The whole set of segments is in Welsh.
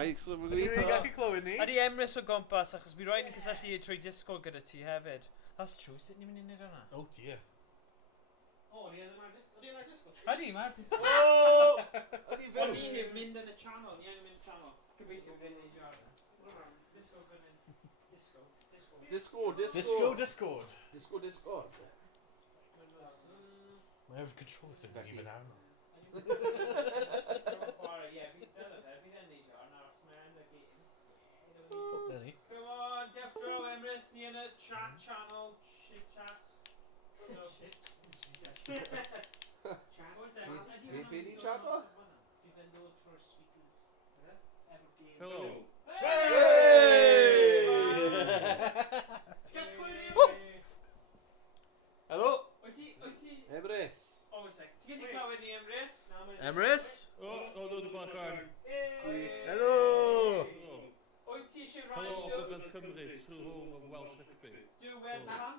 Cymraeg, so mae'n Dwi'n gweithio. gallu clywed ni. Ydy Emrys o gwmpas, achos mi roed yn cysylltu trwy disgwyl gyda ti hefyd. That's true, sut ni'n mynd i wneud hwnna? Oh dear. Ydy yma'r disgwyl? Ydy, mae'r disgwyl. Ydy O'n ni heb mynd yn y channel, ni angen mynd y channel. Gobeithio fydd yn ei ar. Disgwyl fyny. Discord. My own control isn't even out. Come on, Jeff Drow, Emrys, ni yn y chat channel. Shit chat. Be di chat o? Hello. Hello. Wyt ti... Emrys. O, wysig. Ti'n gallu clywed ni, Emrys? Emrys. Oh, no, the black arm. Hello. Wyt ti eisiau rhaid Hello, o... Open Cymru, to home of Welsh Rugby. Do webcam?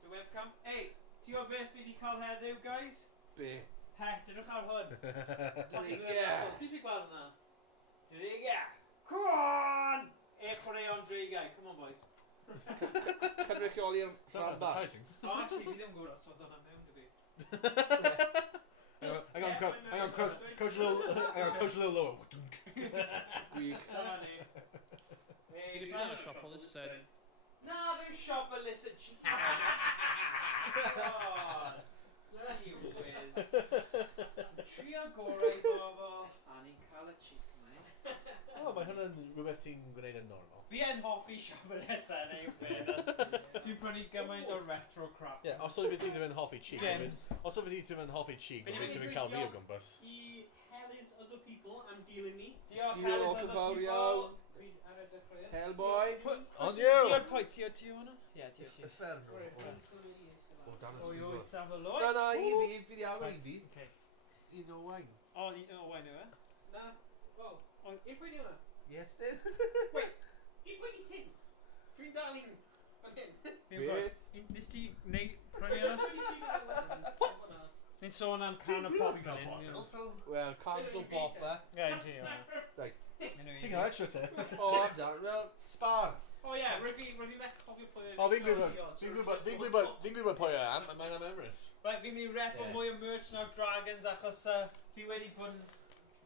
Do webcam? Ei, ti o beth fi wedi cael heddiw, guys? Be? Het, edrych ar hwn. Dreigia. Ti'n fi gweld hwnna? Dreigia. Come on! Chwarae Dreigia. Come on, boys. Cynrychioli am rhanbarth. O, actually, fi ddim yn gwybod os oedd hwnna mewn gyda fi. Hang on, coach a little lower. Gwych. Dyma ni. Hey, you've done a shop on this side. Na, ddim siop illicit cheek. God. You whiz. Trio gorau bobl, a ni'n cael y cheek, mate. Oh, mae hwnna'n rhywbeth ti'n gwneud yn normal. Fi yn hoffi siop y nesaf neu fairness. Fi'n prynu gymaint o retro crap. Yeah, os oedd ti ddim yn hoffi cheek. Gems. Os oedd ti ddim yn hoffi cheek, mae ti ddim yn cael fi o gwmpas. I hell is other people, I'm dealing me. Diolch Diolch yn fawr iawn. Hellboy. On you. Diolch pwy, ti o hwnna? Ie, ti o ti. Fferno. O, yw, saf y lor? Na, i fi iawn i fi. Un Owain. O, un Owain yw e? Na, well, un pwynt yma. Iestyn. Wait, un pwynt i hyn. Dwi'n dal un fan hyn. Nes ti neud prynu yna? Ni'n sôn am can o pop fan hyn. Wel, cans o popper. Ie, un ti yma. Ti'n cael extra te? O, am dan. Wel, spar. O ie, rydw i'n mech cofio pwy. O, fi'n gwybod pwy I am, mae'n am Emrys. Right, fi'n mynd i rep o mwy o merch nawr Dragons achos fi wedi bod yn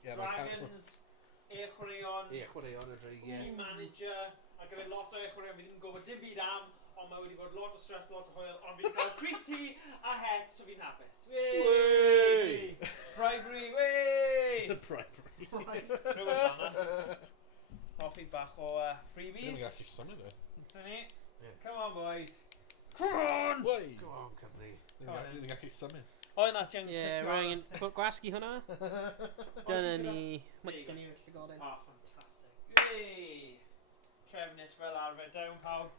Dragons, chwaraeon, Chwaraeon y dreigia. team manager, a gyda lot o chwaraeon fi ddim yn gwybod dim byd am, ond mae wedi bod lot o stress, lot o hwyl, ond fi wedi cael Chrissy a Het, so fi'n hapus. Wey! Bribery, wey! Bribery. Rhywbeth fanna. Hoffi bach o freebies. Dwi'n gallu symud e. Dyna ni. Come on, boys. Come on! Go on, Cymru. Dwi'n gallu symud. O, na, ti'n rwy'n gwasgu hwnna. Dyna ni. Dyna ni felly godyn. Oh, fantastic. Yay! Trefnus fel arfer, dawn pawb.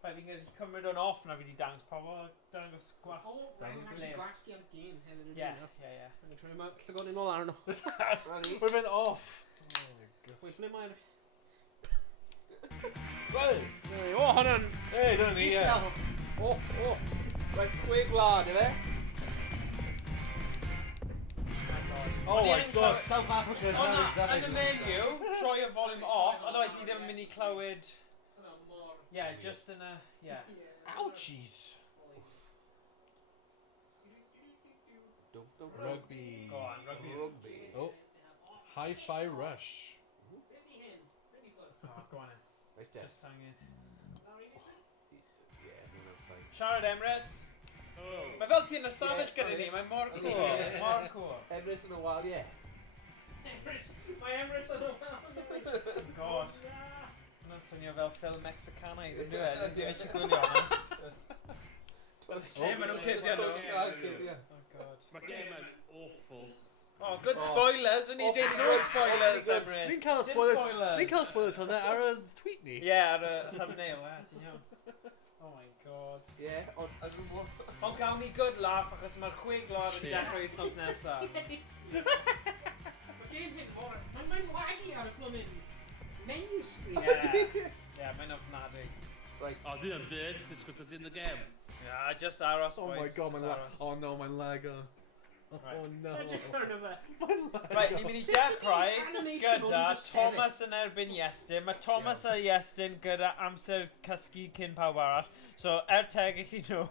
Rhaid fi'n gallu cymryd o'n off na fi wedi dangos pobl. Dangos gwaith. O, rwy'n actually gwasgu am gêm hefyd. Ie. Rwy'n trwy yma llygodyn nôl arno. We've been off. Wait, ble mae'n... O, hwnna'n... Ei, dyna ni, ie. O. Rhaid cwe gwlad, efe? Oh my god. South Africa. O na, yn y menu, troi y volume off, otherwise ni ddim yn mynd i clywed... Ie, just yn y... Ie. Ouchies. Rugby. Go on, rugby. Oh. Hi-Fi Rush. Oh, go on in. Right there. Just hang in. Yeah, Siarad Emrys. Mae fel ti yn ystafell gyda ni, mae mor cool. Mor cool. Emrys yn y wal, ie. Mae Emrys yn o fel. God. Hwna'n swnio fel ffilm Mexicanaidd, yn dwi eisiau gwylio hwnna. Ie, maen nhw'n cydio nhw. Oh god. Mae game yn awful. Oh, good spoilers. O'n i dweud no spoilers, Emrys. Ni'n cael spoilers hwnna ar y tweet ni. Ie, ar y thumbnail, ti'n iawn. Oh my god. Ie, Ond gawn ni good laugh achos mae'r chwiglar yn dechrau wythnos nesaf. Mae game hyn mor... Mae'n laggy ar y plwmyn menu screen. Ie, mae'n ofnadwy. Right. Oh, dyn nhw'n byd, disgwyl to in the game. Yeah, just aros, boys. Oh my god, oh no, mae'n lag o. Oh no. Edrych arno fe. Right, ni'n mynd i Sut ydi dechrau animation o'n gyda just sefyll? Thomas yn erbyn Iestyn. Mae Thomas a Iestyn gyda amser cysgu cyn pawb arall. So, teg i chi nhw,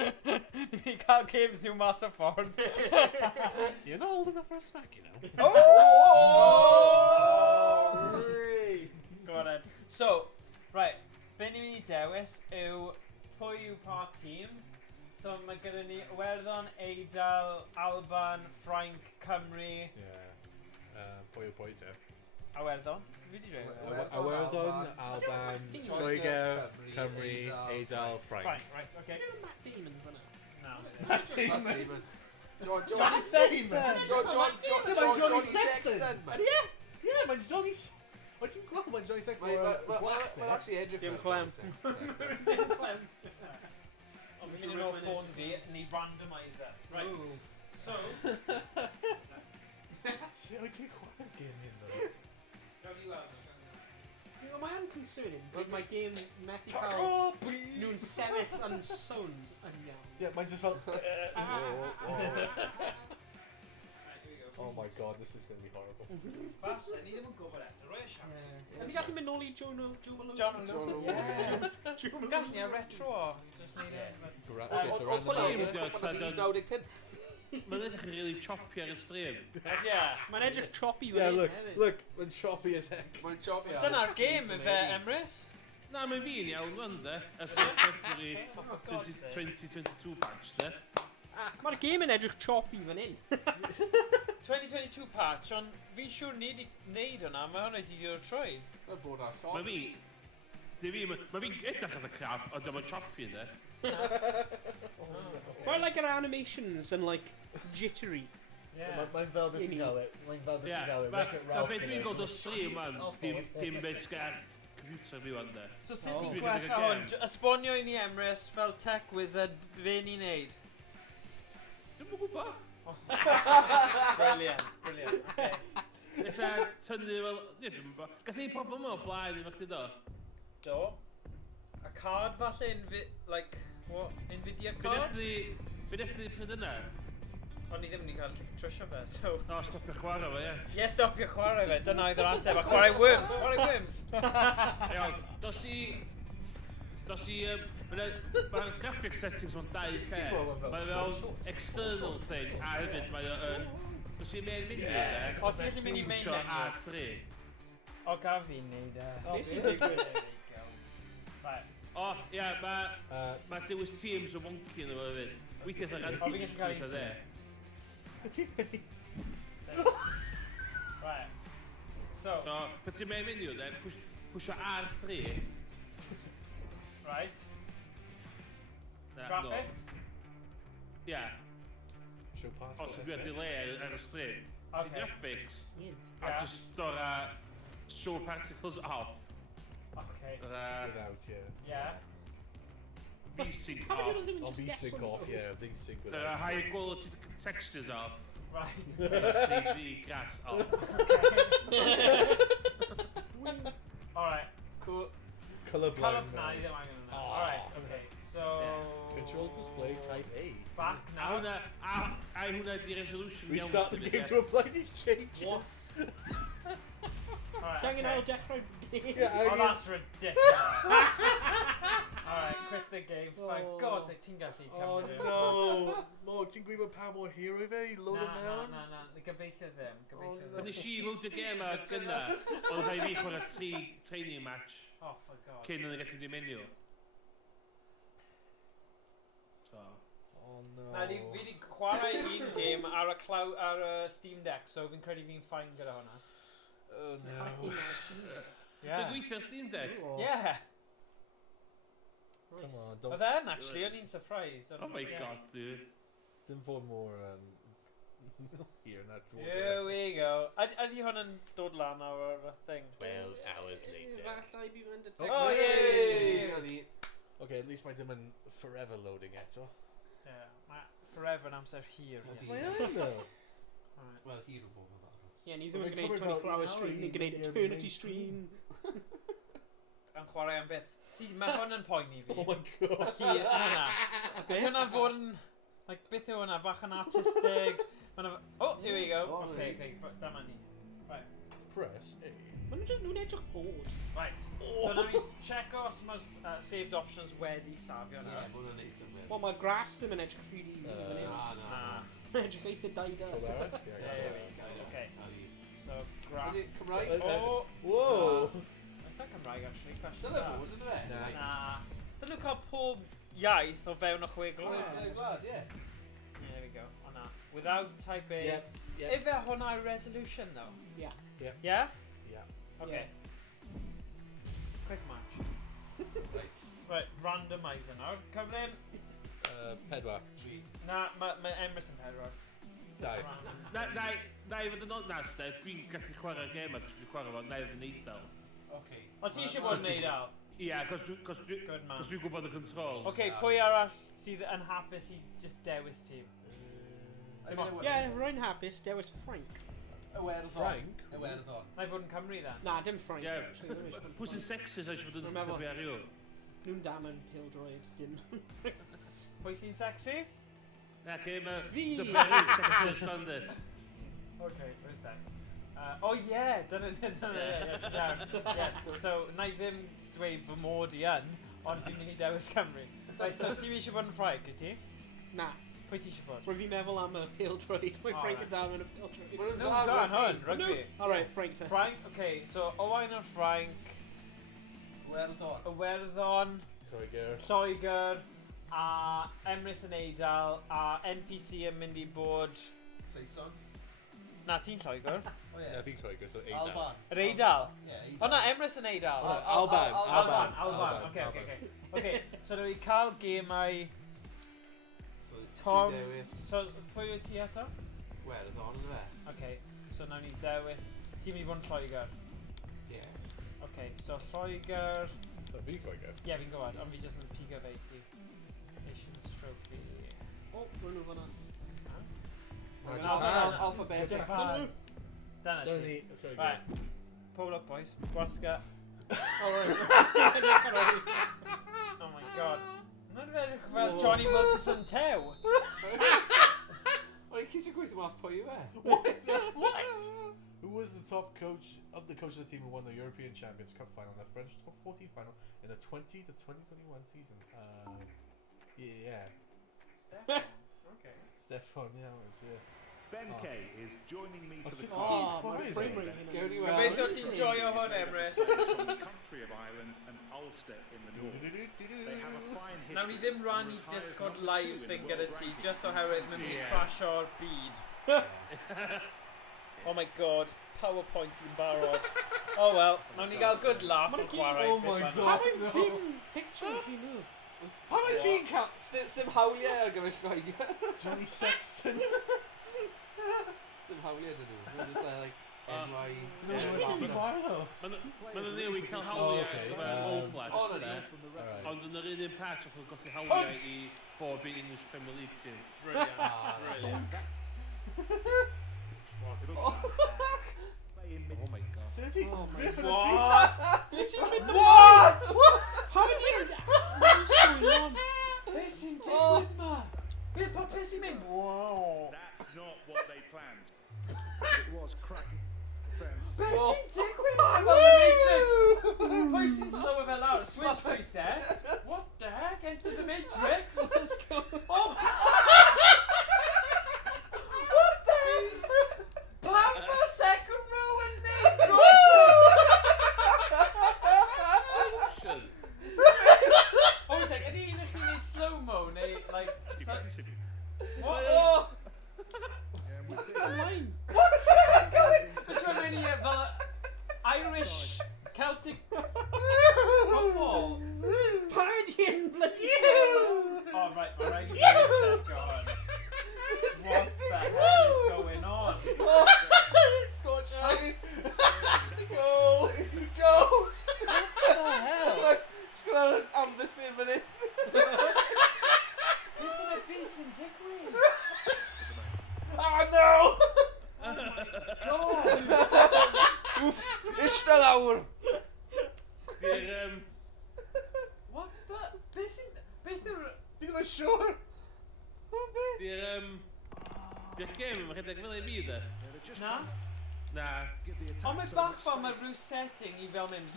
ni'n mynd i cael games nhw mas o ffordd. You're not old enough for a smack, you know. Oh! Go on then. So, right, be ni'n mynd i dewis yw pwy yw pa tîm. So mae gyda ni Iwerddon, Eidal, Alban, Ffrainc, Cymru. Yeah. Pwy te? Iwerddon? Fi di dweud? Iwerddon, Alban, Lloegr, Cymru, Eidal, Ffrainc. Fine, right, okay. Matt Damon fan'na. No. Johnny Sexton! Johnny Sexton! Yeah, mae'n Johnny Sexton. Wyt ti'n gweld mae'n Johnny Sexton? Mae'n actually edrych Dim fel clem. Johnny Sexton. Ond fi'n mynd i'n ôl ffôn fi, ni randomiser. Right, so... Sut wyt ti'n chwarae'r gêm hyn, ddo? Gawn ni weld. Mae'n concerning bod mae game methu cael nhw'n sefyll yn sound yn iawn. Yeah, mae'n just fel... Right, here we go. Oh my god, this is going to be horrible. Falle, ni ddim yn gwybod eto. Roi y siarad. Ydy gallu mynd nôl i John O'Lwyn? John O'Lwyn. Gallwn ni ar retro o. Just neud e. Okay, so Oedd hwnna randomizer. wedi 95. Mae'n edrych yn really choppy ar y stream. Yeah. Mae'n edrych choppy Yeah, fan look, hyn hefyd. look, mae'n choppy as heck. Mae'n choppy. Dyna'r game efe, Emrys. Na, mae'n fi'n iawn fan de. As y February Oh, for God's sake. 2022 patch de. Mae'r game yn edrych choppy fan hyn. 2022 patch, ond fi'n siŵr ni wedi gwneud hwnna, mae hwnna wedi dod trwy. Mae'n bod ar Mae fi... Mae fi'n edrych ar y crap, ond mae'n choppy de. Well, like, yr animations yn, like, jittery. Mae'n fel beth ti'n gael e. Mae'n fel beth ti'n gael e. Mae beth dwi'n gweld o stream man, dim beth sgar computer fi wan de. So sut ni'n Dwi'n gwella gwneud y hwn? gem. Esbonio i ni Emrys fel tech wizard be ni'n neud. Dwi'n mwyn gwybod. Brilliant, brilliant. Okay. Eitha tynnu fel... Ie, dwi'n mwyn. Gath ni pobl yma o blaen i fach do? Do. A card falle like, what, Nvidia card? Be ddech chi pryd yna? Ond ni ddim wedi cael trwsio fe, so... No, stopio chwarae fe, ie. Ie, stopio chwarae fe, dyna oedd yr ateb, a chwarae worms, chwarae worms. Iawn, dos i... Mae'r graphic settings o'n 2 lle. Mae fewn external thing, a hefyd mae o'n... Dos i'n mynd menu e. O, ti wedi mynd i main Iwsio menu? R3. O, gaf fi'n neud e. Be sy'n digwydd? There we go. Right. O, ie, mae dewis teams o wonky yn efo hefyd. Weithiau O, sy'n fi gallu cael un de. Beth ti'n neud? Right. So, So, pan ti'n mynd menu de, pwysio R3. right. Na, Graphics. Ie. Show Os passport. ydw i'n delay ar y stream. So Okay. graphics, a Yeah. just dora show particles off. Okay. Without, yeah. Yeah. V-sync Pam ydyn nhw off. ddim yn Oh, just V-sync guess off, yeah. V-sync Dora without. high quality textures off. Right. 3D grass off. Alright. Cool. Colour Colour. blind. Nah, you don't want to know. Oh. Alright. Okay. So. Controls display type A. Back A now. hwnna di resolution iawn. Restart the game to apply these changes. What? Alright. Ti angen okay. ail dechrau game. Yeah, Oh, that's ridiculous. Alright, quit the game. Thank Oh. God, like, ti'n gallu Oh cymryd. no! Morg, ti'n gwybod pa mor hero fe i load it down? Na. Gobeithio ddim. Gobeithio no. Pan ddim. nes i load y game a gynna, oedd rhaid fi chwarae 3 training match Oh, for God. cyn yn y gallu di menu. So. Oh no. Na, fi wedi chwarae un game ar y Steam Deck, so fi'n credu fi'n fine gyda hwnna. Oh no. Dwi'n Yeah. gweithio Steam Deck. Yeah. Come on, Oedd don't... e'n actually, o'n i'n surprised. Oh my god, dude. Dim fod mor... here, not draw. Here we go. Ydy hwn yn dod lan o'r thing? 12 hours later. Efallai bydd yn detect. Oh, yay! Okay, at least mae dim yn forever loading eto. Yeah, mae forever yn amser hir. Mae yn though. Alright. Wel, hir o bobl arall. Ie, ni ddim yn Mae'n gwneud cymryd 24 hour fel un stream, awr ni'n i gwneud neud eternity main stream. Yn chwarae am byth. See, mae hwn yn poeni fi. Oh my god. Felly, hwnna. Mae hwnna'n fod yn... Like, beth yw hwnna, bach yn artistig. Oh, here we go. Okay, dyma ni. Right. Press A. Maen nhw'n edrych bod. Right. So now we check os mae'r saved options wedi safio na. Ie, mwyn yn neud symud. Wel, mae gras ddim yn edrych rili. Na. Mae'n edrych eitha daida. There we go. Okay. So, grass. Is it Cymraeg? Oh! Whoa! It's not Cymraeg, actually. Question Dyna da. fod, isn't it? Na. Dyn nhw cael pob iaith o fewn y chwe glwyd. Glad, yeah. Yeah, there we go. O na. Without typing. Yeah. Ife hwnna resolution, though? Yeah. Yeah? Yeah. Okay. Quick match. Right, randomiser nawr. Cyflym. Pedwar. Na, mae Emrys yn pedwar. Dau. Na i fod yn onest, dwi'n gallu chwarae gêm a dwi'n chwarae fo newydd yn eidl. O ti eisiau bod yn neud al? Ia, cos dwi'n gwybod y control. Okay, pwy arall sydd yn hapus i just dewis tîm? Yeah, rwy'n hapus, dewis Frank. Frank? Na i fod yn Cymru then. Na, dim Frank. Yeah. actually, ddim eisiau bod yn Pwy sy'n Frank. sexist a eisiau bod yn Remember. gyfeirio? Nhw'n dam yn pildroed, dim. Pwy sy'n sexy? Na, gêm y... Fi! Dyberydd, sexist standard. Okay, wait a sec. Oh yeah, dyna, yeah. So, na i ddim dweud fy mod i yn, ond fi'n mynd i dewis Cymru. Right, so ti eisiau bod yn Ffraeg, i ti? Na. Pwy ti eisiau bod? Rwy'n fi'n meddwl am y pildroed. Mae Oh, Frank right. yn dam yn y pildroed. No, go on, hwn, rugby. Alright, Frank te. Frank, okay, so Owain and Frank, Iwerddon, Lloegr, a Emrys yn Eidal, a NPC yn mynd i bod... Saeson? Na, ti'n Lloegr? Ie, fi'n Cymraeg, so Eidal. Yr Eidal? O na, Emrys yn Eidal. Alban. Okay, so dwi cael gemau... Tom, so pwy wyt ti eto? Okay, so nawn ni dewis... Ti'n mynd i bod yn Lloegr? Okay, so Lloegr... Fi'n Cymraeg. Ie, fi'n gwybod, ond fi jyst yn pigo fe i ti. Nations Trophy... O, rwy'n nhw fanna. Alphabetic. Dyna ti. Right, pull up boys, gwasga. Oh my god. Mae'n edrych fel Johnny Wilkerson tew. Wel, ceisio gweithio mas pwy yw e? What? Who was the top coach of the team who won the European Champions Cup final and the French top 14 final in the 20 to 2021 season? Yeah. Okay. Stefan, yeah. Ben Kay is joining me for the Mae'n frame rate Gawn ni hynny. weld. Gobeithio ti'n joio hwn, Emrys. from the country of Ireland and Ulster in the north. They have a fine history. Nawn ni ddim rannu As high as Discord number live 2 in thing the gyda world ti, ranking. just oherwydd mae'n mynd i Yeah. crasho'r byd. Oh my god, PowerPoint i'n barod. Oh well, nawn ni gael good laugh yn chwarae. Oh my beth God. Pam yw dim pictures i nhw? Pam wyt ti'n cael... Stim hawliau ar gyfer Lloegr? Johnny Sexton. Stim hawliau dyn nhw. Mae'n just like NY... Mae'n newid cael Oh, hawliau okay. fel Old Lads. Oh, no, Alright. Ond yn yr un patch o'ch golli hawliau i bob i English Premier League team. Brilliant, brilliant. Oh my god. What? Beth sy'n mynd What? Pam yw... Mae'n swy'n on. Beth sy'n digwydd ma? Beth sy'n mynd? Wow. That's not what they planned. It was cracking. Friends. Beth sy'n digwydd? Efo The Matrix. Pwy sy'n slow fe lawr? Switch reset? What the heck? Enter the Matrix? Let's go. Oh! What the? Pam ma second row yn neud Shit. Oh, it's like, ydy un o'ch chi'n neud slow-mo, neu, like... What? Oh! Ymlaen. What the heck going? Which one really fel Irish Celtic football? Parodian bloody Oh right, my regular check go on. What the hell is going on? Scotch eye. Go! Go! What the hell? Sgwrdd amddiffyn fyny. Beth yna byd sy'n digwydd? Ah, no! Oh my god! Wff, ista lawr! Fi'r, What the? Beth sy'n... Beth yw'r... Fi ddim yn siŵr. O, be? Di'r gêm yn rhedeg fel ei fi de? Na? Na. Ond mae bach fel mae rhyw setting I fel mynd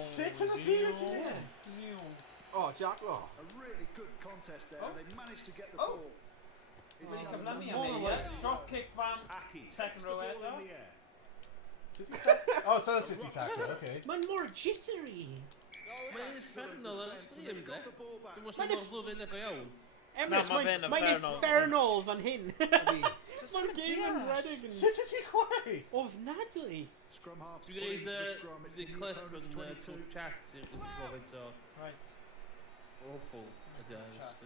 Sit yn y byd, ie. Oh, Jack Law. A really good contest there. Oh. They managed to get the Oh. ball. Wedi cyflymu am ei, ie? Drop kick bam, Aki second gets the row ball eto. in the air. Oh, so that's City tackle, okay. Mae'n more jittery. Mae'n effernol ar y stream de. Got the ball back. Dwi'n mwyn mor ddwfyn efo iawn. Emrys, ma' fe'n mae'n effernol. effernol fan hyn. Mae'n game yn redig yn Sit at Chwarae! ofnadwy. Scrum half. Dwi'n gwneud the scrum. It's the in the clip opponent's yn 22. top chat i'n gofyn to Right. awful ydy o. Chat.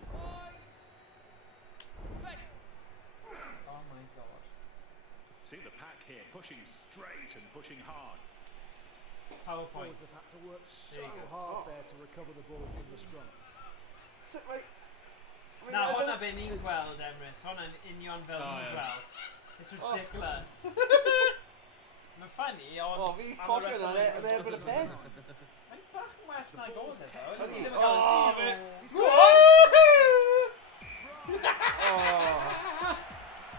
Oh my god. See the pack here, pushing straight and pushing hard. Power point. Forwards have had to work so There you go. hard there to recover the ball from the scrum. Sit, mate. Na, hwnna be ni'n gweld, Emrys. Hwnna'n union fel Oh, ni'n yeah. gweld. It's ridiculous. Mae'n funny, ond... Oh, fi colli yna yn erbyn y pen. Mae'n bach yn well na gold efo. Ydi. Ydy ddim yn cael y sif. Go on!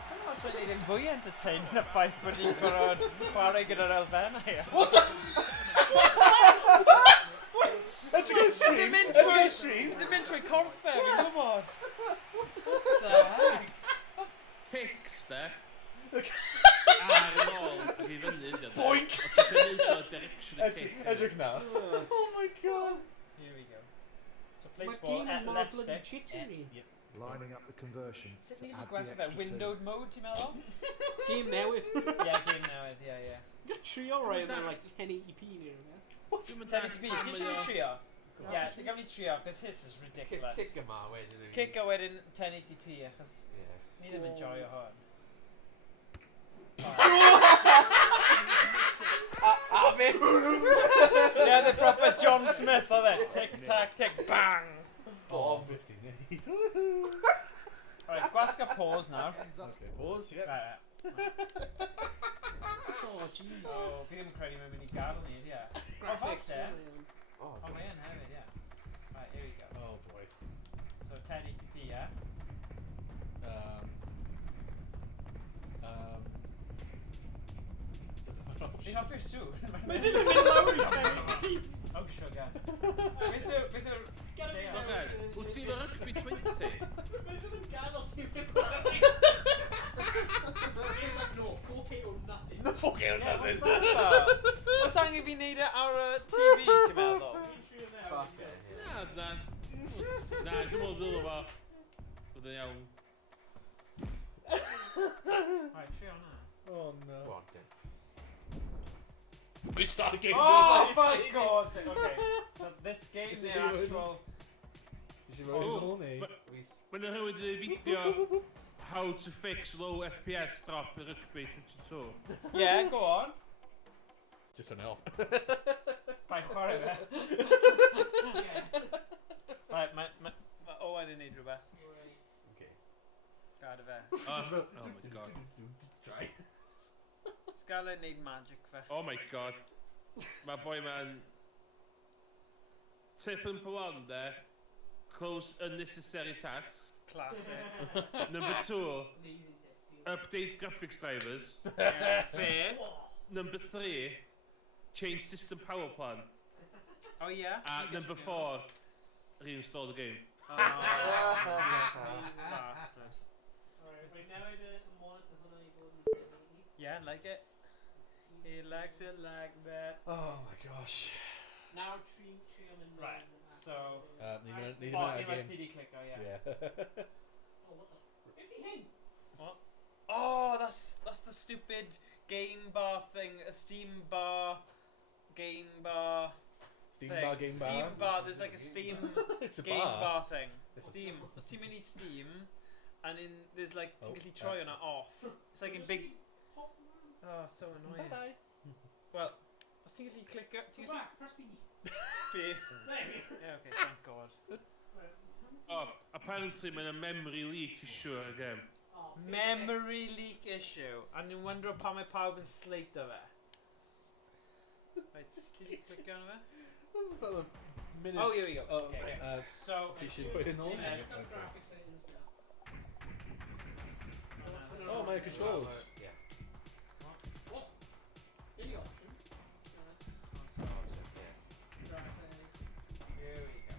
Dwi'n os wedi ddim fwy entertain na ffaith bod ni'n gorfod chwarae gyda'r elfennau. Let's go stream! Ddim mynd Let's go trwy- stream! Ddim mynd trwy corffe, fi'n gwybod. What the heck? Pics de. Ar yn ôl, ac I fyny ydy o de. Boink! Os ydych chi'n neud o direction y kick. Edrych na. Oh my god! Here we go. So place Mae ball game at yn more left bloody stick. jittery. Lining up the conversion. Sut to ni wedi add the gwerthu fe? extra two. Windowed mode, ti'n meddwl? Game newydd. Yeah, game newydd, yeah. You're trio right there, like just 1080p here. Dwi'n mynd 1080p, ti eisiau ni trio? Yeah, ni gawn ni trio, cos his is ridiculous. Kick yma, wedyn ni. Kick a wedyn 1080p, achos Yeah. ni ddim yn joio hwn. A fit! Yeah, the proper John Smith, oedd e. Tic, tac, tic, bang! Bob 50 need. Alright, gwasga pause nawr. Okay, pause, yep. Right. Oh, jeez. Oh, fi ddim yn credu mae'n mynd I gadw ni, ie. Graphics. Oh, Oh, mae yn hefyd, ie. Right, here we go. Oh boy. So 1080p, yeah? Fi'n hoffi'r sŵn. Mae ddim yn mynd lawr I 1080p. Oh, sugar. Beth yw'r... Okay, wyt ti'n rygbi 20? Mae ddim yn gadael ti mynd lawr. It's like, no, 4K or nothing. The fuck out Yeah, nothing! what's that about? Os angen fi neud e ar y TV, ti'n meddwl? Fuck it, yeah. Na, na, dwi'n meddwl ddylw fo. Bydd yn iawn. Right, trio hwnna. Oh no. Go on, Tim. We start the game. Oh, for God's sake, okay. So this game, the actual... Mae'n rhywun wedi fideo how to fix low FPS drop in Rugby 22. Yeah, go on. Just turn it off. Bai chwarae fe. Right, mae Owain yn neud rhywbeth. Okay. Gad fe. Oh my god. Try. Sgal e'n neud magic fe. Oh my god. Mae boi ma'n... Tip yn pylon de. Close unnecessary tasks. Classic. Number 2. Update graphics drivers. Fair. Number 3. Change system power plan. Oh yeah? Number 4. Reinstall the game. Oh, bastard. Yeah, like it. He likes it like that. Oh my gosh. Now trio yn Right, so... Need a Oh, minute he game. must CD clicker, yeah. Yeah. Oh, what the... 50 hyn! What? Oh, that's the stupid game bar thing. A Steam bar, game bar. Steam thing. bar, game bar. Steam bar. There's like a Steam It's a game bar. bar thing. Steam. There's too many Steam, and in there's like typically Troy on it off. It's like in big. Oh, so annoying. Bye-bye. Well, I think if you click up, Go back, press B. Yeah, okay, thank God. Oh, apparently mae'n a memory leak issue ar y game. Oh, Memory leak issue. A ni'n wondro pa mae pawb yn slate o fe. Right, did you click on fe? Minute. Oh, here we go. Oh, Okay, okay. So, T-shirt put in all. Yeah. Graphics settings now. Oh, my controls. Yeah. What? In the options. Here we go.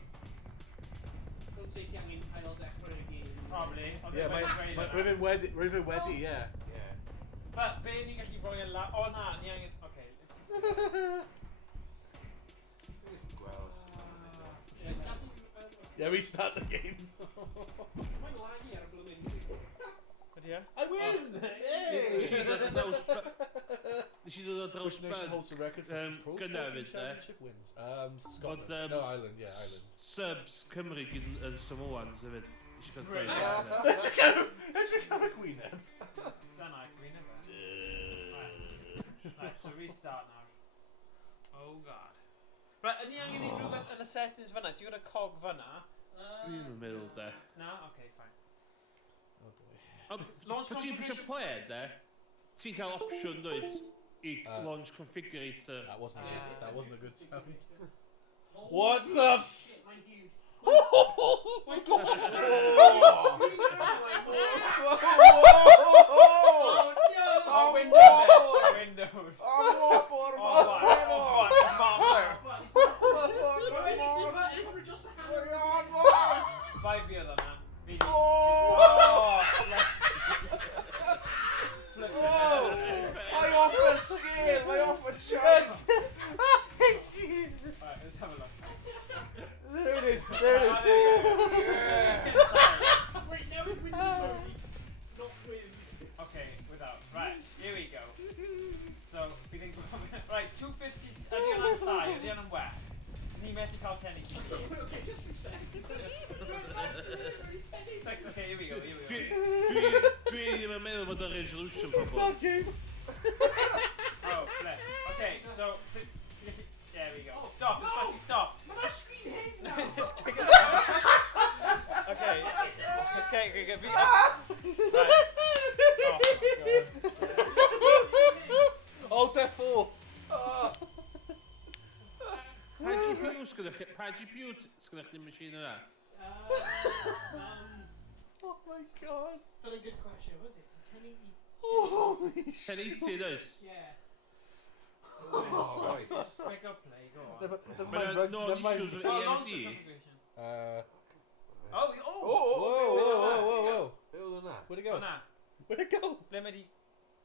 Don't say ti angen ail dechrau y gyd. Probably. Ond Yeah, mae'n my, dweud my, yna. Riven Weddy, yeah. Yeah. But be ni'n gallu rhoi yn la... O na, ni angen... Okay, let's just... Just gweld. Yeah, restart the game. Mae'n lagi ar y blwyddyn. Ydy e? I win! Nes i ddod Yay! o draws Which nation holds the record for Pro gynnar 14 fyd, Championship wins? Scotland. But, No, Ireland, yeah, Ireland. subs Cymraeg yn Samoans hefyd. Nes i gael Really? gweud. Let's just go to Queen then. Dyna, Queen efo. Right, so restart now. Oh god. Right, ni angen i rhywbeth yn y settings fyna. Ti'n gwybod y cog fyna? Dwi'n yn meddwl de. Na? Okay, fine. Oh boy. Launch Pan ti'n pwysio configuration. play de, ti'n cael opsiwn dweud I launch configurator. That wasn't it. That wasn't a good sound. Oh, What the f... shit, mae'n huge. Oh my god! Oh no! Oh, Windows! Windows. Oh, Oh, God. It's Mark. Five fi oedd hwnna. Fi. Oh! Flip it. I off the scale! I off a chunk! Jeez! Alright, let's have a look. There it is! There it is! Wait, now we're winning mode. Not with. Okay, without. Right, here we go. So, bydd e'n gwybod... Right, 250... Ydy hwnna'n llai, ydy hwnna'n well. Ni methu cael 10 i gyd. Okay, just accept. Six, okay, here we go, here we go. Dwi ddim yn meddwl bod y resolution It's pobl. that game! Oh, flip. Okay, so... There we go. Stop, it's supposed to stop. Mae'n screen hyn No, now. just click it. Okay. Okay, okay, okay. Right. Oh, Alt F4! Pa GPU sgynnych chi'n machine yna? Oh my god! Not a good question, was it? It's a 1080. Holy shit! 1080 does? Yeah. Oh, right. Pick up play, go on. Never Mae mind, no never mind. issues with Oh, launch the AMD. configuration. Oh, whoa! Be oedd hwnna? Where'd it Oh, go? na. Where'd it go? Ble mae di...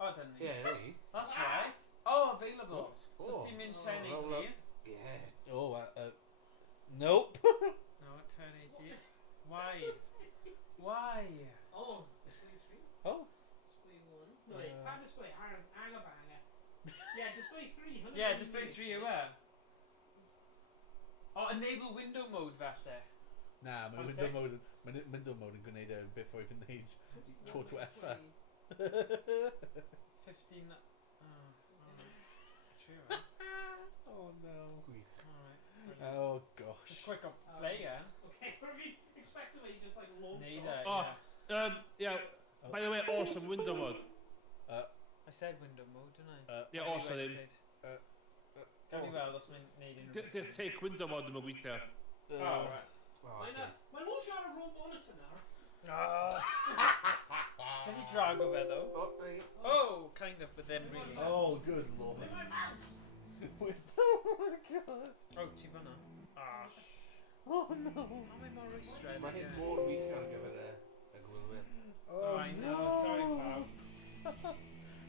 Oh, dyn ni. Yeah, ni. That's right. Oh, available. So Oh. ti'n mynd roll 1080? up. Yeah. Oh, nope. No, 1080. Why? Why? Oh, display 3. Oh. Display 1. No, wait, pas display. Hang on, Yeah, display 3. Yeah, display 3 yw e. Oh, enable window mode falle. Nah, mae window mode yn gwneud e beth o even neud tro diwetha. 15... True, Oh no. Alright. Oh gosh. Just quick up play, yeah? Okay, what are we expecting? Just like launch Need off? it, Oh, yeah. yeah. By the way, awesome window mode. I said window mode, didn't I? Yeah, awesome. Gawn ni weld os mae'n neud unrhyw... They'll take window mode yn y weithio. Oh, right. Oh, Mae'n launch ar a raw monitor now. Can you drag o fe, though? Oh, hey. Oh, kind of, but then really. Oh, good lord. Where's my mouse? Where's oh my god. Oh, ti fanna. Ah, Oh no. How am I more restred? Mae hyn mor wych ar gyfer y gwylwyr. Oh, I know, sorry, pal.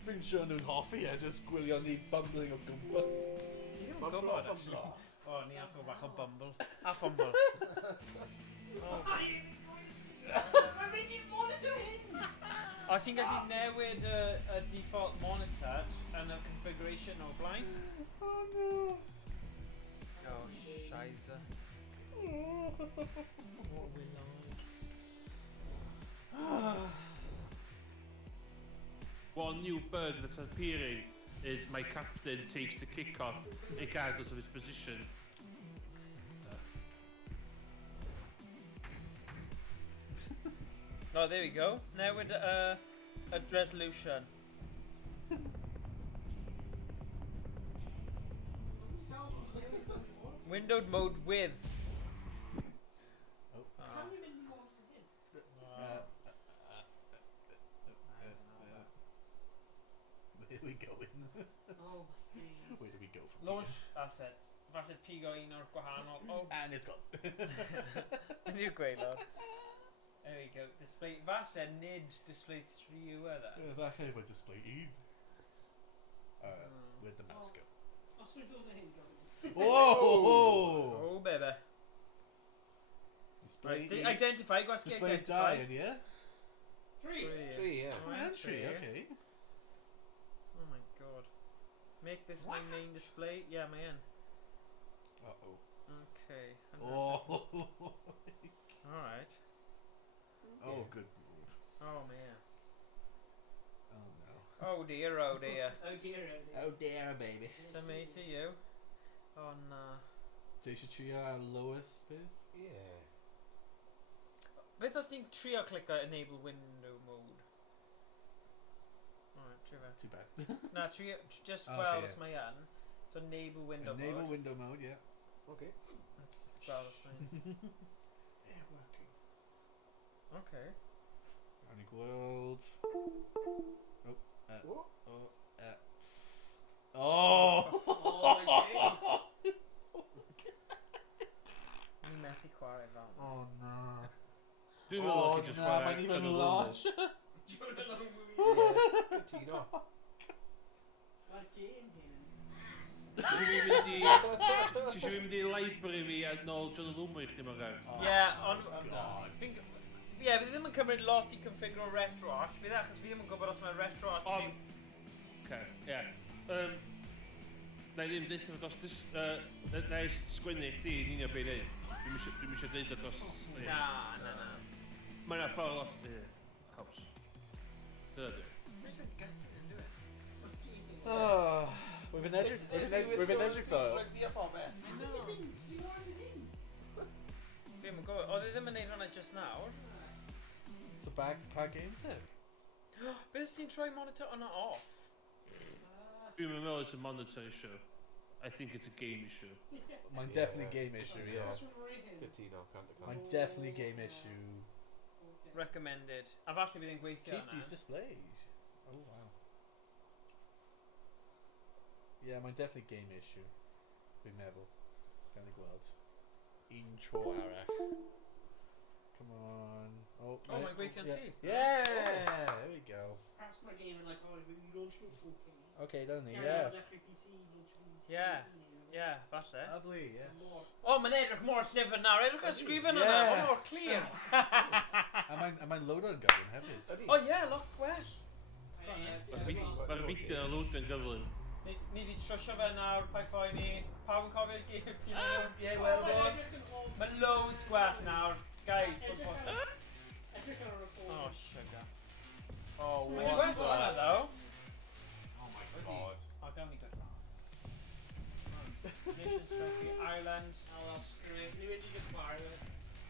Fi'n siŵr nhw'n hoffi e, just gwylio ni bumbling o gwmpas. Ni ddim yn Bumble gwybod, off actually. on Oh, ni a bach o bumble. A fumble. Oh. Mae'n mynd i'r monitor hyn! O, ti'n gallu newid y default monitor yn y configuration o blaen? Oh no. Oh, scheisse. What we like. One new bug that's appearing is my captain takes the kick-off regardless of his position. Oh, there we go. Newid a resolution. Windowed mode with. Can you mynd i launch hyn? Where are we going? Oh my days. Where do we go from Launch, that's it. Falle pigo un o'r gwahanol. Oh, here? And it's gone. You're great, lad. There we go. Display. Falle nid display 3 yw e then. That kind of went display E. Where'd the mouse go? Os dwi'n dod o hyn gofyn. Whoa! Oh, baby. Display Right, E. identify, gwasgu Display identify. die, yeah? 3. 3, yeah. Oh, entry, okay. Oh my god. Make this my main display. Yeah, my in. Uh-oh. Okay. Oh. Alright. Oh, good lord. Oh man. Oh no. Oh dear, oh dear. Oh dear, oh dear. Oh dear, baby. To me, to you. Oh no. So you should trio our lowest bit? Yeah. Beth os ni'n trio clicio enable window mode? Alright, trio fe. Too bad. Na, trio, just Okay, gweld yeah. os mae yn. So enable window Enable mode. window mode, yeah. Okay. Let's gweld os mae Yeah, working. Okay. Running world. What? Oh! Oh my days. Ni methu chwarae fel. Oh no. Dwi'n meddwl chi just chwarae mae'n even Channel large. Dwi'n yn o'n mwy. Yeah. Tino. Mae'r game hyn yn ass. Ti eisiau mynd i library fi a nôl John Lwmwy i chdi mae'n gael? Yeah, ond... God. Ie, fi ddim yn cymryd lot i configuro RetroArch. Bydd achos fi ddim yn gwybod os mae RetroArch fi... Oce, ie. Na i ddim dweud dros dys... Na i sgwennu i chdi yn union beth i wneud. Dwi'n eisiau dweud o dros... Na. Mae'n a ffordd lot... Haws. Dyna di. Where's the gutted in do it? Oh, we've been edging though. Fi ddim yn gwybod. Oedd e ddim yn neud hwnna just nawr. So back games then. Beth os ti'n troi monitor hwnna off? Dwi'n meddwl it's a monetary issue. I think it's a game issue. Mine Yeah, definitely yeah. game issue, yeah. Good Tino, can't Mine definitely game issue. Recommended. A falle bydd e'n gweithio Keep yna. these displays. Oh wow. Yeah, mine definitely game issue. Big Neville. Gawn ni gweld. YnChwarae. Come on. Oh, Oh, mae'n gweithio'n yeah. syth. Yeah, there we go. Perhaps my game yn like, oh, we launch it for okay. Okay, doesn't he? Yeah. Yeah. Yeah, falle. Lovely, yes. Oh, mae'n edrych mor llyfr nawr. Edrych ar sgrifen yna. Yeah. Mae'n mor clir. Am I loaded on Goblin hefyd? Oh, yeah, lot gwell. Mae'r fideo yn lwyd yn gyflym. Ni wedi trwsio fe nawr, pa ffoi ni. Pawb yn cofio'r game ti'n nhw? Yeah, well done. Mae loads gwell nawr. Guys, bod bosib. Edrych ar y report. Oh, sugar. Oh, Mae'n gwell hwnna, though. Oh my god. Oh, gawn ni good laugh. Nations Trophy, Ireland. Oh, screw it. Ni wedi just chwarae fe.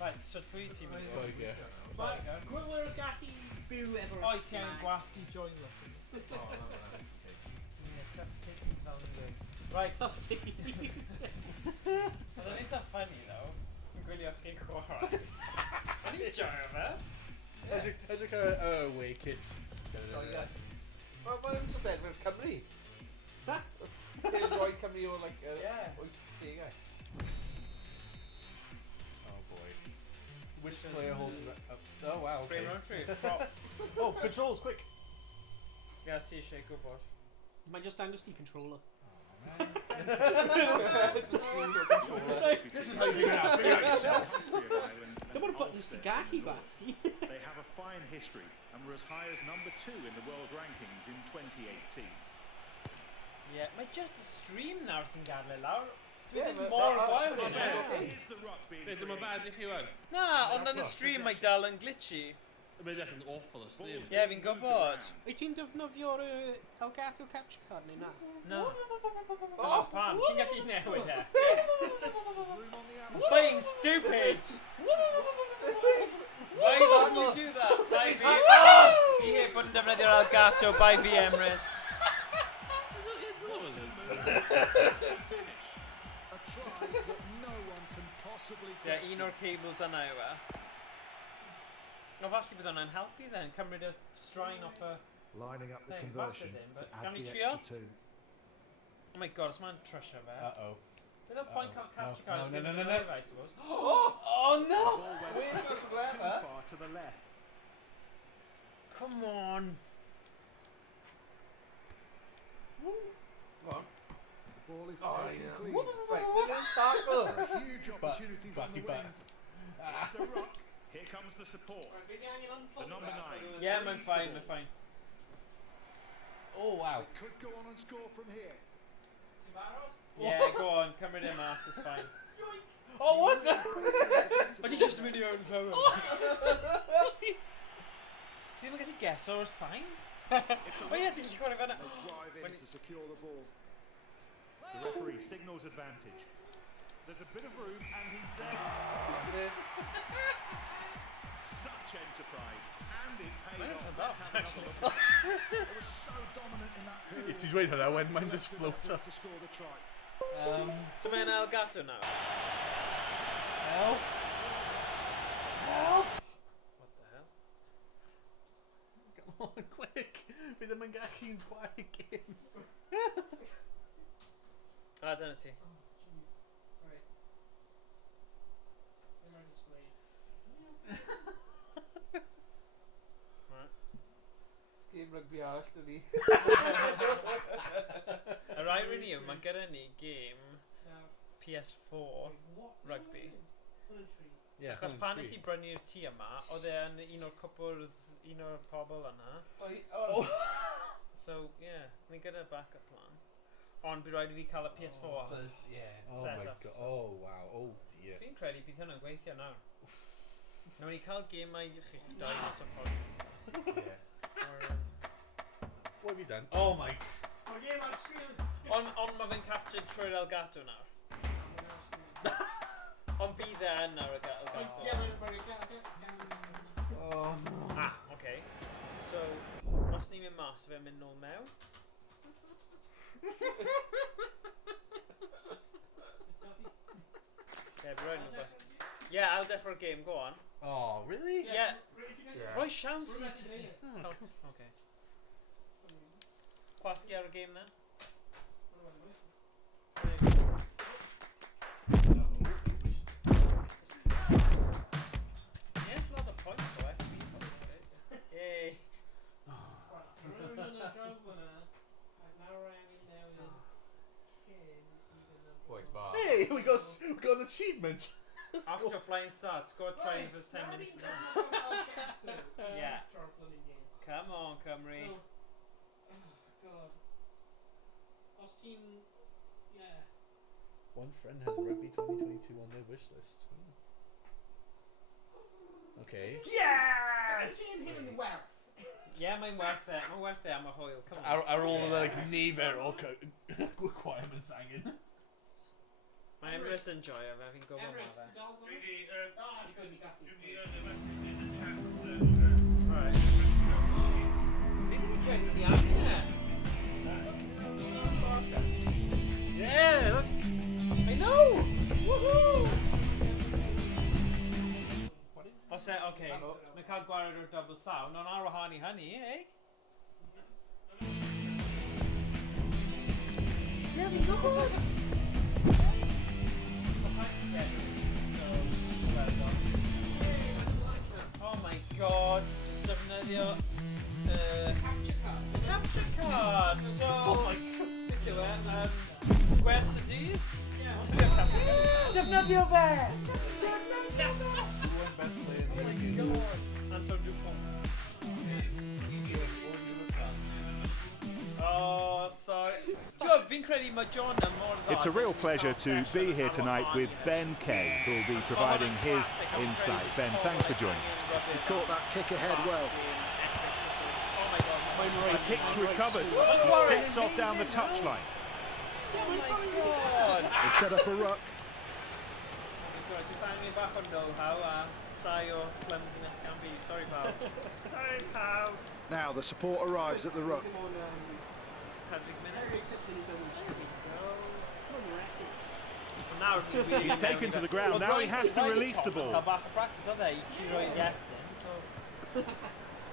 Right, so pwy ti'n mynd? There we go. Mae Gwylwyr yn gallu byw efo... Oi, ti angen gwasgu join look. Oh, no. Yeah, tough titties fel yn dweud. Right. Tough titties. Oedd yn eitha funny, though. Yn gwylio chi chwarae. O'n i'n joio fe. Edrych ar away kids. Well, why don't we just edrych Cymru? They enjoy Cymru or like Yeah. 80 guy. Oh boy. Which player holds it up? Oh wow, okay. Brain run through. Oh, controls, quick! Yeah, see eisiau gwybod. Mae'n just dangos ti controller. This is how you figure it out. Figure it out yourself. Don't want buttons to gallu gwasgu. They have a fine history and were as high as number 2 in the world rankings in 2018. Yeah, mae just y stream nawr sy'n gadael lawr. Dwi Yeah, ddim but mor that's gwael good, yna. yeah. Is the rugby Beth yma bad i chi wan? Na, ond yn y stream mae dal yn glitchy. Mae'n edrych yn awful o stream. Ie, fi'n gwybod. Wyt ti'n defnyddio'r Elgato capture card neu na? No. Oh, pam, ti'n gallu newid e? Playing stupid! Why don't you do that? Fi heb bod yn defnyddio'r Elgato by fi Emrys. A try that no one can possibly Yeah, question. un o'r cables yna yw e. O, falle bydd hwnna'n helpu then, cymryd y straen off y lining up the Thing, conversion bastard then, to but add can we the trio? extra 2. Oh my god, it's man Trusher there. Uh-oh. With that point can't capture cards no, in no, the no. live, I suppose. Oh The no! ball went Where's too Chwarae? far to the left. Come on. Go on. The ball is Oh, taken yeah. clean. Right, there's a tackle. There are huge opportunities on Classy the back. wings. It's a rock. Here comes the support. The number 9. Yeah, I'm frees the fine, ball. I'm fine. Oh wow. It could go on and score from here. Yeah, go on, come with him, ass, it's fine. Oh what the? I did just video and power. See, I'm going to guess or a sign? It's a Oh yeah, did you got it? They drive in to secure the ball. The referee signals advantage. There's a bit of room and he's there. Such enterprise. And it paid I don't off. know Let's that, have another look. They were so dominant in that period. It's his way to that when mine just floats up. To score the try. So man, Elgato now. Help! Help! What the hell? Come on, quick! Bydd ddim yn gallu'n chwarae game. Ah, dyna ti. Game rugby arall, dyn ni. Yr irony yw, mae gyda ni game PS4 rugby. Yeah, Achos pan nes i brynu'r tŷ yma, oedd e yn un o'r pobl yna. Oh. So, yeah, ni gyda backup plan. Ond bydd rhaid i fi cael y PS4. Yeah. Oh Set my us. god. Oh wow. Oh dear. Fi'n credu bydd hwnna'n gweithio nawr. Nawr ni cael gemau chi'ch dau nes o ffordd. Yeah. What have you done? Oh my. Ond mae fe'n captured trwy'r Elgato nawr. Ond bydd e yn nawr y Elgato. Oh no. Ah, okay. So, os ni'n mynd mas, fe'n mynd nôl mewn. Yeah, I'll defer a game, go on. Oh really? Yeah. Yeah. Roi siawns i ti. Oh, okay. Gwasgu ar y game then? Yeah, it's lot of points though, Yay. Boys bar. Hey, we got an achievement. After flying start, score a try in the first 10 minutes of the Yeah. Come on, Cymru. God. Os ti'n... Yeah. One friend has Rugby 2022 on their wish list. Okay. Yes! Ti'n hyn yn werth. Yeah, mae'n werth it. Mae'n werth it am y hwyl. Come on. Are all the like nifer or requirements hanging? Mae'n Emrys yn joio fe, fi'n gwybod Emrys, ma fe. ti'n dal fan hyn? Di gwyd ni gallu. Right. Fi'n mynd i credu ni am hynna. Yeah, look. I know! Woohoo! Os e, okay, mae'n cael gwared o'r double sound, ond ar wahân i hynny, eh? Yeah, fi'n gwybod! Oh my god, just defnyddio capture card! So, beth yw e? Gwers y dydd? Defnyddio fe! Best player in the game. Anton Dupont. Oh, sorry. John, fi'n credu mae John yn mor dda. It's a real pleasure to be here tonight with Ben Kay, who will be providing his insight. Ben, thanks for joining us. He caught that kick ahead well. The kick's recovered. He sets off down the touchline. Oh my god! They set up a ruck. Just hang me back on know-how a llai o clumsiness can be. Sorry, pal. Sorry, pal. Now the support arrives at the ruck. He's taken to the ground. Now he has to release the ball. Back of practice, are they? Criw Iestyn, so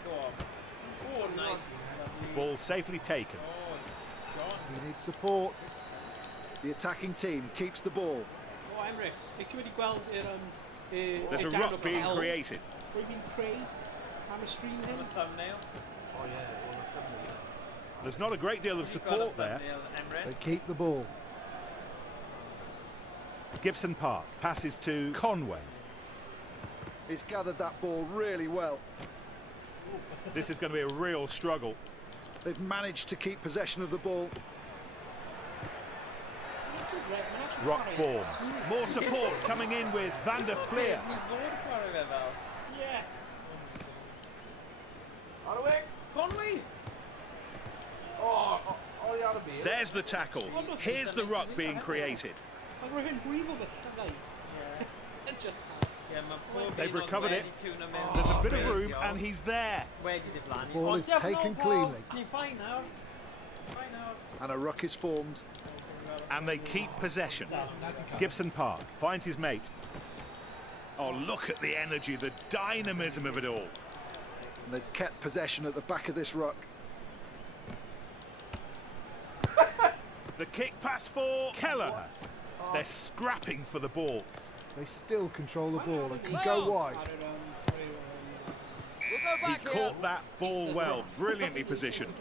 go on. Oh, nice. Ball safely taken. Oh, John. He needs support. The attacking team keeps the ball. O, Emrys, i ti wedi gweld There's a ruck being created. Rwy'n fi'n creu am y stream On hyn. the thumbnail. Oh yeah, well, the thumbnail, yeah. There's not a great deal of support there. They keep the ball. Gibson Park passes to Conway. He's gathered that ball really well. This is going to be a real struggle. They've managed to keep possession of the ball. Rock forms. More support coming in with Van der Fleer. Yeah. Conway! Conway! Oh, you ought to be. There's the tackle. Here's the ruck being created. Mae rwy'n brifo beth llygad. Just Yeah, my poor They've being recovered on it. ready to them in. There's a bit of room and he's there. Where did it land? The ball is taken cleanly. Can you find now? Find now. And a ruck is formed. And they keep possession. Gibson Park finds his mate. Oh, look at the energy, the dynamism of it all. And they've kept possession at the back of this ruck. The kick pass for Kelleher. They're scrapping for the ball. They still control the ball and can go wide. He caught that ball well, brilliantly positioned.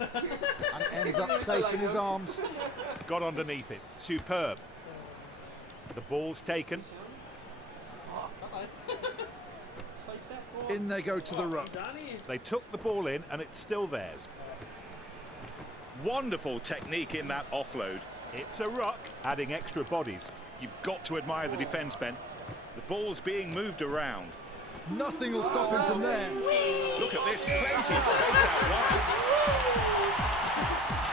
And ends up safe in his arms. Got underneath it. Superb. The ball's taken. In they go to the ruck. They took the ball in and it's still theirs. Wonderful technique in that offload. It's a ruck, adding extra bodies. You've got to admire the defence, Ben. The ball's being moved around. Nothing will stop him from there. Look at this, plenty of space out wide.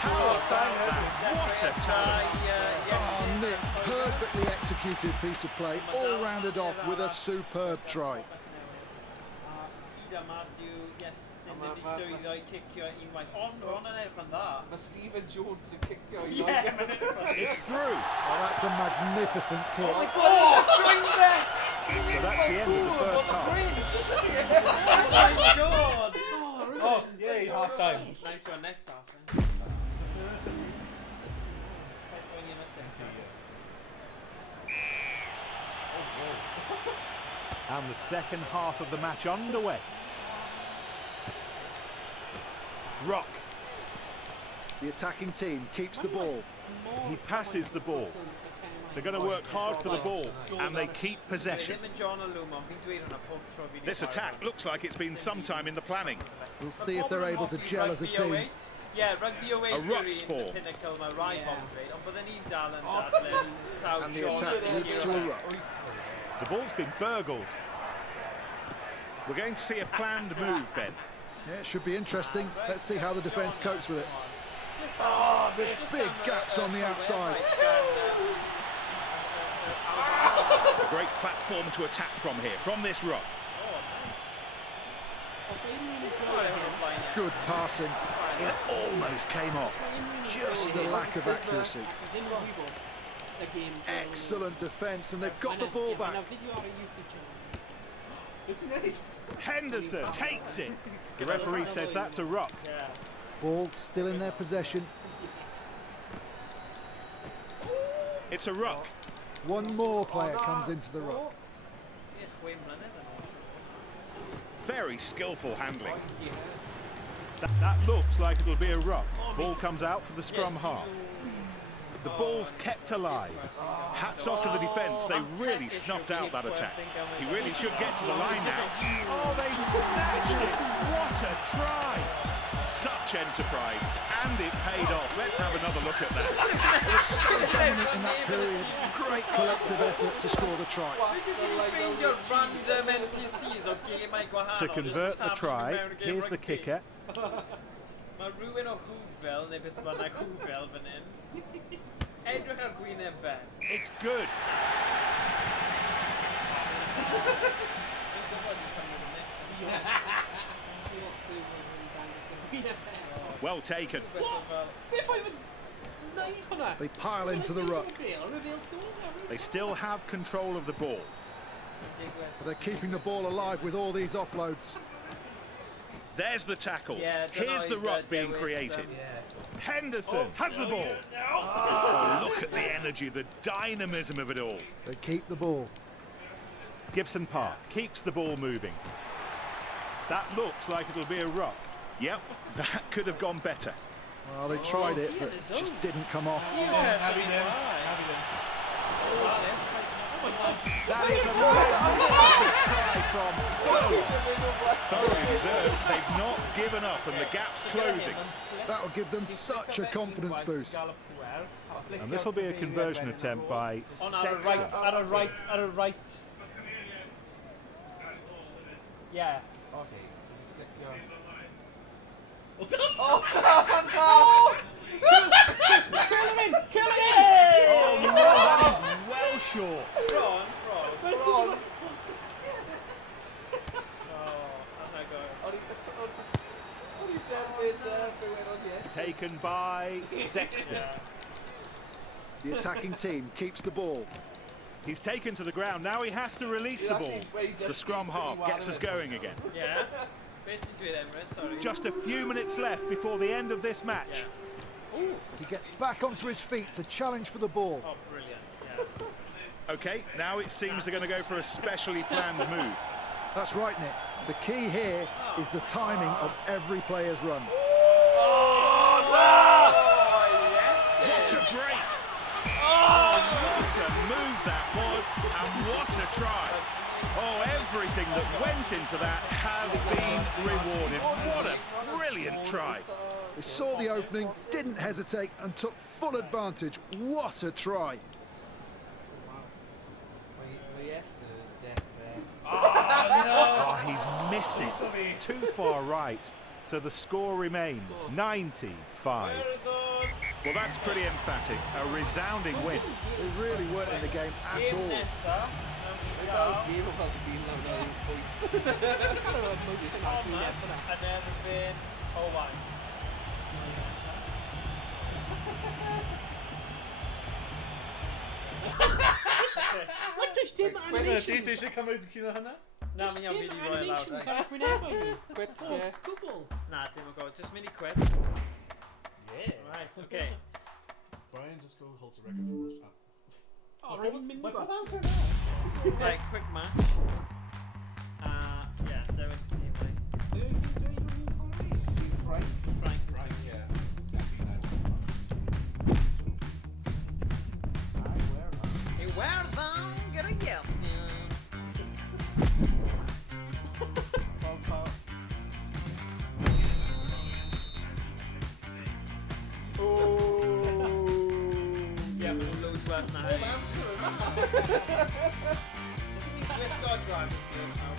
How about that? What a talent. Oh, Nick, perfectly executed piece of play, all rounded off with a superb try. Mae Stephen Jones yn cicio i It's through. Oh, that's a magnificent kick. So that's the end of the first half. Oh my god! Oh, yay, half time. Nice one, next half. Then. And the second half of the match underway. Rock. The attacking team keeps the ball. He passes the ball. They're going to work hard for the ball, and they keep possession. This attack looks like it's been some time in the planning. We'll see if they're able to gel as a team. Yeah, Rugby 08 A ruck's formed. Pinnacle, my right And the attack leads to a ruck. The ball's been burgled. We're going to see a planned move, Ben. Yeah, it should be interesting. Let's see how the defence copes with it. Oh, there's big gaps on the outside. A great platform to attack from here, from this ruck. Good passing. It almost came off. Just a lack of accuracy. Excellent defence, and they've got the ball back. Henderson takes it. The referee says that's a ruck. Ball still in their possession. It's a ruck. One more player comes into the ruck. Very skillful handling. That looks like it'll be a ruck. Ball comes out for the scrum half. The ball's kept alive. Hats off to the defence. They really snuffed out that attack. He really should get to the line now. Oh, they snatched it. What a try. Such enterprise. And it paid off. Let's have another look at that. It was so dominant in that period. Great collective effort to score the try. To convert the try, here's the kicker. Mae rhywun o Hwfel, neu beth bynnag Hwfel fan hyn, edrych ar gwyneb fe. It's good. Well taken. Beth oedd yn neud hwnna? They pile into the ruck. They still have control of the ball. They're keeping the ball alive with all these offloads. There's the tackle. Yeah, Here's the ruck being created. Henderson has the ball. Oh, look at the energy, the dynamism of it all. They keep the ball. Gibson Park keeps the ball moving. That looks like it'll be a ruck. Yep, that could have gone better. Well, they tried it, but just didn't come off. That is a magnificent try from Fydd. Thoroughly deserved. They've not given up and the gap's closing. That'll give them such a confidence boost. And this will be a conversion attempt by Sexton. At a right. Yeah. Kill him! Oh no, that is well short. Prawn. Taken by Sexton. The attacking team keeps the ball. He's taken to the ground. Now he has to release the ball. The scrum half gets us going again. Yeah. Sorry. Just a few minutes left before the end of this match. He gets back onto his feet to challenge for the ball. Oh, brilliant. Yeah. Okay, now it seems they're going to go for a specially planned move. That's right, Nick. The key here is the timing of every player's run. What a break! Oh, what a move that was, and what a try! Oh, everything that went into that has been rewarded. What a brilliant try! They saw the opening, didn't hesitate, and took full advantage. What a try! Oh, he's missed it. Too far right. So the score remains 95. Well, that's pretty emphatic. A resounding win. They really weren't in the game at all. Owain. Ti eisiau cymryd cyn o hynna? Na, mi'n iawn fi wedi rhoi lawr. Quit, yeah. Na, dim o gwybod, just mini quit. Yeah. Right, okay. Brian just go holds the record for most. Right, quick match. Yeah, Dewis and team Frank. Frank, yeah. Iwerddon gyda Iestyn. Yeah, but we'll lose worth now. Let's go drive this now.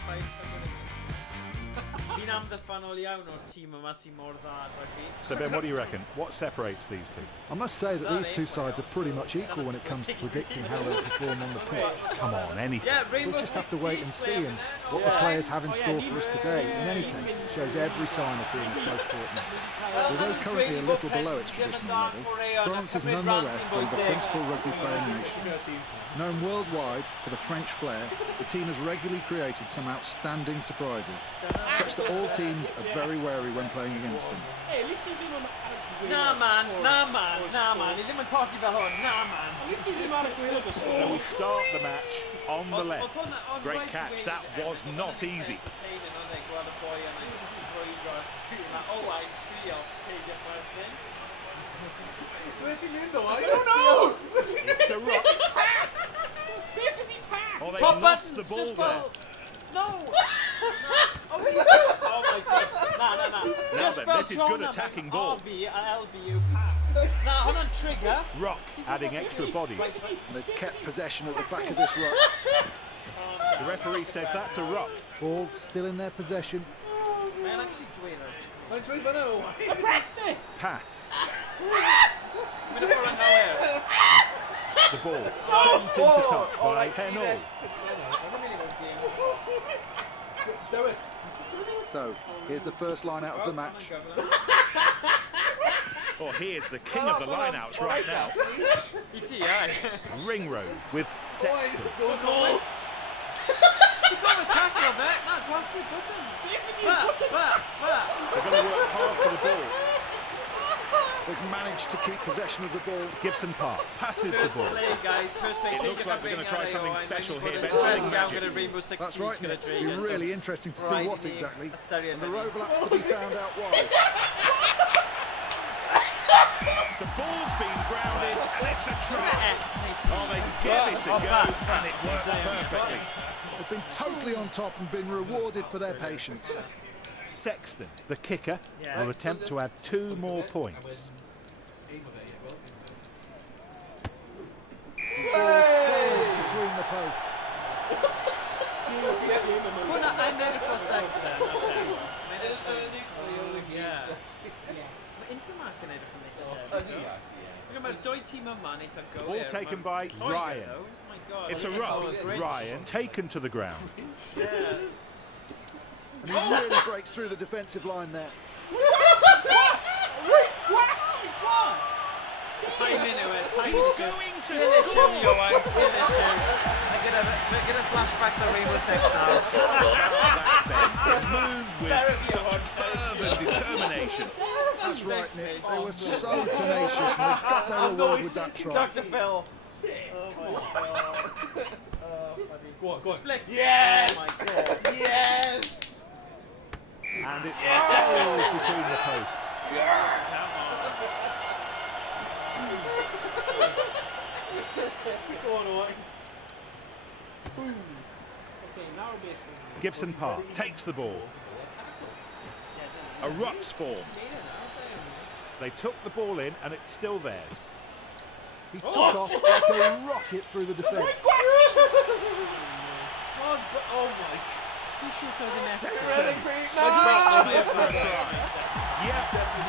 Fi'n amddiffynol iawn o'r tîm yma sy'n mor dda at rugby. So Ben, what do you reckon? What separates these two? I must say that these two sides are pretty much equal when it comes to predicting how they'll perform on the pitch. Come on, anything. Yeah, We'll just have to wait and see, and what the players have in store for us today. In any case, it shows every sign of being a close fortnight. Although currently a little below its traditional level, France is nonetheless one of the principal rugby playing nations. Known worldwide for the French flair, the team has regularly created some outstanding surprises, such that all teams are very wary when playing against them. Na man, ni ddim yn colli fel hwn, na man. So we start the match on the left. Great catch, that was not easy. Owain trio peidio chwerthin. It's a rock. Beth ydi pass? Oh, they've lost the ball there. No! Oh my god. Na. Now then, this is good attacking ball. RB a LBU pass. Na, hwnna'n trigger. Rock adding extra bodies. And they've kept possession at the back of this ruck. The referee says that's a rock. Ball still in their possession. Mae'n actually dweud o'r sgwrs. Mae'n dweud fan o. Y presni! Pass. Mae'n y ffordd yn hawdd. The ball sent into touch by Henol. Dewis. So, here's the first line out of the match. Oh, he is the king of the lineouts right now. Ring road with Sexton. Don't go. You got to tackle that. Not Glasgow button. They're going to work hard for the ball. They've managed to keep possession of the ball. Gibson Park passes the ball. It looks like they're going to try something special here. That's right, Nick. It'll be really interesting to see what exactly. And there are overlaps to be found out why. The ball's been grounded and it's a try. Oh, they give it a go and it worked perfectly. They've been totally on top and been rewarded for their patience. Sexton, the kicker, will attempt to add 2 more points. Sails between the posts. I made it for Sexton. Ball taken by Ryan. It's a ruck. Ryan taken to the ground. And he really breaks through the defensive line there. Time into it. Time He's is going to Finish him, score. Owain. Finish him. I'm gonna flashbacks of Rainbow Six now. Move with such fervour and determination. That's right, Nick. They were so tenacious and they got their reward with that try. Dr. Phil. Go on, go on. Flick. Yes! Oh my God. Yes! And it sails between the posts. Go on, Owain. Okay, now we'll be Gibson Park takes the ball. A ruck's formed. They took the ball in and it's still theirs. He took off like a rocket through the defence. Oh my. T-shirt over the Sexton. Yeah,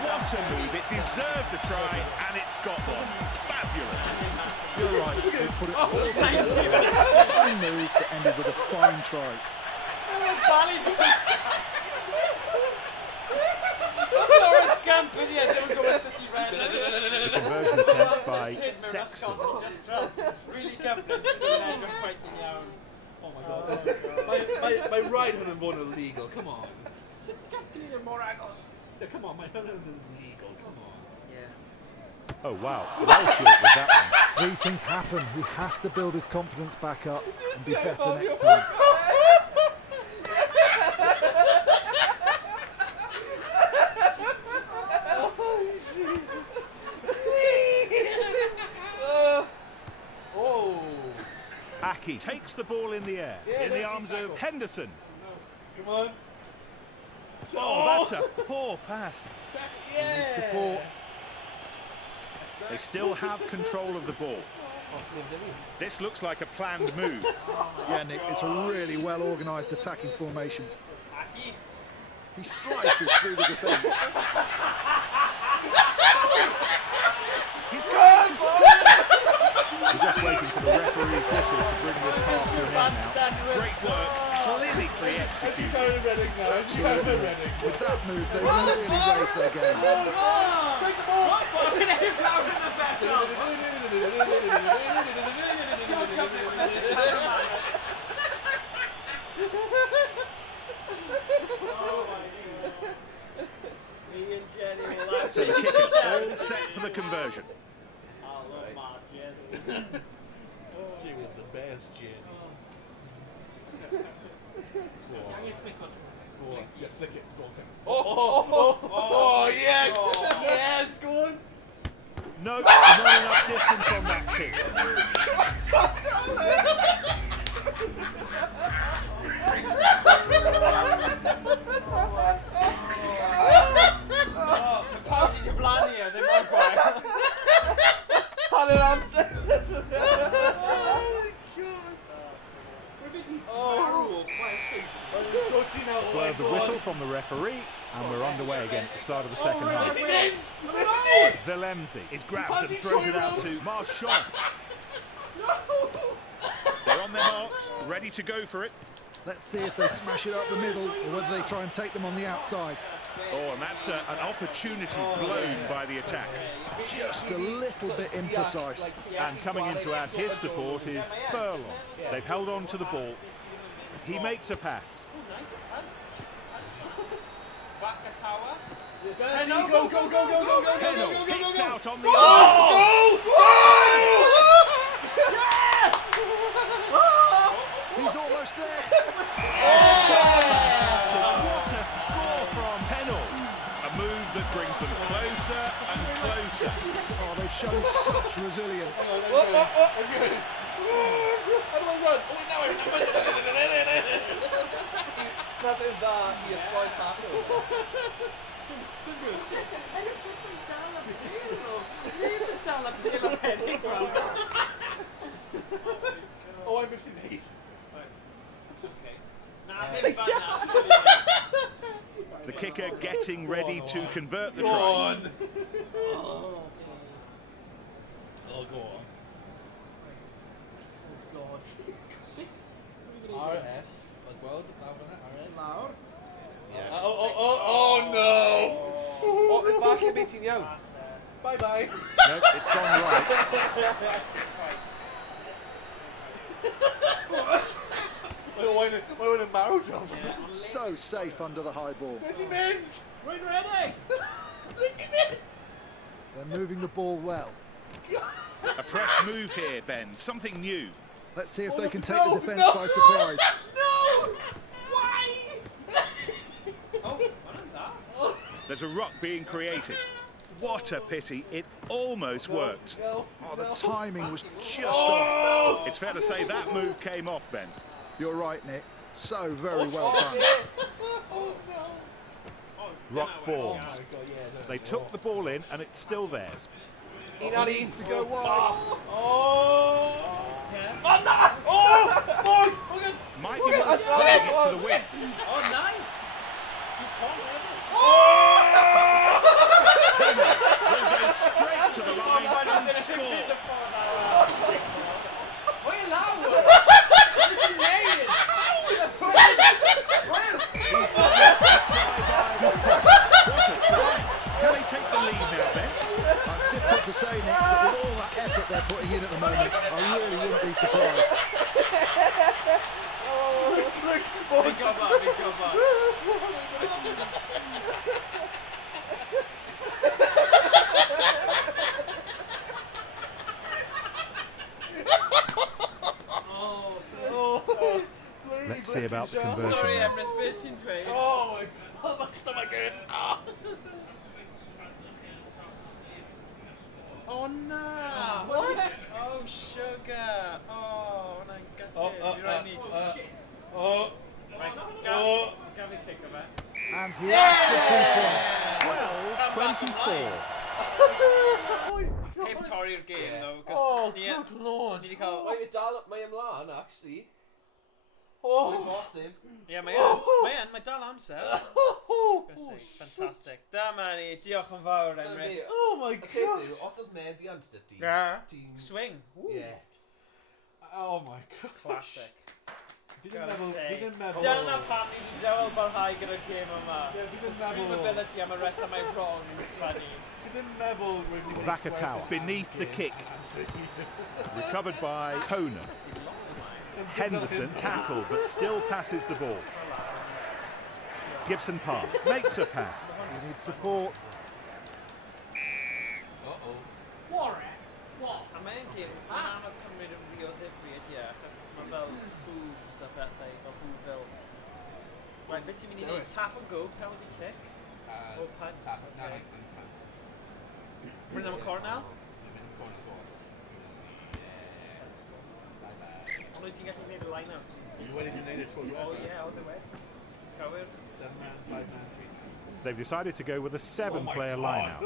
what a move. It deserved a try and it's got one. Fabulous. You're right. They put it all together. Fine move that ended with a fine try. Forrest Gump with you. They were going City Red. The conversion attempt by Sexton. Really confident. Fighting down. Oh my god. My right hand and one illegal. Come on. Yeah, come on, my hand and illegal. Come on. Yeah. Oh wow, well short with that one. These things happen. He has to build his confidence back up and be better next time. Aki takes the ball in the air, in the arms of Henderson. Come on. Oh, that's a poor pass. Yeah. Support. They still have control of the ball. This looks like a planned move. Yeah, Nick, it's a really well organised attacking formation. He slices through the defence. He's going to score! We're just waiting for the referee's whistle to bring this half to an end now. Great work, clinically executed. Absolutely. With that move, they really raised their game. Take the ball. Fucking hell, flower in the back. Me and Jenny will So the kick is all set for the conversion. I love my Jenny. She was the best, Jenny. Go on. Yeah, flick it. Go on, flick it. Oh, yes! Yes, go on. No, not enough distance on that kick. Oh, for Party de Blania, they won't cry. Had it on. Blow the whistle from the referee, and we're underway again at the start of the second half. Villemzy is grabbed and throws it out to Marchand. They're on their marks, ready to go for it. Let's see if they smash it up the middle or whether they try and take them on the outside. Oh, and that's an opportunity blown by the attack. Just a little bit imprecise. And coming in to add his support is Furlong. They've held on to the ball. He makes a pass. Heddiw, go, go, go, go, go, go, go, Heddiw go, go, kicked go. out on the Go! He's almost there. Fantastic. What a score from Heddiw. A move that brings them closer and closer. Oh, they've shown such resilience. How do I run? Oh, wait, now I Nothing that, he has spy tackle. Oh, I'm 58. The kicker getting ready to convert the try. Oh, go on. RS. Like, well, RS. Lawr. Yeah. Oh no! Oh, it's falle beth ti'n iawn. Bye bye. No, it's gone right. Owain yn marw job. So safe under the high ball. Where's he mynd? Rwy'n ready. Where's he mynd? They're moving the ball well. A fresh move here, Ben. Something new. Let's see if they can take the defence by surprise. No! Why? Oh, what is that? There's a ruck being created. What a pity. It almost worked. Oh, the timing was just off. It's fair to say that move came off, Ben. You're right, Nick. So very well done. Oh no! Ruck forms. They took the ball in and it's still theirs. Needs To go wide. Oh! Yeah. Oh no! Oh! Look! Look at! Might be worth spreading it to the wing. Oh, nice. Good point, Will go straight to the line and score. What are you laughing? It's amazing. He's got a try by What a try. Can they take the lead now, Ben? That's difficult to say, Nick, but with all that effort they're putting in at the moment, I really wouldn't be surprised. Big comeback, big comeback. Let's see about the conversion Sorry, now. I'm respecting Dwayne. Oh my god, my stomach hurts. Ah. Oh no! What? Oh sugar! Oh, and I got it. You right me. Oh. Right, Gabby kick of it. And he has the 2 points. 12-24. Heb torri'r game though, Oh, cos good lord. ni wedi cael... Mae ymlaen, actually. Oh. Bosib. Ie, mae dal amser. Oh, Fantastic. Dyma ni, diolch yn fawr, Emrys. Oh my god. Os oes meddiant dy ti. Yeah. Ti'n... Swing. Yeah. Oh my god. Classic. Fi ddim meddwl. Dyna pam ni wedi dewel barhau gyda'r gêm yma. Ie, fi ddim Stream meddwl. ability am y reswm mae wrong yn funny. Fi ddim meddwl rydyn ni'n Vakatawa beneath the kick. Recovered by Kona. Henderson tackled but still passes the ball. Gibson Park makes a pass. He needs support. Warren! What? A mae'n gêm, mae'n anodd cymryd yn rio ddifri ydi e, achos mae fel boobs a bethau, fel boovil. Right, beth ti'n mynd i wneud? Tap and go, penalty kick? O punt? Okay. Rwy'n am y cornel? Ond wyt ti'n gallu gwneud y line-out? Dwi wedi gwneud y tro O ie, o ddiwedd. Cywir. 7-man, 5-man, 3-man. They've decided to go with a 7-player lineout.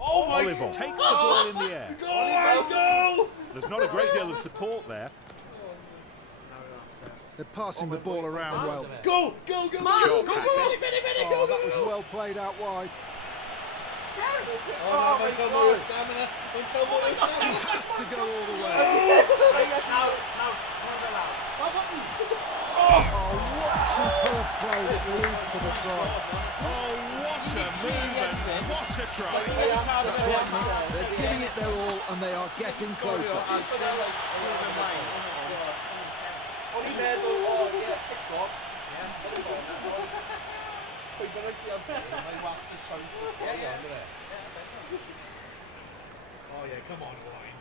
Oh my Oliver takes the ball in the air. god. There's not a great deal of support there. They're passing the ball around well. Go, go, go, Mas, go, go, go, go, go, Oh, that was well played out wide. Oh my God! Stamina. He has to go all the way. Yes! Oh my gosh! Now, move it out. Oh, what superb play that leads to the try. Oh, what a move and what a try. That's right, Nick. They're giving it their all and they are getting closer. Only meddwl, oh yeah, kick boss. Pwy bynnag sy'n am beth, mae wastad siawns to sgwini on, dde? Oh yeah, come on, Owain.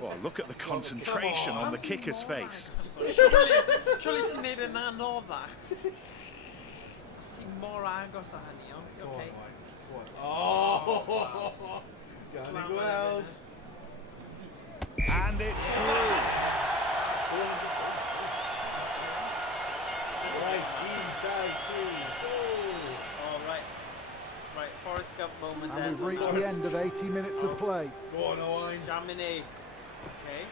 Well, look at the concentration on the kicker's face. Surely ti'n neud yn anoddach. Os ti'n mor agos a hynny, ond Go on, okay. Owain. Go on. Oh! Gael ei gweld. And it's through. Right, 1, 2, 3, Oh, right, Forrest Gump moment And then. we've reached the end of 80 minutes of play. go on, Owain. Jamini. Okay.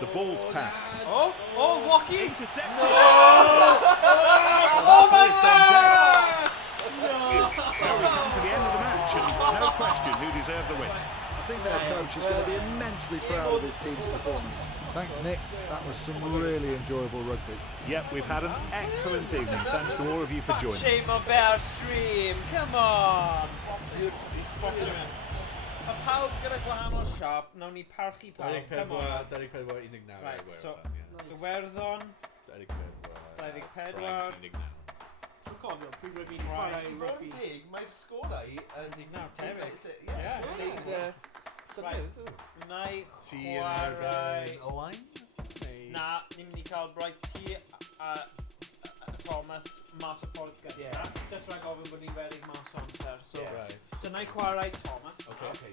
The ball's passed. Oh, Walkie! Intercepted. Oh my God! So we come to the end of the match and no question who deserved the win. I think their coach is going to be immensely proud of his team's performance. Thanks, Nick. That was some really enjoyable rugby. Yep, we've had an excellent evening. Thanks to all of you for joining Shame us. of our stream, come on! He's spotted. A pawb gyda gwahanol siop, nawn ni parchu pawb, come on. 24, 19. Right, so, Iwerddon, 24. Dwi'n cofio, pryd rwy'n Right. chwarae Fod rugby. dig, mae'r sgorau yn... Tebyg. Ie, Ie. wneud syniad, ydw. Neu Ti yn chwarae... erbyn Owain? Na, ni'n mynd i cael broi ti a Thomas mas o ffordd gyda. Ie. Just rhaid gofyn bod ni'n weddig mas o amser. So, Ie. Right. so na i chwarae Thomas. Okay.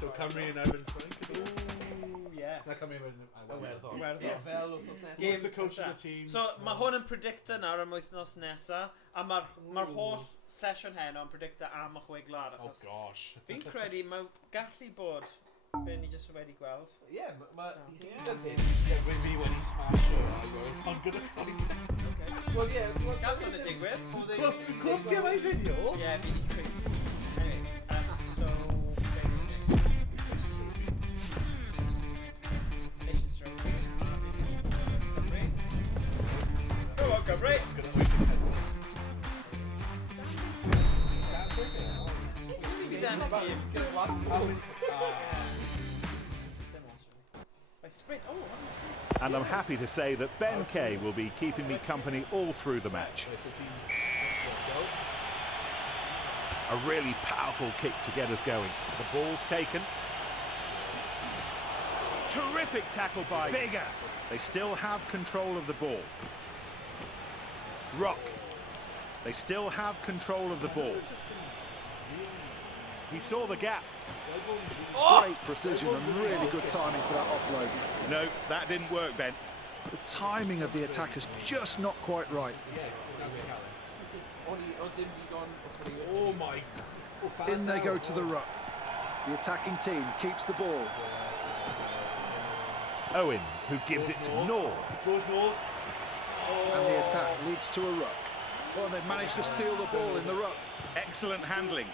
So Cymru yn erbyn Ffrainc? Ooh, yeah. Na Cymru yn Iwerddon. Iwerddon. Ie, fel wrthnos nesaf. What's the coach of the team? So mae hwn yn predictor nawr am wythnos nesa a mae'r holl sesiwn heno yn predictor am y chwiglar. Oh gosh. Fi'n credu mae gallu bod be ni jyst wedi gweld. Ie, mae... Ie, fi wedi smasho algorithm ond gyda chwaith. Wel ie, Gall hwn y digwydd. Clwb gen ei fideo? Ie, fi di cryd. Anyway, so... Nation strength. Cymru. Go on, Cymru! Gyda Owain yn pedwar. Bydd yn y tîm. By sprint. Oh, what is sprint? And I'm happy to say that Ben Kay will be keeping me company all through the match. A really powerful kick to get us going. The ball's taken. Terrific tackle by Bigger. They still have control of the ball. Rock. They still have control of the ball. He saw the gap. Great precision and really good timing for that offload. No, that didn't work, Ben. The timing of the attack is just not quite right. Oh my. In they go to the ruck. The attacking team keeps the ball. Owens, who gives it to North. George North. And the attack leads to a ruck. Well, they've managed to steal the ball in the ruck. Excellent handling.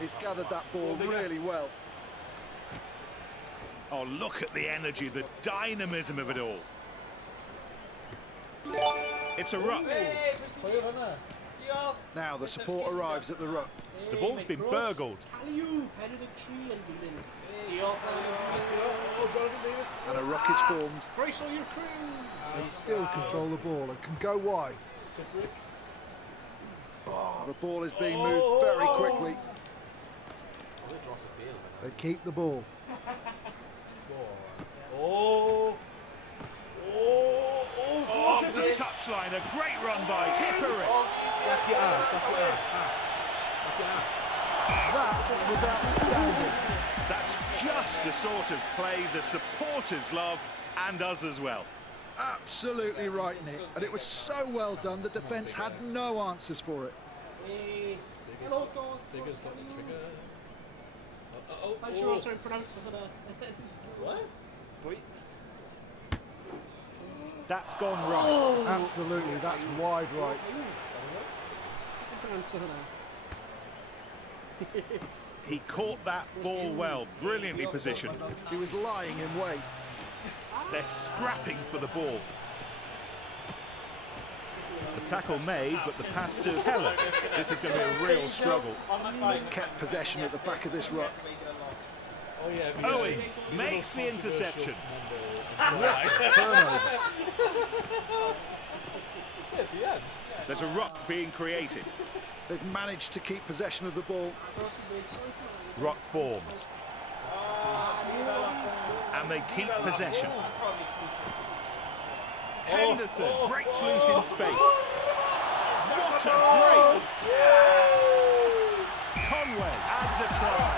He's gathered that ball really well. Oh, look at the energy, the dynamism of it all. It's a ruck. Hey, diolch. Now the support arrives at the ruck. The ball's been burgled. Heddiw, headed a tree and dilyn. Diolch. Oh, Jonathan Davis. And a ruck is formed. Brace all your crew! They still control the ball and can go wide. Oh, the ball is being moved very quickly. They keep the ball. Off the touchline, a great run by Tipper. That was outstanding. That's just the sort of play the supporters love, and us as well. Absolutely right, Nick. And it was so well done, the defence had no answers for it. Hey, hello, God. Figures got the trigger. I'm sure I was trying to pronounce it. What? Wait. That's gone right. Absolutely, that's wide right. He caught that ball well, brilliantly positioned. He was lying in wait. They're scrapping for the ball. The tackle made, but the pass to Keller. This is going to be a real struggle. They've kept possession at the back of this ruck. Oh yeah. Owain makes the interception. Turnover. There's a ruck being created. They've managed to keep possession of the ball. Ruck forms. And they keep possession. Henderson breaks loose in space. What a break! Conway adds a try.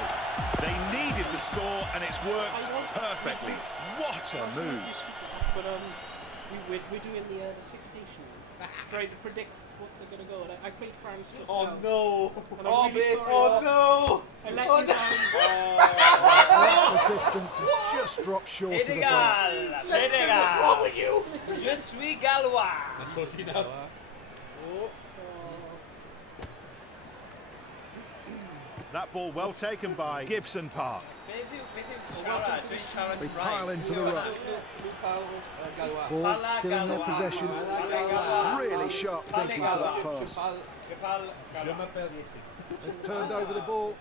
They needed the score and it's worked perfectly. What a move! But we're doing the Six Nations. Trying to predict what they're going to go. And I played France just now. No! And I'm really sorry. no! I let you down. The distance just dropped short of the goal. Sénégal. What's wrong with you? Je suis gallois. That ball well taken by Gibson Park. They pile into the ruck. Ball still in their possession. Really sharp thinking for that pass. They've turned over the ball.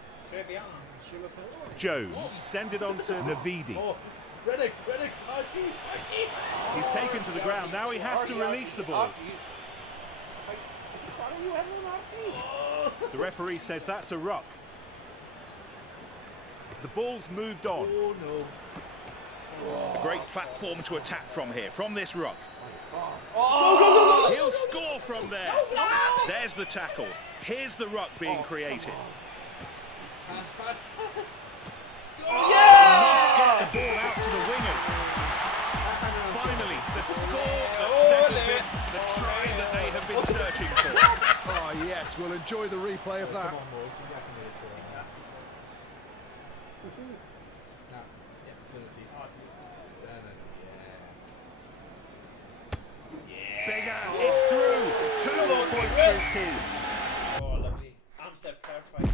Jones send it on to Navidi. Reddick, Marty! He's taken to the ground. Now he has to release the ball. The referee says that's a ruck. The ball's moved on. Oh no. Great platform to attack from here, from this ruck. Oh! He'll score from there. There's the tackle. Here's the ruck being created. Pass. Must get the ball out to the wingers. Finally, the score that settles it, the try that they have been searching for. Oh yes, we'll enjoy the replay of that. Big out, it's through. 2 more points for his team. Oh, lovely. I'm so perfect.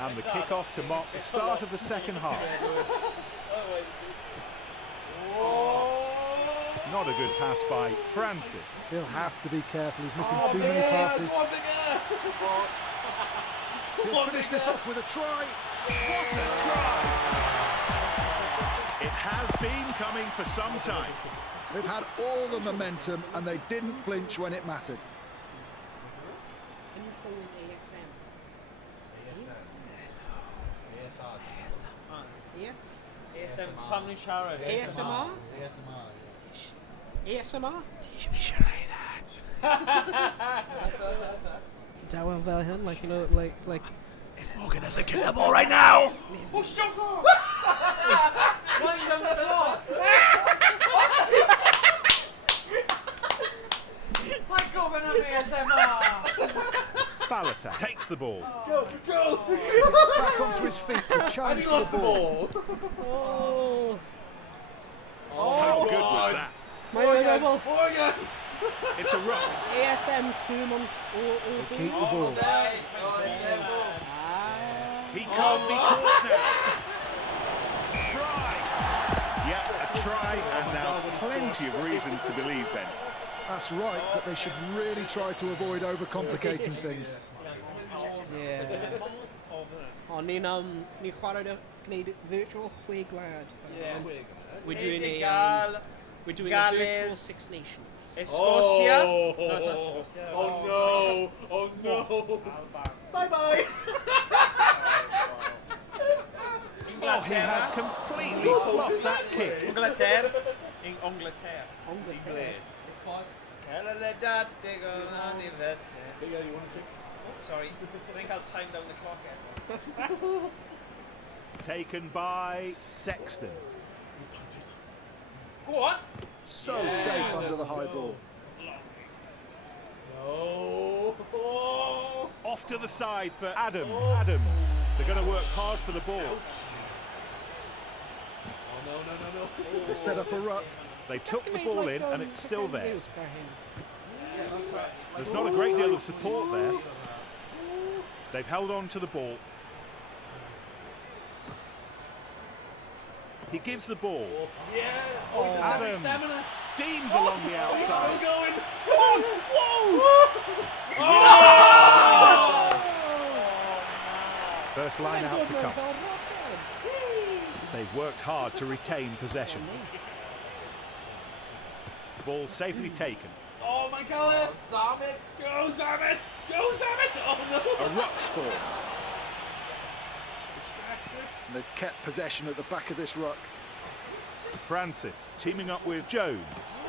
And the kick-off to mark the start of the second half. Not a good pass by Francis. He'll have to be careful. He's missing too many passes. He'll finish this off with a try. What a try! It has been coming for some time. They've had all the momentum and they didn't flinch when it mattered. Can you call it ASM? ASM pam nhw'n siarad. ASMR? ASMR? Dawel fel hyn, like, you know, like... Morgan has to kill the ball right now! Oh, stop her! Lying down the floor! By gofyn am ASMR! Foul attack. Takes the ball. Go! Back onto his feet to challenge for the ball. How good was that? Morgan! It's a ruck. ASM Crewmont Keep the ball. He can't be caught now. Try. Yeah, a try, and now plenty of reasons to believe, Ben. That's right, but they should really try to avoid overcomplicating things. Ni'n chwarae gwneud virtual chweglad. We're doing a virtual Six Nations. Escocia? Oh. No, it's not Escocia. Oh no! Bye! Oh, he has completely flopped that kick. Angleterre. Angleterre. Because Quelle le date de ton anniversaire? You want to kiss this? Oh, sorry. I think I'll time down the clock here. Taken by Sexton. Go on. So safe under the high ball. No! Off to the side for Adams. They're going to work hard for the ball. Oh no! They set up a ruck. They took the ball in and it's still theirs. For him. There's not a great deal of support there. They've held on to the ball. He gives the ball. Yeah. Oh, he doesn't have any Adams stamina. steams along the He's still outside. going. First line out to come. They've worked hard to retain possession. Ball safely taken. Oh my God! Zamet! Go Zamet! Go Zamet! Oh no! A ruck's formed. And they've kept possession at the back of this ruck. Francis teaming up with Jones.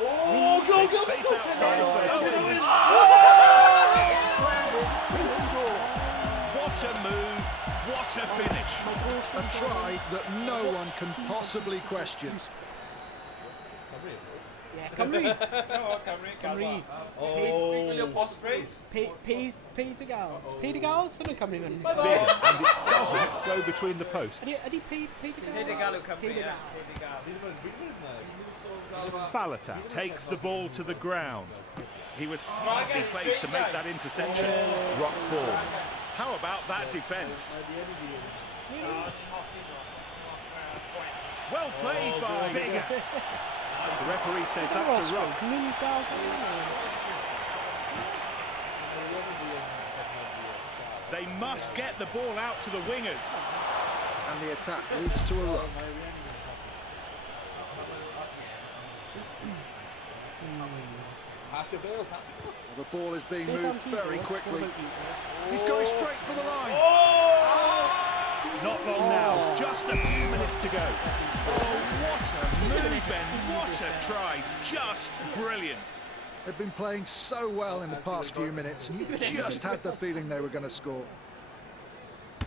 Oh, go, They go, space go, outside go, of their go, go, wings. They score. What a move, what a finish. A try that no one can possibly question. Yeah, Cymru. No, Cymru. Cymru. Will your post praise? Pay to gals. Pay to gals? Hwnnw Cymru yn. Big, and it doesn't go between the posts. Ydy pay to gals? Pay to galw Cymru, Pay to ie. gal. Falata takes the ball to the ground. He was smartly placed to make that interception. Rock forms. How about that defence? Well played by Bigger. The referee says that's a ruck. They must get the ball out to the wingers. And the attack leads to a ruck. Pass your bill, pass your bill. Well, the ball is being moved very quickly. He's going straight for the line. Not long now, just a few minutes to go. Oh, what a move, Ben, what a try, just brilliant. They've been playing so well in the past few minutes. You just had the feeling they were going to score.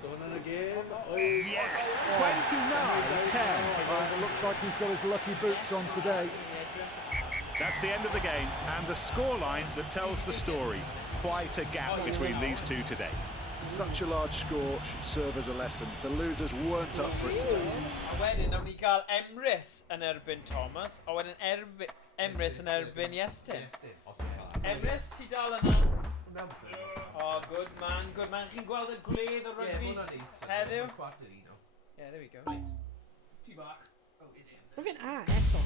So another game. Yes, 29-10. It looks like he's got his lucky boots on today. That's the end of the game and a scoreline that tells the story. Quite a gap between these two today. Such a large score should serve as a lesson. The losers weren't up for it today. A wedyn, nawn ni gael Emrys yn erbyn Thomas, a wedyn Emrys yn erbyn Iestyn. Emrys, ti dal yna? Oh, good man, good man. Chi'n gweld y gledd o rygbi heddiw? Yeah, there we go. Right. Ti bach. Oh, you did. Mae fe'n a eto.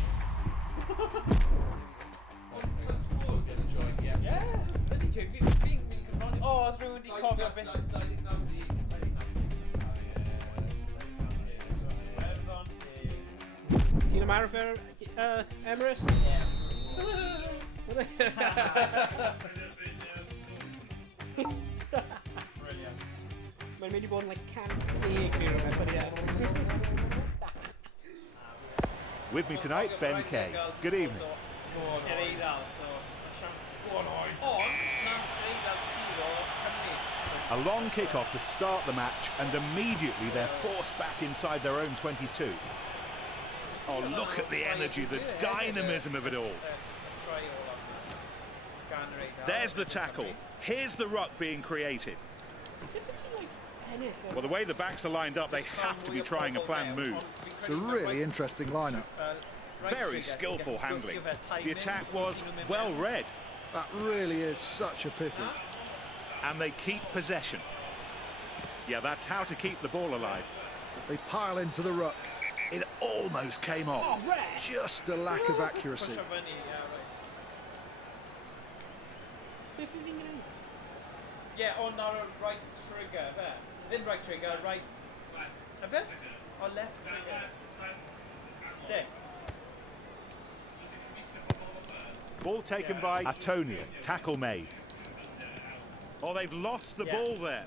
The scores that enjoying, yes. Yeah, ydy ti. Fi'n mynd i cyfrannu. O, oedd rhywun di cofio beth. Ti'n ymarfer Emrys? Mae'n mynd i bod yn like cant deg neu rhywbeth, but yeah. With me tonight, Ben Kay. Good evening. Yr Eidal, so siams. Ond, nath Eidal tiro Cymru. A long kick-off to start the match, and immediately they're forced back inside their own 22. Oh, look at the energy, the dynamism of it all. There's the tackle. Here's the ruck being created. Well, the way the backs are lined up, they have to be trying a planned move. It's a really interesting lineup. Very skillful handling. The attack was well read. That really is such a pity. And they keep possession. Yeah, that's how to keep the ball alive. They pile into the ruck. It almost came off. Just a lack of accuracy. Yeah, on our right trigger, there. Then right trigger, right. A bit? Or left trigger? Stick. Ball taken by Atonia. Tackle made. Oh, they've lost the ball there.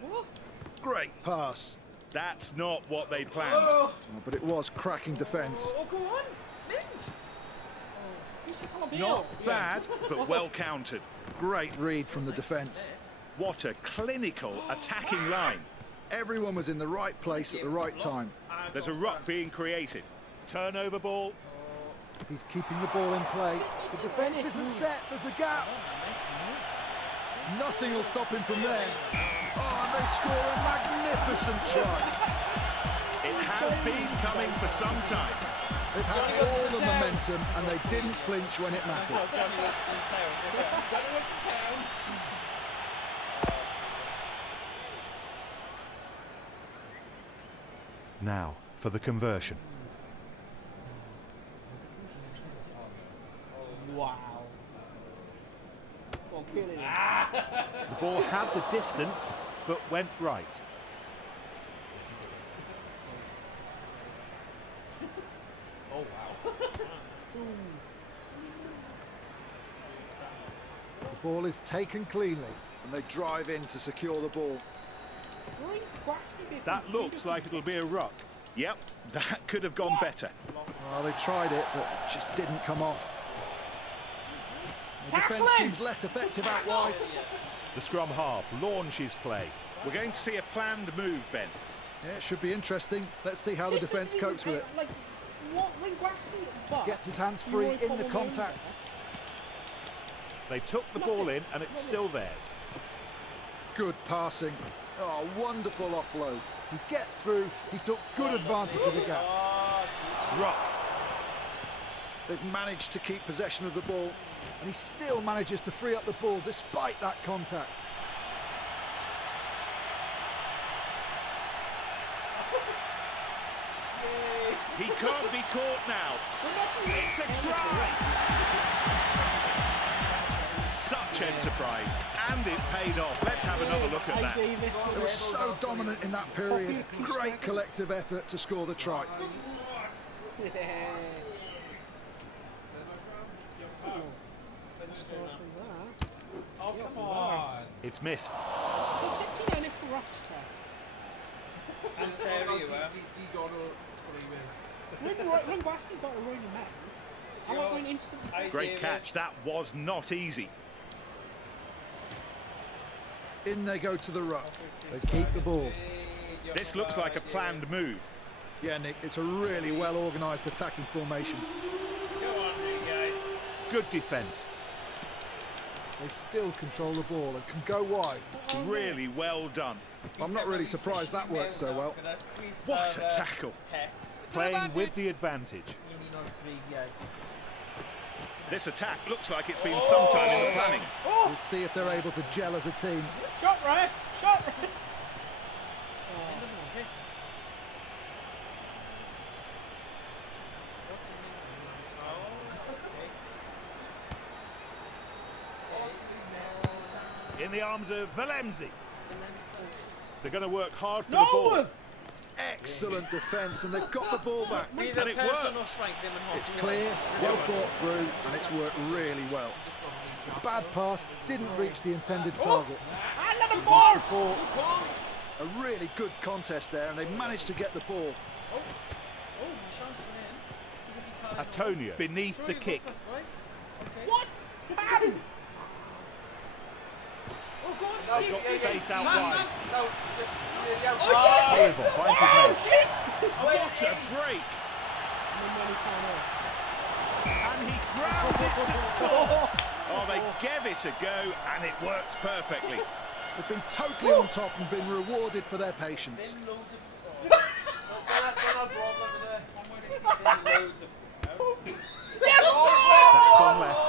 Great pass. That's not what they planned. Oh, but it was cracking defence. Oh, go on! Mint! Not bad, but well countered. Great read from the defence. What a clinical attacking line. Everyone was in the right place at the right time. There's a ruck being created. Turnover ball. He's keeping the ball in play. The defence isn't set. There's a gap. Nothing will stop him from there. Oh, and they score a magnificent try. It has been coming for some time. They've had all the momentum and they didn't flinch when it mattered. Johnny Wilkes in town. Johnny Wilkes in town. Now for the conversion. Wow. Well, clearly. The ball had the distance, but went right. Oh wow. The ball is taken cleanly and they drive in to secure the ball. That looks like it'll be a ruck. Yep, that could have gone better. Well, they tried it, but it just didn't come off. The defence seems less effective out wide. The scrum half launches play. We're going to see a planned move, Ben. Yeah, it should be interesting. Let's see how the defence copes with it. Like, what? But Gets his hands free in the contact. They took the ball in and it's still theirs. Good passing. Oh, wonderful offload. He gets through. He took good advantage of the gap. Ruck. They've managed to keep possession of the ball, and he still manages to free up the ball despite that contact. He can't be caught now. It's a try. Such enterprise, and it paid off. Let's have another look at that. They were so dominant in that period. Great collective effort to score the try. Oh come on. It's missed. I'm sorry, you were. Great catch. That was not easy. In they go to the ruck. They keep the ball. This looks like a planned move. Yeah, Nick, it's a really well-organised attacking formation. Go on, guy. Good defence. They still control the ball and can go wide. Really well done. I'm not really surprised that worked so well. What a tackle. Playing with the advantage. This attack looks like it's been some time in the planning. We'll see if they're able to gel as a team. Shot, ref! Shot, ref! In the arms of Valemzi. They're going to work hard for the ball. Excellent defence, and they've got the ball back. And it worked. It's clear, well thought through, and it's worked really well. Bad pass, didn't reach the intended target. Watch the ball. A really good contest there, and they managed to get the ball. Antonio beneath the kick. What? Happened? Got space out wide. No, just Oliver finds his mate. What a break! And he grounds it to score. Oh, they gave it a go, and it worked perfectly. They've been totally on top and been rewarded for their patience. That's gone left.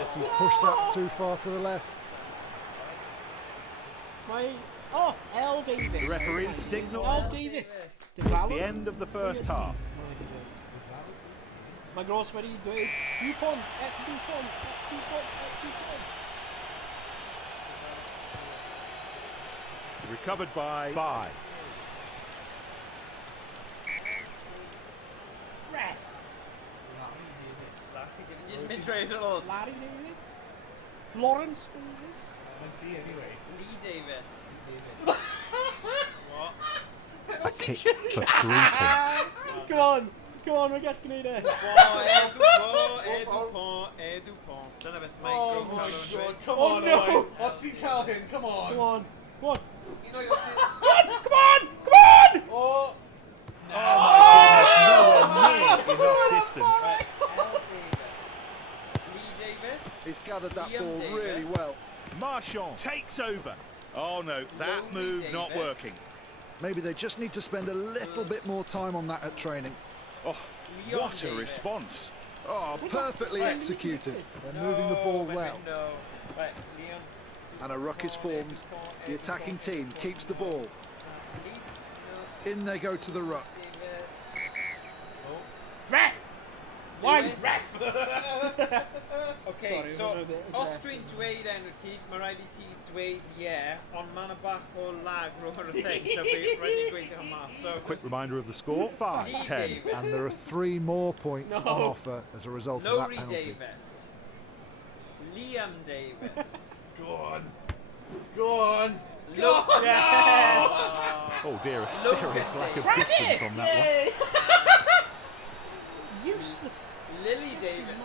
Yes, he's pushed that too far to the left. L. Davis. The referee signalled L. Davis. it's the end of the first half. My gross ready, Dupont, Dupont. Recovered by. Ref. Just mid-trade at all. Larry Davis. Lawrence Davis. anyway. Lee Davis. A kick for 3 points. Come on, we're getting it. Dupont. Dyna beth mae Oh Grove my Calhoun god, dweud. come Oh, on, no. Owain. I'll see Calhoun, come on. Come on. You know you'll see. Come on! Oh! Nowhere near enough distance. Lee Davis. He's gathered that Liam ball Davis. really well. Marchand takes over. Oh no, that move not working. Maybe they just need to spend a little bit more time on that at training. Oh, what a response. Oh, perfectly executed. They're moving the ball well. No. Right, Liam. And a ruck is formed. The attacking team keeps the ball. In they go to the ruck. Ref! Why? Ref! Okay, Sorry, so I'm a bit os aggressive. dwi'n dweud enw ti, mae rhaid I ti dweud ie, ond mae yna bach o lag rhwng y thing, so fi rhaid I gweithio hwnna. So, Quick reminder of the score, 5-10. And there are 3 more points on offer as a result of that Lowry penalty. Davis. Liam Davis. Go on. Go on. Luke Oh dear, a serious lack of distance on that one. Useless. Lily Davis.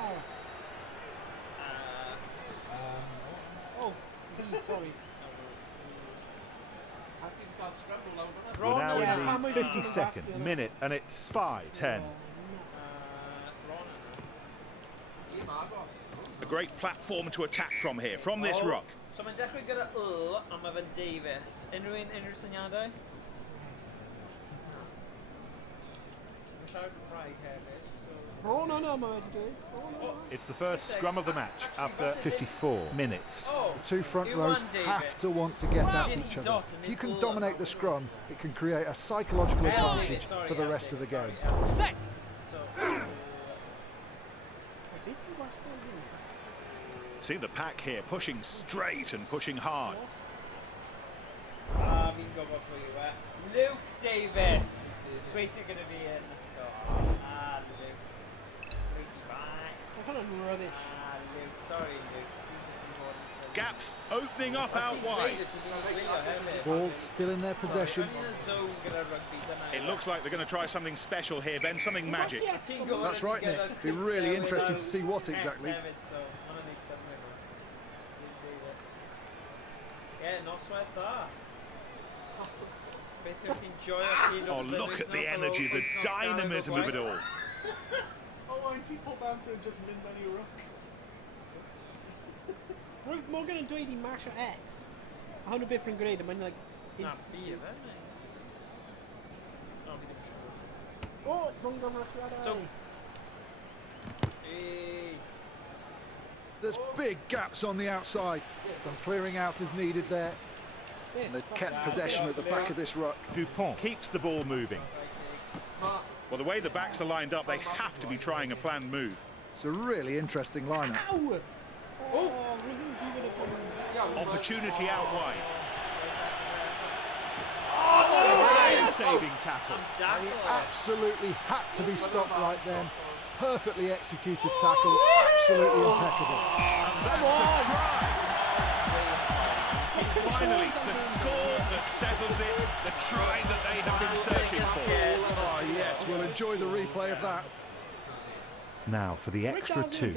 Oh, sorry. Actually, you can't scramble over that. We're now Yeah, in the 52nd minute and it's 5-10. A great platform to attack from here, from this ruck. So mae'n dechrau gyda a mae fe'n Davis. Unrhyw syniadau? Mae'n siarad Cymraeg hefyd, so... Oh, no, mae wedi dweud. Oh, no. It's the first scrum of the match after 54 minutes. Oh, The 2 front Iwan rows Davis. have to want to get at each other. If you can dominate the scrum, it can create a psychological advantage for the rest of the game. Sick! So, See the pack here, pushing straight and pushing hard. fi'n gwybod pwy yw e. Luke Davis. Gweithio gyda fi yn ysgol. Luke. Luke back. Mae hwnna'n rubbish. Luke. Sorry, Luke. Fi'n just yn bod yn sylwi. Gaps opening up out Ti'n wide. dweud ti'n gwylio hefyd. Ball still in their possession. Sorry, yn y zone gyda rugby, dyna It looks like they're going to try something special here, Ben, something magic. Ti'n gwybod That's yn right, gyda Nick. Be Chris really Elwyn interesting o to see what Het exactly. hefyd, so ma' hwnna'n neud synnwyr nhw. Luke Davis. Ie, noswaith dda. Beth yw'ch chi'n joio chi dros Oh, look at the energy, the dynamism of it all. Oh, ain't he pull bouncer and just mid-money ruck? Roedd Morgan yn dweud I masio X. A hwn yn beth rwy'n gwneud, a mae'n like... Na, fi yfe, neu? No, fi ddim siŵr. O, rwy'n gofrechiadau. So... Hey. There's big gaps on the outside. Some clearing out is needed there. And they've kept possession at the back of this ruck. Dupont keeps the ball moving. Well, the way the backs are lined up, they have to be trying a planned move. It's a really interesting lineup. Ow! Oh, rwy'n give it a... Opportunity out wide. Oh, saving tackle. Absolutely had to be stopped right then. Perfectly executed tackle. Absolutely impeccable. And that's a try. Finally, the score that settles it, the try that they have been searching for. Oh yes, we'll enjoy the replay of that. Now for the extra 2.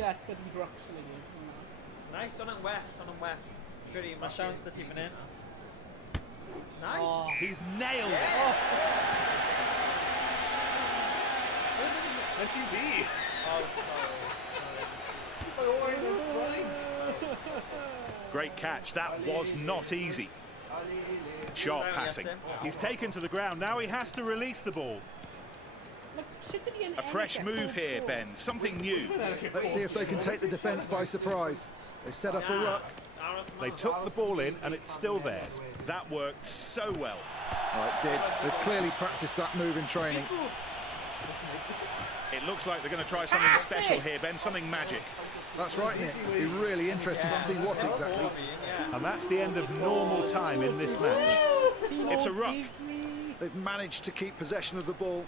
Nice, on yn well, on yn well. Gwiri, mae siawns da ti fan hyn. Nice. He's nailed it. NTV! Oh, sorry. Owain and Frank! Great catch, that was not easy. Sharp passing. He's taken to the ground, now he has to release the ball. A fresh move here, Ben, something new. Let's see if they can take the defence by surprise. They set up a ruck. They took the ball in and it's still theirs. That worked so well. Oh, it did. They've clearly practiced that move in training. It looks like they're going to try something special here, Ben, something magic. That's right, Nick. It'll be really interesting to see what exactly. And that's the end of normal time in this match. It's a ruck. They've managed to keep possession of the ball.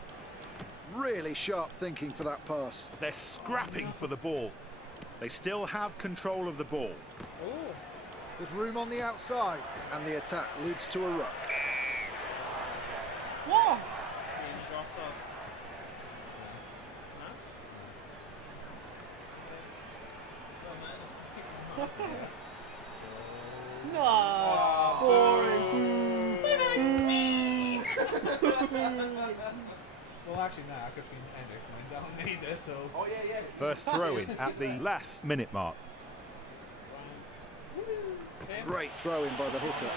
Really sharp thinking for that pass. They're scrapping for the ball. They still have control of the ball. There's room on the outside, and the attack leads to a ruck. What? No! Boring! Well, actually, nah, because we ended down neither, so. Oh, yeah. First throw in at the last minute mark. Great throw in by the hooker.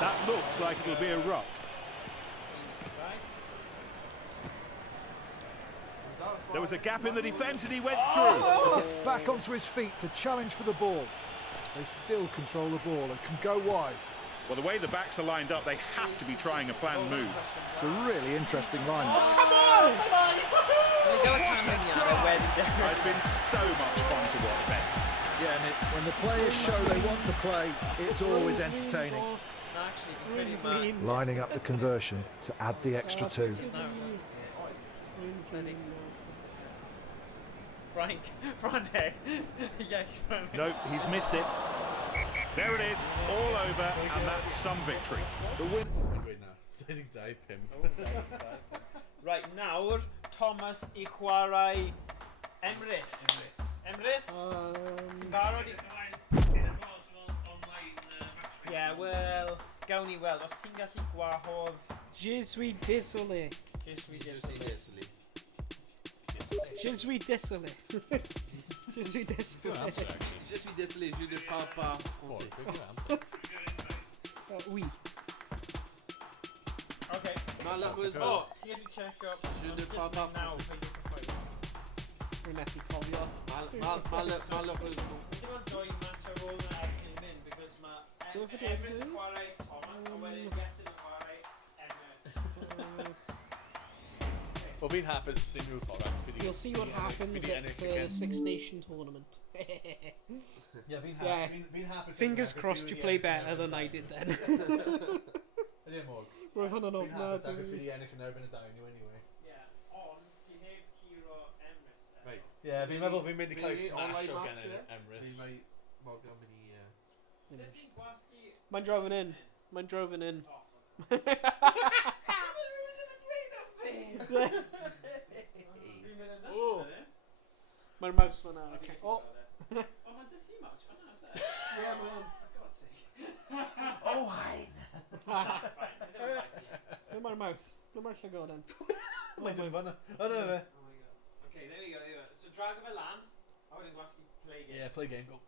That looks like it'll be a ruck. There was a gap in the defence and he went through. He gets back onto his feet to challenge for the ball. They still control the ball and can go wide. Well, the way the backs are lined up, they have to be trying a planned move. It's a really interesting line. It's been so much fun to watch, Ben. Yeah, and when the players show they want to play, it's always entertaining. Lining up the conversion to add the extra 2. Frank. Yes, Frank. No, he's missed it. There it is, all over, and that's some victory. The win. Great now. I think die, Pim. Right, nawr, Thomas YnChwarae Emrys. Ti'n barod i... Yeah, wel, gawn ni weld. Os ti'n gallu gwahodd... Je suis désolé. Je suis désolé. Je suis désolé. Je suis désolé. Je suis désolé, je ne parle pas français. Oui. Okay. Malheureusement, Ti'n gallu check up... je ne parle pas français. Rwy'n methu cofio. Malheureusement. Dim ond dwy match ar ôl na ers ni'n mynd, because mae Emrys yn chwarae Thomas, a wedyn Iestyn yn chwarae Emrys. Wel, fi'n hapus unrhyw ffordd. You'll see what happens at the Six Nation tournament. Yeah, fi'n hapus. Fingers crossed you play better than I did then. Ydy, Morg. Roedd hwnna'n Fi'n hapus ofnad. agos fi di ennill yn erbyn y dawn nhw anyway. Yeah, ond ti heb curo Emrys. Right. Yeah, fi'n meddwl fi'n mynd i cael ei Fi online smash o match, gen ie? Emrys. Fi mae Morgan mynd i... Sut fi'n gwasgu... Mae'n drofyn in. Mae'n drofyn in. Mae'r mouse fan'na. O! O, mae dy ti match fan'na, is it? Yeah, man. For God's sake. Owain! Ble mae'r mouse? Ble mae'r llygoden? Mae'n dweud fan'na. O, no, fe. Oh my god. Okay, there we go. So drag fe lan, a wedyn gwasgu play game. Yeah, play game. Go.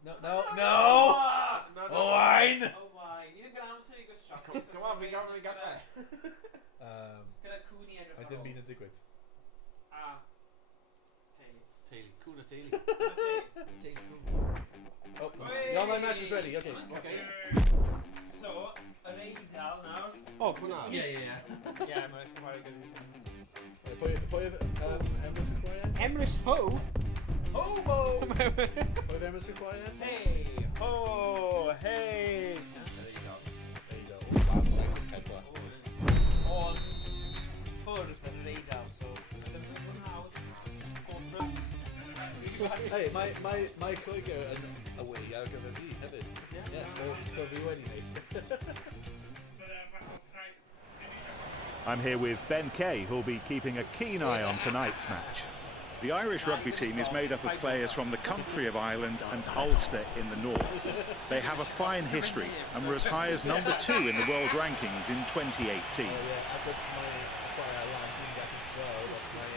No! Owain! Owain! Owain. Ni ddim gyda amser i gwrs trac. Come on, fi gael fi gada. Gyda cwni edrych I didn't mean to digwydd. A... Teulu. Teulu, cwna teulu. Teulu. Oh, the online match is ready. Okay. So, yr Eidal nawr. O, Hwna? Yeah, mae'n chwarae gyda Pwy oedd Emrys yn chwarae? Emrys Ho! Hobo! Pwy oedd Emrys yn chwarae? Hey! Ho! Hey! There you go. Wow, 7-4. Ond ffwrdd yr Eidal, so... Ddim yn hawdd. Fortress. Hey, mae Cloigo yn away ar gyfer fi hefyd. Yeah, so fi wedi wneud. I'm here with Ben Kay, who'll be keeping a keen eye on tonight's match. The Irish rugby team is made up of players from the country of Ireland and Ulster in the north. They have a fine history and were as high as number 2 in the world rankings in 2018. Agos mae chwarae lan sy'n gallu gweld os mae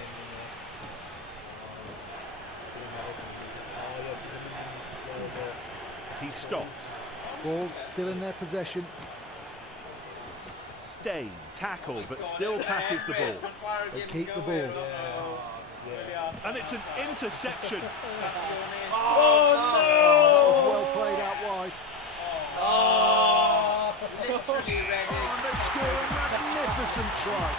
He stops. Ball still in their possession. Stain, tackle, but still passes the ball. They keep the ball. And it's an interception. Well played out wide. Literally ready. And they score a magnificent try.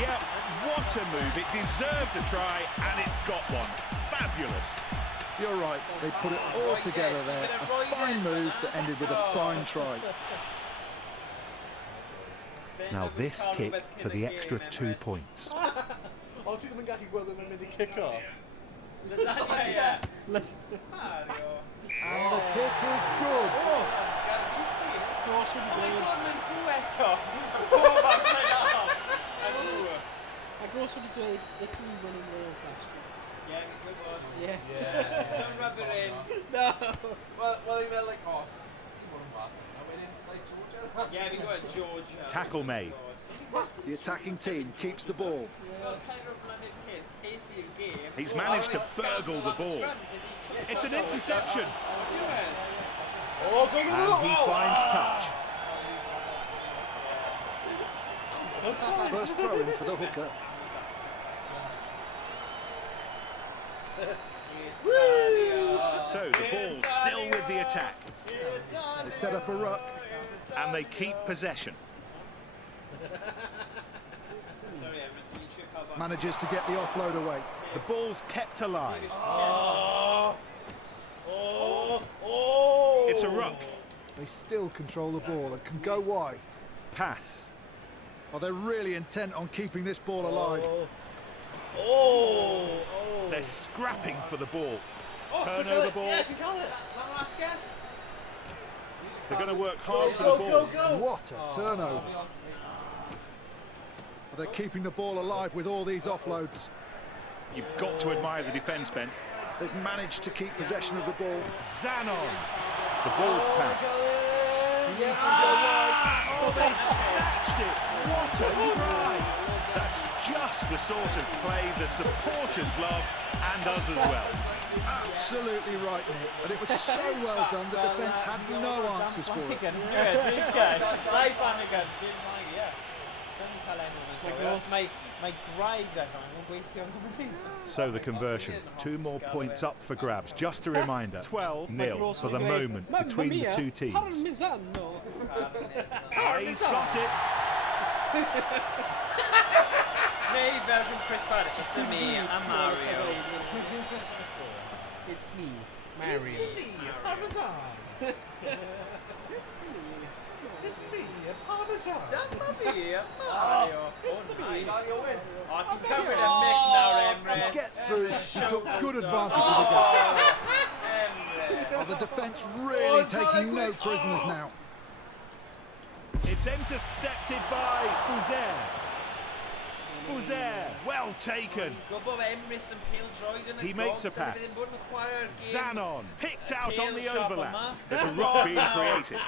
Yeah, what a move. It deserved a try, and it's got one. Fabulous. You're right, they put it all together there. A fine move that ended with a fine try. Now this kick for the extra 2 points. O, ti ddim yn gallu gweld yn mynd I kick off? Lasagna, Listen. Mario. And the kick is good. Gargisi. Gros wedi Oh my dweud. god, mae'n hw eto. Pob amser off. A hw. A Gros wedi dweud Italy winning Wales last year. Yeah, we good was. Yeah. Don't rub it in. No. Well, you meant like horse. You want him back. I went in like Georgia. Yeah, we got Georgia. Tackle made. The attacking team keeps the ball. He's managed to burgle the ball. It's an interception. And he finds touch. First throw in for the hooker. So the ball still with the attack. They set up a ruck. And they keep possession. Manages to get the offload away. The ball's kept alive. It's a ruck. They still control the ball and can go wide. Pass. Oh, they're really intent on keeping this ball alive. They're scrapping for the ball. Turnover ball. They're going to work hard for the ball. What a turnover. They're keeping the ball alive with all these offloads. You've got to admire the defence, Ben. They've managed to keep possession of the ball. Zanon. The ball's passed. He needs to go wide. They snatched it. What a try. That's just the sort of play the supporters love, and us as well. Absolutely right, Nick. And it was so well done, the defence had no answers for it. So the conversion, 2 more points up for grabs. Just a reminder, 12-0 for the moment between the two teams. He's got it. It's me, I'm Mario. It's me, Mario. It's me, Parmesan. It's me, Parmesan. Mario. Oh, it's covered a Mick now, He Emrys. gets through, he took good advantage of the gap. Oh, the defence really taking no prisoners now. It's intercepted by Fydd. Well taken. He makes a pass. Zanon picked out on the overlap. There's a ruck being created.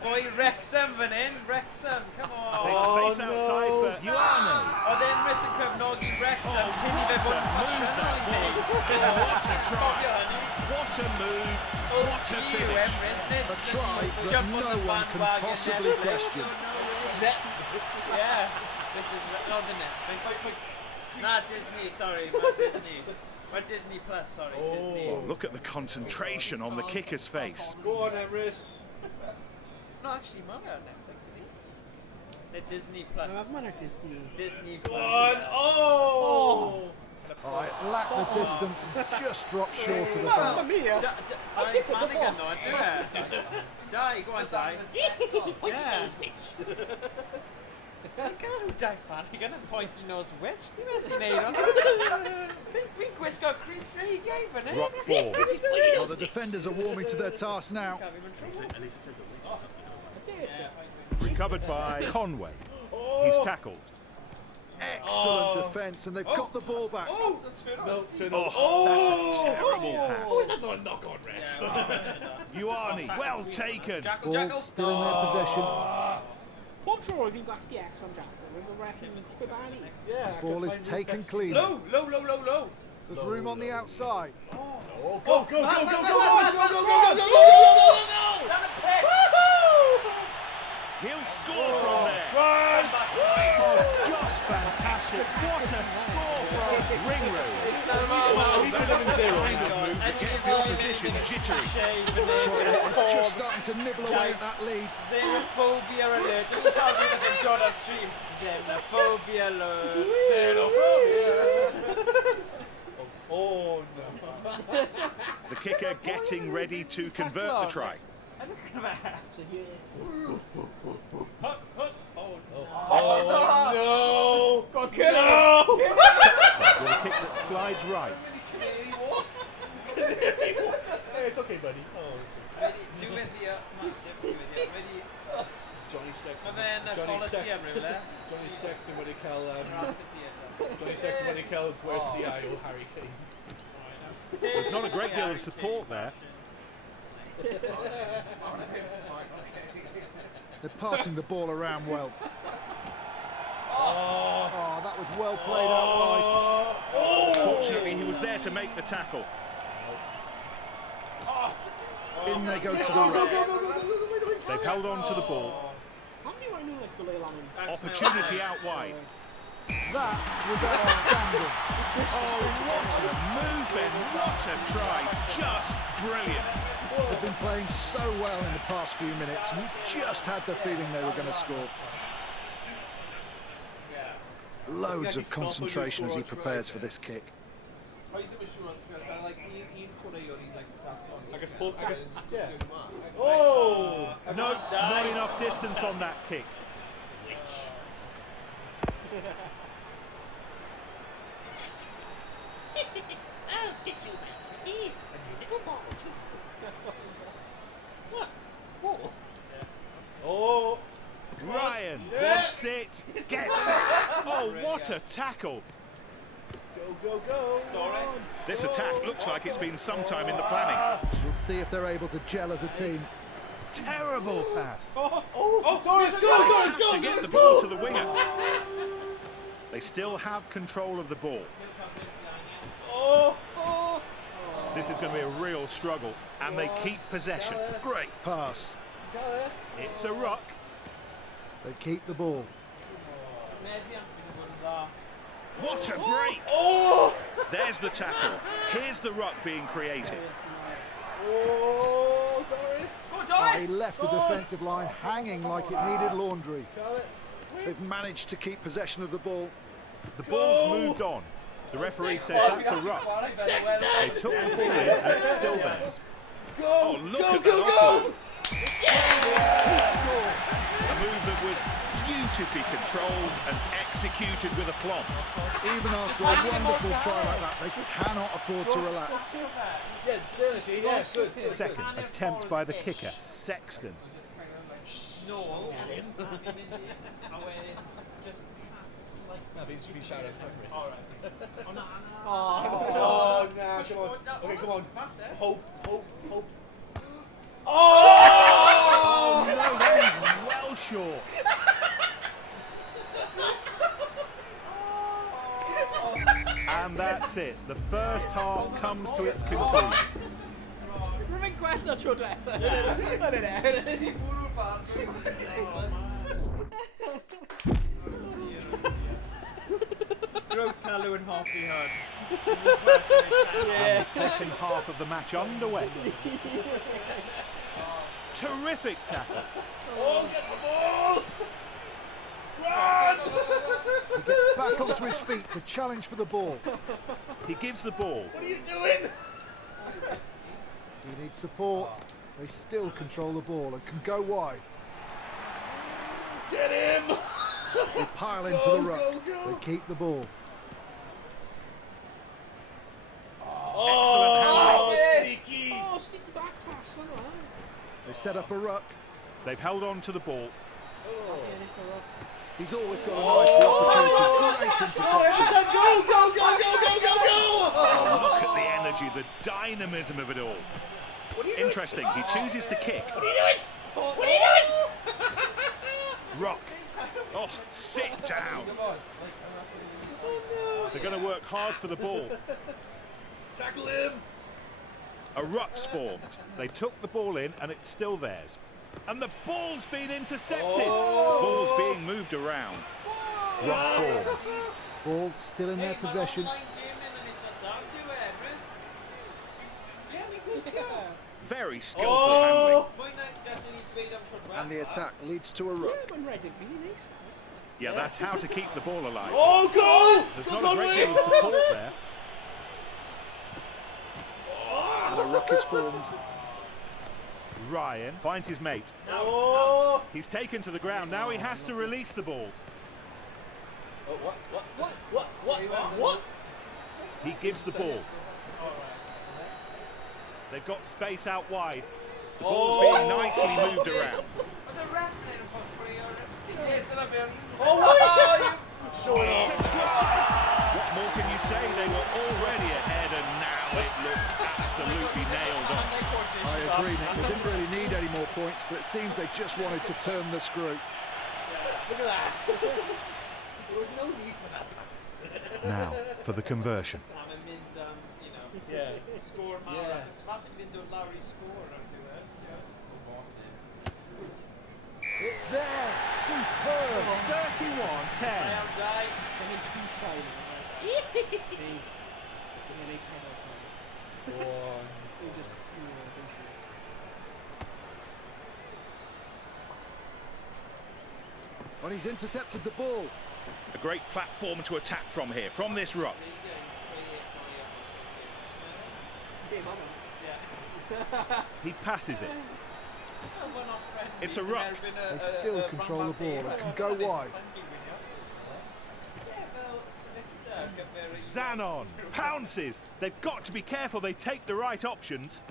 Boy, Wrexham van in. Wrexham, come on. They space outside for Ioane. Oh, then Wrexham Cefnogi Wrexham. Can you What a try. What a move. What a finish. A try that no one can possibly question. Yeah. This is not the Netflix. Not Disney, sorry, not Disney. Or Disney Plus, sorry, Disney. Look at the concentration on the kicker's face. Go on, Emrys. No, actually, Mario on Netflix, isn't he? The Disney Plus. I'm on Disney. Disney Go Plus. on. Oh! Oh, it lacked the distance, just dropped short of the Mamma foul. mia! Die Flanagan, though, do it. Die, go on, Die. Yeah. Die Flanagan and pointy nose witch. Do you really need on it? Big Gwisgo Chris Ray gave it. Rock forward. Oh, the defenders are warming to their task now. Recovered by Conway. He's tackled. Excellent defence, and they've got the ball back. Oh, that's a terrible pass. That's not a knock-on, ref. Ioane, well taken. Ball still in their possession. Pob tro fi'n gwasgu X am Jack, with the ref yn chwibani. Yeah. Ball is taken clean. Low. There's room on the outside. Oh, go. He'll score from there. Oh, just fantastic. What a score from Ringrose. He's within 0. That gets the opposition jittery. That's right, they're just starting to nibble away at that lead. Xenophobia alert. You can't read it from Jordan Stream. Xenophobia alert. Oh, no. The kicker getting ready to convert the try. I look at that. Oh, no. Go kill him. With a kick that slides right. Hey, it's okay, buddy. Oh. Do with the Johnny Sexton. Johnny Sexton. Johnny Sexton wedi cael Johnny Sexton wedi cael gwersiau o Harry Kane. There's not a great deal of support there. They're passing the ball around well. Oh, that was well played out Fortunately, he was there to make the tackle. by. In they go to the right. They've held on to the ball. Opportunity out wide. That was outstanding. Oh, what a movement, what a try, just brilliant. They've been playing so well in the past few minutes, and you just had the feeling they were going to score. Loads of concentration as he prepares for this kick. Oedd ddim yn siŵr os kind of like YnChwarae o'n i'n like tackle on. I guess Yeah. Oh! No, not enough distance on that kick. Oh! Ryan wants it, gets it. Oh, what a tackle. Go, go, go! This attack looks like it's been some time in the planning. We'll see if they're able to gel as a team. Terrible pass. Doris, go! To get the ball to the winger. They still have control of the ball. This is going to be a real struggle, and they keep possession. Great pass. It's a ruck. They keep the ball. What a break! Oh! There's the tackle. Here's the ruck being created. Oh, Doris! He left the defensive line hanging like it needed laundry. They've managed to keep possession of the ball. The ball's moved on. The referee says that's a ruck. They took the ball in and it's still theirs. Oh, look at that offload. A move that was beautifully controlled and executed with aplomb. Even after a wonderful try like that, they cannot afford to relax. Yeah, Doris, yeah, good. Second attempt by the kicker, Sexton. No. Just taps like. No, be shouted at him. Alright. Oh, no. Oh, nah, come on. Okay, come on. Hope. Oh, no, that is well short. And that's it. The first half comes to its conclusion. Rwy'n gwella tro diwetha. Growth Calw and half behind. And the second half of the match underway. Terrific tackle. Oh, get the ball! He gets back onto his feet to challenge for the ball. He gives the ball. What are you doing? He needs support. They still control the ball and can go wide. Get him! They pile into the ruck. They keep the ball. Excellent handling. Sneaky! Oh, sneaky back pass. They set up a ruck. They've held on to the ball. He's always got a nice opportunity. Great interception. Go! Oh, look at the energy, the dynamism of it all. Interesting, he chooses to kick. What are you doing? Rock. Oh, sit down. They're going to work hard for the ball. Tackle him! A ruck's formed. They took the ball in and it's still theirs. And the ball's been intercepted. Ball's being moved around. Ruck forms. Ball still in their possession. Very skillful handling. And the attack leads to a ruck. Yeah, that's how to keep the ball alive. Oh, goal! There's not a great deal of support there. And a ruck is formed. Ryan finds his mate. Oh! He's taken to the ground. Now he has to release the ball. What? He gives the ball. They've got space out wide. The ball's being nicely moved around. It's a try. What more can you say? They were already ahead and now it looks absolutely nailed on. I agree, Nick. They didn't really need any more points, but it seems they just wanted to turn the screw. Look at that. There was no need for that pass. Now for the conversion. Yeah. Score maar het is wat ik door Larry score natuurlijk. It's there. Superb. 31-10. And he's intercepted the ball. A great platform to attack from here, from this ruck. He passes it. It's a ruck. They still control the ball. It can go wide. Zanon pounces. They've got to be careful. They take the right options.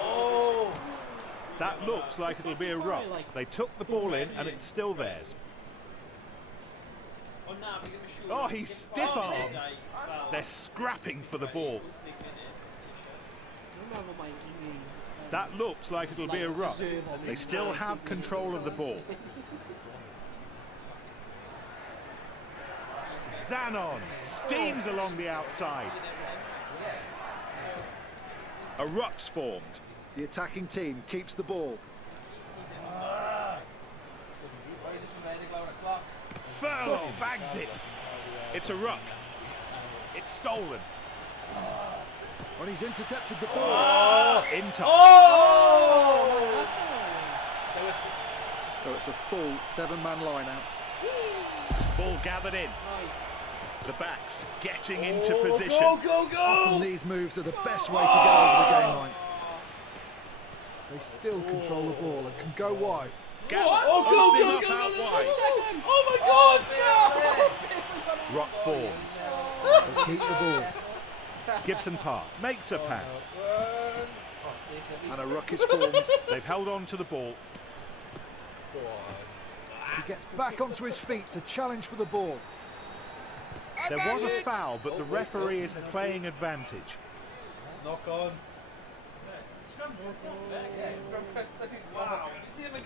Oh! That looks like it'll be a ruck. They took the ball in and it's still theirs. Oh, he's stiff-armed. They're scrapping for the ball. That looks like it'll be a ruck. They still have control of the ball. Zanon steams along the outside. A ruck's formed. The attacking team keeps the ball. Furlong bags it. It's a ruck. It's stolen. When he's intercepted the ball. In touch. So it's a full 7-man line-out. Ball gathered in. The backs getting into position. Often these moves are the best way to get over the game line. They still control the ball and can go wide. Gaps Go! opening up out wide. Oh my God! Ruck forms. They keep the ball. Gibson Park makes a pass. And a ruck is formed. They've held on to the ball. He gets back onto his feet to challenge for the ball. There was a foul, but the referee is playing advantage. Knock on.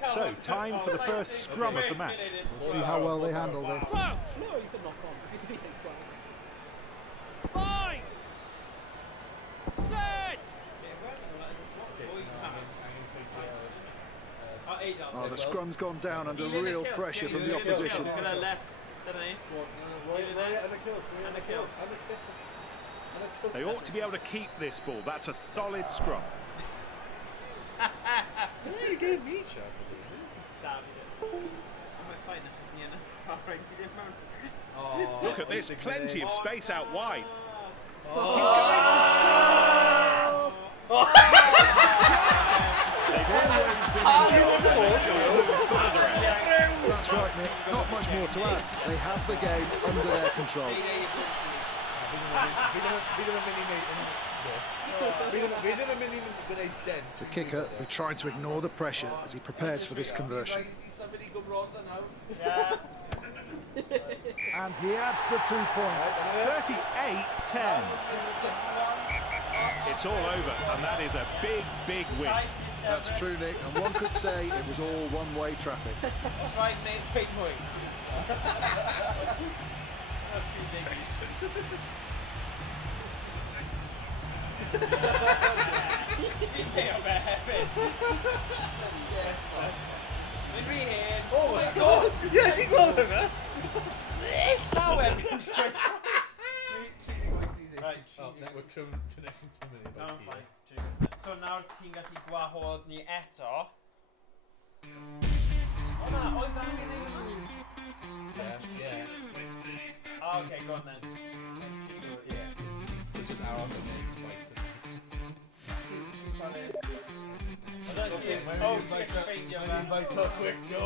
So, time for the first scrum of the match. See how well they handle this. Oh, the scrum's gone down under real pressure from the opposition. They ought to be able to keep this ball. That's a solid scrum. You gave me chat for Look at this, plenty of space out wide. Oh. He's going to score! They've always been just move further out. That's right, Nick. Not much more to add. They have the game under their control. The kicker will be trying to ignore the pressure as he prepares for this conversion. And he adds the 2 points. 38-10. It's all over, and that is a big, big win. That's true, Nick, and one could say it was all one-way traffic. That's right, mate. Big boy. Oh my God! Yeah, ti'n gweld hynna? Llawer! Right, network connection to me. No, I'm fine. So nawr ti'n gallu gwahodd ni eto. O na, oedd angen ei hwnna? Yeah. Oh, okay, go on then. So just arrows and then bison. Oh, to get your fideo When you bite up quick, go!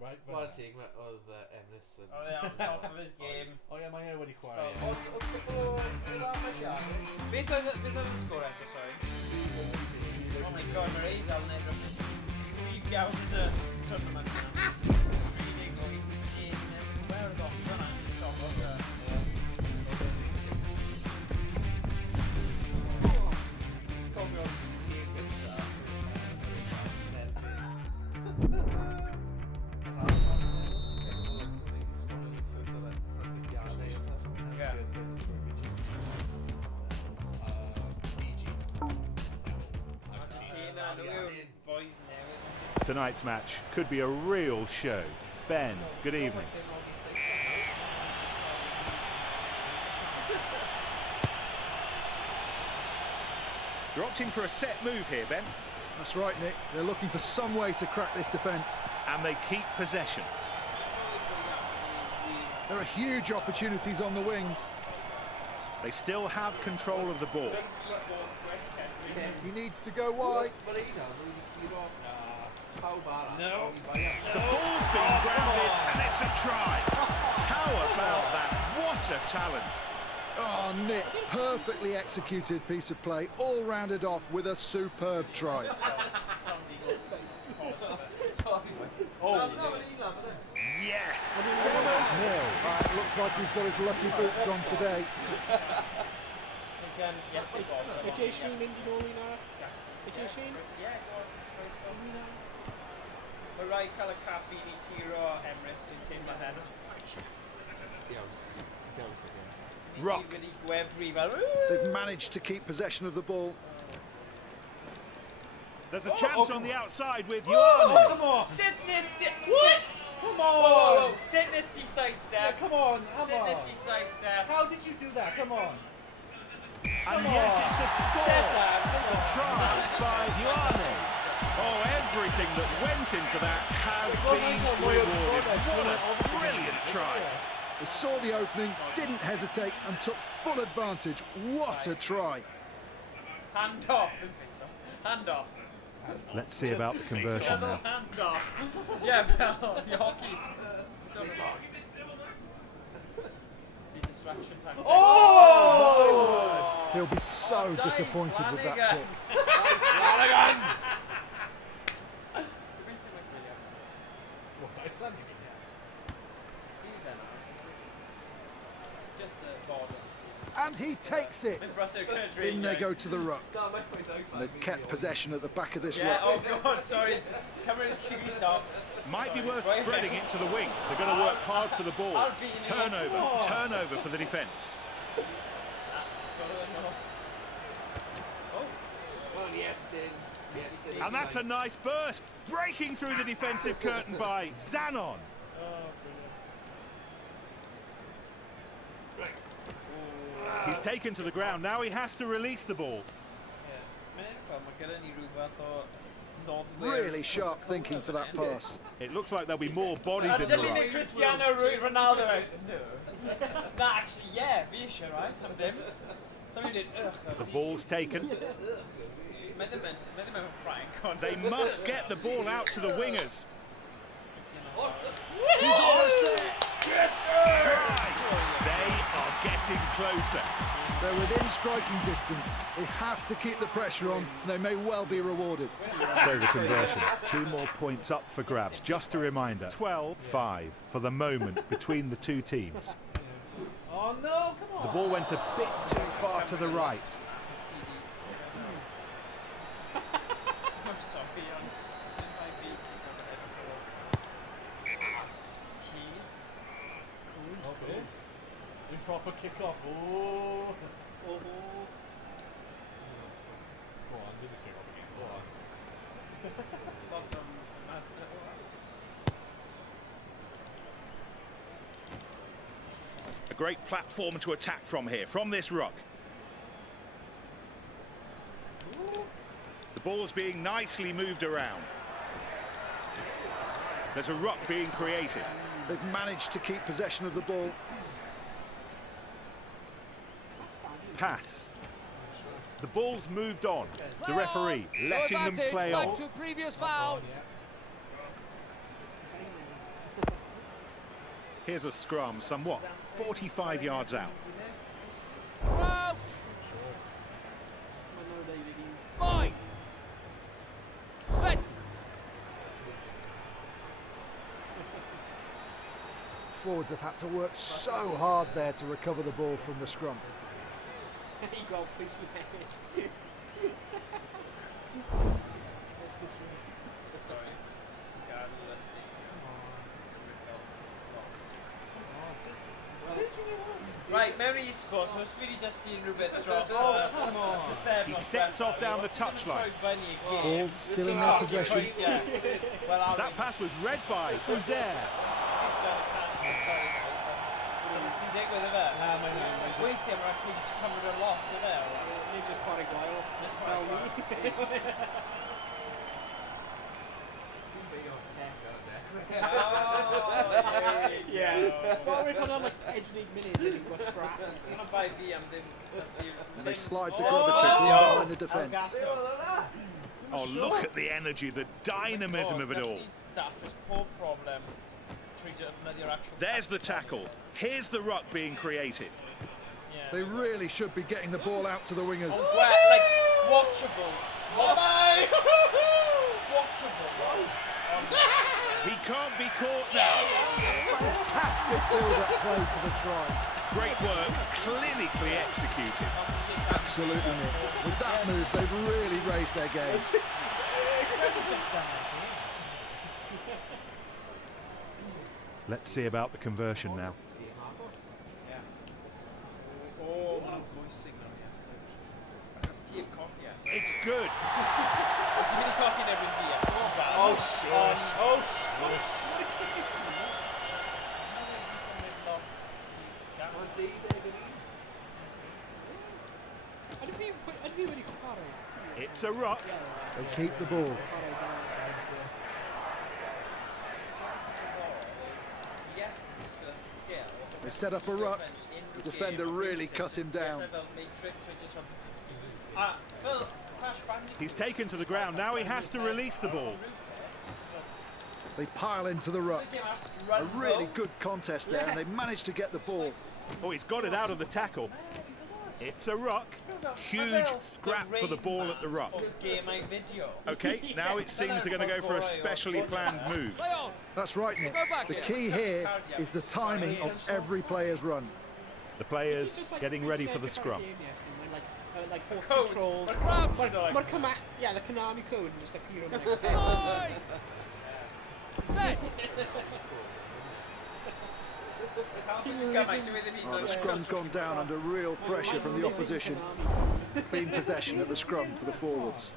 Right, Wel, ti'n oedd Emrys yn... Oh, yeah, on top of his game. Oh yeah, mae wedi chwarae. Beth oedd y sgwr eto, sorry? Oh my God, mae'r Eidal yn edrych yn rhif iawn y tournament yna. Reading o 1 where got hwnna yn siop o Cofio gig gyda. Yeah. Fiji. Argentina, I know we were boys now. Tonight's match could be a real show. Ben, good evening. You're opting for a set move here, Ben. That's right, Nick. They're looking for some way to crack this defence. And they keep possession. There are huge opportunities on the wings. They still have control of the ball. He needs to go wide. No. The ball's been grounded and it's a try. How about that? What a talent. Oh, Nick, perfectly executed piece of play, all rounded off with a superb try. Yes. 7-0. Looks like he's got his lucky boots on today. Again, yes, it's on. Eestyn mynd i nôl i na. Eestyn? Mae rhaid cael y caffi ni curo Emrys, dwi'n teimlo heno. Rock. Ni wedi gwefru fel... They've managed to keep possession of the ball. There's a chance on the outside with Oh, Owain. come on! Sit this... What? Come Whoa, whoa, on! whoa. Sit this T-side Yeah, step. come on, Sit come this on. T-side step. How did you do that? Come on. And yes, it's a score. Shut up, come on. Try by Owain. Oh, everything that went into that has been rewarded. What a brilliant try. They saw the opening, didn't hesitate, and took full advantage. What a try. Hand off, dwi'n pensio. Hand off. Let's see about the conversion Meddwl now. hand off. Yeah, fel, i hoci. Sort of off. See distraction tactic. Oh! He'll be so Dave disappointed with that Flanagan. kick. Flanagan! Everything like William. What, Dave Flanagan? Just a board, obviously. And he takes it. Miss Brusser couldn't really In they go to the ruck. No, my point out. They've kept possession at the back of this Yeah, ruck. oh god, sorry. Camera is too soft. Might be Sorry. worth Right spreading here. it to the wing. They're going to work hard for the ball. I'll be in Turnover. Turnover for the defence. Well, Iestyn. Iestyn. And that's a nice burst. Breaking through the defensive curtain by Zanon. He's taken to the ground. Now he has to release the ball. Really sharp thinking for that pass. It looks like there'll be more bodies in the Dilyn ni ruck. Cristiano Ronaldo. No. Nah, actually, yeah, fi eisiau, right? Am ddim. Somebody did, ugh. The ball's taken. Med ddim efo Frank, ond... They must get the ball out to the wingers. He's almost there. They are getting closer. They're within striking distance. They have to keep the pressure on. They may well be rewarded. So the conversion. 2 more points up for grabs. Just a reminder, 12-5 for the moment between the two teams. Oh no, come on! The ball went a bit too far to the right. I'm sorry, ond... Dwi'n rhaid fi ti gofod efo Key. Okay. Improper kick-off. Oh. Oh. Go on, do this kick-off again. Go on. Locked on... A great platform to attack from here, from this ruck. The ball's being nicely moved around. There's a ruck being created. They've managed to keep possession of the ball. Pass. The ball's moved on. The referee letting them play on. previous foul. Here's a scrum, somewhat 45 yards out. Mike! Set! Forwards have had to work so hard there to recover the ball from the scrum. Igual pwy sy'n neud. Sorry. Just to guard the listening. Come on. Right, mewn esports, mae'n ffili dysgu rhywbeth dros... Come on. He sets off down the touchline. Ball still in their possession. That pass was read by Fydd. Sy'n digwydd efe? Weithiau mae'n rhaid i cymryd o'r los efe? Nid just chwarae gwael. Fel ni. Yeah. Well, we've had on like 8 minutes and we're scrapped. Mae'n bai fi am ddim cysylltu. And they slide the grubber kick in behind the defence. Oh, look at the energy, the dynamism of it all. Datrys pob problem. There's the tackle. Here's the ruck being created. They really should be getting the ball out to the wingers. Well, like, watchable. Watchable. He can't be caught now. Fantastic build-up play to the try. Great work, clinically executed. Absolutely, Nick. With that move, they've really raised their game. Let's see about the conversion now. It's good. Oh, shush. Oh, shush. It's a ruck. They keep the ball. They set up a ruck. The defender really cut him down. He's taken to the ground. Now he has to release the ball. They pile into the ruck. A really good contest there, and they managed to get the ball. Oh, he's got it out of the tackle. It's a ruck. Huge scrap for the ball at the ruck. Okay, now it seems they're going to go for a specially planned move. That's right, Nick. The key here is the timing of every player's run. The players getting ready for the scrum. Like horse controls. But come at, yeah, the Konami code and just appear on the scrum's gone down under real pressure from the opposition. Clean possession at the scrum for the forwards.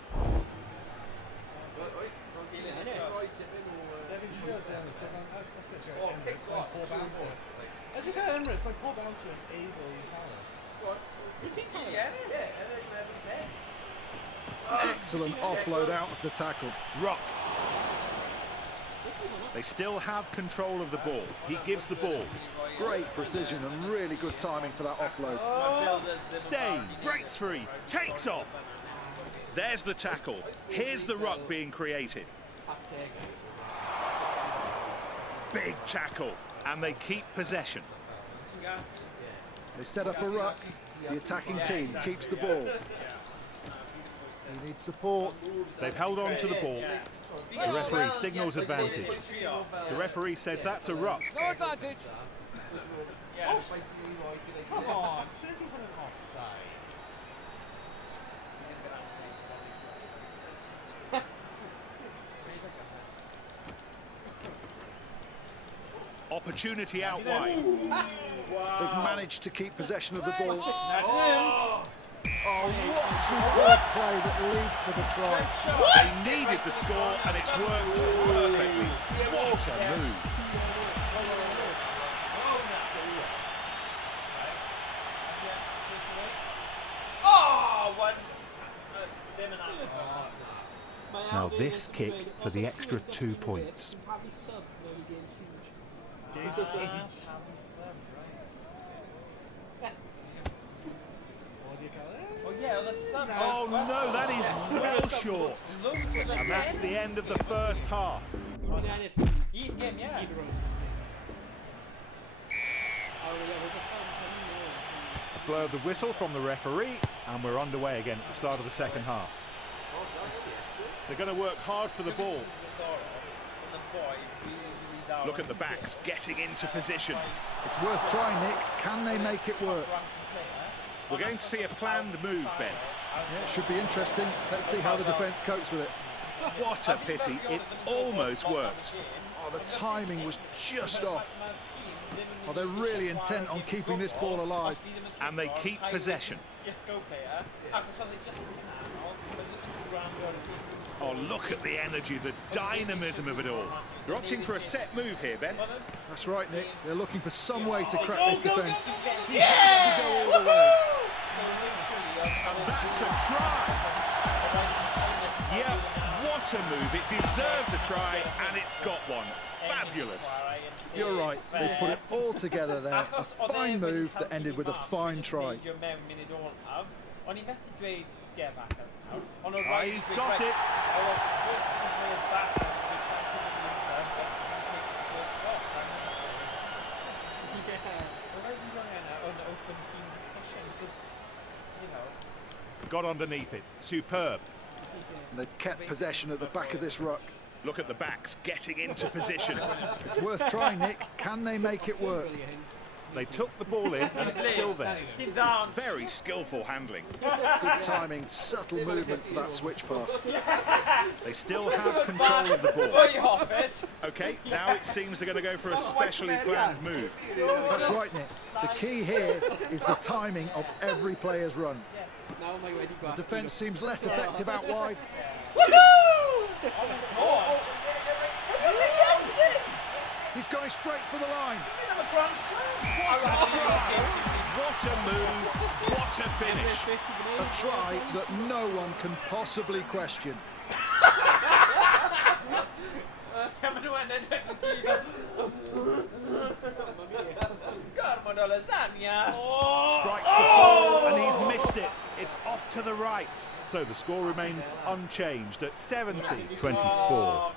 As you get Emirates, like poor bouncer, able Excellent offload out of the tackle. Ruck. They still have control of the ball. He gives the ball. Great precision and really good timing for that offload. Stay, breaks free, takes off. There's the tackle. Here's the ruck being created. Big tackle, and they keep possession. They set up a ruck. The attacking team keeps the ball. He needs support. They've held on to the ball. The referee signals advantage. The referee says that's a ruck. No advantage. Come on, certainly put an offside. Opportunity out wide. They've managed to keep possession of the ball. Oh, what play that leads to the try. They needed the score and it's worked perfectly. What a move. Now this kick for the extra 2 points. Oh no, that is well short. And that's the end of the first half. A blow of the whistle from the referee, and we're underway again at the start of the second half. They're going to work hard for the ball. Look at the backs getting into position. It's worth trying, Nick. Can they make it work? We're going to see a planned move, Ben. Yeah, it should be interesting. Let's see how the defence copes with it. What a pity. It almost worked. Oh, the timing was just off. Oh, they're really intent on keeping this ball alive. And they keep possession. Oh, look at the energy, the dynamism of it all. They're opting for a set move here, Ben. That's right, Nick. They're looking for some way to crack this defence. Yeah! That's a try. Yeah, what a move. It deserved the try, and it's got one. Fabulous. You're right. They put it all together there. A fine move that ended with a fine try. He's got it. Got underneath it. Superb. And they've kept possession at the back of this ruck. Look at the backs getting into position. It's worth trying, Nick. Can they make it work? They took the ball in and it's still there. Very skillful handling. Good timing, subtle movement for that switch pass. They still have control of the ball. Okay, now it seems they're going to go for a specially planned move. That's right, Nick. The key here is the timing of every player's run. The defence seems less effective out wide. He's going straight for the line. What a try! What a move! What a finish! A try that no one can possibly question. Strikes the ball and he's missed it. It's off to the right. So the score remains unchanged at 70-24.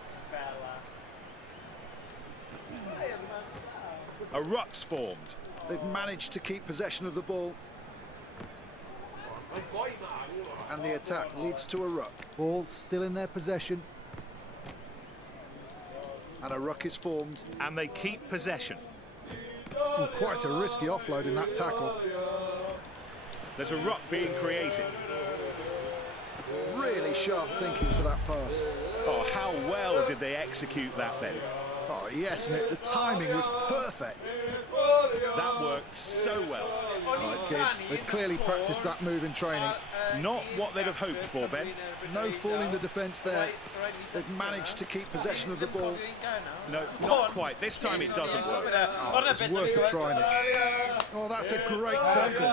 A ruck's formed. They've managed to keep possession of the ball. And the attack leads to a ruck. Ball still in their possession. And a ruck is formed. And they keep possession. Well, quite a risky offload in that tackle. There's a ruck being created. Really sharp thinking for that pass. Oh, how well did they execute that then? Oh, yes, Nick. The timing was perfect. That worked so well. Oh, it did. They've clearly practiced that move in training. Not what they'd have hoped for, Ben. No fooling the defence there. They've managed to keep possession of the ball. No, not quite. This time it doesn't work. Oh, it's worth a try, Nick. Oh, that's a great tackle.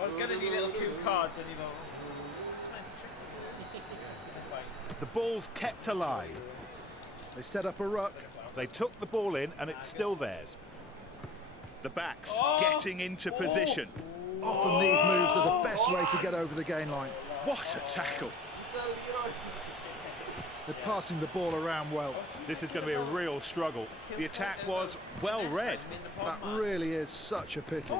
I'm gonna need little cue cards and you know. The ball's kept alive. They set up a ruck. They took the ball in and it's still theirs. The backs getting into position. Often these moves are the best way to get over the gain line. What a tackle. They're passing the ball around well. This is going to be a real struggle. The attack was well read. That really is such a pity.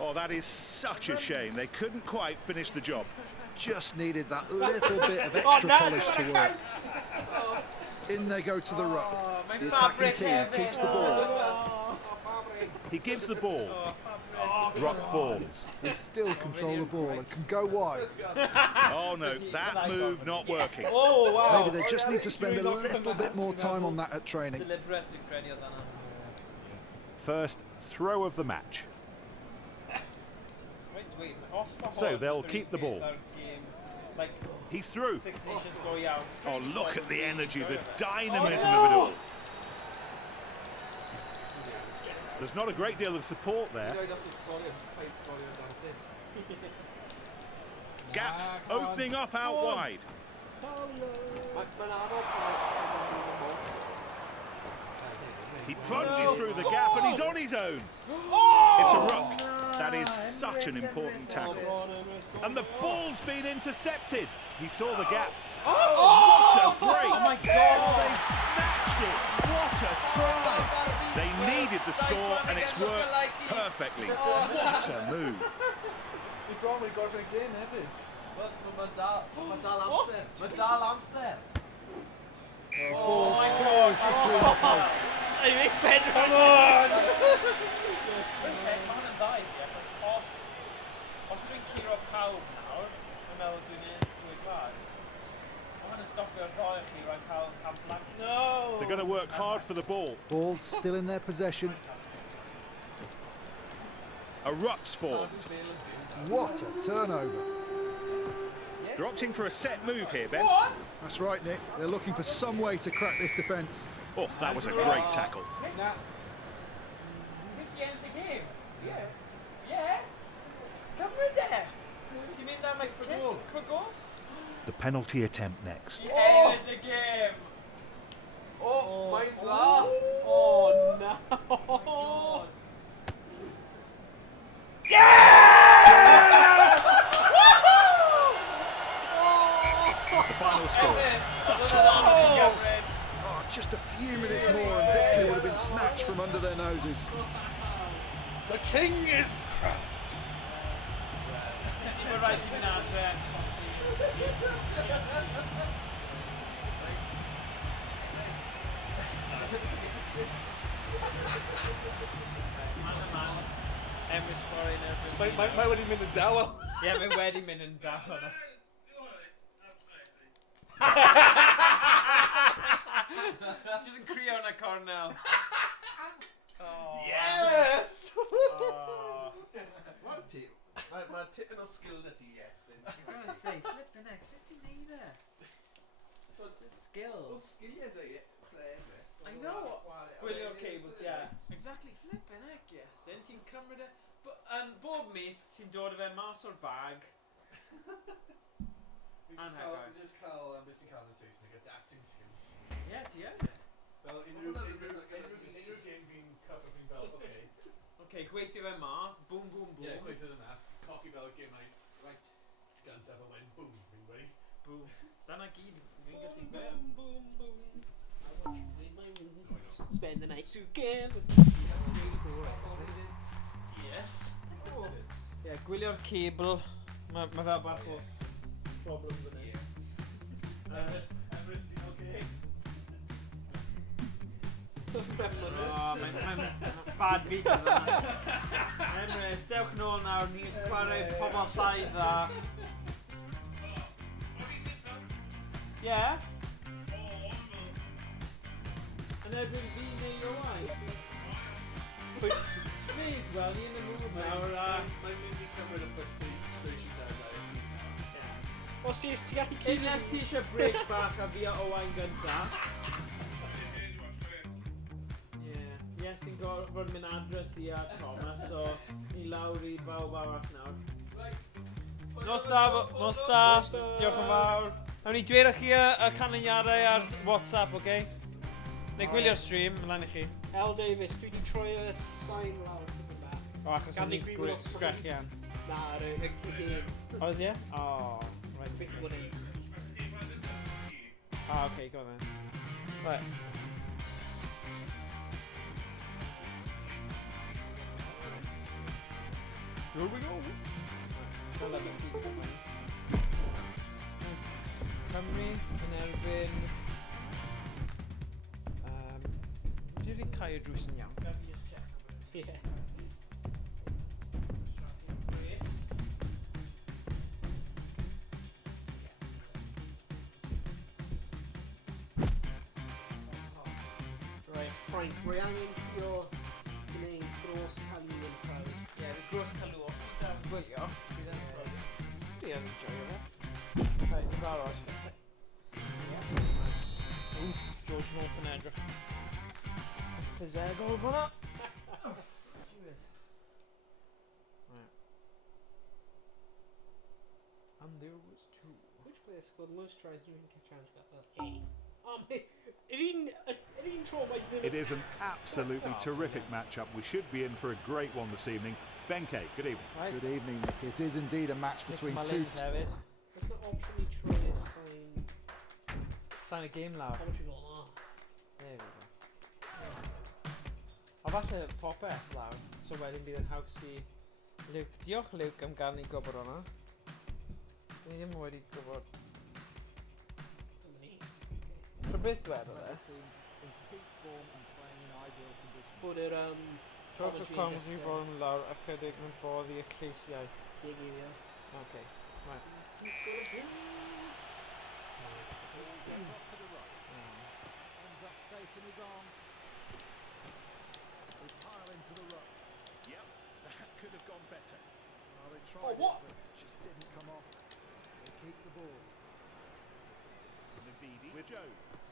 Oh, that is such a shame. They couldn't quite finish the job. Just needed that little bit of extra polish to work. In they go to the ruck. The attacking team keeps the ball. He gives the ball. Ruck forms. They still control the ball and can go wide. Oh no, that move not working. Maybe they just need to spend a little bit more time on that at training. First throw of the match. So they'll keep the ball. He's through. Oh, look at the energy, the dynamism of it all. There's not a great deal of support there. Gaps opening up out wide. He plunges through the gap and he's on his own. It's a ruck. That is such an important tackle. And the ball's been intercepted. He saw the gap. What a break! Oh my God! They've snatched it. What a try! They needed the score and it's worked perfectly. What a move! They brought me for the game, hefyd. Medal amser. Ball soars between the posts. I think Ben, come on! Os dwi'n curo pawb nawr, yn meddwl dwi'n ei bad. going to stop your ddoi chi rhaid cael camplag. No! They're going to work hard for the ball. Ball still in their possession. A ruck's formed. What a turnover. They're opting for a set move here, Ben. That's right, Nick. They're looking for some way to crack this defence. Oh, that was a great tackle. Nah. 50 ends the game? Yeah. Yeah? Cymraeg there. Ti'n mynd am like for goal? The penalty attempt next. He ended the game. Oh, mind that. Oh no! The final score. Such a Oh, just a few minutes more and victory would have been snatched from under their noses. The king is crowned. Ti'n rhaid i fynd adre. Emrys Chwarae yn erbyn. Mae wedi mynd yn dawel. Ie, mae wedi mynd yn dal yna. Just yn crio yn y cornel. Oh. Yes! Well, ti. Mae tipyn o skill na ti, Iestyn. I'm gonna say, flippin' heck, sut ti'n neud e? Skills. Wel, sgiliau dy Emrys. I know. Gwylio'r cables, yeah. Exactly, flippin' heck, Iestyn. Ti'n cymryd e... Yn bob mis, ti'n dod o fe mas o'r bag. We just cael beth ti'n cael yn Saesneg, adapting skills. Ie, ti e? Fel unrhyw game fi'n cyfro fi'n fel, okay. Okay, gweithio fe mas, boom, boom, boom. Ie, gweithio fe mas, coci fel y gemau, right, gyntaf a wedyn boom, fi'n gweud. Boom. Dyna gyd, fi'n gallu fe. Boom, boom. I want you in my room. Spend the night together. Yes. Ie, gwylio'r cable. Mae fel bach o problem fan hyn. Emrys, ti'n okay? Mae'n bad beat yna. Emrys, dewch nôl nawr, ni'n gallu chwarae pobl llai dda. Ie? Yn erbyn fi neu Owain? Please, well, ni yn y move nawr a... Mae'n mynd i cymryd y ffyrst i siarad ar esi. Os ti gallu cyd... Unless ti eisiau break bach a fi a Owain gynta. Yes, ti'n gorfod mynd adres i a Thomas, so ni lawr i bawb arall nawr. Nos da, diolch yn fawr. Nawn ni dweud chi y canlyniadau ar WhatsApp, oce? Neu gwylio'r stream, ymlaen i chi. L Davies, dwi wedi troi y sign lawr tipyn bach. O, achos o'n i'n sgrechian. Na, ar y gêm. Oedd ie? O, right. Beth bod yn... Ah, okay, go on then. Right. Here we go. Cymru yn erbyn... Dwi wedi cael y drws yn iawn. Gaf fi just check. Ie. Right, Frank, rwy angen trio gwneud gros calw yn crowd. Ie, fi gros calw os gyda'n gwylio. Dwi yn enjoyo fe. Right, ni'n barod. George North yn edrych. Ffisegol fyna. Cheers. Right. And there was two. Which player scored the most tries during the challenge got that? Yr un tro mae ddim... It is an absolutely terrific matchup. We should be in for a great one this evening. Benke, good evening. Right. Good evening, Nick. It is indeed a match between two... hefyd. What's the option i troi y sign... Sign y game lawr. Commentary fel, oh. There we go. A falle popeth lawr, so wedyn bydd yn haws i Luke. Diolch Luke am gael ni gwybod hwnna. Ni ddim wedi gwybod. So beth dwedodd e? Bod yr Commentary fod yn lawr a chydig yn boddi y lleisiau. Dig i fi. Okay, right. goes off to the right. Ends up safe in his arms. They pile into the ruck. Yep, that could have gone better. Oh, they tried what? it, but it just didn't come off. They keep the ball. Navidi with Jones.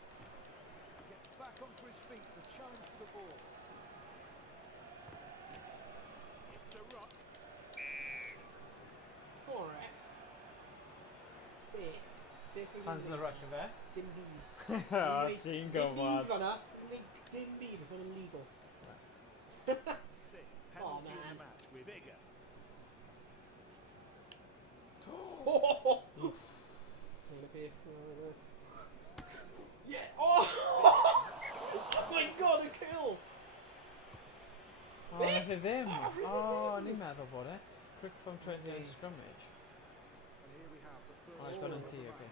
Gets back onto his feet to challenge for the ball. It's a ruck. Go on, ref. Beth. Hands in the ruck of it. Dim byd. Oh, team go Dim byd mad. fan'na. Dim byd if yn illegal. Sick. Penalty in man. the match with Vigor. Oh! Yeah! Oh! Oh my god, a kill! Oh, nath e ddim. Oh, ni'n meddwl bod e. Quick from 20 on scrummage. And here we have the first Oh, it's done in T, okay.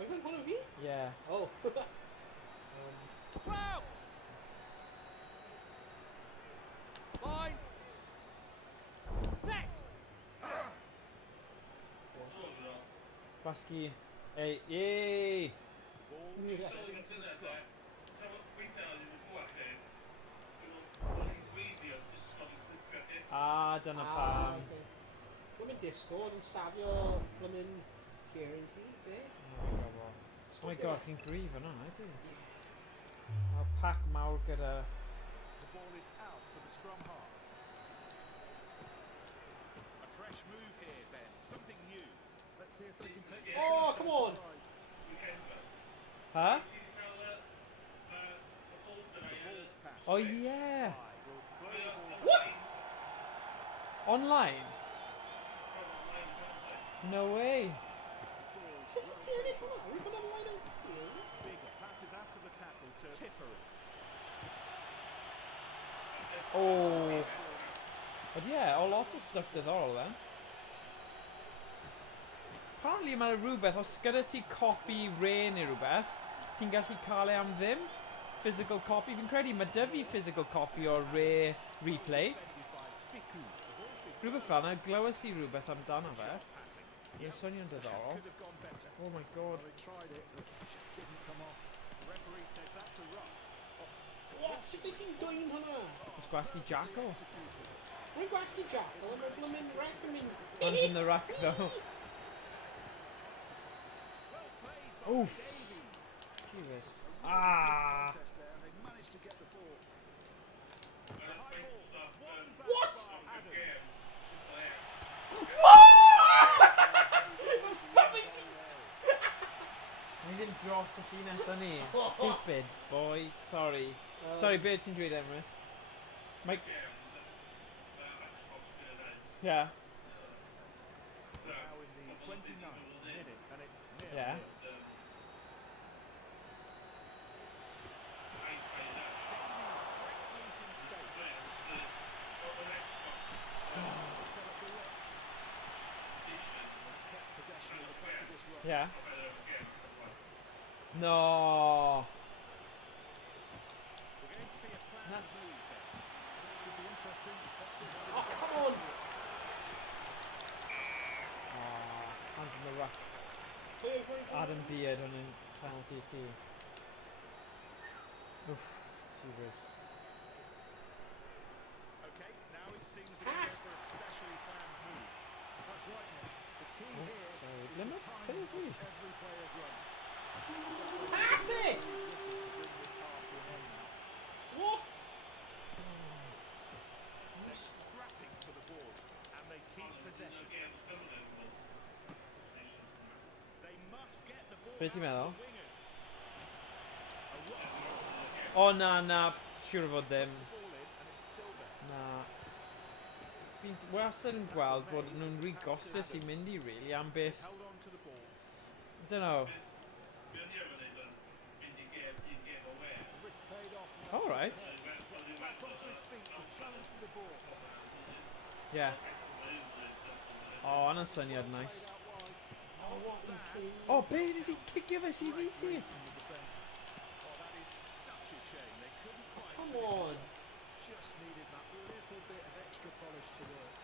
I've been one of you? Yeah. Oh. Crouch! Line! Set! Basgi. Hey, yay! Ball Yeah. slid into the scrum. Ah, dyna pam. okay. Blymyn Discord yn safio blymyn hearing ti, beth? Oh my god, chi'n grif yna, ydy? A pac mawr gyda... The ball is out for the scrum half. A fresh move here, Ben. Something new. Let's see if they can take Oh, come on! Huh? The ball's passed. Oh yeah! Will throw the ball What? Online? No way! Sut wyt ti'n ennill hwnna? Wy'n fod ymlaen yn hil? Bigger passes after the tackle to Tippery. Oh! But yeah, a lot o stuff diddorol then. Apparently mae rhywbeth, os gyda ti copi Ray neu rhywbeth, ti'n gallu cael ei am ddim. Physical copy. Fi'n credu mae dy fi physical copy o Ray replay. Defended by Fiku. Rhywbeth fel yna, glywes i rhywbeth amdano fe. Passing. Mae'n swnio'n diddorol. Could have gone better. Oh my god. They tried it, but it just didn't come off. The referee says that's a ruck. What? Sut wyt ti'n dweud hwnna? It's gwasgu Jackal. Wy'n gwasgu Jackal, a mae blymyn ref yn mynd... Hands in the rack though. Well played by Oof. Davies. Jesus. Ah! Contest there, and they managed to get the ball. The high ball. Won back What? by Adams. Ni ddim dros y llinell o ni. Stupid boy. Sorry. Sorry, be ti'n dweud, Emrys? Mae... Yeah. Now in the 29th minute, and it's nil. Yeah. Davies breaks loose in space. Set up the ruck. Kept possession at the back of this ruck. Yeah. No. We're going to see a plan Nuts. move then. It should be interesting. Let's see how Oh, come on! Oh, hands in the rack. Adam Beard on a penalty too. Oof. Jeebus. Okay, now it seems they're going Pass. for a specially planned move. That's right, Nick. The key Oh, here sorry. is Limit? the That is timing me. of every player's run. Pass it! Whistle to bring this half to an end now. What? They're scrapping for the ball, and they keep possession. They must get the ball Be out ti'n to meddwl? the wingers. A ruck. O na, siwr o fod ddim. The ball in, and it's still there. Na. Fi'n wastad yn gweld bod nhw'n rhy gosys i mynd i really am beth, Held on to the ball. dunno. Wrist played off. Alright. Back onto his feet to challenge for the ball. Yeah. O, anna syniad nice. Played out wide. Oh, what you king? O, be nes i cicio fe si fi ti? Oh, that is such a shame. They couldn't quite Come finish the on. job. Just needed that little bit of extra polish to work.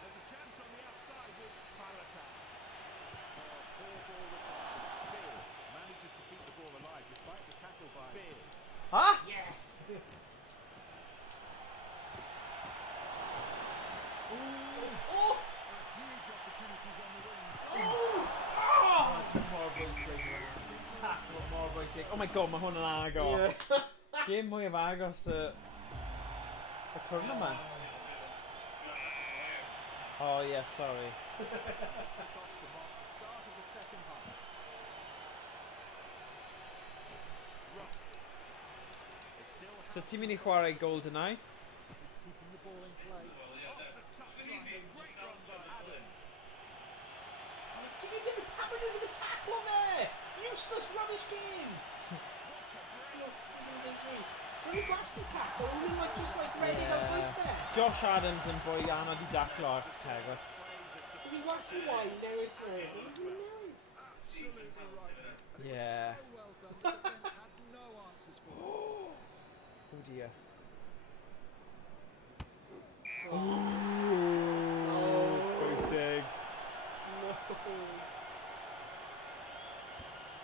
There's a chance on the outside with Farata. Oh, poor ball retention. Bill manages to keep the ball ball alive despite the tackle by Beard. Ah! Yes! Oh! Huge opportunities on the wings. Oh, ti'n mor bwysig. Tackle mor bwysig. Oh my god, mae hwn yn agos. Game mwyaf agos y tournament. Oh, yes, sorry. Kick off to mark the start of the second half. Ruck. They still have So ti'n mynd I chwarae GoldenEye? He's keeping the ball in play. the touchline. A great run by Adams. Ti'n gwybod dim pam yn ddim yn taclo fe? Useless rubbish game. When you watch the tackle, you're like just like ready to bwysau. Josh Adams yn fwy anodd I daclo ar Tegwr. If you watch the wine, newydd Cymraeg, it was newydd. Absolutely right. Yeah. So well done. The defence had no answers for him. Oh dear. Bwysig.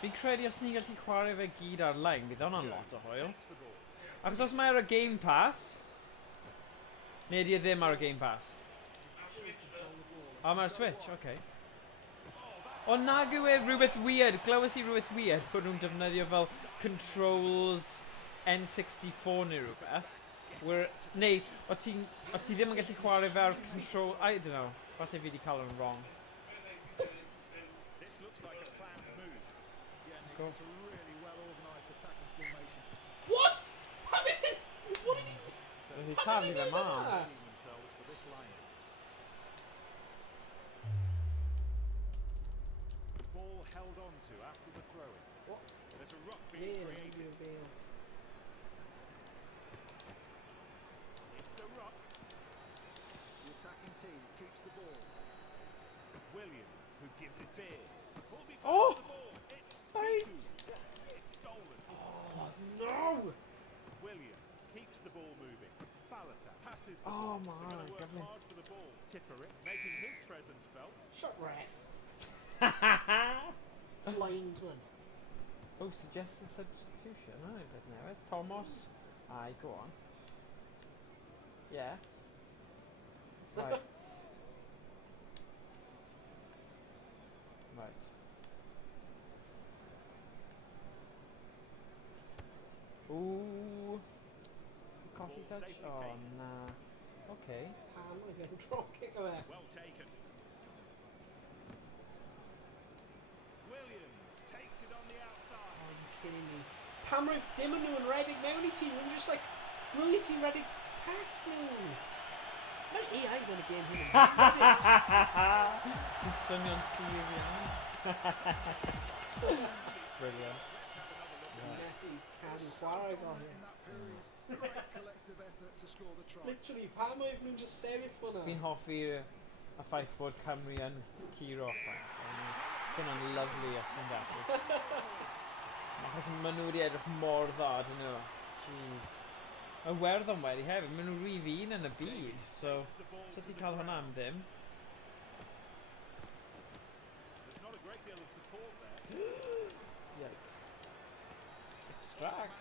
Fi'n credu os ni'n gallu chwarae fe gyd ar-lein, bydd hwnna'n lot o hwyl. Takes the ball. Achos os mae ar y Game Pass, neu ydy e ddim ar y Game Pass? O, mae'r Switch, oce. Okay. O, nag yw e rhywbeth weird, glywys I rhywbeth weird, bod nhw'n defnyddio fel controls N64 neu rhywbeth. Neu, o ti ddim yn gallu chwarae fe ar control... I don't know, falle fi wedi cael yn wrong. This looks like a planned move. Yeah, Nick, Go. it's a really well-organised attacking formation. What? What are you... So He's taflu fe mas. positioning themselves for this line-out. The ball held on to after the throw-in. What? There's a ruck being created. It's a ruck. The attacking team keeps the ball. Williams, who gives it Beard. Will be Oh! the ball. It's Sorry. Fiku. It's stolen. No! Williams keeps the ball moving. Falata passes the Oh ball. my, They're going to work Gavin. hard for the ball. Tipperick making his presence felt. Shut ref. Linesman. Oh, suggested substitution. Oh, bit newydd. Thomas. Aye, go on. Yeah. Right. Right. Ooh. Coffee Ball touch? safely Oh, taken. nah. Okay. Pan oedd e'n drop kick o fe. Well taken. Williams takes it on the outside. Oh, you kidding me? Pam roedd dim yn nhw yn redig mewn I ti, nhw'n just like, gwylio ti redig past nhw. Mae AI yn y game hyn. Ti'n swnio'n sir iawn. Brilliant. Methu can chwarae fel In hyn. that period, great collective effort to score the try. Literally, pam oedd nhw'n just sefyll fyna. Fi'n hoffi y ffaith bod Cymru yn curo ffaith. Dyna'n lyflu os yn gallu. Achos maen nhw wedi edrych mor dda, dyn nhw. Jeez. Y werddon wedi hefyd, maen nhw rif un yn y byd. So ti'n cael hwnna am ddim? There's not a great deal of support there. Yikes. Extract.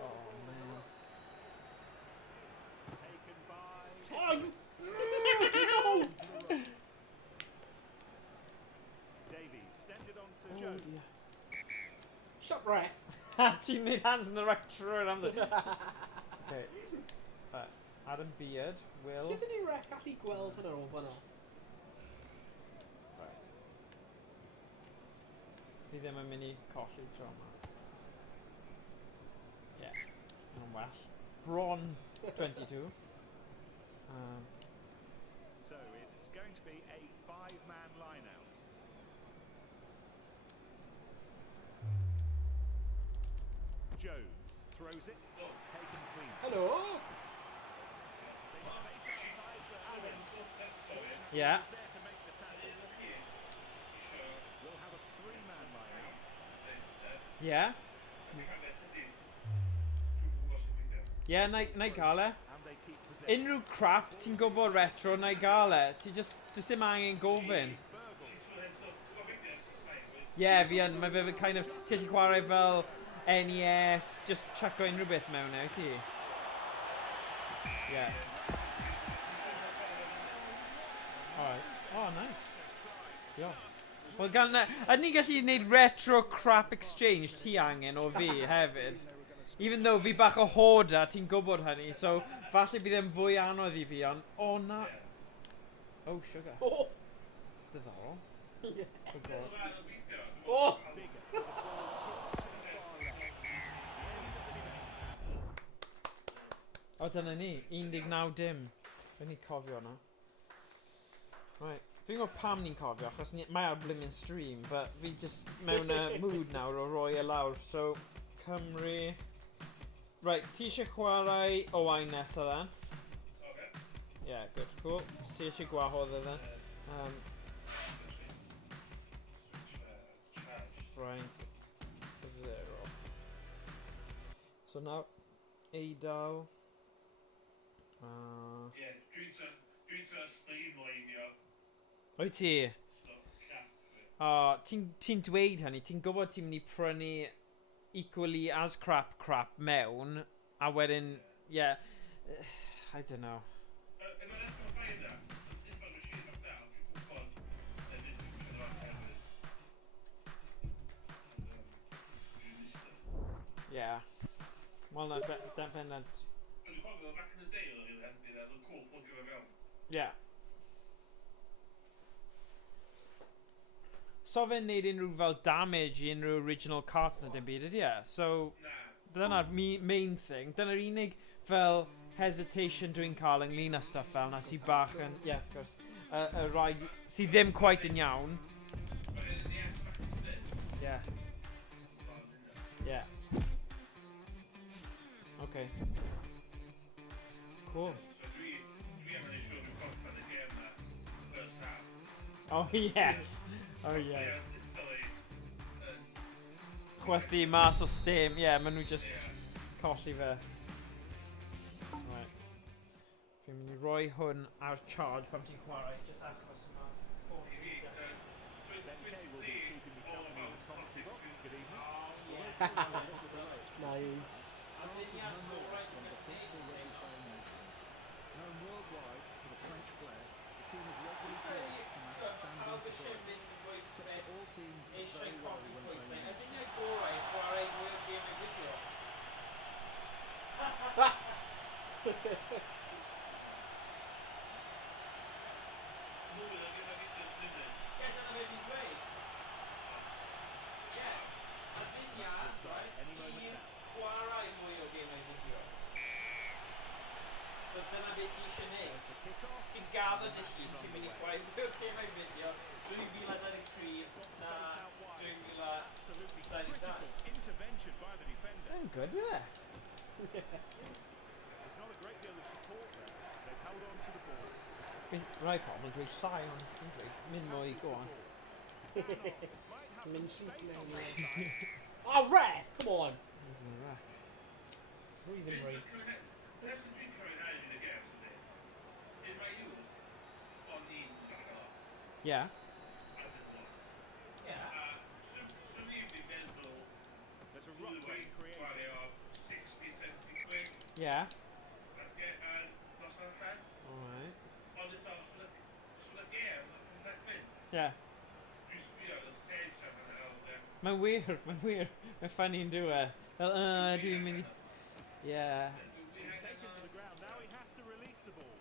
Oh, man. Taken by. Oh, you... Davies send it on to Oh, Jones. dear. Shut ref. Team made hands in the right throw am the... Okay. Adam Beard, Will... Sut ydyn ni ref gallu gweld hynna o fyna? Right. Fi ddim yn mynd I colli tro yma. Yeah. Yn well. Bron 22. So it's going to be a 5-man line-out. Jones throws it, taken clean. Hello? They space outside for Adams. Yeah. He's there to make the tackle. We'll have a 3-man line-out. Yeah. Yeah, na I gael e. And they keep possession. Unrhyw crap ti'n gwybod retro na I gael e. Ti just ddim angen gofyn. Burgles. Yeah, fi yn. Mae fe kind of... Ti'n gallu chwarae fel NES, just chucko unrhyw beth mewn out i. Yeah. Alright. Oh, nice. Diolch. Wel, ydyn ni gallu gwneud retro crap exchange ti angen o fi hefyd. Even though fi bach o hoarder, ti'n gwybod hynny, so falle bydd e'n fwy anodd i fi, ond... O, na... Oh, sugar. Oh! It's diddorol. Oh, God. Oh! O, dyna ni. 19 dim. Fe ni cofio hwnna. Right. Fi'n gwybod pam ni'n cofio, achos mae ar blimmin stream, but fi just mewn y mood nawr o roi e lawr. So, Cymru... Right, ti eisiau chwarae Owain nesaf then? Okay. Yeah, good, cool. So ti eisiau gwahodd e then? Frank 0. So now, Eidal. Yeah, dwi'n to streamlineio. O'i ti? Ti'n dweud hynny, ti'n gwybod ti'n mynd i prynu equally as crap mewn, a wedyn, yeah, I don't know. Yeah. Well, no, dependent. Yeah. So fe'n neud unrhyw fel damage I unrhyw original cards na dim byd ydy e. So, dyna'r main thing. Dyna'r unig fel hesitation dwi'n cael ynglyn â stuff fel na sy'n bach yn... Yeah, of course. Y rai sy'n ddim quite yn iawn. Yeah. Yeah. Okay. Cool. Oh, yes. Oh, yes. Chwythu mas o stem. Yeah, maen nhw just colli fe. Right. Fi'n mynd I roi hwn ar charge pan ti'n chwarae, just achos yma. Nice. France is none the less one of the principal rugby playing nations. Known worldwide for the French flair, the team has regularly created some outstanding surprises, such that all teams are very wary when playing against them. So dyna be ti eisiau neud. Ti'n gaddo dy hun, ti'n mynd I chwarae gemau fideo 2023 na 2022. Very good, yeah. There's not a great deal of support there. They've held on to the ball. Rai pobl yn dweud llai ond dwi'n dweud mynd mwy, go on. Oh, ref! Come on! He's in the rack. Who even right? Yeah. There's a rock being created. Yeah. Alright. Yeah. Mae'n wir. Mae'n funny yn dwi. Dwi'n mynd I... Yeah. He's taken to the ground. Now he has to release the ball.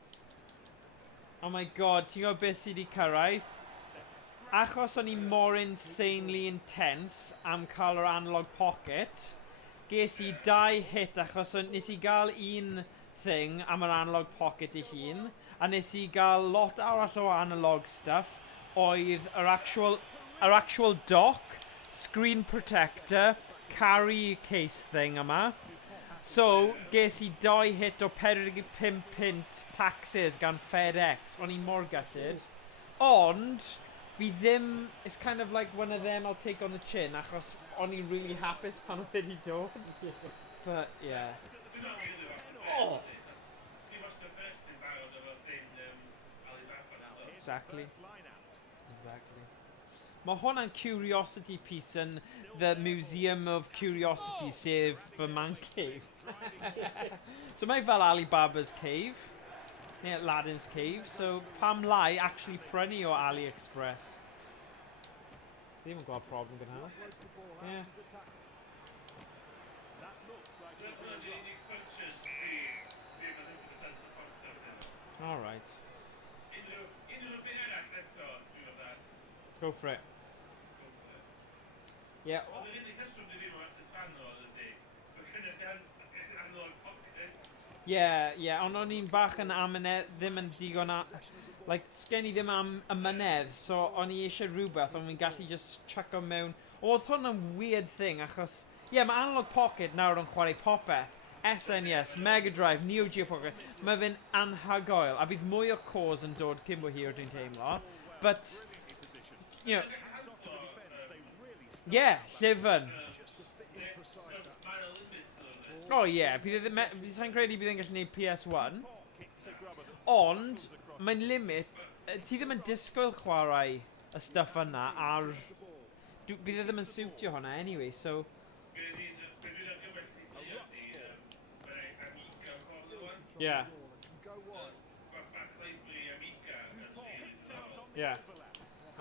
Oh my god, ti'n gwybod beth sydd I cyrraedd? Achos o'n I mor insanely intense am cael yr analog pocket, ges I 2 hit achos nes I gael un thing am yr analog pocket I hun, a nes I gael lot arall o analog stuff, oedd yr actual dock, screen protector, carry case thing yma. So, ges I 2 hit o 45 pint taxes gan FedEx, o'n I mor gutted. Ond, fi ddim, it's kind of like one of them I'll take on the chin, achos o'n I really hapus pan oedd wedi dod. But, yeah. Oh! Exactly. Mae hwnna'n curiosity piece yn the Museum of Curiosity, sef fy man cave. So mae fel Alibaba's cave, neu Aladdin's cave, so pam lai actually prynu o AliExpress. Ddim yn gweld problem gyda hwnna. Yeah. Alright. Go for it. Yeah. Yeah, ond o'n i'n bach yn amynedd, ddim yn digon like, sgen i ddim am amynedd, so o'n i eisiau rhywbeth, ond fi'n gallu just chuck o mewn. Oedd hwnna'n weird thing, achos, yeah, mae Analog Pocket nawr yn chwarae popeth. SNES, Mega Drive, Neo Geo Pocket, mae fe'n anhygoel, a bydd mwy o cores yn dod cyn bo hir dwi'n teimlo. But, you know, yeah, llyfn. Oh yeah, sa'n credu bydd e'n gallu gwneud PS1. Ond, mae'n limit, ti ddim yn disgwyl chwarae y stuff yna ar... Bydd e ddim yn siwtio hwnna anyway, so... Yeah. Yeah.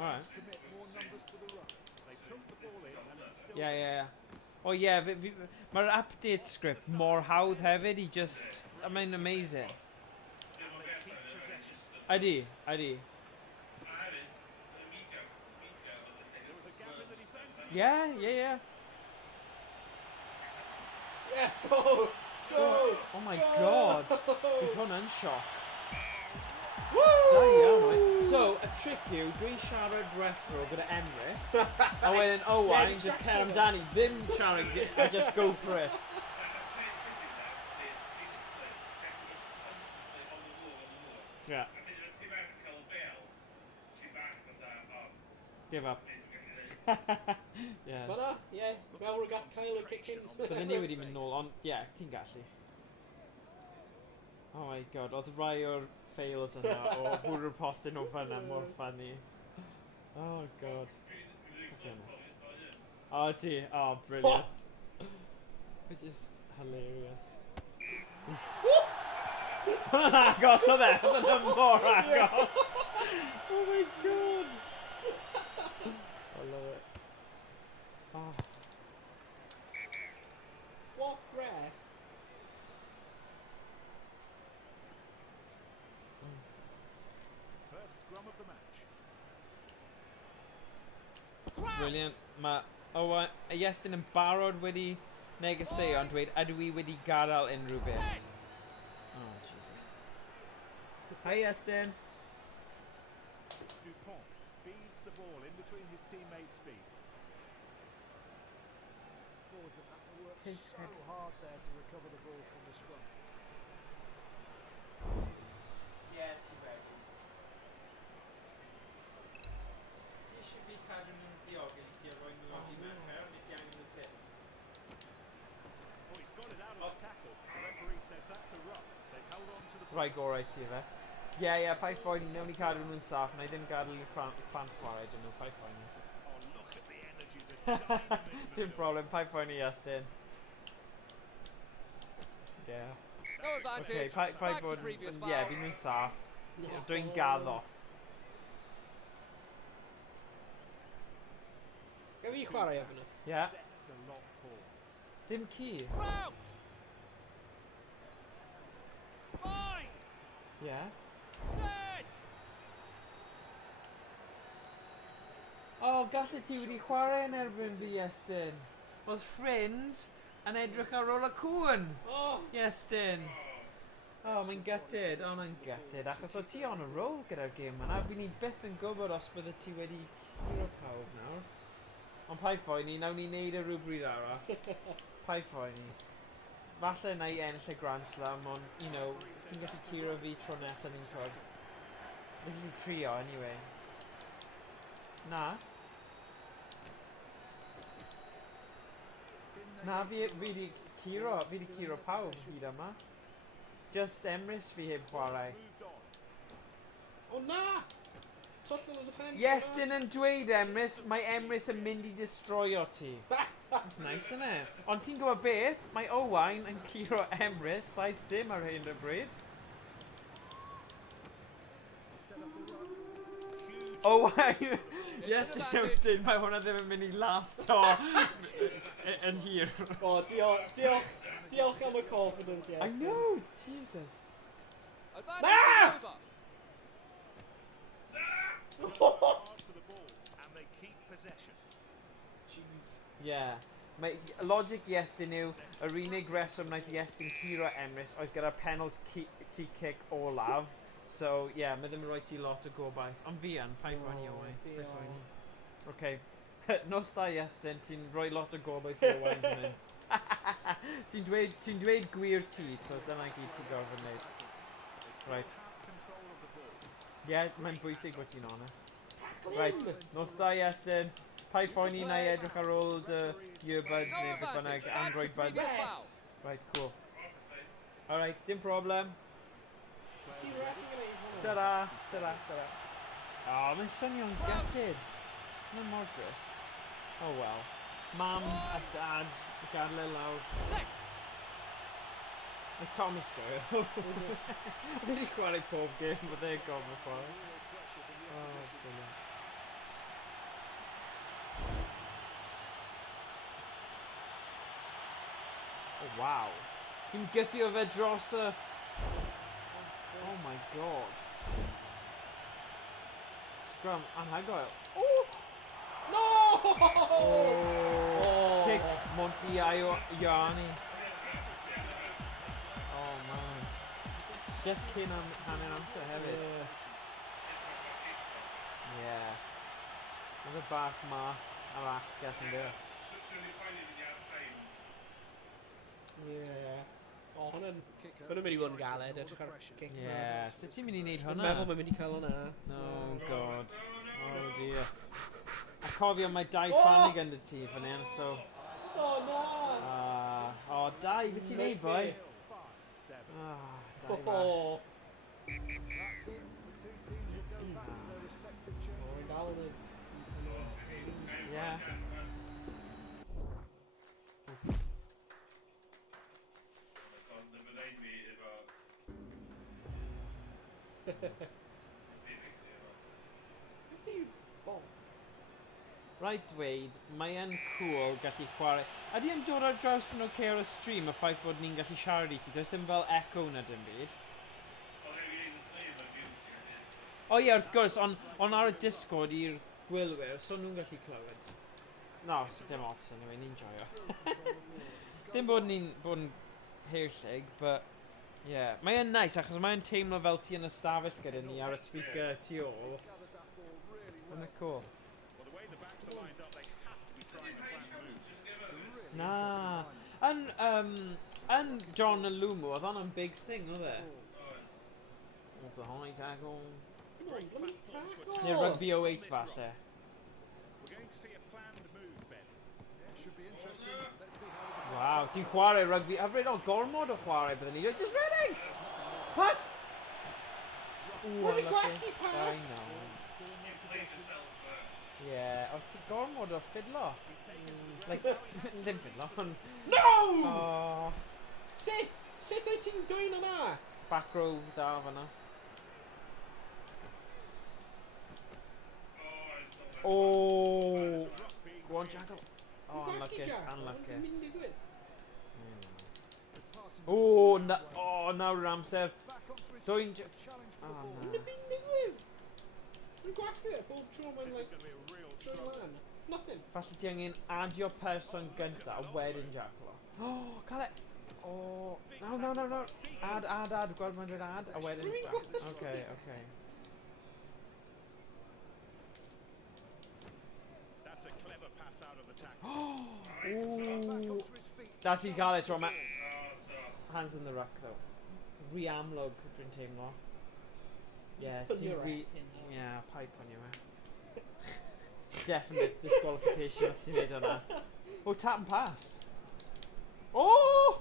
Alright. Yeah. Oh yeah, mae'r update script mor hawdd hefyd I just... I mean, amazing. Ydy. Yeah. Yes, go! Go! Oh my god. Bydd hwnna'n sioc. Woo! So, a trick yw, dwi'n siarad retro gyda Emrys, A wedyn Owain, just cer amdani, ddim siarad, I just go for it. Yeah. Give up. Yeah. Fyna, ie, fel rwy'n gael cael y kick-in. Bydde ni wedi mynd nôl, ond ie, ti'n gallu. Oh my god, oedd rai o'r fails yna o bwrw'r postyn o fyna mor funny. Oh god. Oh ti, oh brilliant. Which is hilarious. Hwna'n agos o dde, hwna'n mor agos. Oh my god. I love it. Oh. What ref? First scrum of the match. Brilliant. Mae Owain, Iestyn yn barod wedi negeseuo ond dweud ydw I wedi gadael unrhyw beth. Oh, Jesus. Hi, Iestyn. Dupont feeds the ball in between his teammates' feet. Forwards have had to work so hard there to recover the ball from the scrum. Yeah, ti wedi. Ti eisiau fi cadw nhw'n diogel I ti a rhoi nhw o'r mewn her, neu ti angen nhw pit? Oh, he's got it out of the tackle. The referee says that's a ruck. They've held on to the Rai gorau ti fe. Yeah, pai ffoen, newn ni cadw nhw'n saff, na I ddim gadael i'r plant chwarae dyn nhw, pai ffoen ni. Oh, look at the energy, the dynamism. Dim problem, pai ffoen I Iestyn. Yeah. No advantage. Okay, pai Back to bod, previous foul. yeah, bydd nhw'n saff. Dwi'n gaddo. Gaf fi chwarae efo nhw. Yeah. Set to lock balls. Dim ci. Crouch. Fine. Yeah. Set. Oh, gallu ti wedi chwarae yn erbyn fi, Iestyn. Oedd ffrind yn edrych ar ôl y cwn. Oh! Iestyn. Oh, mae'n gutted. Oh, mae'n gutted. Achos o ti on a roll gyda'r gêm yna. Bydd ni byth yn gwybod os bydde ti wedi curo pawb nawr. Ond pai ffoi ni, nawn ni wneud y rhywbryd arall. Pai ffoi ni. Falle na I ennill y Grand Slam, ond, you know, ti'n gallu curo fi tro nesaf ni'n cwrdd. Ni'n gallu trio, anyway. Na. Na, fi wedi curo pawb hyd yma. Just Emrys fi heb chwarae. Moved on. O na! Touching on the defence. Iestyn yn dweud Emrys, mae Emrys yn mynd i destroyo ti. That's nice, isn't it? Ond ti'n gwybod beth? Mae Owain yn curo Emrys, saith dim ar hyn o bryd. Owain! Iestyn yn dweud mae hwnna ddim yn mynd i last o yn hir. Oh, diolch am y confidence, yes. I know! Jesus. Advantage over. Hard for the ball, and they keep possession. Jeez. Yeah. Mae logic Iestyn yw, yr unig reswm wnaeth Iestyn curo Emrys oedd gyda penalty kick olaf. So, yeah, mae ddim yn rhoi ti lot o gobaith. Ond fi yn, pa i ffoni Owain. Okay. Nos da Iestyn, ti'n rhoi lot o gobaith o Owain fan hyn. Ti'n dweud gwir ti, so dyna gyd ti'n gorfod wneud. Right. Yeah, mae'n bwysig bod ti'n honest. Right, nos da Iestyn. Pa i ffoni na i edrych ar ôl dy earbuds neu beth bynnag Android buds. Right, cool. Alright, dim problem. Ta-da, ta-da, ta-da. Oh, mae'n swnio'n gutted. Mae'n modrus. Oh well. Mam a dad, gadle lawr. Mae Thomas Joy. Fi wedi chwarae pob game, bod e'n gofod chwarae. Oh, brilliant. Oh, wow. Ti'n gythio fe dros y... Oh my god. Scrum anhygoel. Oh! No! Oh! Kick Monty Ioni. Oh man. Just cyn am hanner amser hefyd. Yeah. Oedd y bach mas ar asgell yn byw. Yeah. Oh, hwnna'n mynd i fod yn galed, edrych ar kick. Yeah, so ti'n mynd i wneud Dwi'n hwnna? meddwl mae'n mynd i cael hwnna. Oh god. Oh dear. A cofio mae dau ffrannig yn dy ti fan hyn, so... Oh, na! Oh, dau, beth ti'n neud, boi? Dau bach. Oh, Yeah. Right dweud, mae yn cool gallu chwarae. Ydy yn dod ar draws yn oce ar y stream y ffaith bod ni'n gallu siarad i ti? Does ddim fel echo na dim byd? O ie, wrth gwrs, ond ar y Discord i'r gwylwyr, so nhw'n gallu clywed. No, so dim ots anyway, ni'n joio. Dim bod ni'n heirllig, but... Yeah, mae yn nice, achos mae yn teimlo fel ti yn ystafell gyda ni ar y speaker tu ôl. Mae'n cool. Na. Yn John and Lumo, oedd hwnna'n big thing, oedd e? It's a high tackle. Neu Rugby 08 falle. Wow, ti'n chwarae rugby. Hyfryd o gormod o chwarae byddwn ni. Just reading! Pass! What a gwasgu pass! I know. Yeah, o ti'n gormod o ffidlo. Like, ddim ffidlo, ond... No! Oh, Sut? Sut wyt ti'n dwy'n yna? back row da fanna. Oh! Go on, Jackal. Oh, unlucky, unlucky. Oh, nawr yr amser. Dwi'n... Oh, Yn y no. byd newydd! Yn gwasgu fe, bob tro mae'n troi lan. Nothing. Falle ti angen adio person gynta a wedyn Jackal. Oh, cael e... Oh, no. Ad. Gweld mae'n dweud ad a wedyn... Dwi'n gwasgu. Okay. That's a clever pass out of the tackle. Ooh. Da ti'n cael e tro ma... Hands in the ruck though. Re-amlwg dwi'n teimlo. Yeah, ti'n re... Yeah, pipe on you, eh? Definite disqualification os ti'n neud hwnna. Oh, tap and pass. Oh!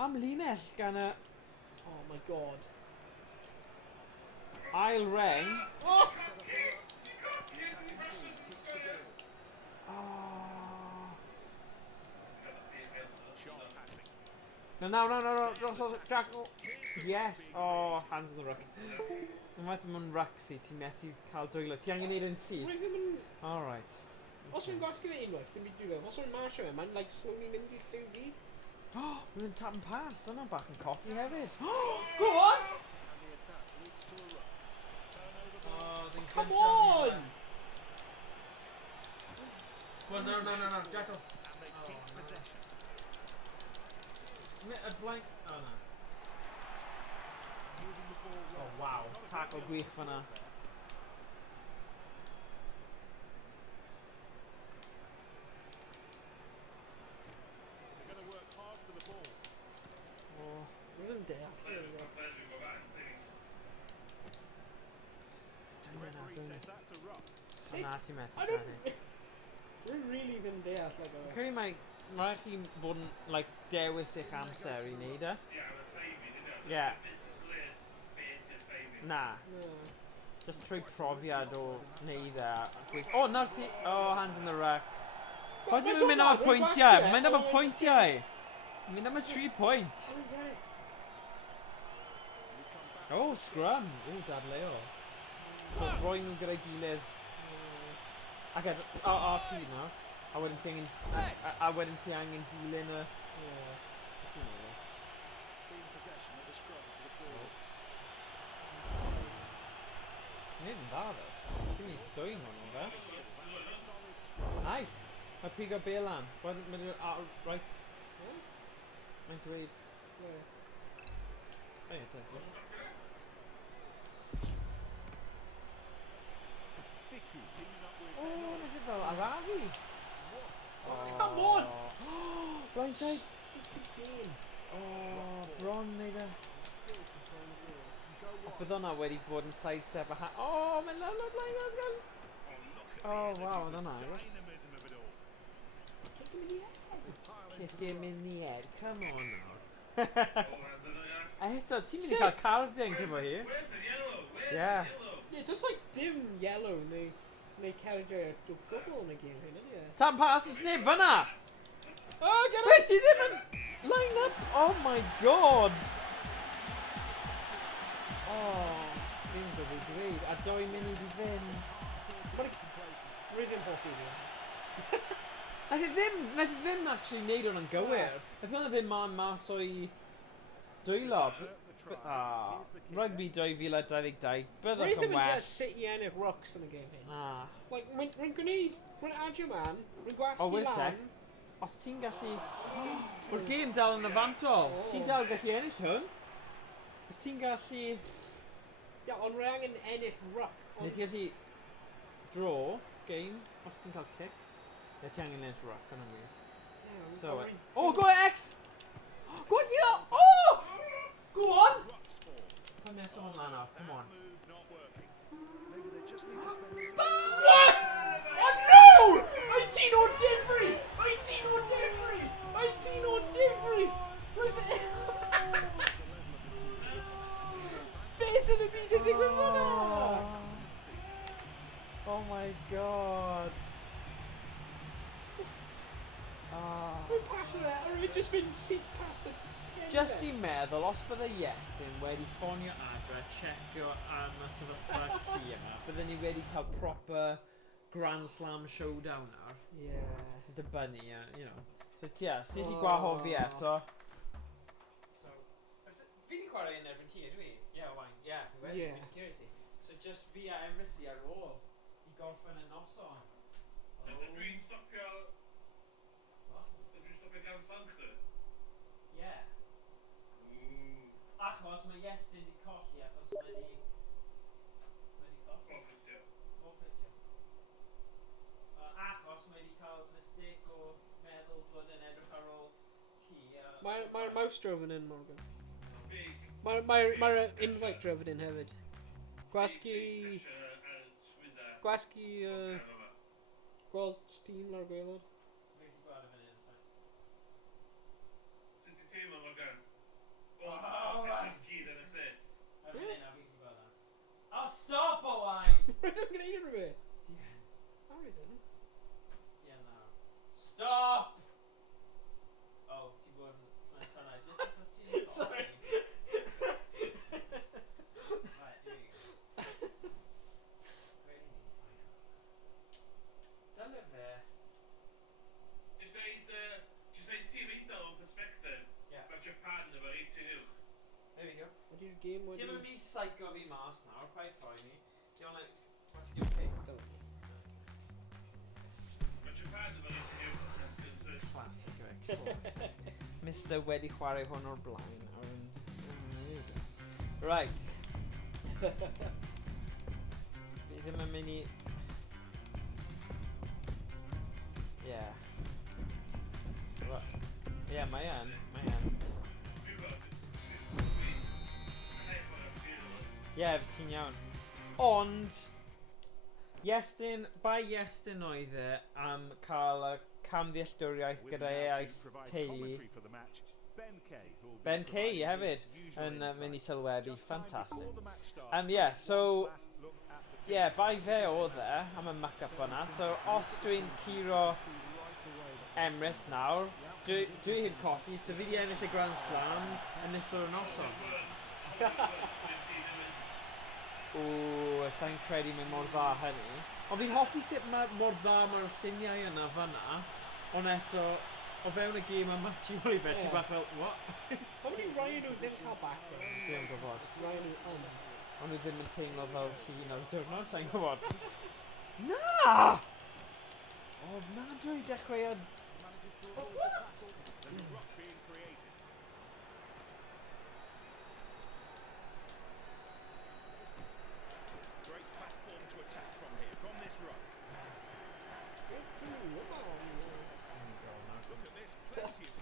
Am linell gan y... Oh my god. Ail reng. Oh! Oh. Sharp passing. No, Jack. Oh. Yes. Oh, hands on the ruck. Unwaith mewn ruck si, ti methu cael dwylo. Ti angen neud yn syth. Rwy'n ddim yn... Alright. Os mae'n gwasgu fe unwaith, dim byd diwedd. Os mae'n masio fe, mae'n like slowly mynd i'r lliw fi. Oh, mae'n tap yn pas. Yna bach yn coffi hefyd. Go on! And the attack leads to a run. Turnover ball. Oh, then Come good job, on! Well, no. Jack. And they keep possession. A blank. Oh, no. Moving the ball Oh, well. wow. It's not a Tackle good gwych enough fanna. there. They're going to work hard for the ball. Oh. Rwy'n ddim deall. Referee says that's a rough. Sut? Na, ti methu. I don't... Rwy'n really ddim deall. Like, Credu mae rhaid chi bod yn like, dewis eich amser i wneud e. Ie. Na. No. Just trwy profiad o wneud e. Oh, nawr ti... Oh, hands in the ruck. Pwy ddim yn mynd am y pwyntiau? Mynd am y pwyntiau. Mynd am y 3 pwynt. Oh, scrum. Oh, dadleo. So, roi nhw gyda'i gilydd. Ac ar ti nawr. A wedyn ti angen... A wedyn ti angen dilyn y... Ti'n meddwl? In possession at the scrum for the forwards. Ti'n neud yn dda ddo. Ti'n mynd i dwy'n hwnnw fe. Solid scrum. Nice! Mae pigo bel lan. Wedyn mae'n right. Mae'n dweud... Ei, attention. Fiku teaming up with O, Heddiw. mae fe fel arafu. Come on! Blindside. Bron neud e. Bydd hwnna wedi bod yn sidestep a ha... O, mae'n lawr o'r blaen asgal. Oh, wow, oedd hwnna agos. Dynamism of it all. Kick him in the head, come on now. A eto, ti'n mynd i cael cardiau gyda hi? Yeah. Yeah, just like dim yellow neu cardiau o gwbl yn y gêm hyn, ydy e? Tan pas yn snib fyna! Oh, get Wait, ti ddim yn line up? Oh my god! Oh, ddim gwybod i dweud. A doi munud i fynd. Rwy ddim hoffi fi. Nath i ddim actually neud hwnna'n gywir. Nath hwnna ddim ma'n mas o'i dwylo. Rugby 2022, byddwch Rwy yn ddim yn well. deall sut i ennill rocks yn y gêm hyn. Like, rwy'n gwneud, rwy'n adio man, rwy'n gwasgu wait a sec. lan. Os ti'n gallu... Mae'r gêm dal yn afantol. Ti'n dal gallu ennill hwn. Os ti'n gallu... Ia, ond rwy angen ennill rock. Neu ti'n gallu... Draw, game, os ti'n cael kick. Neu ti'n angen ennill rock, yna wir. So, oh, go X! Go on, deal! Oh! Go on! Rucks for. Come here, someone line up, come on. Move not working. Maybe they just need to spend What? Oh no! 18 or different! 18 or different! 18 or different! Beth yn y byd yn digwydd fyna? Oh my god. What? Ah. Rwy'n pasio fe, a rwy'n just mynd syth past y pen Just fe. i meddwl, os bydde Iestyn wedi ffonio adre, checio am y sefyllfa ci yma, bydden ni wedi cael proper Grand Slam showdown nawr. Yeah. Dibynnu, you know. So tia, os ni chi gwahofi eto. So, fi di chwarae yn erbyn ti, ydw i? Yeah, Owain. Yeah, fi wedi. Yeah. Fi di so just fi a Emrys ar ôl i gorffen y noson. Dwi'n stopio... What? Dwi'n stopio gan Sancta. Yeah. Achos mae Iestyn di colli, achos mae di... Mae di colli? Forfeitio. Forfeitio. Achos mae di cael mistake o meddwl bod yn edrych ar ôl ci. Mae'r mouse drofyn yn, Morgan. Big. Mae'r invite drofyn yn hefyd. Gwasgu... Gwasgu... Gweld Steam lawr gwaelod. Fi wedi gweld y fyny, fine. Sut ti'n teimlo, Morgan? right. Gyd yn y ffit. Fi wedi gweld that. Oh, stop, Owain! Rwy'n ddim gwneud unrhyw beth. Ti yn. A rwy ddim. Ti yn. psycho fi mas nawr, quite funny. Do you want to ask you okay? Classic o esports. Mr wedi chwarae hwn o'r blaen. Right. Fi ddim yn mynd i... Yeah. Yeah, mae yn. Yeah, fi ti'n iawn. Ond... Iestyn, bai Iestyn oedd e am cael y camddealltwriaeth gyda e a'i teulu. Ben Kay hefyd yn mynd i sylwebu, ffantastig. Yeah, so... Yeah, bai fe oedd e am y muck-up yna. So, os dwi'n curo Emrys nawr, dwi heb colli, so fi di ennill y Grand Slam yn nillio'r noson. Ww, sa'n credu mae mor dda hynny. Ond fi'n hoffi sut mae mor dda mae'r lluniau yna fyna, ond eto, o fewn y gêm a matioli fe, ti'n bach fel, what? Ond wedi rhoi nhw ddim cael background. Dwi'n gwybod. Rhoi nhw yn. Ond nhw ddim yn teimlo fel llun ar y diwrnod, sa'n gwybod. Na! O, fnadwy dechreuad... What?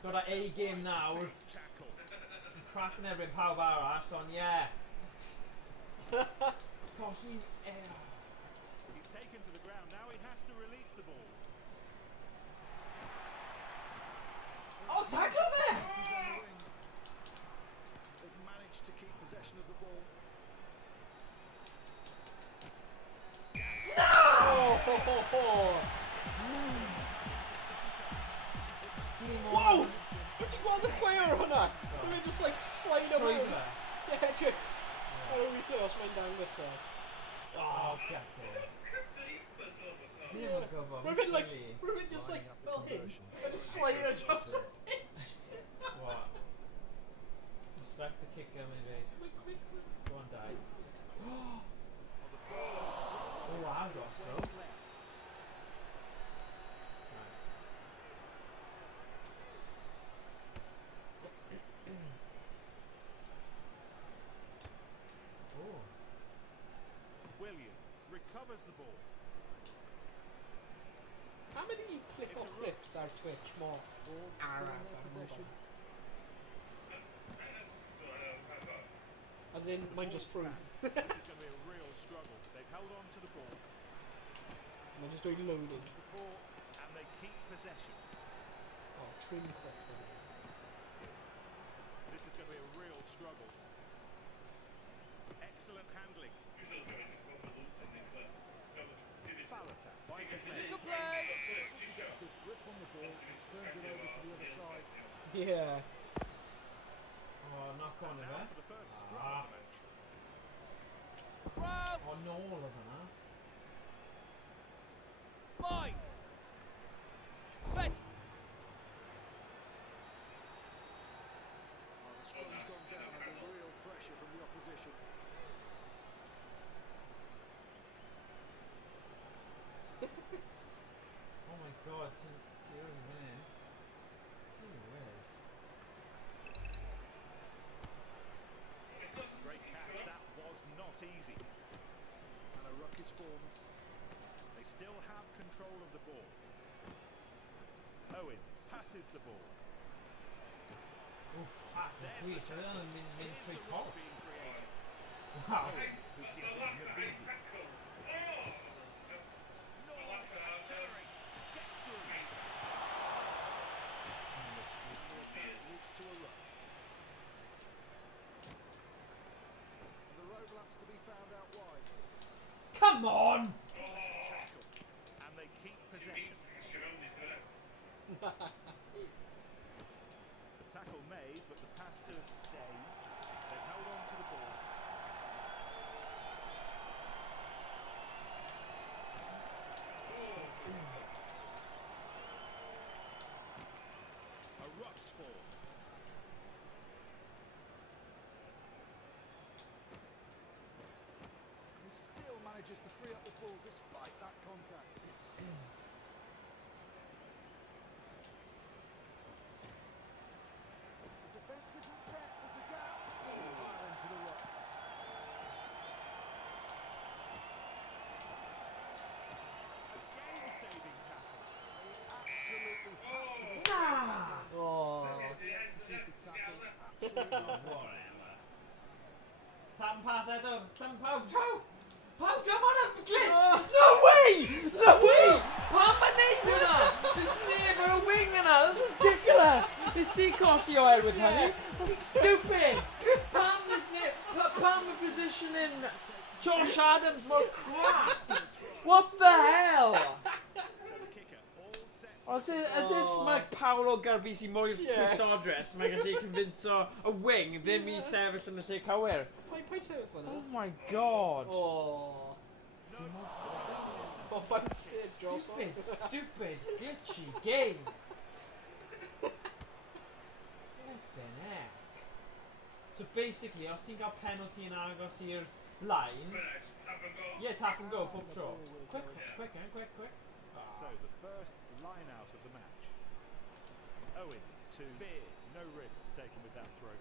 Got a A-game nawr. Ti'n crack yn erbyn pawb arall, ond yeah. Colli'n He's taken to the ground, now he has to release the ball. Oh, tackle fe! They've managed to keep possession of the ball. Whoa! Wyt ti'n gweld y chweir hwnna? Dwi'n just like slide am mewn. Yeah, check. Ar y replay os mae'n dangos fe. Oh, get it. Ni ddim yn gwybod. Rwy'n just like, fel hyn. Mae'n just slide ar dros yr pitch. What? Respect the kicker, maybe. Go on, die. Oh, agos, though. Recovers the ball. How many click or clips ar Twitch more araf ar mobile? As in, mine just freezes. This is going to be a real struggle. They've held on to the ball. Mine just doing loading. Support, and they keep possession. Oh, trim clip then. This is going to be a real struggle. Excellent handling. Good play. Good grip on the ball, turns it over to the other side. Yeah. Oh, knock on it, eh? For the first scrum of the match. Crouch. Oh, no, all of them, huh? Bind. Set. Oh, the scrum's gone down under real pressure from the opposition. Oh my god, you're winning. Gee whiz. Great catch, that was not easy. And a ruck is formed. They still have control of the ball. Owain passes the ball. Oof, tack, There's wait, the I don't tackle. mean Here's free the call. ruck being created. Wow. Who gives it newydd. Accelerates, gets through. The attack leads to a run. And the overlaps to be found out wide. Come on! Tackle. And they keep possession. The tackle made, but the pass to stay. They've held on to the ball. A ruck's formed. ball despite that contact. The defence isn't set. There's a gap. Fire into the rock. A game-saving tackle. Absolutely had to be Oh. executed tackle. Absolutely. Whatever. Tap and pass Heddiw. Some pawb draw. Pawb draw, man, a glitch. No way! No way! Pam ma'n neud hwnna? There's neb ar y wing yna. That's ridiculous. Is ti colli oherwydd hynny? That's stupid. Pam there's neb... Pam y positioning Josh Adams mor crap. What the hell? So the kicker all set. As if mae Paolo Garbisi mwy'r trwyllodres, mae'n gallu convinso y wing ddim I sefyll yn y lle cywir. Paid sefyll fan'na. Oh my god. Oh. Bob Bunstead dros Stupid, glitchy game. Flippin' heck. So basically, os ti'n cael penalty yn agos i'r line... Yeah, tap and go, pob tro. Quick. So the first line out of the match. Owain to Fydd. No risks taken with that throw.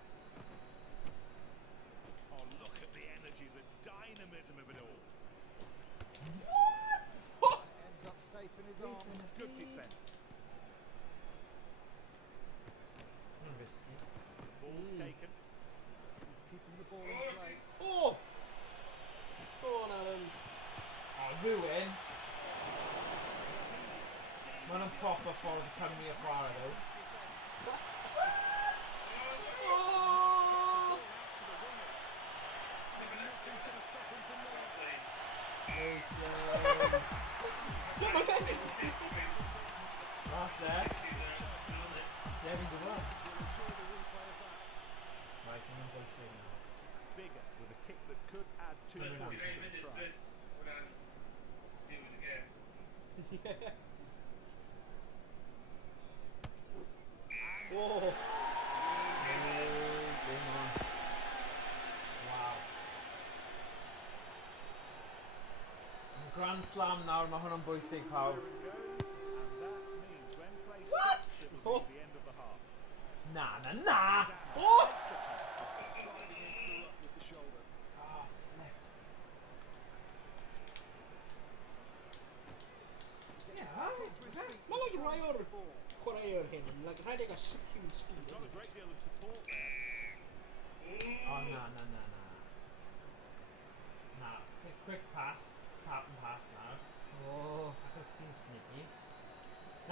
Oh, look at the energy, the dynamism of it all. Ends up safe in his arms. Good defence. Risky. Ball's taken. He's keeping the ball in play. Oh! Go on, Adams. Oh, ruin. Mae'n yn proper ffordd Cymru a Chwarae though. Oh! What my face? Right there. Devin the run. Right, I'm going to say now. Bigger with a kick that could add 2 points to the try. Yeah. Whoa. Wow. Grand Slam nawr, mae hwn yn bwysig pawb. And that means when play stops, it will be the end of the half. Na! Oh! Driving into the rock with the shoulder. Oh, flip. Yeah, Mae like rai o'r chwaraewr hyn yn like rhaid ag a human speed. There's not a great deal of support there. Oh, na. Take a quick pass. Tap and pass now. Oh, achos ti'n sneaky.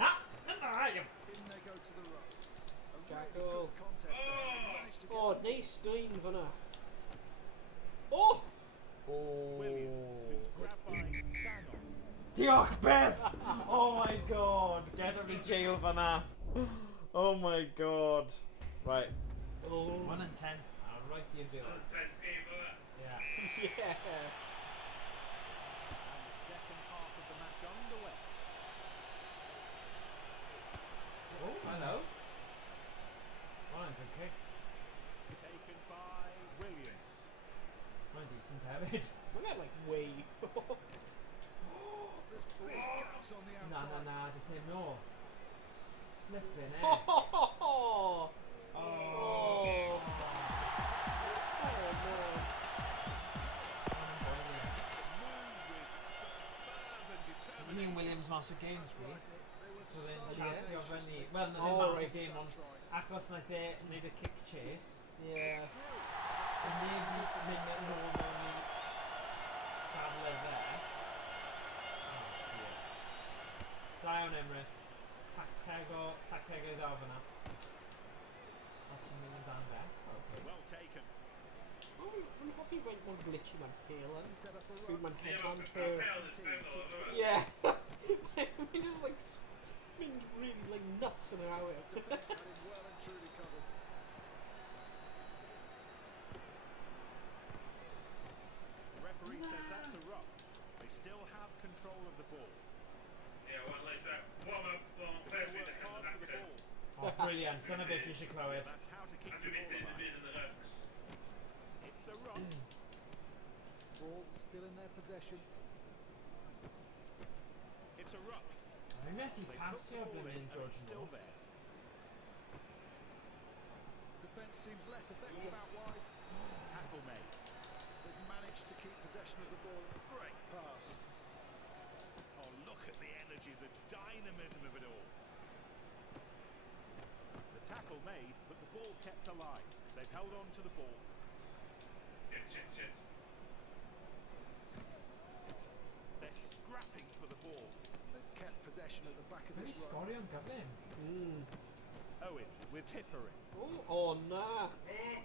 Na! In they go to the rock. A really Jackal. good contest there. He managed to get Oh, nice doing fan'na. Oh! Williams, who's grabbed by Sanon. Diolch Beth! Oh my god, get her in jail fan'na. Oh my god. Right. Oh. One intense now, right to your jail. Yeah. Yeah. And the second half of the match underway. Oh, hello. Oh, good kick. Taken by Williams. Oh, decent habit. Look at like way. There's big gaps on the outside. Nah, just name no. Flipping it. Oh. Oh. Oh no. Me and Williams master game, see? So then chance of any... Well, no, Oh, they master right. game on... Achos naeth e wneud y kick chase. Yeah. So neb di mynd yn ôl mewn I safle fe. Oh dear. Da iawn Emrys. Tactego I ddal fyna. O ti'n mynd amdan fe? Okay. Well taken. Yn hoffi faint mor glitchy ma'n pale yn. Set up a Pryd run. ma'n headman trwy. Yeah. Mae'n just like... Mae'n really like nuts yn yr awyr. Defence had him well and truly covered. The referee says that's a rock. They still have control of the ball. Oh, brilliant. Dyna beth fi eisiau clywed. That's how to keep the ball alive. It's a rock. Ball still in their possession. It's a ruck. I methu They took the pasio ball blwyddyn in and George it's still Moore. theirs. Defence seems less effective out wide. Tackle made. They've managed to keep possession of the ball. Great pass. Oh, look at the energy, the dynamism of it all. The tackle made, but the ball kept alive. They've held on to the ball. They're scrapping for the ball. They've kept possession at the back of Really this run. sgorio yn gyflym. Owen with Tippering. Oh, nah.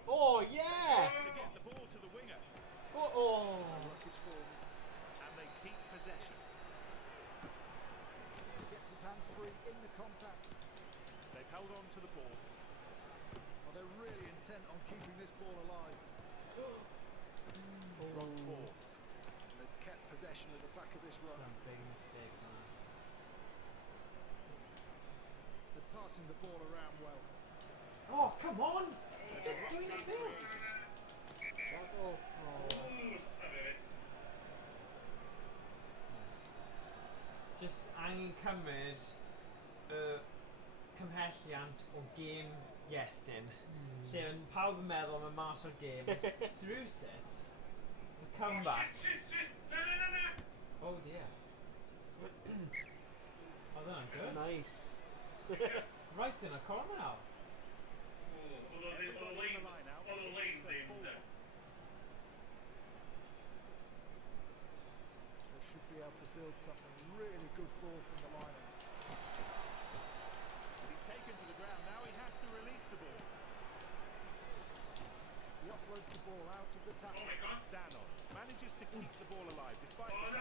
Oh, yeah. To get the ball to the winger. Oh. Ruck is formed. And they keep possession. He gets his hands free in the contact. They've held on to the ball. Well, they're really intent on keeping this ball alive. Ruck forwards. They've kept possession at the back of this run. A big mistake, man. They're passing the ball around well. Oh, come on! Just doing a build! Just angen cymryd y cymhelliant o gêm Iestyn lle yn pawb yn meddwl mae mas o'r gêm through set the comeback oh dear oh that's good Nice. right in a corner now They should be able to build something. Really good ball from the liner. He's taken to the ground. Now he has to release the ball. He offloads the ball out of the tackle. Sanon manages to keep the ball alive despite the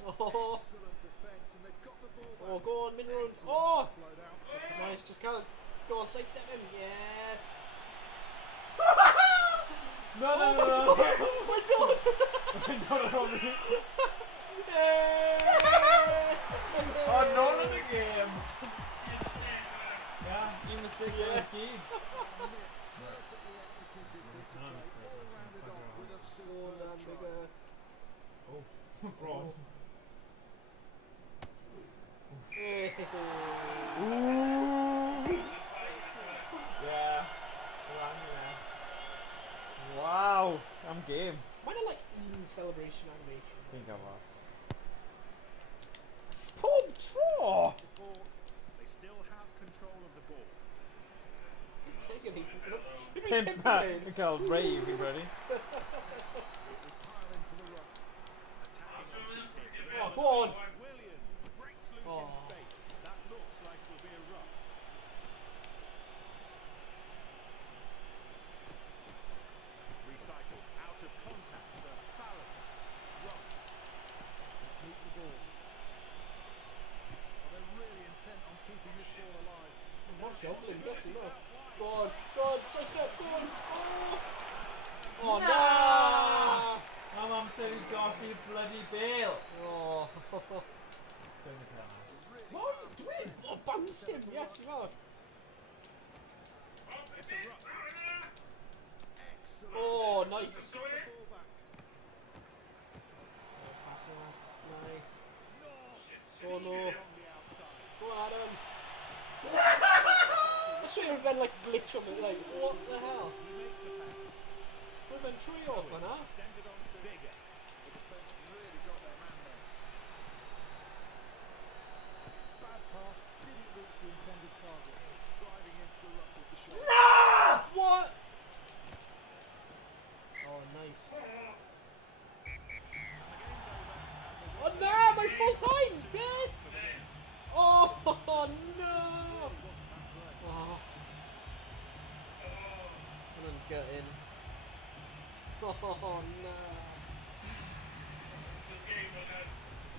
Oh. Excellent defence, and they've got the ball back. Oh, go on, Minroon. Excellent Oh. offload out. Nice. Just go on, sidestep him. Yes. no Oh my god. no Yay! oh not in the game yeah un mistake Yeah. was good Perfectly executed piece of Not a play, mistake, all it's rounded quite off wrong. with a Oh, superb man, try. bigger. bro yeah wow I'm game Why not like Ian celebration animation? think of that Spawn Traw! Support. They still have control of the ball. Pimp called Brave, you ready? They pile into the run. Attacking options here. Oh, go on! Williams breaks loose in Oh. space. That looks like it will be a ruck. Recycled out of contact for Farrington. Ruck. Keep the ball. Well, they're really intent on keeping this ball alive. Not goblin, yes, no. Go on, sidestep, go on! Oh! Oh, no! My mum said he got you bloody bail. Oh. Don't look at that. What are you doing? Oh, bounce him, yes, you are. It's a ruck. Excellent. Oh, nice. Gets the ball back. Oh, passing, that's nice. North. Oh, no. On the outside. Go on, Adams. I swear it would have been like glitch on the like, what the hell? He makes a pass. Would have been tree off on that. Send it on to Bigger. The defence really got their man there. Bad pass, didn't reach the intended target. Driving into the ruck with the shot. What? Oh, nice. Oh no, my full time, bitch! Oh, no! Oh. And then get in. Oh no.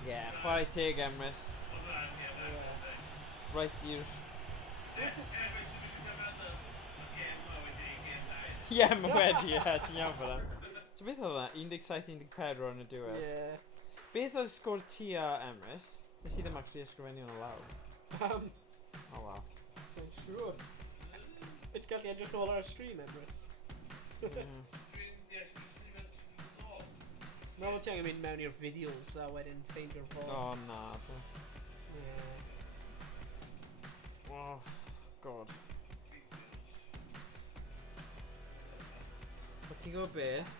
Yeah, chwarae teg Emrys. Right i'r... Ti am wedi, ie, ti'n iawn fyna. So beth oedd e? 17-14 yn y diwedd. Yeah. Beth oedd sgwr ti a Emrys? Nes i ddim actually ysgrifennu hwnna lawr. Oh wow. So sure. It's got the edge all our stream, Emrys. Mae'n meddwl ti angen mynd mewn i'r fideos a wedyn ffeindio'r ffordd. Oh, na, so. Yeah. Oh, God. But ti'n gwybod beth?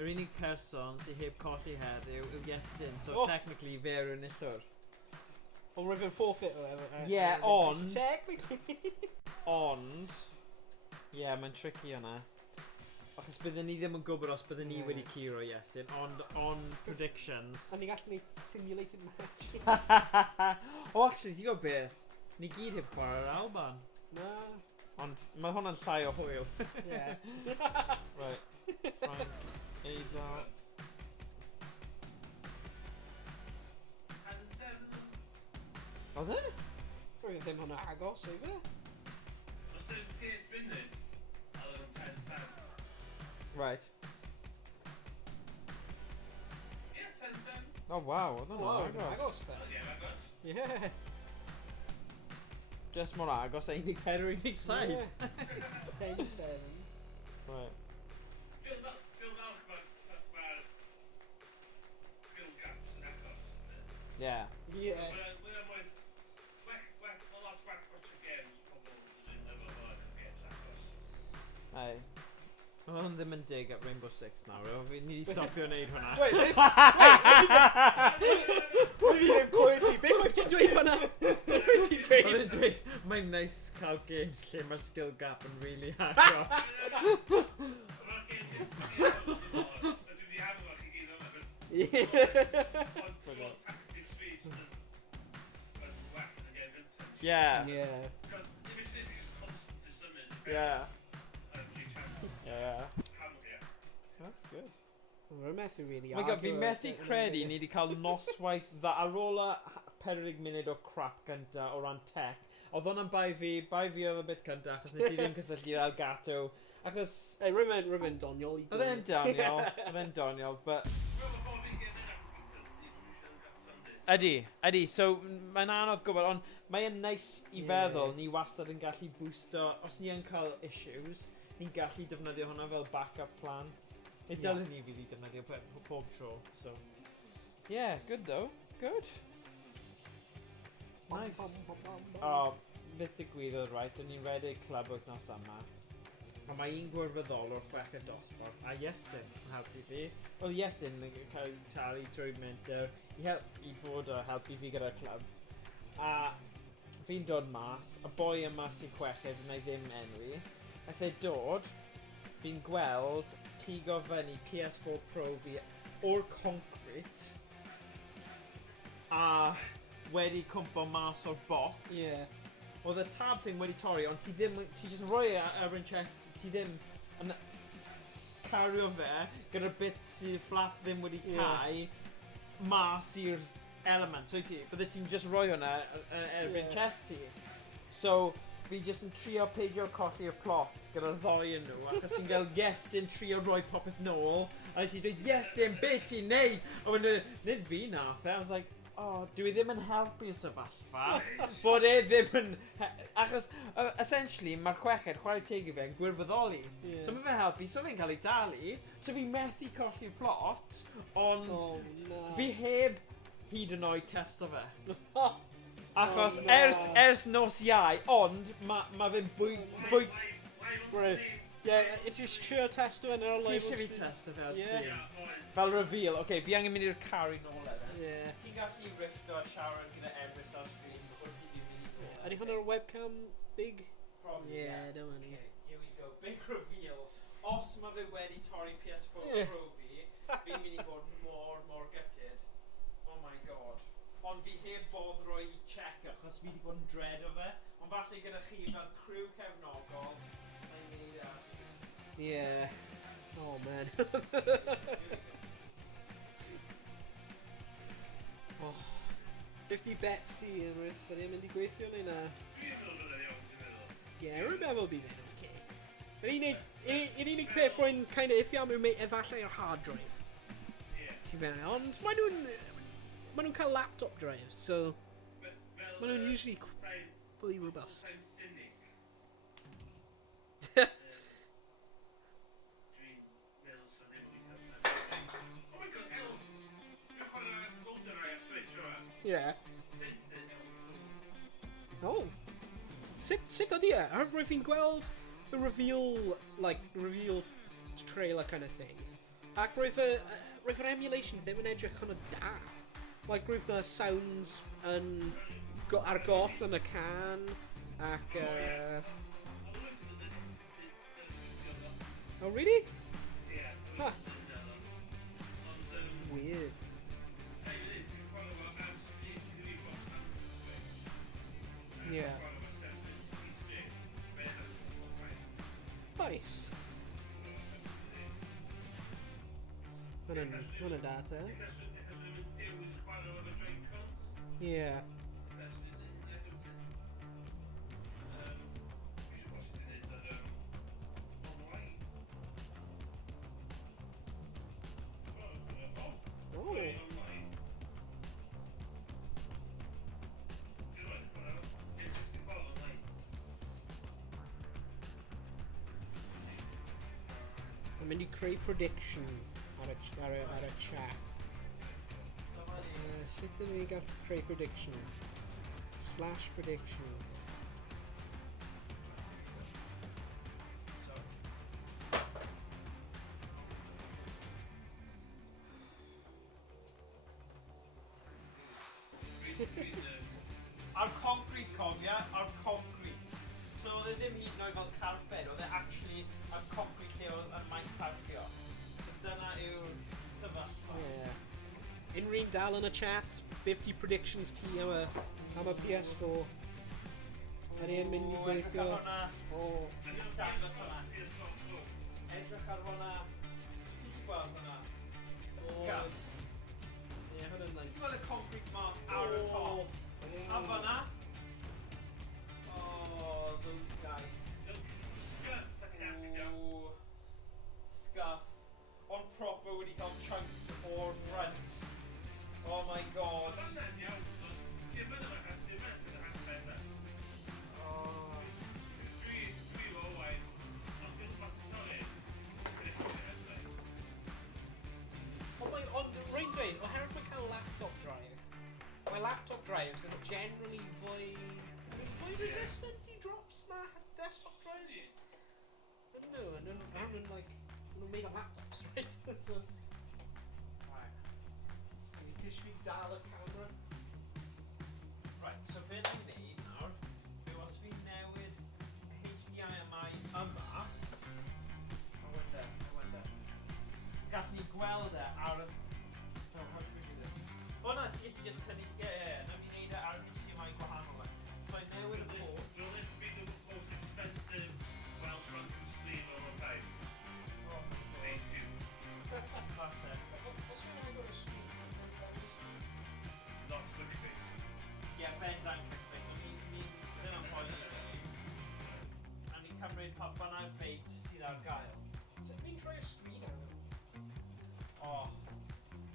Yr unig person sy'n heb colli heddiw yw Iestyn, so technically fe yw'r enillwr. Ond rwy'n fe'n forfeit o Yeah, ond... Technically. Ond... Yeah, mae'n tricky hwnna. Achos byddwn ni ddim yn gwybod os byddwn ni wedi curo Iestyn, ond on predictions... A ni'n gallu gwneud simulated match. Oh, actually, ti'n gwybod beth? Ni gyd heb chwarae'r Alban. Na. Ond mae hwnna'n llai o hwyl. Yeah. Right. Fine. Eidal. Oedd e? Rwy'n ddim hwnna agos, oedd e? O 78 minutes, a oedd yn 10-7. Right. Yeah, 10-7. Oh, wow. Oedd hwnna'n Wow, agos. agos te. Yeah, agos. Yeah. Just mor agos a 14-17. Yeah. 10-7. Right. Feel falch mae'r skill gaps yn agos. Yeah. Yeah. We're a lot well watching games, pobl yn efo games agos. Ai. Mae hwn ddim yn dig at Rainbow Six nawr. Fi ni wedi stopio wneud hwnna. Wait, Rwy'n ddim clywed ti. Beth wyt ti'n dweud hwnna? Beth wyt ti'n dweud? Oedd e'n dweud, mae'n nice cael games lle mae'r skill gap yn really agos. Mae'r game ddim ti'n dweud, dwi wedi hamlo chi gyd yma, ond full tactic speeds yn well yn y game gyntaf. Yeah. Yeah. Because if it's just constantly symud, Yeah. Yeah. That's good. Rwy'n methu really Oh my god, fi'n methu credu ni wedi cael noswaith dda ar ôl y 40 munud o crap gynta o ran tech. Oedd hwnna'n bai fi oedd y bit cynta achos nes i ddim cysylltu'r Elgato. Achos... Hey, rwy'n doniol i Oedd e'n doniol, but... Ydy, so mae'n anodd gwybod, ond mae'n nice i feddwl ni wastad yn gallu boosto, os ni yn cael issues, ni'n gallu defnyddio hwnna fel backup plan. Neu dylwn ni fydd i defnyddio pob tro, so... Yeah, good though, good. Nice. Oh, bit digwyddodd, right, o'n i'n redeg club wythnos yma. A mae un gwirfoddol o'r chweched dosbarth, a Iestyn yn helpu fi. Wel, Iestyn yn cael talu drwy mentor i helpu fi gyda'r clwb. A fi'n dod mas, y boi yma sy'n chweched yna i ddim enwi. Aeth e dod, fi'n gweld pigo fyny PS4 Pro fi o'r concrete a wedi cwmpo mas o'r box. Yeah. Oedd y tab thing wedi torri, ond ti just rhoi ar yn chest, ti ddim yn cario fe gyda'r bit sydd flap ddim wedi cau mas i'r element. So bydde ti'n just rhoi hwnna ar yn chest ti. So, fi just yn trio peidio colli'r plot gyda'r ddoi yn nhw, achos ti'n gael Iestyn trio rhoi popeth nôl, a nes i dweud, Iestyn, be ti'n neud? A wedyn, nid fi nath e, I was like, oh, dwi ddim yn helpu'r sefyllfa, bod e ddim yn... Achos, essentially, mae'r chweched chwarae teg i fe yn gwirfoddoli. So mae fe'n helpu, so fe'n cael ei dalu, so fi methu colli'r plot, ond fi heb hyd yn oed testo fe. Achos ers nos iau, ond mae fe'n bwy... Yeah, it's just trio testo yn yr Ti eisiau fi testo fe ar stream? Fel reveal, oce, fi angen mynd i'r carry nôl edrych. Ti'n gallu rifto a siarad gyda Ebris ar stream wrth i fi mynd i ddod. Ydy hwnna'r webcam big? Probably, Yeah, don't worry. Okay, here we go. Big reveal. Os mae fe wedi torri PS4 Pro fi, fi'n mynd i bod mor gutted. Oh my god. Ond fi heb bodd roi check achos fi wedi bod yn dread o fe. Ond falle gyda chi fel criw cefnogol, na'n neud ar stream. Yeah. Oh man. Oh. 50 bets ti, Iris, ydy yn mynd i gweithio neu na? Yeah, rwy'n meddwl bydd e'n okay. Yr unig peth rwy'n kind of iffio am yw efallai yr hard drive. Ti fe, ond maen nhw'n cael laptop drives, so maen nhw'n usually fully robust. Yeah. Sut ydyn nhw? Oh. Sut ydi e? Rwy'n fi'n gweld y reveal trailer kind of thing. Ac roedd yr emulation ddim yn edrych yn y da. Like, roedd na sounds ar goll yn y can, ac... Oh, really? Huh. Weird. Yeah. Nice. Hwna data. Yeah. Oh. I'm mynd I creu prediction ar y chat. Sut ydyn ni gael creu prediction? / prediction. Ar concrete cofia, ar concrete. So oedd e ddim hyd yn oed fel carped, oedd e actually ar concrete lle oedd yn maes parcio. So dyna yw'r sefyllfa. Yeah. Unrhyw dal yn y chat, 50 predictions ti am y PS4. Ydy e'n mynd I gweithio? Edrych ar hwnna. O. Edrych dangos hwnna. Edrych ar hwnna. Ti'n gallu gweld hwnna? Y sgaff. Ie, hwnna'n nice. Ti'n gweld y concrete mark ar y top? A fanna. Oh, those guys. Oh, scuff. On proper wedi cael chunks o'r front. Oh my god. Oh. Ond rwy'n dweud, oherwydd mae cael laptop drive, mae laptop drives yn generally fwy resistant I drops na desktop drives. I don't know, and nhw'n make laptops, right? So, right. Ni tish fi dal y camera. Right, so beth ni'n neud nawr, yw os fi newid HDMI yma, I wonder. Gall ni gweld e ar y... Oh, how should we do this? O na, ti gallu just tynnu... Yeah, na fi'n neud e ar HDMI gwahanol e. So I newid y board. Will this be the most expensive Welsh rugby stream of all time? Oh, Stay tuned. falle. Os fi'n agor y screen, Not clickbait. Yeah, bendant clickbait. Ni'n ddim yn poeni. A ni'n cymryd pa bynnag bait sydd ar gael. so fi'n troi y screen out. Oh,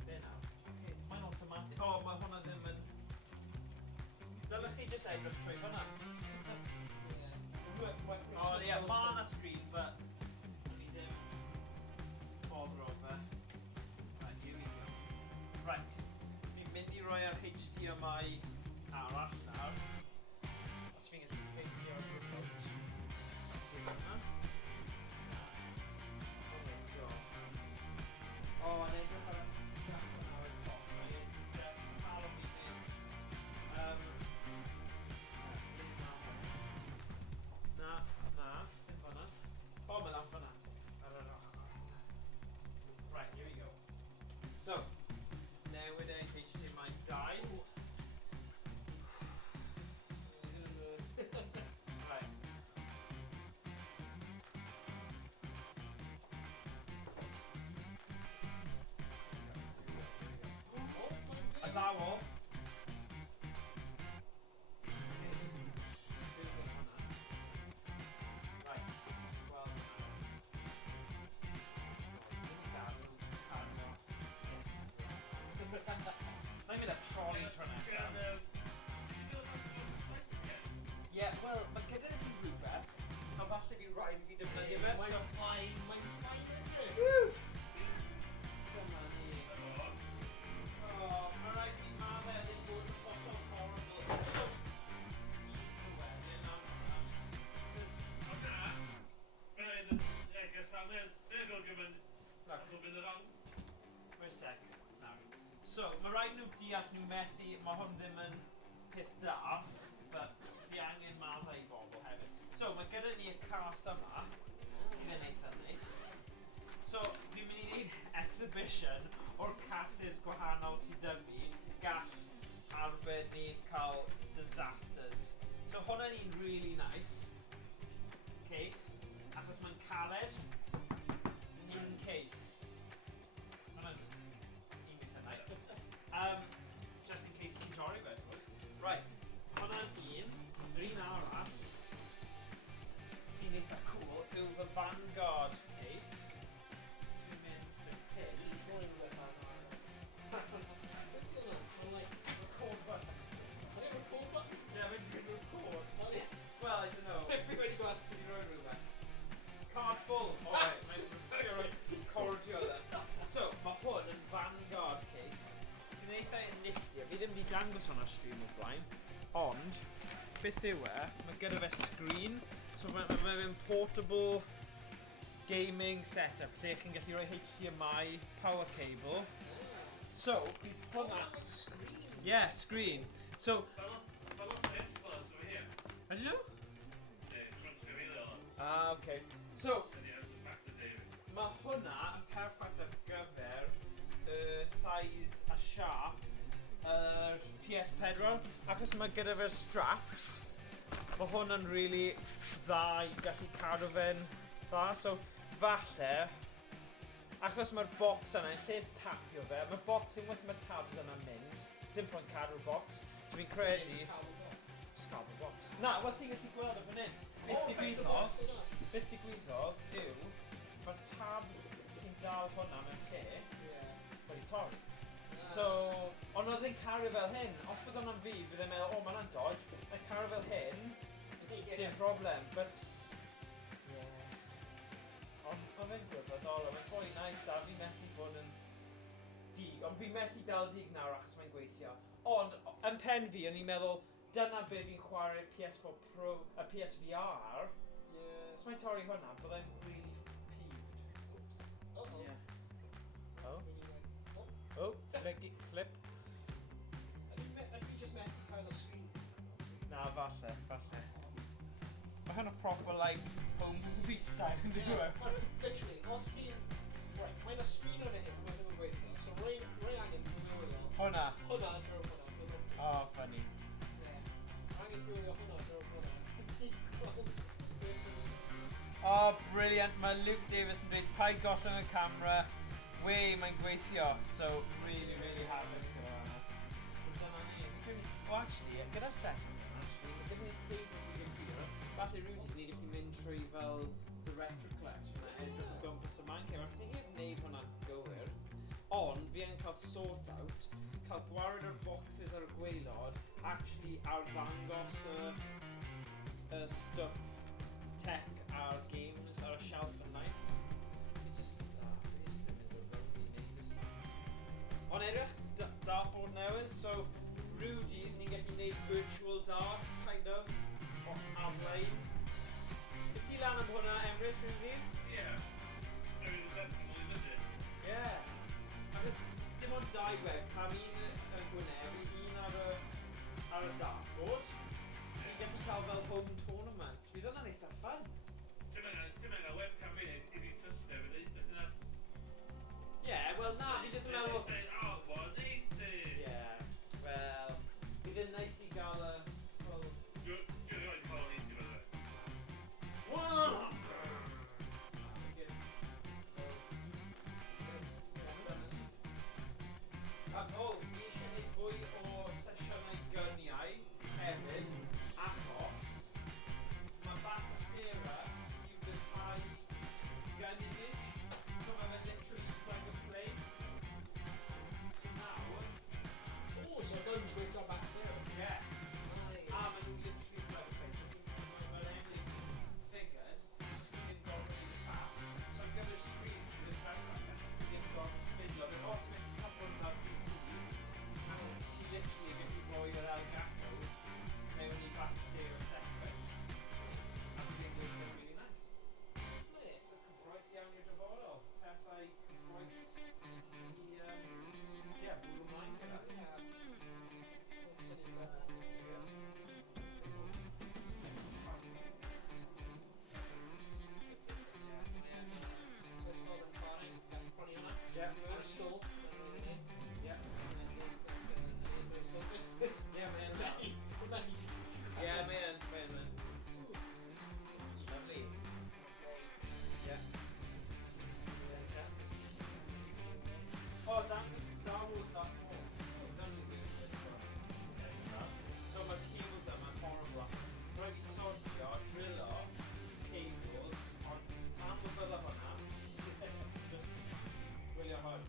be nawr? Mae'n automatic. Oh, mae hwnna ddim yn... Dylech chi just edrych trwy fyna. Oh, yeah, ma' na screen, but... Ni ddim... bother o fe. Right, here we go. Right. Fi'n mynd I roi ar HDMI arall nawr. Os fi'n gallu ffeindio remote. Hwnna. Oh, and then you've got a scuff on our top, right? Follow me in. Nah, ddim fanna. Oh, mae lamp fanna. Right, here we go. So, newid ein HDMI 2. Right. A ddaw o. Right, well... Na'n mynd a troli tro nesaf. Yeah, well, mae gyda ni rhywbeth, a falle fi rhaid fi defnyddio fe, so... Mae'n ffain yn Woof! Dyma ni. Oh, mae rhaid fi ma fe ddim bod yn clwb yn y rhan? Wait a sec. Nawr. So, mae rhaid nhw deall nhw methu, mae hwn ddim yn peth da, but fi angen maddau i bobl hefyd. So, mae gyda ni y cas yma, sy'n yn eitha neis. So, fi'n mynd i wneud exhibition o'r cases gwahanol sydd 'da fi, gall arbed ni cael disasters. So, hwnna'n un really nice case, achos mae'n caled, in case. Hwnna'n un eitha nice. Just in case ti'n torri fe, I suppose. Right, hwnna'n un, yr un arall, sy'n eitha cool, yw fy Vanguard case. Sy'n mynd yn pin. Trwy'n rhywbeth ar record button. Are you record button? Yeah, mae'n mynd record. Oh, yeah. Well, I don't know. Everybody go ask you road rhywbeth. Card full. Alright, mae'n siŵr o recordio then. So, mae hwn yn Vanguard case. Sy'n eitha nifty. Fi ddim wedi dangos hwn ar stream o blaen. Ond, beth yw e? Mae gyda fe screen. So mae'n portable gaming setup lle chi'n gallu rhoi HDMI power cable. So, bydd hwnna... Screen. Yeah, screen. So... Mae lot o Teslas over here. How do you know? Transfer really a lot. Ah, okay. So, And yeah, the fact that they're... mae hwnna yn perffaith ar gyfer size a sharp yr PS4 achos mae gyda fe'r straps. Mae hwn yn really dda i gallu cadw fe'n dda, so falle achos mae'r box yna, yn lle tapio fe, mae'r box unwaith mae'r tabs yna'n mynd, dim pwynt cadw'r box, so fi'n credu... Just cadw'r box. Na, wel ti'n gallu gweld o fan hyn. Beth digwyddodd yw, mae'r tab sy'n dal hwnna mewn lle wedi torri. So, ond oedd e'n cario fel hyn, os bydd hwnna'n fi, bydd e'n meddwl, o, mae hwnna'n dodge, mae'n cario fel hyn, dim problem, but... Yeah. Ond fe'n gwybodol, mae'n fwy nice a fi methu bod yn dig, ond fi methu dal dig nawr achos mae'n gweithio. Ond, yn pen fi, o'n i'n meddwl, dyna be fi'n chwarae PS4 Pro, a PSVR, os mae'n torri hwnna, byddai'n really peeved. Oops. Uh-oh. Yeah. Oh? Oh. Oh, flip. Ydw i just methu cael y screen? Na, falle. Mae hwn yn proper, like, home movie style yn ddiwedd. Literally, os ti'n... Right, mae'n y screen o'n hyn, mae'n ddim yn gweithio. So, rwy'n angen gwylio. Hwnna? Hwnna yn drwy hwnna. Oh, funny. Angen gwylio hwnna drwy hwnna. Oh, brilliant. Mae Luke Davis yn dweud, paid gollwng y camera. Wei, mae'n gweithio. So, really hapus gyda hwnna. So, dyma ni. Oh, actually, gyda'r second one, actually, mae gyda ni cable video here. Falle rwy'n ni gallu mynd trwy fel the retro collection a edrych o gwmpas y man cave. Achos ni heb wneud hwnna'n gywir. Ond, fi yn cael sort out, cael gwared o'r boxes ar y gwaelod, actually arddangos y stuff tech a'r games ar y shelf yn nice. Fi just ddim yn dod rownd i wneud y stuff. Ond edrych, dartboard newydd, so Rudy, ni'n gallu gwneud virtual darts, kind of, o ar-lein. By ti lan am hwnna, Emrys, Rudy? Yeah. I mean, that's really legit. Yeah. Achos dim ond dau webcam, un yn Gwynedd, un ar y dartboard. Ni'n gallu cael fel home tournament. Bydd hwnna'n eitha fun. Ti'n mynd a webcam fi i fi tystio fydd eitha dyna. Yeah, wel na, fi jyst yn meddwl... Oh, 180! Yeah, wel, bydd yn neis i gael y... You're going to call 180 by the way. Wow! O, fi eisiau gwneud fwy o sesiynau gyniau hefyd, achos mae Bath o Sarah i'w dyfhau gun image, so mae fe literally plug and play. Yeah, man. Lovely. Yeah. Fantastic. Oh, dangos Star Wars stuff more. So mae cables yma, corner blocks. Rhaid I sortio, drillo, cables, ond pan fy fydda hwnna, just gwylio hwn.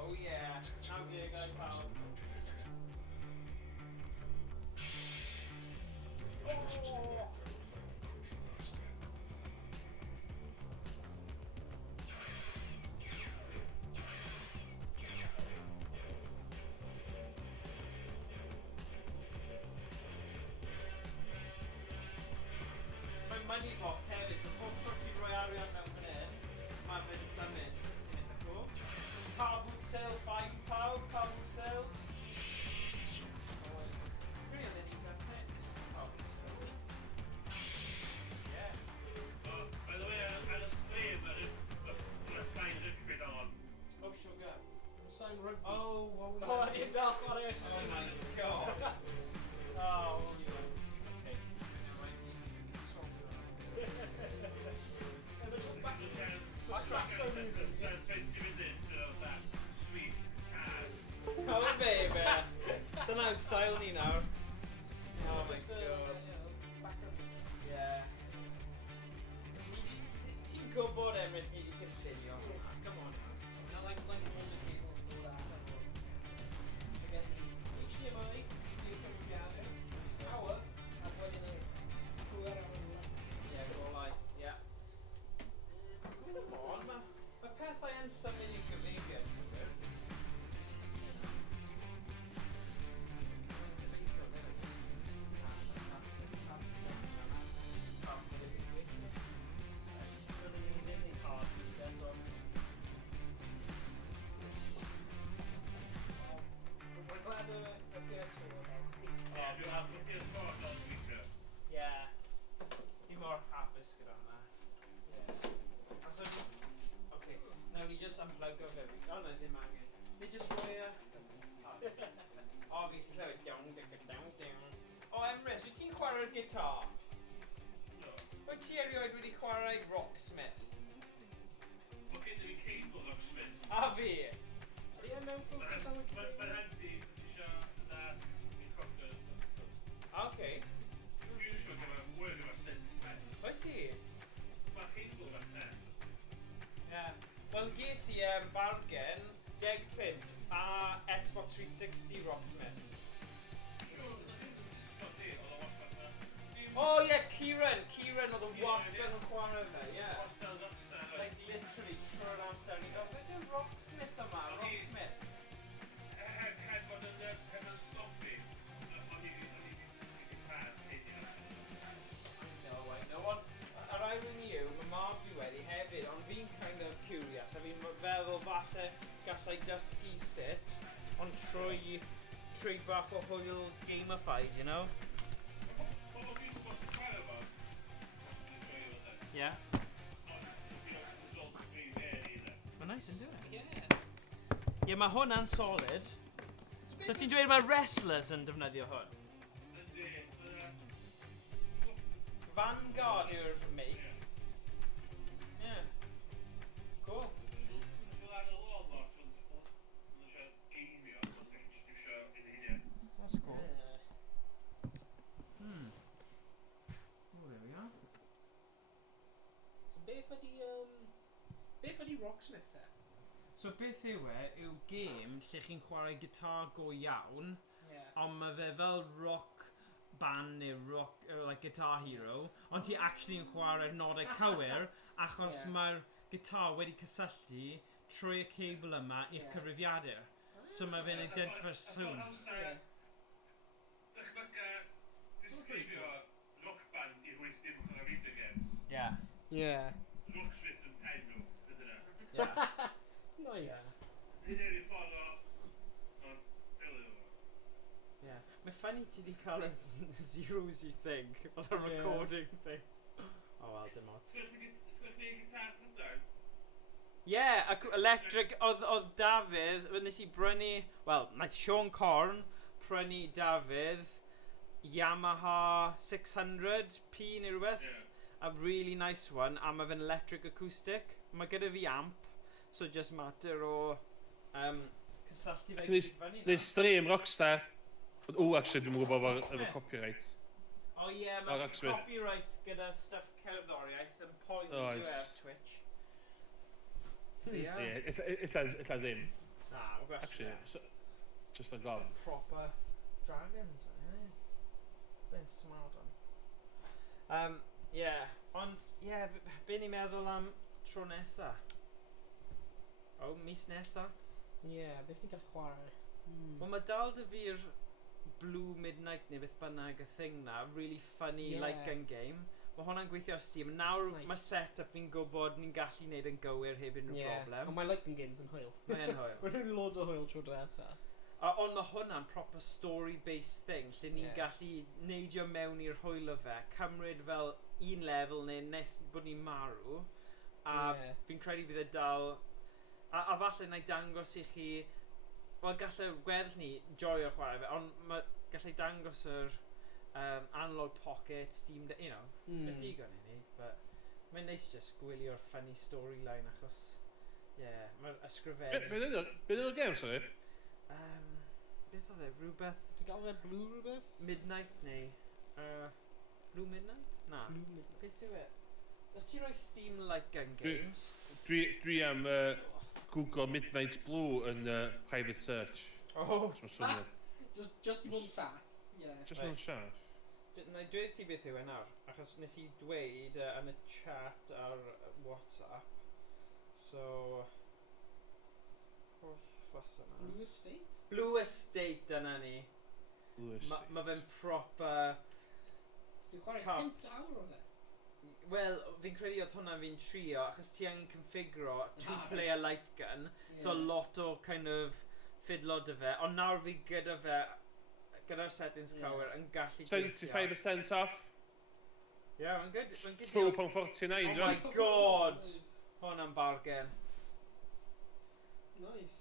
Oh yeah, 90 pawb. Oh! Mae money box hefyd, so pob tro ti'n rhoi arian mewn fan hyn, mae fe'n symud, sy'n eitha cool. Car boot sale, £5, car boot sales. Really on any car pit. Car boot sales. Yeah. By the way, ar y stream, mae'n sain rygbi on. Oh, sugar. Sign rugby. Oh, what we Oh, I didn't doubt what it. Oh my god. Oh, what we doing? Okay. Sa'n 20 minutes of that sweet guitar. Oh, baby. Dyna yw style ni nawr. Oh my god. Yeah. Ti'n gwybod Emrys ni wedi cynllunio hwnna? Come on now. Now, like loads of people do that. Forget me. HDMI, you can piano, power, and when in whoever left. Yeah, go like, yeah. Come on, mae pethau yn symud i gyfeiriad. We're glad the PS4 Yeah, dwi'n hafod y PS4 fel weithio. Yeah. Fi mor hapus gyda hwnna. So, okay, nawn ni just unplug o fe. Oh no, ddim angen. Ni just rhoi y... O, fi clywed down. O, Emrys, wyt ti'n chwarae'r gitar? No. Wyt ti erioed wedi chwarae Rocksmith? Mae gen i fi cable locksmith. A fi? Ydy e mewn ffocws am y Mae'n handi, eisiau yna i cocker stuff. Okay. Dwi'n iwsio gyda word efo synth. Wyt ti? Mae cable fan net. Yeah. Wel, ges i bargen, 10 pint, a Xbox 360 Rocksmith. Oh yeah, Kieran oedd y wastad yn chwarae fe, yeah. Like literally, trwy'r amser, ni'n gael, beth yw'r Rocksmith yma, Rocksmith? Heb bod yn stoppi, o'n i wedi dysgu gitar teulu. No, I know. Ond, yr irony yw, mae mab fi wedi hefyd, ond fi'n kind of curious, a fi'n feddwl falle gallai dysgu sut, ond trwy bach o hwyl gamified, you know? Yeah. Mae'n nice yn dweud. Yeah, mae hwnna'n solid. So ti'n dweud mae wrestlers yn defnyddio hwn? Vanguard yw'r make. Yeah. Cool. That's cool. Oh, there we are. So beth ydi Rocksmith te? So beth yw game lle chi'n chwarae gitar go iawn, ond mae fe fel rock band neu rock, like Guitar Hero, ond ti actually yn chwarae nodau cywir achos mae'r gitar wedi cysylltu trwy y cable yma i'r cyfrifiadur. So mae fe'n identifio'r sŵn. Dychmyga disgrifio rock band i rhywun sydd ddim yn chwarae video games. Yeah. Yeah. Rocksmith yn enw, ydyn nhw. Yeah. Nice. Hyn yw'r ffordd o ddilyn nhw. Yeah. Mae funny ti di cael y zeros i thing, fel y recording thing. Oh well, dim ots. Sgwch chi gitar Prydain? Yeah, electric, oedd Dafydd, nes i brynu, wel, naeth Sean Corn prynu Dafydd Yamaha 600p neu rhywbeth. A really nice one, a mae fe'n electric acoustic. Mae gyda fi amp, so just matter o cysylltu fe i fyny. Neu stream Rockstar. Actually, dwi'n gwybod efo copyright. O ie, mae copyright gyda stuff cerddoriaeth yn poeni ar Twitch. Illa ddim. Na, gwestiwn. Actually, just a gofn. Proper dragons, fe'n smart on. Ond, be ni'n meddwl am tro nesa? O, mis nesa? Beth ni'n gael chwarae? Wel, mae dal dy fi'r Blue Midnight neu beth bynnag y thing na, really funny like-and game. Mae hwnna'n gweithio ar Steam. Nawr mae set-up fi'n gwybod ni'n gallu neud yn gywir heb unrhyw problem. Ond mae like-and games yn hwyl. Mae'n hwyl. Mae'n loads o hwyl tro diwetha. Ond mae hwnna'n proper story-based thing, lle ni'n gallu neidio mewn i'r hwyl o fe, cymryd fel un level neu nes bod ni'n marw, a fi'n credu bydd e dal... A falle na i dangos i chi... Wel, gallai gweddill ni joio chwarae fe, ond mae gallai dangos yr analog pocket, Steam... You know, y digon i ni, but mae'n neis just gwylio'r funny storyline achos... mae'r ysgrifennu... Beth yw'r game, sorry? Beth oedd e? Rhywbeth... Ti'n gael fe Blue rhywbeth? Midnight neu... Blue Midnight? Na. Beth yw e? Os ti'n rhoi Steam like-and games... Dwi am Google Midnight Blue yn private search. Just i fod yn saff. Just yn saff. Na i dweud ti beth yw e nawr, achos nes i dweud yn y chat ar WhatsApp. So... What's that man? Blue Estate? Blue Estate dyna ni. Blue Estate. Mae fe'n proper... Ti'n chwarae 5 awr o fe? Wel, fi'n credu oedd hwnna fi'n trio, achos ti angen configuro two-player light gun, so lot o kind of fiddlo dy fe, ond nawr fi gyda fe, gyda'r settings cywir, yn gallu gweithio. 75% off. Mae'n good. £2.49. Oh my god! Hwnna'n bargain. Nice.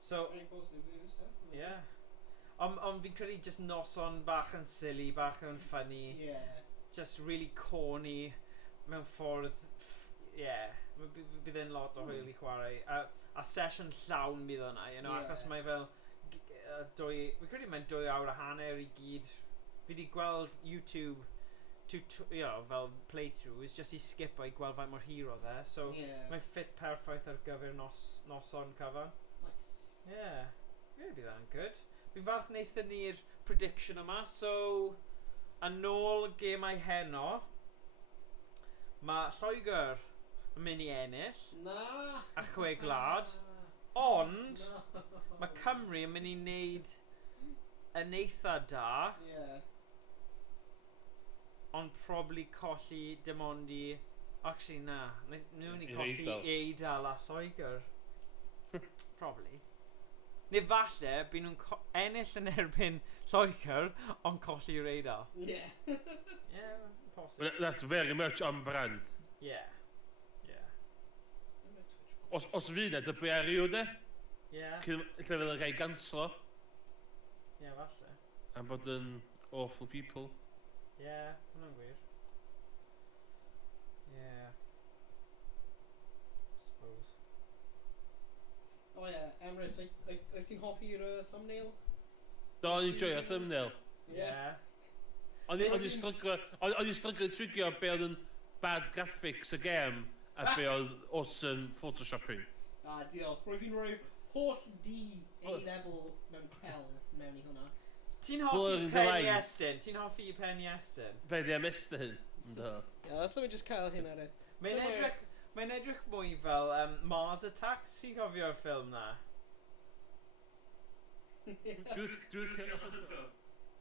So... Very positive views, Ond fi'n credu just noson bach yn silly, bach yn funny. Just really corny mewn ffordd... Bydd e'n lot o hwyl i chwarae. A sesiwn llawn bydd hwnna, you know, achos mae fel... Fi'n credu mae'n 2 awr a hanner i gyd. Fi wedi gweld YouTube fel playthroughs, just i skipo i gweld faint mor hir oedd e. So mae'n ffit perffaith ar gyfer noson cyfan. Nice. Really bydd e'n good. Fi'n falch wnaethon ni'r prediction yma, so yn ôl gemau heno, mae Lloegr yn mynd i ennill a 6 glad, ond mae Cymru yn mynd i wneud yn eitha da, ond probably colli dim ond i... Actually, na. Nhw'n i colli Eidal a Lloegr. Probably. Neu falle, byd nhw'n ennill yn erbyn Lloegr, ond colli'r Eidal. Possible. That's very much on brand. Os fydd na dybri ariw de? Lle fydd yn cael ganslo. Falle. Am bod yn awful people. Hwna'n wir. Suppose. O Emrys, wyt ti'n hoffi'r thumbnail? Do, o'n i'n joio thumbnail. O'n i'n stryglo trigio be oedd yn bad graphics y game a be oedd awesome photoshopping. Diolch. Rwy'n fi'n rhoi holl D A-level mewn celf mewn i hwnna. Ti'n hoffi pen Iestyn? Ti'n hoffi pen Iestyn? Be di am Iestyn? Do. Os dwi'n just cael hyn ar e. Mae'n edrych mwy fel Mars Attacks, ti'n cofio'r ffilm na? Dwi'n licio hwnnw.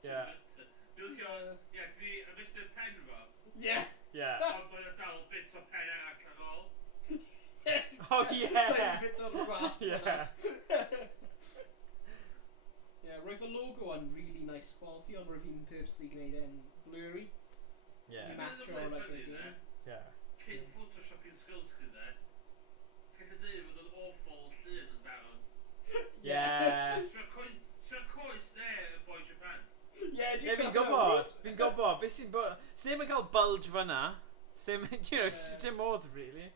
Dwi'n licio... ti di Mr Pen fo? Ond bod yn dal bit o pen arall ar ôl. Tiny bit o'r gwaith. Roedd y logo yn really nice quality, ond roedd fi'n purposely gwneud e'n blurry. I matcho like a game. Cyn photoshopping skills gyda, ti'n gallu dweud fod yn awful llun yn barod. So'r coes Fi'n gwybod. Beth sy'n bod... Sdim yn cael bulge fan'na. Sdim, you know, dim modd, really.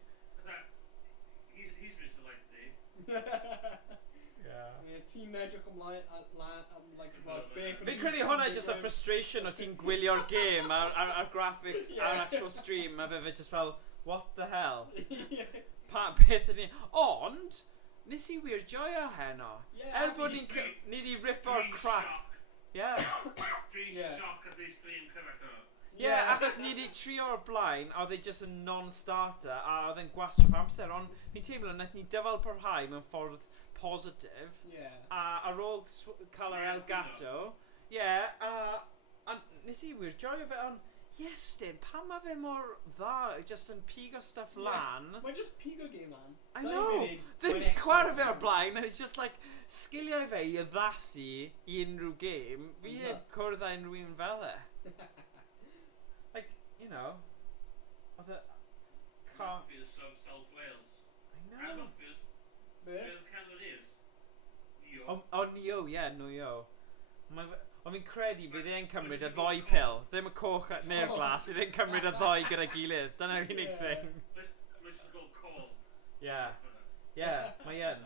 He's Mr. Lengthy. Yeah. Ti'n edrych ymlaen am like beth... Fi'n credu hwnna just a frustration o ti'n gwylio'r game a'r graphics a'r actual stream a fe just fel, what the hell? Beth yn ni... Ond, nes i wir joio heno. Bod ni di ripo'r crap. Yeah. Dwi'n shock at this stream cyfach o. Yeah, achos ni di trio o'r blaen, a oedd e just yn non-starter, a oedd e'n gwastraff amser, ond fi'n teimlo naeth ni dyfal parhau mewn ffordd positif, a ar ôl cael yr Elgato, a nes i wir joio fe, ond Iestyn, pam ma fe mor dda, just yn pigo stuff lan? Mae'n just pigo game lan. I know, ddim chwarae fe o'r blaen, it's just like, sgiliau fe i addasu i unrhyw game, fi heb cwrdd â unrhyw un fel e. Like, you know, oedd e... Office of South Wales. I know. I'm office. Fel Canarese. Nio. Nio, Nio. Ond fi'n credu bydd e'n cymryd y ddoi pil. Ddim y coch neu'r glas, bydd e'n cymryd y ddoi gyda gilydd. Dyna'r unig thing. Let's go cold. Yeah, mae yn.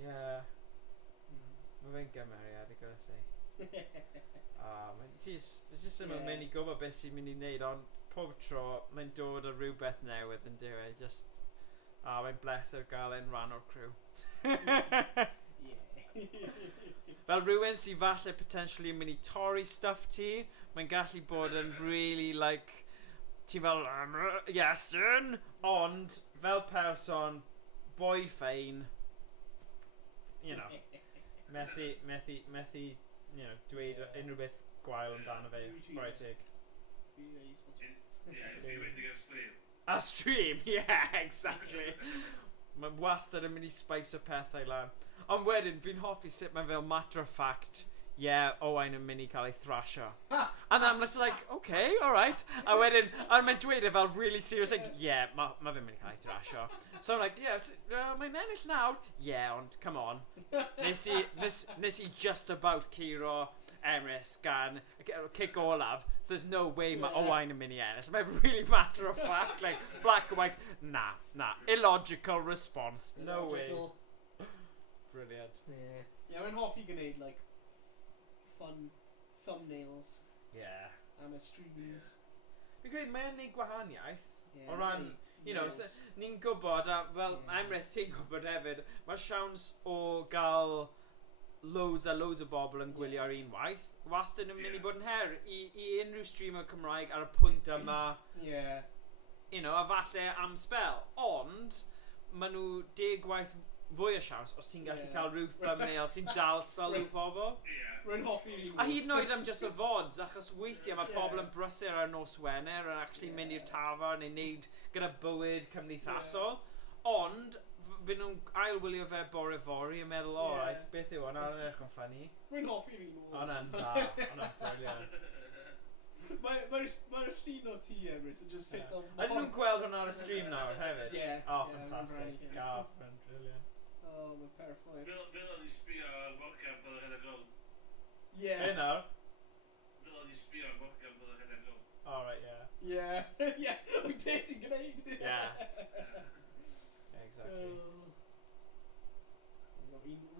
Yeah. Mae fe'n gymeriad, I gotta say. Mae'n just ddim yn mynd i gwybod beth sy'n mynd i wneud, ond pob tro mae'n dod o rhywbeth newydd yn diwy. Mae'n bleser gael e'n rhan o'r criw. Fel rhywun sy'n falle potentially yn mynd i torri stuff ti, mae'n gallu bod yn really like, ti fel, Iestyn, ond fel person, boi ffein, you know, methu, you know, dweud unrhyw beth gwael amdano fe, rhaid tig. Fi wedi gael stream. A stream, yeah, exactly. Mae'n wastad yn mynd i spice o pethau lan. Ond wedyn, fi'n hoffi sut mae fel matter of fact, Owain yn mynd i cael ei thrasho. And I'm just like, okay, alright. A wedyn, mae'n dweud e fel really serious, like, ma fe'n mynd i cael ei thrasho. So I'm like, mae'n ennill nawr. Ond, come on. Nes i just about curo Emrys gan kick olaf. There's no way mae Owain yn mynd i ennill. Mae'n really matter of fact, like, black and white. Nah. Illogical response. No way. Brilliant. Mae'n hoffi gwneud, like, fun thumbnails. Am y streams. Fi'n credu mae'n neud gwahaniaeth. O ran, you know, ni'n gwybod, a fel Emrys ti'n gwybod hefyd, mae siawns o gael loads a loads o bobl yn gwylio ar un waith. Wastad yn mynd i bod yn her i unrhyw streamer Cymraeg ar y pwynt yma. You know, a falle am spel. Ond, maen nhw 10 gwaith fwy o siawns os ti'n gallu cael rhyw thumbnail sy'n dal sylw pobl. Rwy'n hoffi'r un. A hyd yn oed am just y fods, achos weithiau mae pobl yn brysur ar nos Wener yn actually mynd i'r tafar neu wneud gyda bywyd cymdeithasol. Ond, fy nhw'n ailwylio fe bore fori yn meddwl, alright, beth yw hwnna, yn edrych yn ffynnu. Rwy'n hoffi'r un. Hwnna'n dda, hwnna'n brilliant. Mae'r llun o ti, Emrys, yn just fit on... Ydyn nhw'n gweld hwnna ar y stream nawr hefyd? Fantastic. Brilliant. Mae'n perffaith. Fel o'n i sbio ar Morgan fel yr hynny gol. Nawr? Fel o'n i sbio ar Morgan fel yr hynny gol. Ie. Wy'n beth ti'n gwneud? Exactly.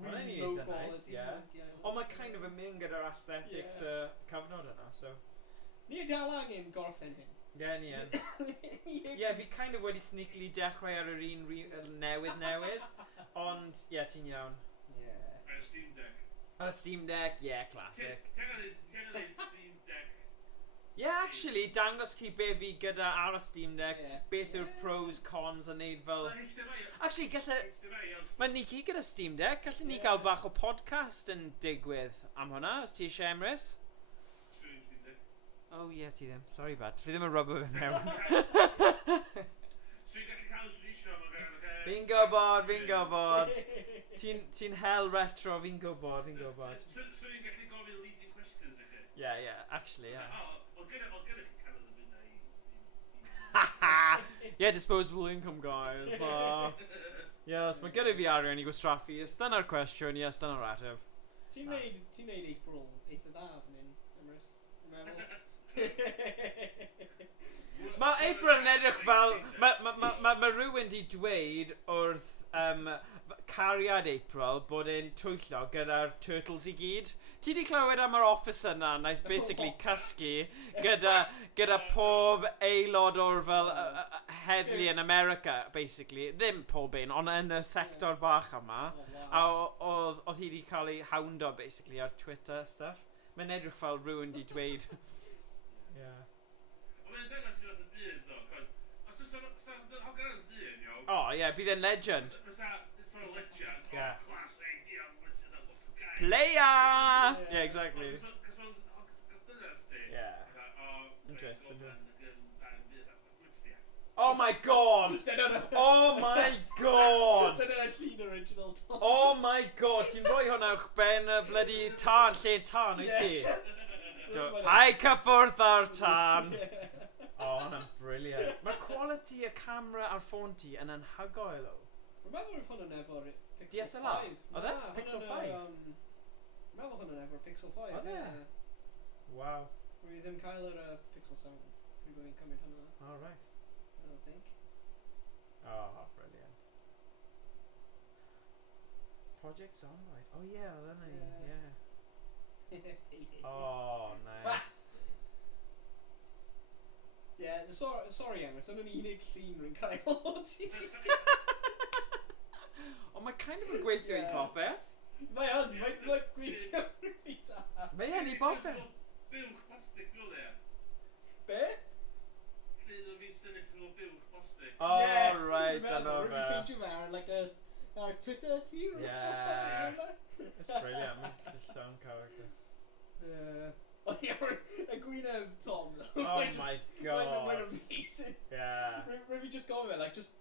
Mae'n eitha nice, Ond mae kind of yn mynd gyda'r aesthetics cyfnod yna, so... Ni dal angen gorffen hyn. Ni yn. Fi kind of wedi sneakily dechrau ar yr un newydd. Ond, ti'n iawn. Ar y Steam Deck. Ar y Steam Deck, classic. Ti'n gwneud Steam Deck? Actually, dangos chi be fi gyda ar y Steam Deck, beth yw'r pros, cons a neud fel... Actually, mae ni chi gyda Steam Deck, gallwn ni gael bach o podcast yn digwydd am hwnna, os ti eisiau Emrys? Oh ti ddim, sorry bad, fi ddim yn rubber fy mewn. So i'n gallu cael ys eisiau am y Fi'n gwybod. Ti'n hell retro, fi'n gwybod. So i'n gallu gofyn leading questions i chi? Actually. Oedd gyda chi cael yn mynd Disposable income, guys. Yes, mae gyda fi arian i gwastraffu. Dyna'r cwestiwn, dyna'r ateb. Ti'n neud April eitha dda fan hyn, Emrys? Dwi'n meddwl. Mae April yn edrych fel... Mae rhywun di dweud wrth cariad April bod e'n twyllo gyda'r turtles i gyd. Ti di clywed am yr officer yna naeth basically cysgu gyda pob aelod o'r fel heddlu yn America, basically. Ddim pob un, ond yn y sector bach yma. A oedd hi di cael ei hawndo, basically, ar Twitter stuff. Mae'n edrych fel rhywun di dweud... Yeah. Ond mae'n dangos i oedd yn byd, ddo, cos os sa'n hogan yn ddyn, iawn? Oh, yeah, bydd e'n legend. It's not a legend, Yeah. Class A, yeah, legend, that looks a guy. Player! Yeah, exactly. Cos dyna'r sti. Yeah. Interesting. Oh my god! Oh my god! Dyna'r llun original Tom. Oh my god! Ti'n rhoi hwnna uwch ben y bloody tân, lle tân wyt ti? Pai cyffwrdd ar tân! Oh, hwnna'n brilliant. Mae'r quality y camera ar ffôn ti yn anhygoel o. Remember if hwnna'n efo'r Pixel DSLR? 5? Oedd e? Pixel 5? Remember hwnna'n efo'r Pixel 5? Oedd e? Wow. Rwy ddim cael yr Pixel 7 pryd bod fi'n cymryd hwnna. Oh, right. I don't think. Oh, brilliant. Project's on, right? Oh, yeah, then yeah. Oh, nice. Yeah, sorry Emrys, ond yn unig llun rwy'n cael o ti. Ond mae kind of yn gweithio i popeth. Mae'n gweithio rwy da. Mae yn i popeth. Buwch plastig, dwi'n dweud. Be? Llun o fi sefyll fel o buwch plastig. Oh, right, dyna Rwy'n fe. ffeindio fe ar like ar Twitter ti? Yeah. It's brilliant, mae'n llawn character. Yeah. Oh, y gwyneb Tom. Oh my god. Mae'n amazing. Yeah. Rwy'n fi just gofio, like, just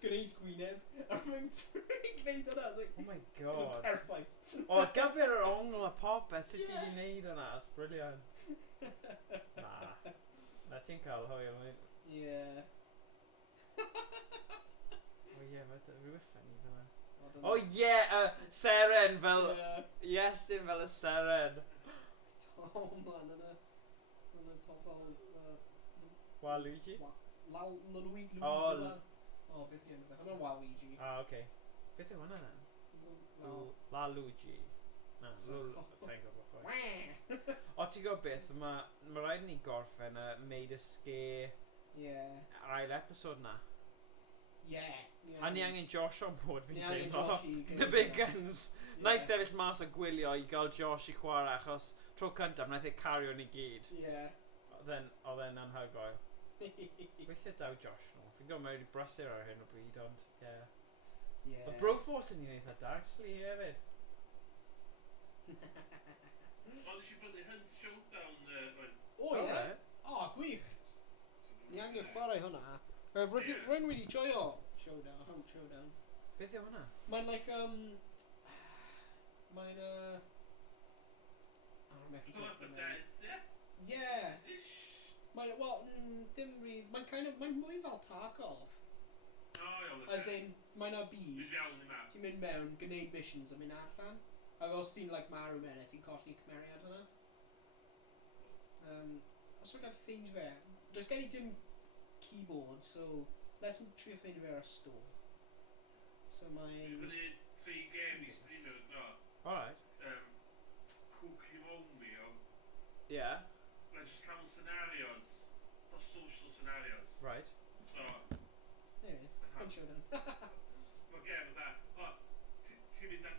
gwneud gwyneb. A rwy'n gwneud hwnna. Like, Oh my god. Perffaith. O, gyfer yr ongl a popeth, sut ti di neud hwnna? It's brilliant. Na ti'n cael hwyl, mae'n... Yeah. Oh yeah, rhywbeth ffynnu fyna. Oh yeah, seren fel... Iestyn fel y seren. Oh man, yna top fel... Waluigi? Waluigi. Oh, oh, beth yw enw fe? Hwna'n Waluigi. Ah, oce. Beth yw hwnna na? Laluigi. Na, sa'n gwybod chwe. O, ti'n gwybod beth, mae rhaid ni gorffen y Made a Scare ail episode na. Yeah. A ni angen Josh on board fi'n Ni angen teimlo. Josh i The big guns. Na i sefyll mas a gwylio i gael Josh i chwarae achos tro cyntaf wnaeth ei cario ni gyd. Yeah. Oedd e'n anhygoel. Weithio daw Josh nhw. Fi'n gwybod mae wedi brysur ar hyn o bryd ond yeah. Oedd Broforce yn un eitha da actually hefyd. Ond nes i brynu Hunt Showdown, Owain. O ie? O, gwych. Ni angen chwarae hwnna. Rwy'n wedi joio Showdown, Hunt Showdown. Beth yw hwnna? Mae'n like, mae'n yeah. Mae'n, well, dim ryd, mae'n mwy fel Tarkov. As in, mae'n a byd. Ti'n mynd mewn, gwneud missions a mynd allan. Ac os ti'n like marw mewn, ti'n colli cymeriad hwnna. Os mae'n cael ffeindio fe, does gen I dim keyboard, so let's trio ffeindio fe ar y store. So mae'n... Dwi'n gwneud 3 game I streamer yn do. Alright. Cook him on me, o. Yeah. Mae'n just llawn scenarios. For social scenarios. Right. So... There it is. Hunt Showdown. Mae gem o da. Ti'n mynd ar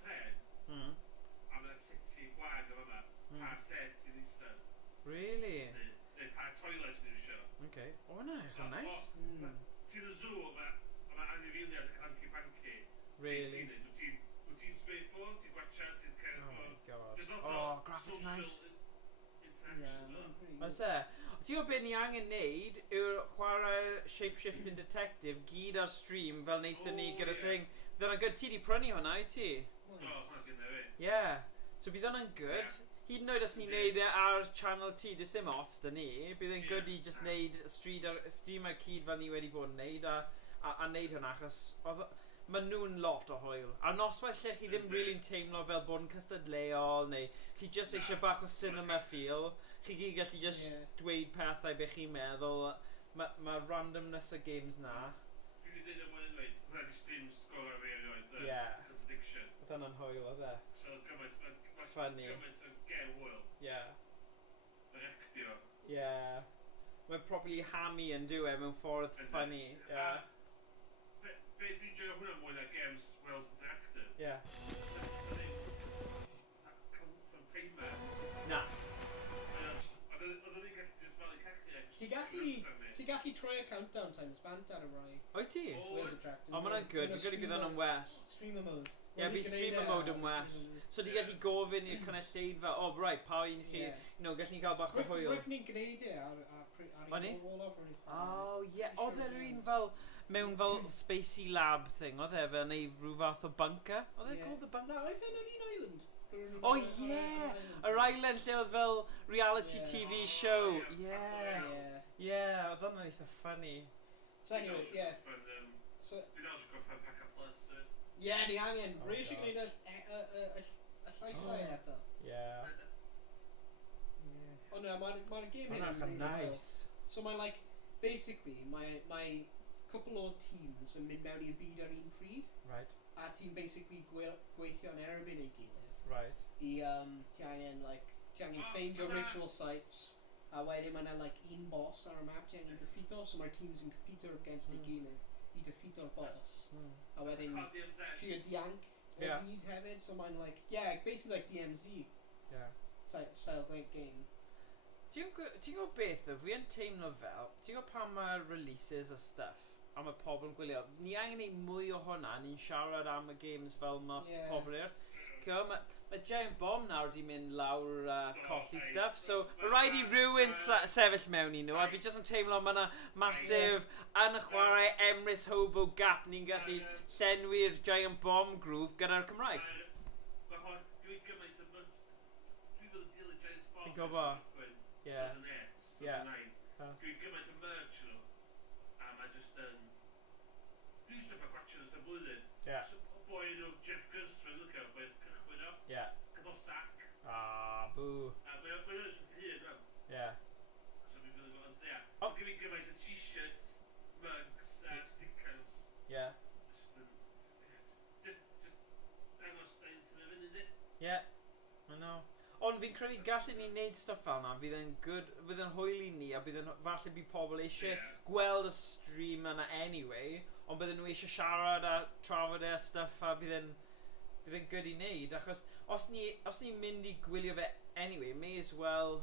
tren. A mae'n city gwag o yma. Pa set sy'n eistedd. Really? Neu pa toilet ni'n isio. Okay. O, na, eich nice. Ti'n y zoo o ma anifeiliad yn hanky-panky. Really? Wyt ti'n spray ffôn, ti'n gwachio, ti'n cael Oh my god. There's lots Oh, of graphics social nice. interaction. Oes e? Ti'n gwybod beth ni angen neud yw'r chwarae Shapeshifting Detective gyd ar stream fel wnaethon ni gyda thing. Bydd hwnna'n good. Ti di prynu hwnna, i ti? Hwnna'n gyda fi. Yeah. So bydd hwnna'n good. Hyd yn oed os ni'n neud e ar channel ti, dy sim os da ni, bydd e'n good i just neud stream ar cyd fel ni wedi bod yn neud a neud hwnna achos Maen nhw'n lot o hwyl. A noswaith lle chi ddim really'n teimlo fel bod yn cystadleuol, neu chi just eisiau bach o cinema feel. Chi gyd gallu just dweud pethau be chi'n meddwl. Mae randomness y games na. Dwi wedi dweud am unwaith, hwnna di stream sgol ar ei roed, contradiction. Oedd hwnna'n hwyl, oedd e? So gymaint, Funny. Gymaint o gem hwyl. Yr actio. Mae probably hammy yn dwi mewn ffordd funny. Be dwi'n joio hwnna mwy na games Wales Interactive? Sa'n teimau. Na. Oedden ni'n gallu just fel yn cachu. Ti gallu troi y countdown times bant ar y rai. O'i ti? Wales Interactive. O, mae'n good. Fi'n gwybod bydd yn well. Streamer mode. Fi streamer mode yn well. So di gallu gofyn i'r cynulleidfa, right, pa un chi, gallu ni gael bach o hwyl. Roedd ni'n gwneud ar un wall-off. Oedd e rhywun fel, mewn fel spacey lab thing, oedd e fel neu rhyw fath o bunker? Oedd e called the bunker? Na, oedd e'n un island. Yr island lle oedd fel reality TV show. Oedd hwnna'n eitha funny. So anyway, So... Dwi'n always goffa pack up plus. Ni angen. Rwy eisiau gwneud y llaisau eto. O na, mae'r game hyn yn really nice. So mae like, basically, mae cwpl o teams yn mynd mewn i'r byd ar un pryd. Right. A ti'n basically gweithio yn erbyn ei gilydd. Right. Ti angen ffeindio ritual sites. A wedyn mae yna un boss ar y map ti angen defeato. So mae'r teams yn compete against ei gilydd i defeato'r boss. A wedyn trio dianc y byd hefyd. So mae'n basically like DMZ. Style game. Ti'n gwybod beth o, fi yn teimlo fel, ti'n gwybod pan mae releases a stuff, a mae pobl yn gwylio, ni angen ei mwy o hwnna, ni'n siarad am y games fel mae pobl eraill. Mae Giant Bomb nawr di mynd lawr colli stuff, so mae rhaid i rhywun sefyll mewn i nhw, a fi jyst yn teimlo mae yna masif yn y chwarae Emrys Hobo gap ni'n gallu llenwi'r Giant Bomb groove gyda'r Cymraeg. Dwi'n gymaint o mynd, dwi'n bod yn dilyn Giant Bomb. Fi'n gwybod. Dwi'n gymaint o merch nhw, a mae just yn... Dwi'n stop a gwachio yn sy'n blwyddyn. So boi nhw Jeff Gunsman, look out, boi'n cychwyn o. Cyfo sac. Boo. A mae'n ys wrth hyn, no? So fi'n bydd yn gwybod yn ddia. Dwi'n gymaint gymaint o t-shirts, mugs, stickers. Just dangos da internet fynd, ynddi? I know. Ond fi'n credu gallu ni wneud stuff fel yna, fydd yn hwyl i ni, a bydd yn falle bydd pobl eisiau gweld y stream yna anyway, ond bydd nhw eisiau siarad a trafod e a stuff, a bydd yn good i wneud, achos os ni'n mynd i gwylio fe anyway, may as well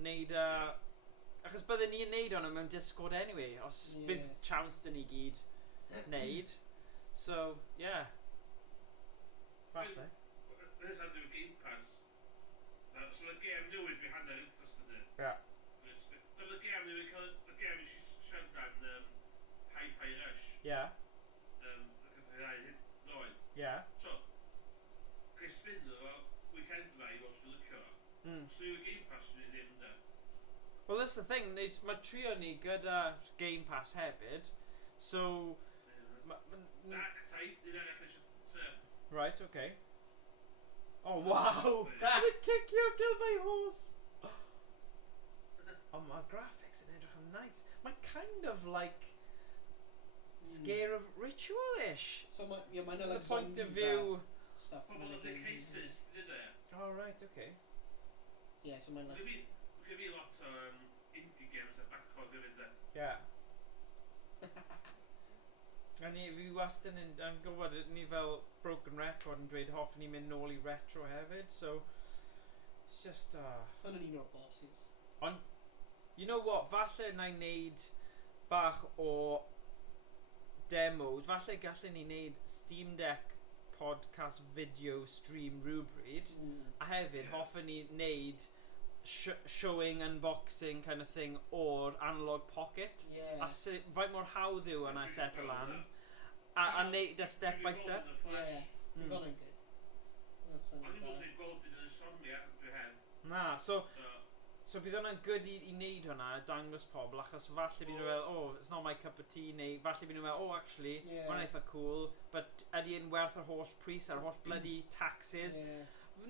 wneud achos byddwn ni'n wneud hwnna mewn Discord anyway, os bydd chance dyn ni gyd wneud, so, falle. Nes am ddim Game Pass. So y gêm newydd fi hanner interest yn dyn. Dyma y gêm newydd, y gêm i siarad am Hi-Fi Rush. Gyda ddau hyn, noen. So, gais mynd o weekend yma i os fi'n licio. So yw y Game Pass fi'n ddim da. Well, that's the thing, mae trio ni gyda Game Pass hefyd, so... Archetype, ni'n arall eisiau... Right, okay. Oh wow! Kick you, kill my horse! Oh, my graphics yn edrych yn nice. Mae kind of like scare of ritual-ish. So mae'n like the point of view stuff. Pobl of the cases, did e? Oh right, okay. So mae'n like... Gwy'n fi lot o indie games a backlog hefyd e. A fi wastad yn gwybod ni fel Broken Record yn dweud hoffwn ni mynd nôl i retro hefyd, so it's just Hwn yn un o'r bosses. Ond, you know what, falle na i wneud bach o demos, falle gallen ni wneud Steam Deck podcast video stream rhywbryd, a hefyd hoffwn ni wneud showing, unboxing kind of thing o'r Analog Pocket. A faint mor hawdd yw yna set y lan. A wneud y step by step. Fydd hwnna'n good. O'n i'n mwyn gweld yn insomnia dwi hen. Na, so So bydd hwnna'n good i wneud hwnna, dangos pobl, achos falle bydd nhw fel, oh, it's not my cup of tea, neu falle bydd nhw fel, oh, actually, hwnna'n eitha cool, but ydy yn werth yr holl pris a'r holl bloody taxes.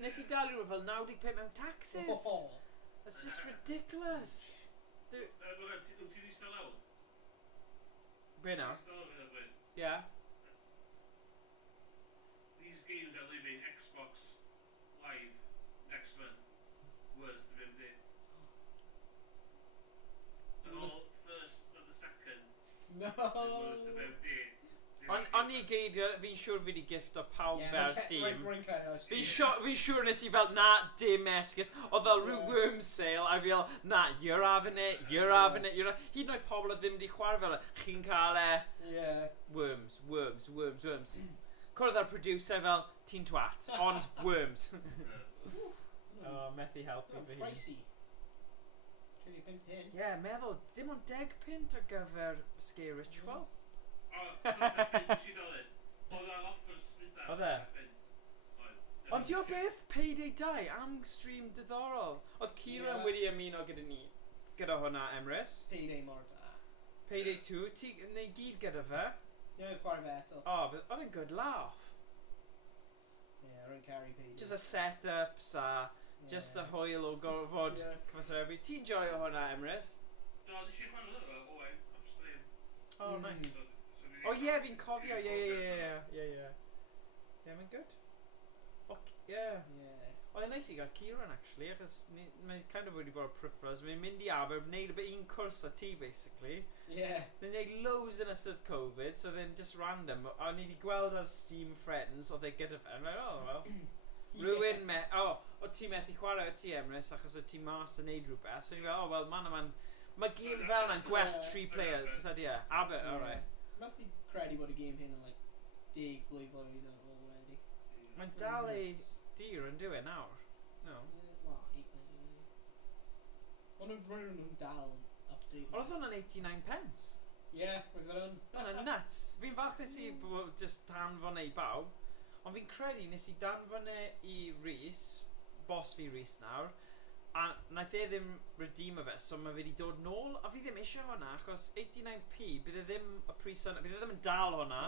Nes i dal i rhywbeth fel 95 mewn taxes. That's just ridiculous. Wyt ti'n eistedd lawr? Be nawr? Eistedd lawr yn y blwydd? Yeah. These games are leaving Xbox Live next month. Words to BMD. The whole first and the second. No! Words to BMD. Ond i geidio, fi'n siŵr fi wedi gifto pawb fer Steam. Fi'n siŵr nes i fel, na, dim esgus. Oedd fel rhyw worm sale, a fi fel, na, you're having it, you're having it, Hyd yn oed pobl oedd ddim wedi chwarae fel, chi'n cael worms. Cwrdd ar producer fel, ti'n twat, ond worms. Methu helpu fi. Pricey. 35 pint. Yeah, meddwl, dim ond 10 pint ar gyfer Scare Ritual. Oedd e? Ond diolch beth, Payday 2 am stream diddorol. Oedd Ciara wedi ymuno gyda ni, gyda hwnna, Emrys. Payday mor da. Payday 2, ti neu gyd gyda fe? Ie, chwarae fe eto. Oedd e'n good laugh. Ie, rwy'n carry Payday. Just a set-ups a just a hwyl o gorfod cyfathrebu. Ti'n joio hwnna, Emrys? No, nes i chwarae hwnna o Owain, off stream. Oh, nice. Oh yeah, fi'n cofio, yeah. Yeah, mae'n good. Oedd e'n neis i gael Kieran, actually, achos mae'n kind of wedi bod o peripherals. Mae'n mynd i Aber, wneud un cwrs a ti, basically. Yeah. Mae'n wneud loads yn ystod Covid, so then just random. A ni wedi gweld ar Steam Friends, oedd e gyda fe. Oh, well. Rhywun o ti methu chwarae o ti, Emrys, achos o ti mas yn neud rhywbeth. So ni'n fel, oh, well, mae game fel yna'n gwell 3 players. So, yeah, Aber, alright. Methu credu bod y game hyn yn like 10 blwyddyn already. Mae'n dal ei dir yn dyw e nawr. No. Wel, 8 Ond nhw'n dal update. Ond oedd hwnna'n 89 pence. Ie, roedd fe'n. Hwnna'n nuts. Fi'n falch nes i just danfon e i bawb. Ond fi'n credu nes i danfon e i Rhys, boss fi Rhys nawr, a naeth e ddim redeem fe, so mae fe wedi dod nôl, a fi ddim eisiau hwnna, achos 89p, bydd e ddim y pris hwnna, bydd e ddim yn dal hwnna,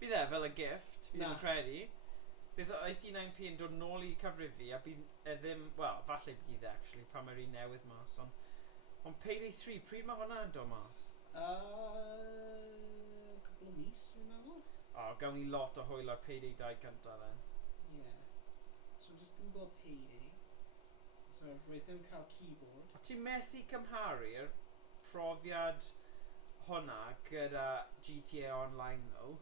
bydd e fel y gift, fi ddim yn credu, bydd 89p yn dod nôl i cyfrif fi, a bydd e ddim, wel, falle bydd e, actually, pan mae'r un newydd mas, ond Payday 3, pryd mae hwnna yn dod mas? Couple o mis, fi'n meddwl. Gawn ni lot o hwyl ar Payday 2 cyntaf, then. Yeah. So just Google Payday. So, rwy'n ddim cael keyboard. A ti'n methu cymharu'r profiad hwnna gyda GTA Online, though?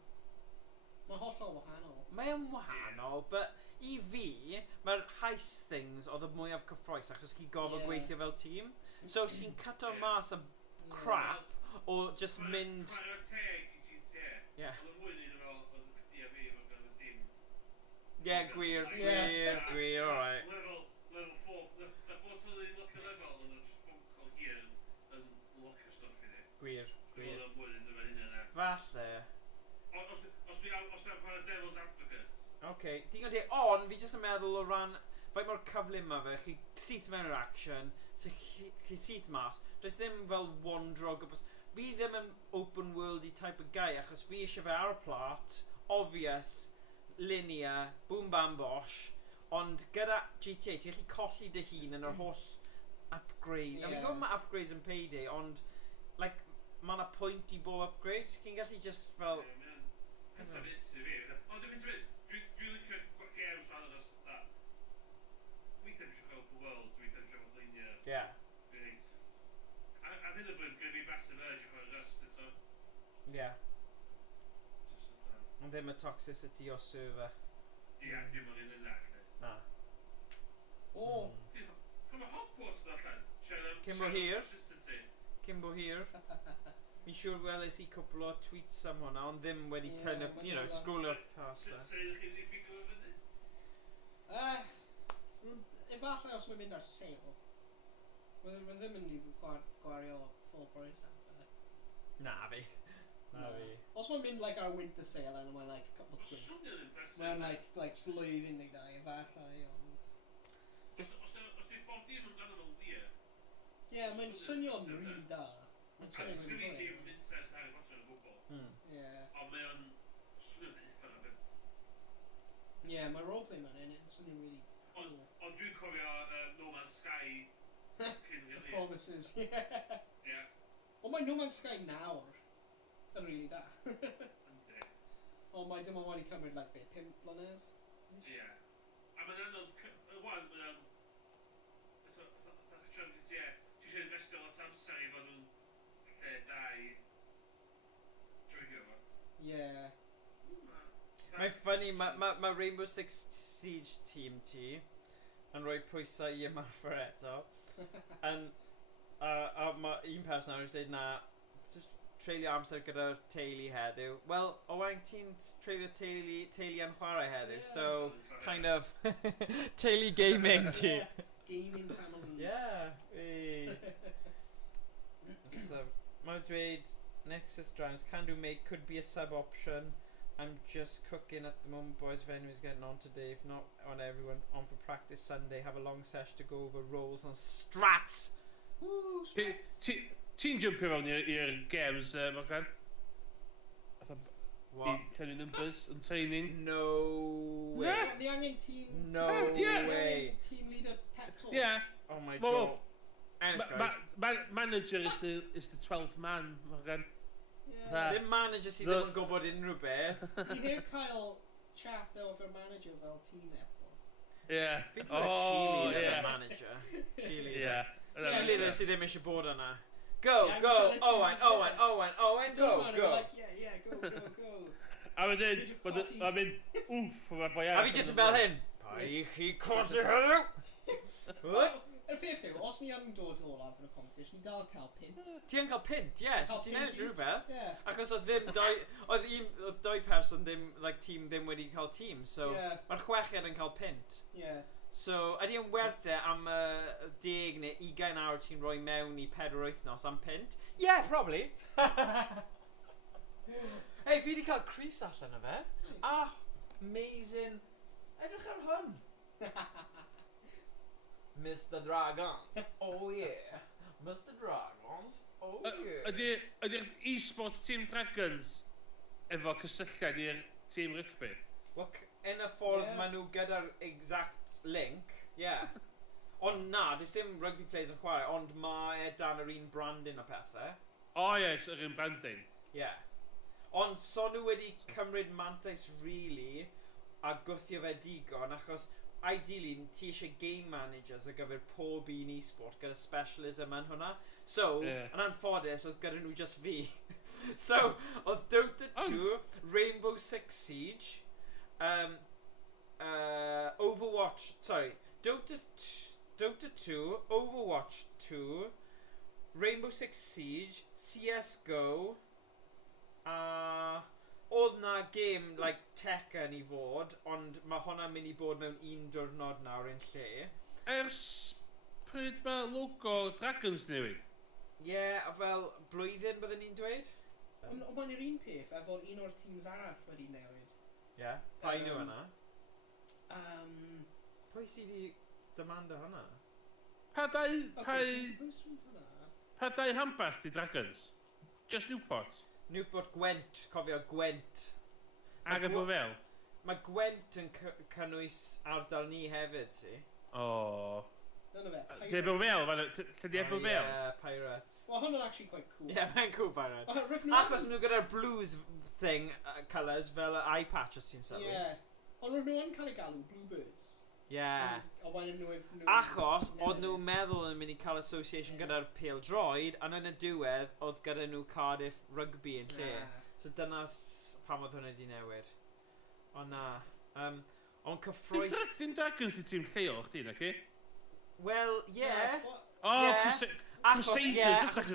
Mae'n hollol wahanol. Mae'n wahanol, but i fi, mae'r heist things oedd y mwyaf cyffroes achos chi gofod gweithio fel tîm. So, sy'n cyto mas y crap o just mynd... Mae'n teg i GTA. Yeah. Oedd y mwy ni'n fel, oedd y chdi a fi efo'n gael y dim. Yeah, gwir, alright. Level 4. The bottom yn look a level and just ffwnc o hir yn look a stuff i ni. Gwir. Oedd y mwy ni'n dyfod un yna. Falle. Os fi'n fawr devil's advocate. Okay, digon di, ond fi jyst yn meddwl o ran faint mor cyflym ma fe, chi syth mewn yr action, so chi syth mas, does ddim fel wandro gwybod. Fi ddim yn open world-y type of guy, achos fi eisiau fe ar y plat, obvious, linear, boom bam bosh, ond gyda GTA, ti'n gallu colli dy hun yn yr holl upgrade. A fi'n gwybod mae upgrades yn Payday, ond, like, mae yna pwynt i bo upgrade, chi'n gallu just fel... Cyntaf fus i fi. Ond dwi'n fus, dwi'n licio games rhan o'r that. Weithio eisiau cael open world, weithio eisiau cael linear. Yeah. Great. A hyn o bwyd, gyda fi massive urge o'r just eto. Yeah. Ond ddim y toxicity o server. Ie, dim ond un yna, lle. Na. O! Come a Hogwarts yn allan. Cymbo hir. Cymbo hir. Fi'n siŵr weles i cwpl o tweets am hwnna, ond ddim wedi kind of, you know, scroll up past it. So ydych chi'n ei bigo fyny? Efallai os mae'n mynd ar sale. Mae'n ddim yn mynd i gwario full price am fe. Na fi. Na fi. Os mae'n mynd like ar winter sale and mae'n like a couple of quid. Swnio'n impressive. Mae'n like blwyddyn neu dau, efallai, ond... Os di bob dim yn ganol wir, Ie, mae'n swnio'n rili da. Mae'n swnio'n Sgyn i rili ddim da. interest Harry Potter yn gwbl. Ie. Ond mae o'n swnio'n eitha na beth. Ie, mae roleplay ma'n yn swnio'n rili cool. Ond dwi'n cofio No Man's Sky cyn release. Promises, ie. Ie. Ond mae No Man's Sky nawr yn rili da. Yndi. Ond mae dim ond wedi cymryd, like, 5 blynedd? Ie. A mae'n anodd, wan, mae'n... Ti eisiau investio lot amser i fod yn lle da i drwygio fo. Ie. Mae'n funny, mae Rainbow Six Siege team ti yn rhoi pwysau i ymarfer eto. A mae un person ar wedi dweud na, just treulio amser gyda'r teulu heddiw. Wel, Owain, ti'n treulio teulu YnChwarae heddiw, so kind of teulu gaming ti. Gaming family. Yeah. So, mae'n dweud, Nexus Drowns, can do make, could be a sub option. I'm just cooking at the moment, boys. If anyone's getting on today, if not on everyone, on for practice Sunday. Have a long session to go over roles and strats. Woo, strats. Ti'n jumpio fewn i'r games, Morgan? What? Tynnu numbers and training? No way. Ni angen team... No way. Team leader pep talk. Yeah. Oh my Well, god. Honest, guys. Manager is the 12th man, Morgan. Yeah. Dim manager sydd ddim yn gwybod unrhyw beth. Ni heb cael chat efo'r manager fel team eto. Yeah. Fi'n fawr yeah. manager. Cheerleader. Yeah. Cheerleader sydd ddim eisiau bod yna. Go, Yeah, go, I'm gonna Owain, cheerleader. Owain, Owain, Owain, go, Still go. like, yeah, go. A wedyn, a mynd, wff, mae boi A fi jyst yn fel hyn. Pa i chi codi heddiw? Well, y peth yw, os ni yn dod o olaf yn y competition, ni dal cael pint. Ti yn cael pint, yes. Ti'n ennill rhywbeth. Yeah. Achos oedd doi person ddim, like, tîm ddim wedi cael tîm, so mae'r chweched yn cael pint. Yeah. So, ydy yn werth e am 10 neu 20 awr ti'n rhoi mewn i 4 wythnos am pint? Yeah, probably. Hey, fi wedi cael Cris allan o fe. Nice. Ah, amazing. Edrych ar hwn. Mr Dragons. Oh yeah. Mr Dragons. Oh yeah. Ydy'r esports team Dragons efo cysylltiad i'r team rugby? Wel, yn y ffordd maen nhw gyda'r exact link, yeah. Ond na, does dim rugby players yn chwarae, ond mae dan yr un branding o pethau. Oh yes, yr un branding. Yeah. Ond so nhw wedi cymryd mantais really a gwthio fe digon, achos ideally ti eisiau game managers ar gyfer pob un e-sport gyda specialism yn hwnna. So, yn anffodus, oedd gyda nhw just fi. So, oedd Dota 2, Rainbow Six Siege, Overwatch, sorry, Dota 2, Overwatch 2, Rainbow Six Siege, CSGO, oedd na game like Tekken i fod, ond mae hwnna'n mynd i bod mewn un diwrnod nawr yn lle. Ers pryd mae logo Dragons newydd? Ie, a fel blwyddyn byddwn ni'n dweud? Ond mae'n yr un peth efo un o'r teams arall wedi newid. Ie, pa nhw yna? Pwy sydd wedi demanda hwnna? Pa dau Okay, hambell di Dragons? Just Newport? Newport Gwent, cofio Gwent. Ag efo fel? Mae Gwent yn cynnwys ardal ni hefyd, si? Oh. None of it. Lle efo fel? Lle di efo fel? Yeah, Pirates. Well, hwnna'n actually quite cool. Yeah, mae'n cool Pirates. Achos nhw gyda'r blues thing, colours, fel eye patch os ti'n sylwi. Yeah. Ond roedd nhw yn cael ei galw Bluebirds. Yeah. Owain yn newydd. Achos, oedd nhw'n meddwl yn mynd i cael association gyda'r Pale Droid, a yn y diwedd, oedd gyda nhw Cardiff Rugby yn lle. So dyna pam oedd hwnna di newid. O na. Ond cyffroes... Dim Dragons i tîm lleol chdi, na ci? Wel, yeah. Achos, achos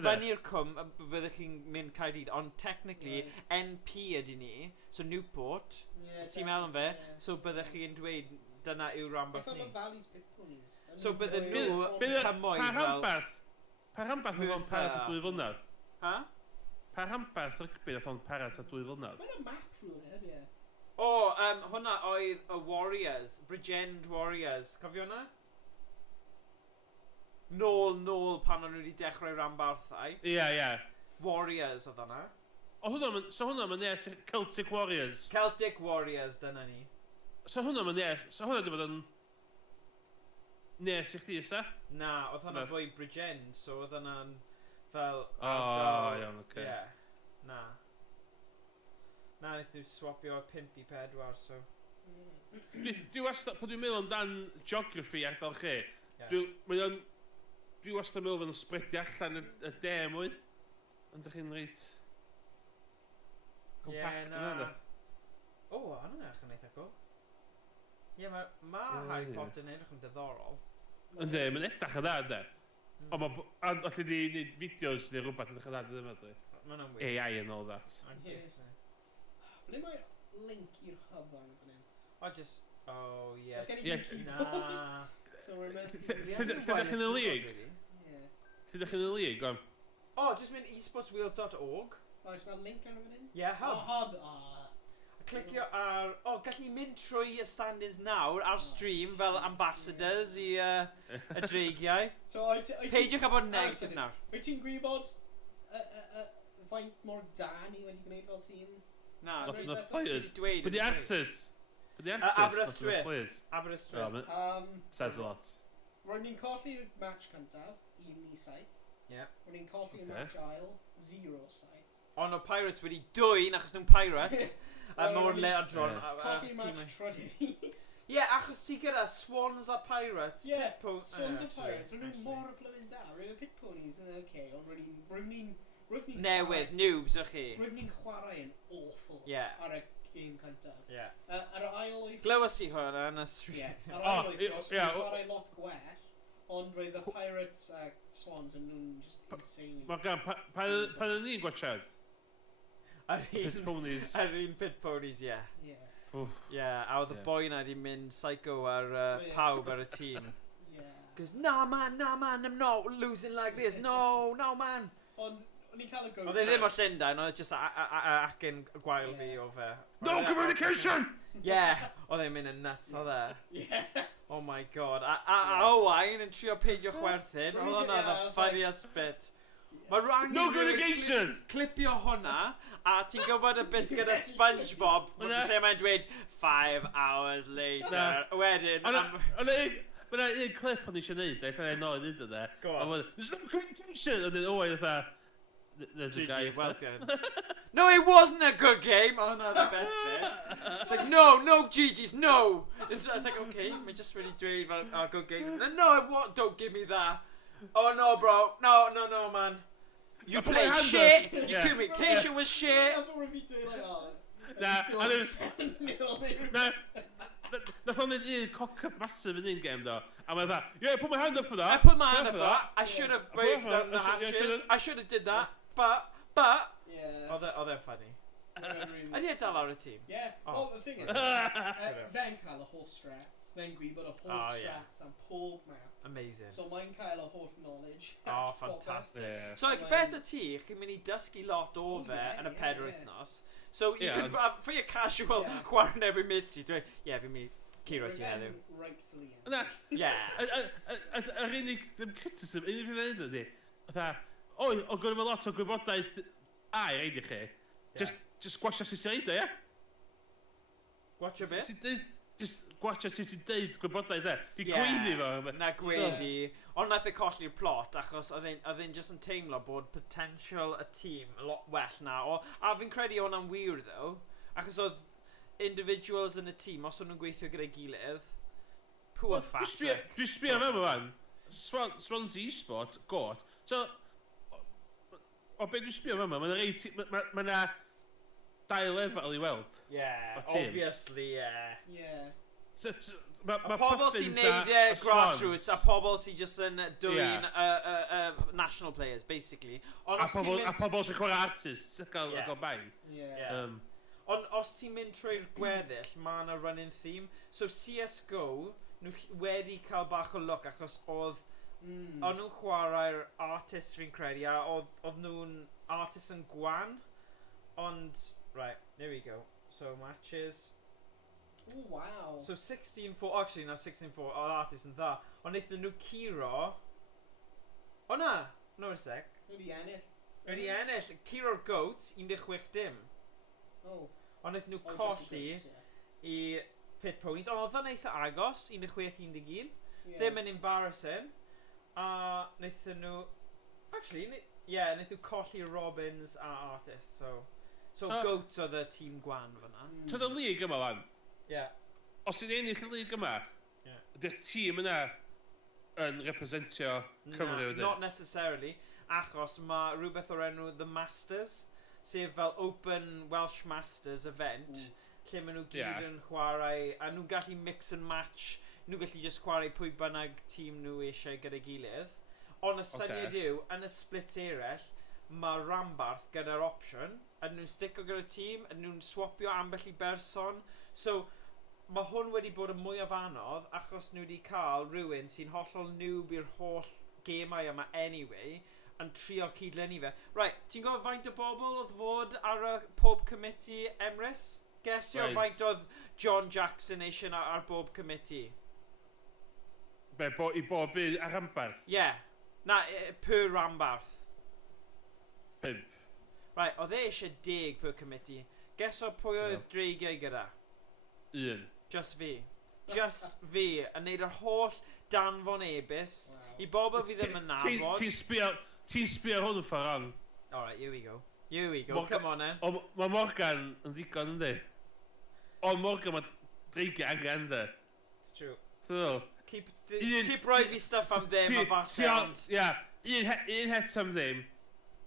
fyny'r cwm, fyddwch chi'n mynd Caerdydd, ond technically, NP ydy ni, so Newport, os ti'n meddwl am fe, so byddwch chi'n dweud dyna yw rambach ni. So bydden nhw cymoedd fel... Pa rhambath yn o'n parat o 2 flynedd? Ha? Pa rhambath rygbi oedd o'n parat o 2 flynedd? Mae'n map rhywle, ie. O, hwnna oedd y Warriors, Bridgend Warriors, cofio hwnna? nôl pan o'n nhw wedi dechrau rhanbarthau. Ie. Warriors oedd hwnna. O hwnna ma'n nes Celtic Warriors. Celtic Warriors, dyna ni. So hwnna ma'n nes, so hwnna di bod yn nes i chdi, isa? Na, oedd hwnna fwy Bridgend, so oedd hwnna'n fel... Iawn, oce. Ie, na. Na, wnaeth nhw swapio 5 i 4, so... Dwi wastad, pan dwi'n meddwl amdan geography ardal chi, dwi wastad meddwl fan spredio allan y de mwy. Ond ydych chi'n reit... compact yna. O, hwnna'n edrych yn eitha go. Ie, mae Harry Potter yn edrych yn diddorol. Ynddi, mae'n edrych yn dda, ynddi. Ond allu di wneud fideos neu rhywbeth edrych yn dda, ddim ydw. Mae'n weird. AI and all that. Ble mae'r link i'r hub fan hyn? O, just... Oh, ie. Na. So we're meant to... Lle ydych chi'n y lig? Lle ydych chi'n y lig, gwan? O, just mynd esportswheels.org. Oes na link ar fan hyn? Ie, hub. O, hub. Clicio ar... O, gallwn ni mynd trwy y stand-ins nawr ar stream fel ambassadors i y dreigiau. Peidiwch a bod negatif nawr. Wyt ti'n gwybod faint mor da ni wedi gwneud fel tîm? Na, Not enough players. But the actors. Aberystwyth. Says a lot. Rwy'n ni'n colli'r match cyntaf, 1-7. Ie. Rwy'n ni'n colli'r match ail, 0-7. Ond o Pirates wedi dwyn achos nhw'n Pirates. A mor leadron. Colli'r match trydydd fus. Ie, achos ti gyda Swans a Pirates. Ie, Swans a Pirates. Rwy'n nhw mor y blywyn da. Rwy'n y pit ponies yn oce, ond rwy'n ni'n... Newydd, noobs o'ch chi. Rwy'n ni'n chwarae yn awful ar y game cyntaf. Ie. Ar y ail wythnos... Glywys i hwnna yn y stream. Ie, ar ail wythnos, rwy'n chwarae lot gwell, ond roedd y Pirates a Swans yn nhw'n just insanely... Morgan, pan o'n ni'n gwachad? Pit ponies. Ar un pit ponies, ie. Ie, a oedd y boi na wedi mynd psycho ar pawb ar y tîm. Goes, nah man, I'm not losing like this, no man. Ond... O'n i'n cael y Oedd e ddim o Llundain, oedd e just acen gwael fi o fe. No communication! Ie, oedd e'n mynd yn nuts o dde. Oh my god. A Owain yn trio peidio chwerthin, oedd hwnna the funniest bit. Mae rhaid no communication! Clipio hwnna, a ti'n gwybod y bit gyda SpongeBob, lle mae'n dweud 5 hours later. Wedyn... Mae'n un clip o'n i eisiau neud, eich yn ôl i ddod o dde. There's no communication! Ond yn Owain oedd there's a guy. Well done. No, it wasn't a good game. Oh no, the best bit. It's like no, GG's, no. It's like okay, we just really doing a good game. No, don't give me that. Oh no, bro, no, man. You played shit. Your communication was shit. Nath o'n neud un cock-up massive yn un game do. A mae'n dda, yeah, put my hand up for that. I put my hand up for that. I should have done the hatches. I should have did that. But... Oedd e'n funny. A di dal ar y tîm? Yeah. Oh, the thing is, fe'n cael y holl strats. Fe'n gwybod y holl strats am pob map. Amazing. So mae'n cael y holl knowledge. Oh, fantastic. So, like, bet o ti, chi'n mynd I dysgu lot o fe yn y 4 wythnos. So, you could, for your casual chwarae nebyn mis ti, fi'n mynd Ciro ti heddiw. Rightfully. Yr unig ddim criticism, unig fydd yn ydy. O gwrdd efo lot o gwybodaeth reid I chi. Just gwachio sut ti'n neud o, ie? Gwachio beth? Just gwachio sut ti'n deud gwybodaeth, e? Di gweiddi fo. Na gweiddi. Ond nath e colli'r plot, achos oedd e'n just yn teimlo bod potential y tîm a lot well na. A fi'n credu hwnna'n wir, ddo. Achos oedd individuals yn y tîm, os o'n nhw'n gweithio gyda'i gilydd, poor ffatric. Dwi'n sbio fe fan. Swansea esports, god. So, o be dwi'n sbio fe mae yna 2 lefel I weld. Yeah, obviously, yeah. A pobl sy'n neud grassroots, a pobl sy'n just yn dwy'n national players, basically. A pobl sy'n chwarae artists, gael bai. Ond os ti'n mynd trwy'r gweddill, mae yna running theme. So CSGO, nhw wedi cael bach o look, achos oedd nhw'n chwarae'r artist fi'n credu, a oedd nhw'n artist yn gwan. Ond, right, there we go. So matches. Oh, wow. So 16-4, actually no, 16-4, oedd artist yn dda. Ond eithon nhw Ciro, O na, no a sec. Wedi ennill. Wedi ennill, Ciro'r Goats, 16 dim. Oh. Ond wnaethon nhw Oh, just colli the Goats, i Pit Ponies. Ond oedd yn eitha agos, 16-11. yeah. Ddim yn embarrassing. A wnaethon nhw... Actually, wnaethon nhw colli Robbins a Artist, So Goats oedd y tîm gwan fyna. Tyd y lig yma, fan? Yeah. Os ydyn ennill y lig yma, Yeah. ydy'r tîm yna yn representio Cymru wedyn? Not necessarily, achos mae rhywbeth o'r enw The Masters, sef fel Open Welsh Masters event, lle maen nhw gyd yn chwarae, a nhw'n gallu mix and match, nhw'n gallu just chwarae pwy bynnag tîm nhw eisiau gyda gilydd. Ond y syniad yw, yn y splits eraill, mae Rambarth gyda'r option, a nhw'n stico gyda'r tîm, a nhw'n swapio ambell i berson. So, mae hwn wedi bod yn mwy o fanodd, achos nhw wedi cael rhywun sy'n hollol noob i'r holl gemau yma anyway, yn trio cydlenni fe. Right, ti'n gwybod faint o bobl oedd fod ar y pob committee Emrys? Gesio faint oedd John Jackson eisiau ar bob committee? Be, i bob un ar Rambarth? Yeah. Na, per Rambarth. 5. Right, oedd e eisiau 10 per committee. Geso pwy oedd dreigiau gyda? 1. Just fi. Just fi. Yn neud yr holl danfon e-byst i bobl fi ddim yn nabod. Ti'n sbio hwn yn ffordd. Alright, here we go. Here we go. Come on then. Mae Morgan yn ddigon yndi. Ond Morgan mae dreigiau angen yndi. It's true. So, Keep roi fi stuff am ddim a falle. Yeah, un het am ddim,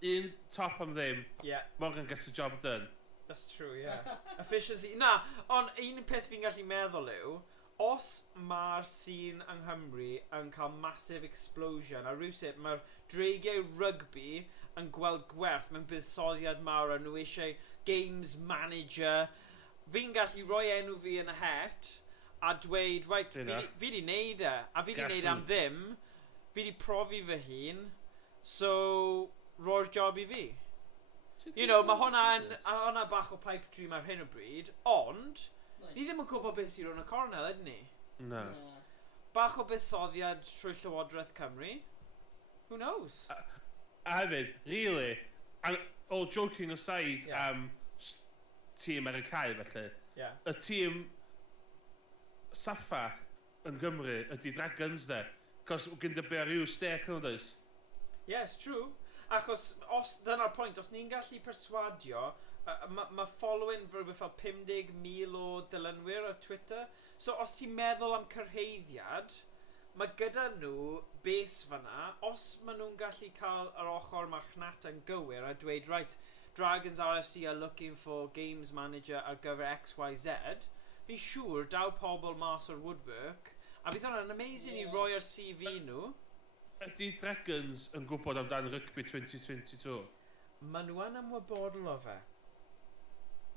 un top am ddim. Yeah. Morgan gets the job done. That's true, yeah. Efficiency. Na, ond un peth fi'n gallu meddwl yw, os mae'r scene yng Nghymru yn cael massive explosion, a rhywsut mae'r dreigiau rugby yn gweld gwerth mewn buddsoddiad mawr a nhw eisiau games manager, fi'n gallu rhoi enw fi yn y het a dweud, right, fi di neud e, a fi di neud am ddim, fi di profi fy hun, so roi'r job i fi. You know, mae hwnna bach o pipe dream ar hyn o bryd, ond ni ddim yn gwybod beth sy'n rhan y cornel, ydyn ni? No. Bach o buddsoddiad trwy Llywodraeth Cymru? Who knows? A hefyd, really, all joking aside tîm ar y cae felly, y tîm saffa yn Gymru ydy Dragons de, cos gyda be ryw stakeholders. Yes, true. Achos, dyna'r pwynt, os ni'n gallu perswadio, mae following fy rhywbeth fel 50,000 o dilynwyr ar Twitter. So, os ti'n meddwl am cyrheiddiad, mae gyda nhw base fyna, os maen nhw'n gallu cael yr ochr marchnat yn gywir a dweud, right, Dragons RFC are looking for games manager ar gyfer XYZ, fi'n siŵr daw pobl mas o'r woodwork, a bydd hwnna'n amazing i roi ar CV nhw. Ydy Dragons yn gwybod amdan Rugby 2022? Maen nhw yn ymwybodol o fe.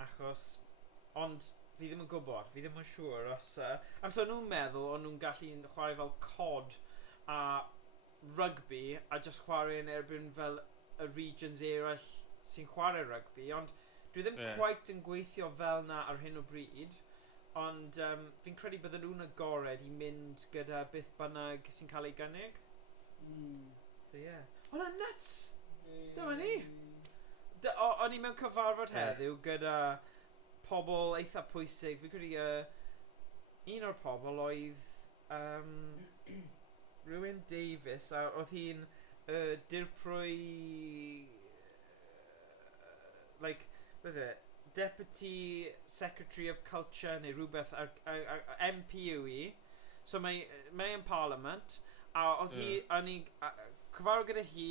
Achos, ond fi ddim yn gwybod, fi ddim yn siŵr os... achos o'n nhw'n meddwl o'n nhw'n gallu chwarae fel cod a rugby a just chwarae yn erbyn fel y regions eraill sy'n chwarae rugby, ond dwi ddim quite yn gweithio fel na ar hyn o bryd, ond fi'n credu bydden nhw'n agored i mynd gyda beth bynnag sy'n cael ei gynnig. So yeah. Hwna'n nuts! Dyma ni! O'n i mewn cyfarfod heddiw gyda pobl eitha pwysig. Fi'n credu un o'r pobl oedd rhywun Davies, a oedd hi'n dirprwy like, beth yw e, Deputy Secretary of Culture neu rhywbeth MP yw hi. So mae yn Parliament, a oedd hi, o'n i cyfarfod gyda hi,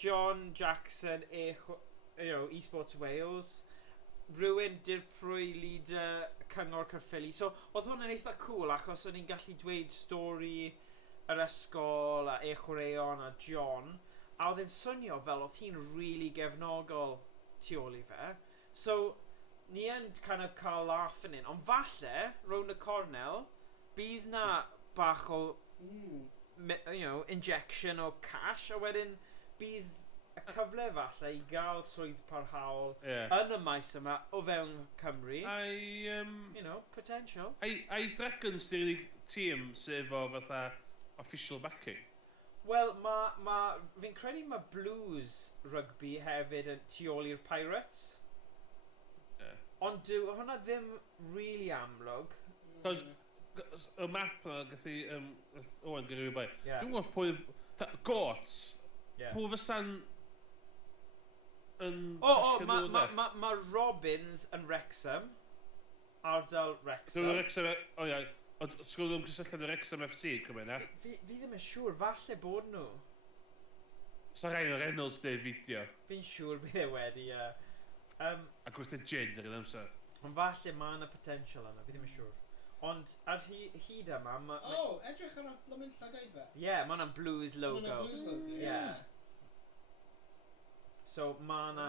John Jackson, esports Wales, rhywun dirprwy leader cyngor Caerphilly. So oedd hwn yn eitha cool achos o'n i'n gallu dweud stori yr ysgol a chwaraeon a John, a oedd e'n swnio fel oedd hi'n really gefnogol tu ôl i fe. So ni yn kind of cael laugh yn un, ond falle rown y cornel bydd na bach o injection o cash, a wedyn bydd y cyfle falle i gael swydd parhaol yn y maes yma o fewn Cymru. Potential. Ai Dragons di'r unig tîm sef o fatha official backing? Wel, fi'n credu mae Blues rugby hefyd yn tu ôl i'r Pirates. Ond dyw hwnna ddim really amlwg. Cos y map yna, gath i Owain gyda'i bai. Dwi'n gwybod pwy... Goats. Pwy fysa'n... Mae Robins yn Wrexham. Ardal Wrexham. Dwi'n Wrexham... O ia. Sgwyd nhw'n cysylltu Wrexham FC, cymryd na? Fi ddim yn siŵr, falle bod nhw. Sa rhaid o Reynolds dweud fideo. Fi'n siŵr bydd e wedi, ie. A gweithio gin ar yr amser. Ond falle mae yna potential yna, fi ddim yn siŵr. Ond ar hyd yma... edrych ar y blomynlla gaid fe? Ie, mae yna'n Blues logo. Mae yna'n Blues logo, ie. So mae yna...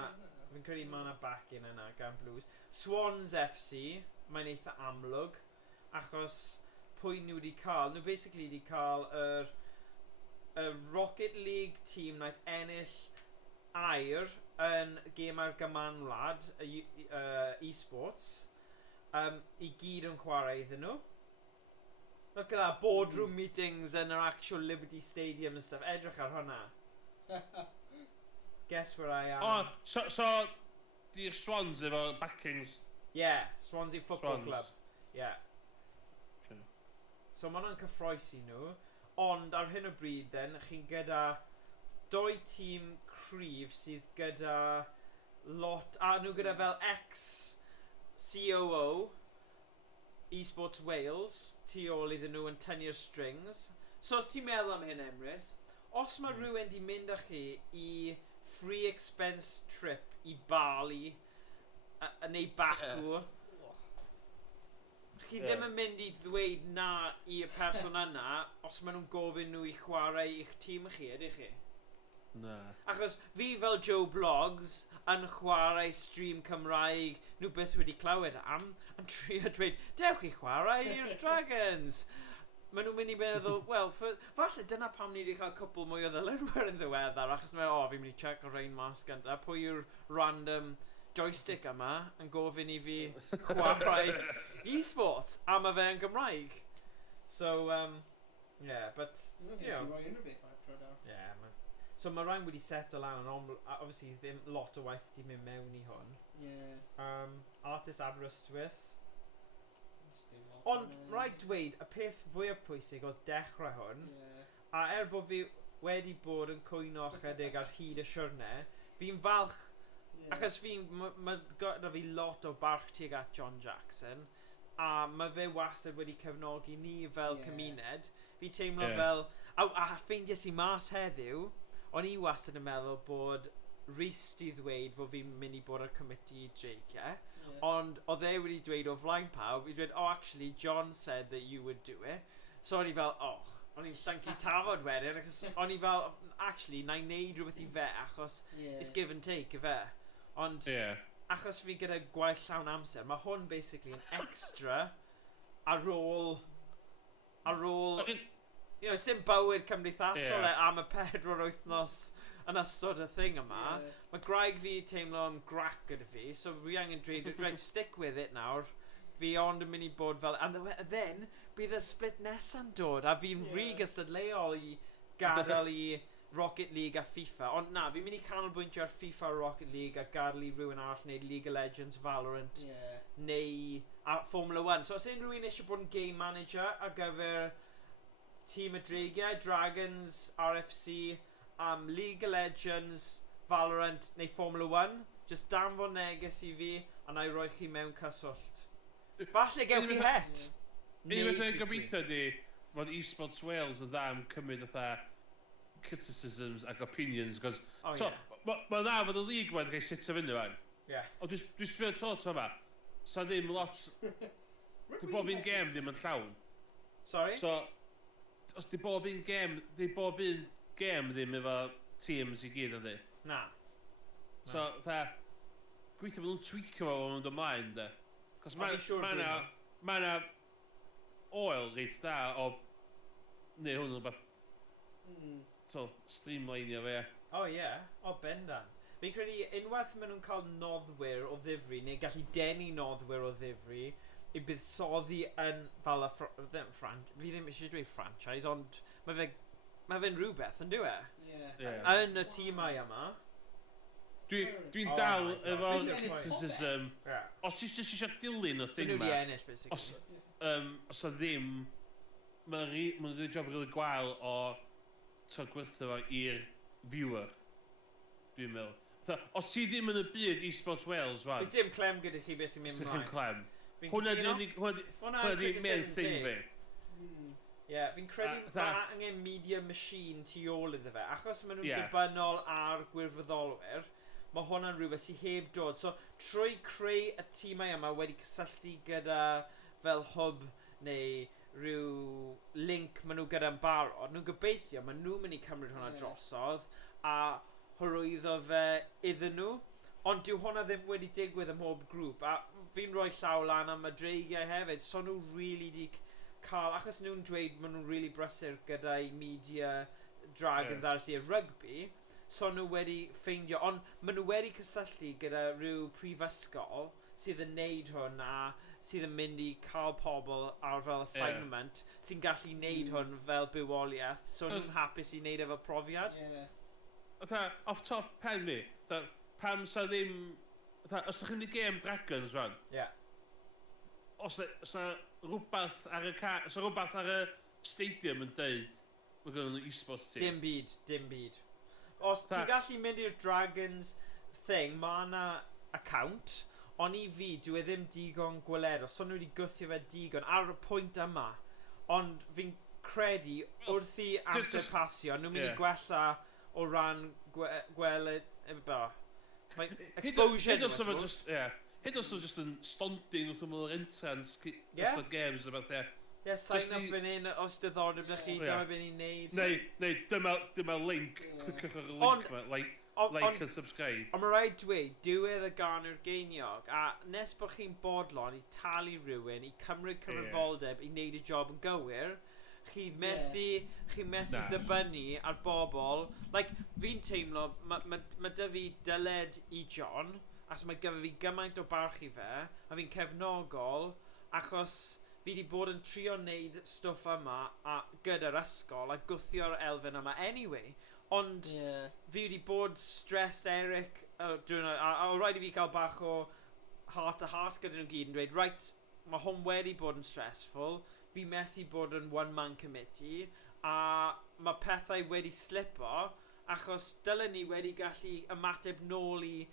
Fi'n credu mae yna backing yna gan Blues. Swans FC, mae'n eitha amlwg. Achos pwy nhw wedi cael... Nhw basically wedi cael y Rocket League team naeth ennill air yn gêm ar gymanwlad esports I gyd yn chwarae iddyn nhw. Look at that, boardroom meetings yn yr actual Liberty Stadium and stuff. Edrych ar hwnna. Guess where I am. So di'r Swans efo backings? Yeah, Swansea Football Club. Yeah. Okay. So maen nhw'n cyffroesi nhw. Ond ar hyn o bryd then, chi'n gyda 2 tîm cryf sydd gyda lot... A nhw gyda fel ex-COO Esports Wales tu ôl iddyn nhw yn tynnu'r strings. So os ti'n meddwl am hyn, Emrys, os mae rhywun di mynd â chi I free expense trip I Bali neu Baku, chi ddim yn mynd I ddweud na i'r person yna os maen nhw'n gofyn nhw I chwarae i'ch tîm chi, ydych chi? Na. Achos fi fel Joe Blogs yn chwarae stream Cymraeg nhw byth wedi clywed am yn trio dweud dewch I chwarae i'r Dragons. Maen nhw'n mynd I meddwl, wel, falle dyna pam ni wedi cael cwpl mwy o ddilynwyr yn ddiweddar achos mae, fi'n mynd I check o rein mas gyda pwy yw'r random joystick yma yn gofyn I fi chwarae esports a mae fe yn Gymraeg. So, yeah, but, you know. Yeah, so mae rhaid wedi settle lan yn obviously ddim lot o waith wedi mynd mewn I hwn. Yeah. Artist Aberystwyth. Ond rhaid dweud, y peth fwyaf pwysig oedd dechrau hwn, a bod fi wedi bod yn cwyno chydig ar hyd y siwrne, fi'n falch, achos mae gyda fi lot o barch tuag at John Jackson, a mae fe wastad wedi cefnogi ni fel cymuned. Fi teimlo fel, a ffeindies I mas heddiw, o'n I wastad yn meddwl bod Rhys di ddweud fod fi'n mynd I bod ar committee dreigiau, ond oedd e wedi dweud o flaen pawb, I dweud, actually, John said that you would do it. So o'n I fel, o'n i'n llyncu tafod wedyn, achos o'n I fel, actually, na I neud rhywbeth I fe, achos it's give and take I fe. Ond, achos fi gyda gwaith llawn amser, mae hwn basically yn extra ar ôl, you know, sy'n bywyd cymdeithasol am y 4 wythnos yn ystod y thing yma. Mae graig fi teimlo am grac gyda fi, so fi angen dweud, stick with it nawr. Fi ond yn mynd I bod fel, and then, bydd y split nesa'n dod, a fi'n rhy gystadleuol I gadael I Rocket League a FIFA. Ond na, fi'n mynd I canolbwyntio ar FIFA Rocket League a gadael I rhywun arall neu League of Legends, Valorant, neu Formula 1. So os unrhyw un eisiau bod yn game manager ar gyfer tîm y dreigiau, Dragons, RFC, League of Legends, Valorant neu Formula 1, just danfon neges I fi a na I roi chi mewn cyswllt. Falle gewch chi het. Unrhyw beth yn gobeithio di fod esports Wales yn dda am cymryd fatha criticisms ac opinions, cos mae dda fod y league wedi cael sut o fynd fan. O dwi'n sbio tot yma, sa ddim lot, di bob un gêm ddim yn llawn. Sorry? So, os di bob un gêm ddim efo teams I gyd o di. Na. So, gweithio fod nhw'n tweakio fo o'n ymlaen, de. Cos mae yna oil reit da o neu hwn rhywbeth streamlineio fe. Bendant. Fi'n credu unwaith maen nhw'n cael noddwyr o ddifri, neu gallu denu noddwyr o ddifri, I buddsoddi yn fel fi ddim eisiau dweud franchise, ond mae fe mae fe'n rhywbeth yn dyw e? Ie. Yn y tîmau yma. Dwi'n dal efo'r criticism. Os ti eisiau dilyn y thing Dyn nhw ma, wedi ennill, basically. os o ddim, mae'n rhaid job rili gwael o gwerthu fo i'r viewer, dwi'n meddwl. Os ti ddim yn y byd esports Wales, wan. Fi dim clem gyda chi beth sy'n mynd Sy'n mlaen. clem. Hwna di main thing fi. Ie, fi'n credu mae angen media machine tu ôl iddo fe, achos maen nhw'n dibynnol ar gwirfoddolwyr, mae hwnna'n rhywbeth sy'n heb dod. So, trwy creu y tîmau yma wedi cysylltu gyda fel hwb neu rhyw link maen nhw gyda'n barod, nhw'n gobeithio, maen nhw'n mynd i cymryd hwnna drosodd a hyrwyddo fe iddyn nhw. Ond dyw hwnna ddim wedi digwydd ym mhob grŵp. A fi'n rhoi llaw lan am y dreigiau hefyd, so nhw really di cael, achos nhw'n dweud maen nhw'n really brysur gyda'i media dragons ar y rugby, so nhw wedi ffeindio, ond maen nhw wedi cysylltu gyda rhyw prifysgol sydd yn neud hwn a sydd yn mynd i cael pobl ar fel assignment sy'n gallu neud hwn fel bywoliaeth, so nhw'n hapus i neud efo profiad. Off top pen mi, pam sa ddim, os ydych chi'n mynd i game Dragons rhan, os na rhywbeth ar y stadium yn deud, mae gen nhw'n esports team. Dim byd. Os ti'n gallu mynd i'r Dragons thing, mae yna account, ond i fi, dwi ddim digon gweledol, so nhw wedi gwthio fe digon ar y pwynt yma. Ond fi'n credu, wrth i amser pasio, nhw'n mynd i gwella o ran gweled... exposure. Hyd os oedd just yn stonding wrth ymwyl yr entrance, just the games, sign up fan hyn, os diddordeb na chi, dyma beth ni'n neud. Neu, dyma link, cliciwch ar y link ma, like and subscribe. Ond mae rhaid dweud, diwedd y ganw'r geiniog, a nes bod chi'n bodlon i talu rhywun, i cymryd cyfrifoldeb, i wneud y job yn gywir, chi methu dibynnu ar bobl. Fi'n teimlo, mae dy fi dyled i John, as mae gyda fi gymaint o barch i fe, a fi'n cefnogol, achos fi wedi bod yn trio wneud stwff yma gyda'r ysgol a gwthio'r elfen yma anyway. Ond fi wedi bod stressed Eric, a o rhaid i fi cael bach o heart to heart gyda nhw'n gyd yn dweud, right, mae hwn wedi bod yn stressful, fi methu bod yn one-man committee, a mae pethau wedi slipo, achos dylen ni wedi gallu ymateb nôl i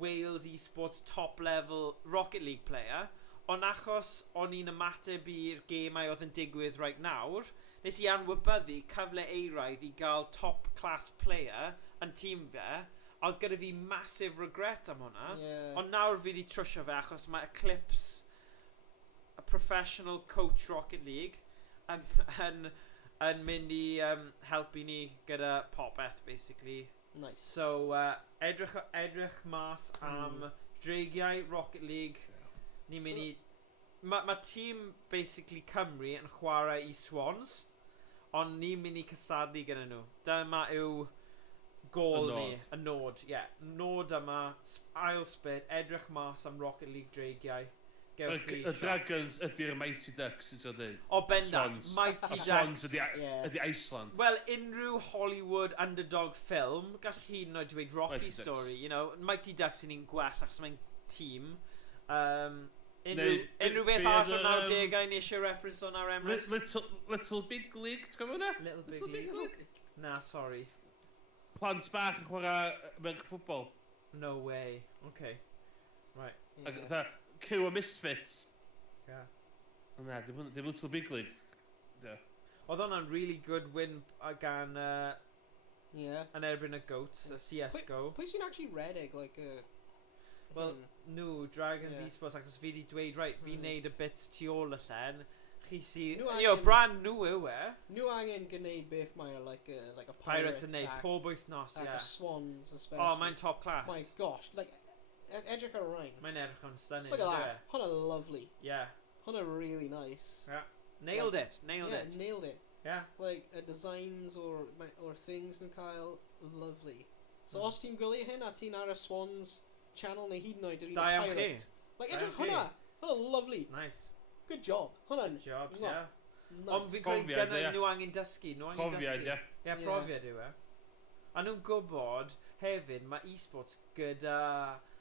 Wales esports top level Rocket League player, ond achos o'n i'n ymateb i'r gemau oedd yn digwydd right nawr, nes i anwybyddu cyfle eiraidd i gael top class player yn tîm fe, a oedd gyda fi massive regret am hwnna, ond nawr fi wedi trwsio fe achos mae Eclipse, a professional coach Rocket League, yn mynd i helpu ni gyda popeth, basically. Nice. So, edrych mas am dreigiau Rocket League. Ni'n mynd i... Mae tîm basically Cymru yn chwarae i Swans, ond ni'n mynd i cysadlu gyda nhw. Dyma yw gol ni, y nod. Nod yma, ail split, edrych mas am Rocket League dreigiau. Y Dragons ydy'r Mighty Ducks, sy'n dweud. O, bendant, Mighty Ducks. Swans ydy Iceland. Wel, unrhyw Hollywood underdog ffilm, gallwch chi hyd yn oed dweud Rocky Story, you know, Mighty Ducks yn un gwell achos mae'n tîm. Unrhyw beth arall o 90au ni eisiau reference o'n ar Emrys? Little Big League, ti'n gwybod hwnna? Little Big League? Na, sorry. Plant bach yn chwarae American football. No way. Okay. Right. Criw o Misfits. Na, dim Little Big League. Oedd hwnna'n really good win gan yn erbyn y Goats, y CSGO. Pwy sy'n actually redeg, like Wel, nhw, Dragons esports, achos fi wedi dweud, right, fi wneud y bits tu ôl y llen. Chi sy'n... brand nhw yw e. Nhw angen gwneud beth mae'n like a Pirates yn neud, pob wythnos, Like a Swans, especially. Oh, mae'n top class. My gosh, like, edrych ar Ryan. Mae'n edrych yn stunning. Look at that, hwnna lovely. Yeah. Hwnna really nice. Yeah. Nailed it. Nailed it. Yeah. Like, designs or things yn cael, lovely. So os ti'n gwylio hyn a ti'n ar y Swans channel neu hyd yn oed yr un Pirates. Like, edrych hwnna lovely. Nice. Good job. Hwnna'n... Good job, yeah. Nice. Ond fi'n credu dyna nhw angen dysgu. Cofiad, Ie, profiad yw e. A nhw'n gwybod hefyd, mae esports gyda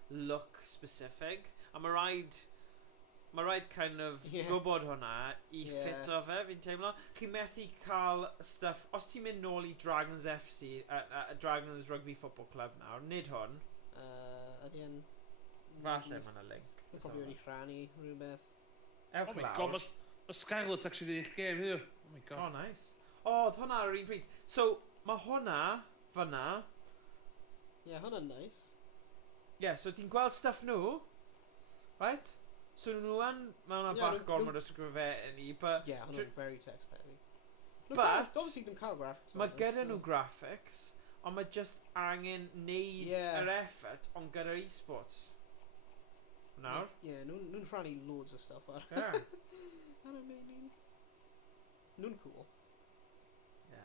look specific. A mae rhaid kind of gwybod hwnna I ffit o fe, fi'n teimlo. Chi methu cael stuff, os ti'n mynd nôl I Dragons FC, Dragons Rugby Football Club nawr, nid hwn. Ydy yn... Falle mae yna link. Probably wedi rhannu rhywbeth. Oh my god, mae Scarlett actually yn eich game heddiw. Oh my god. Oh, nice. O, oedd hwnna ar yr un pryd. So, mae hwnna, fyna. Ie, hwnna'n nice. Ie, so ti'n gweld stuff nhw, right? So nhw yn, mae hwnna'n bach gormod o sgrifennu, but... Ie, hwnna'n very text heavy. But, obviously ddim cael graphics. Mae gyda nhw graphics, ond mae just angen neud yr effort, ond gyda'r esports. Nawr? Ie, nhw'n rhannu loads o stuff ar. Ar y meinin. Nhw'n cool. Ie.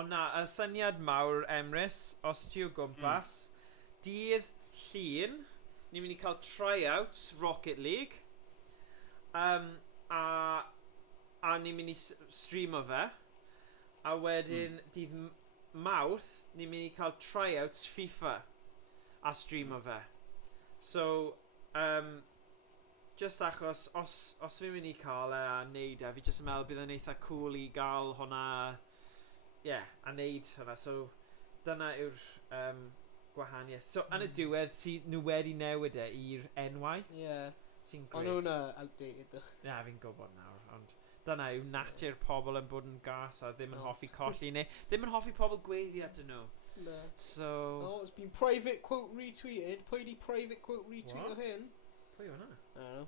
Ond na, y syniad mawr Emrys, os ti o gwmpas, dydd llun, ni'n mynd I cael tryouts Rocket League, a ni'n mynd I streamo fe, a wedyn dydd Mawrth, ni'n mynd I cael tryouts FIFA a streamo fe. So, just achos, os fi'n mynd I cael e a neud e, fi just yn meddwl bydd yn eitha cool I gael hwnna, a neud hwnna. So, dyna yw'r gwahaniaeth. So, yn y diwedd, nhw wedi newid e i'r NY. Sy'n great. Ond nhw'n outdated, though. Fi'n gwybod nawr, ond dyna yw natur pobl yn bod yn gas a ddim yn hoffi colli neu ddim yn hoffi pobl gweiddi atyn nhw. No. So... Oh, it's been private quote retweeted. Pwy di private quote retweet o hyn? Pwy yw hwnna? I don't know.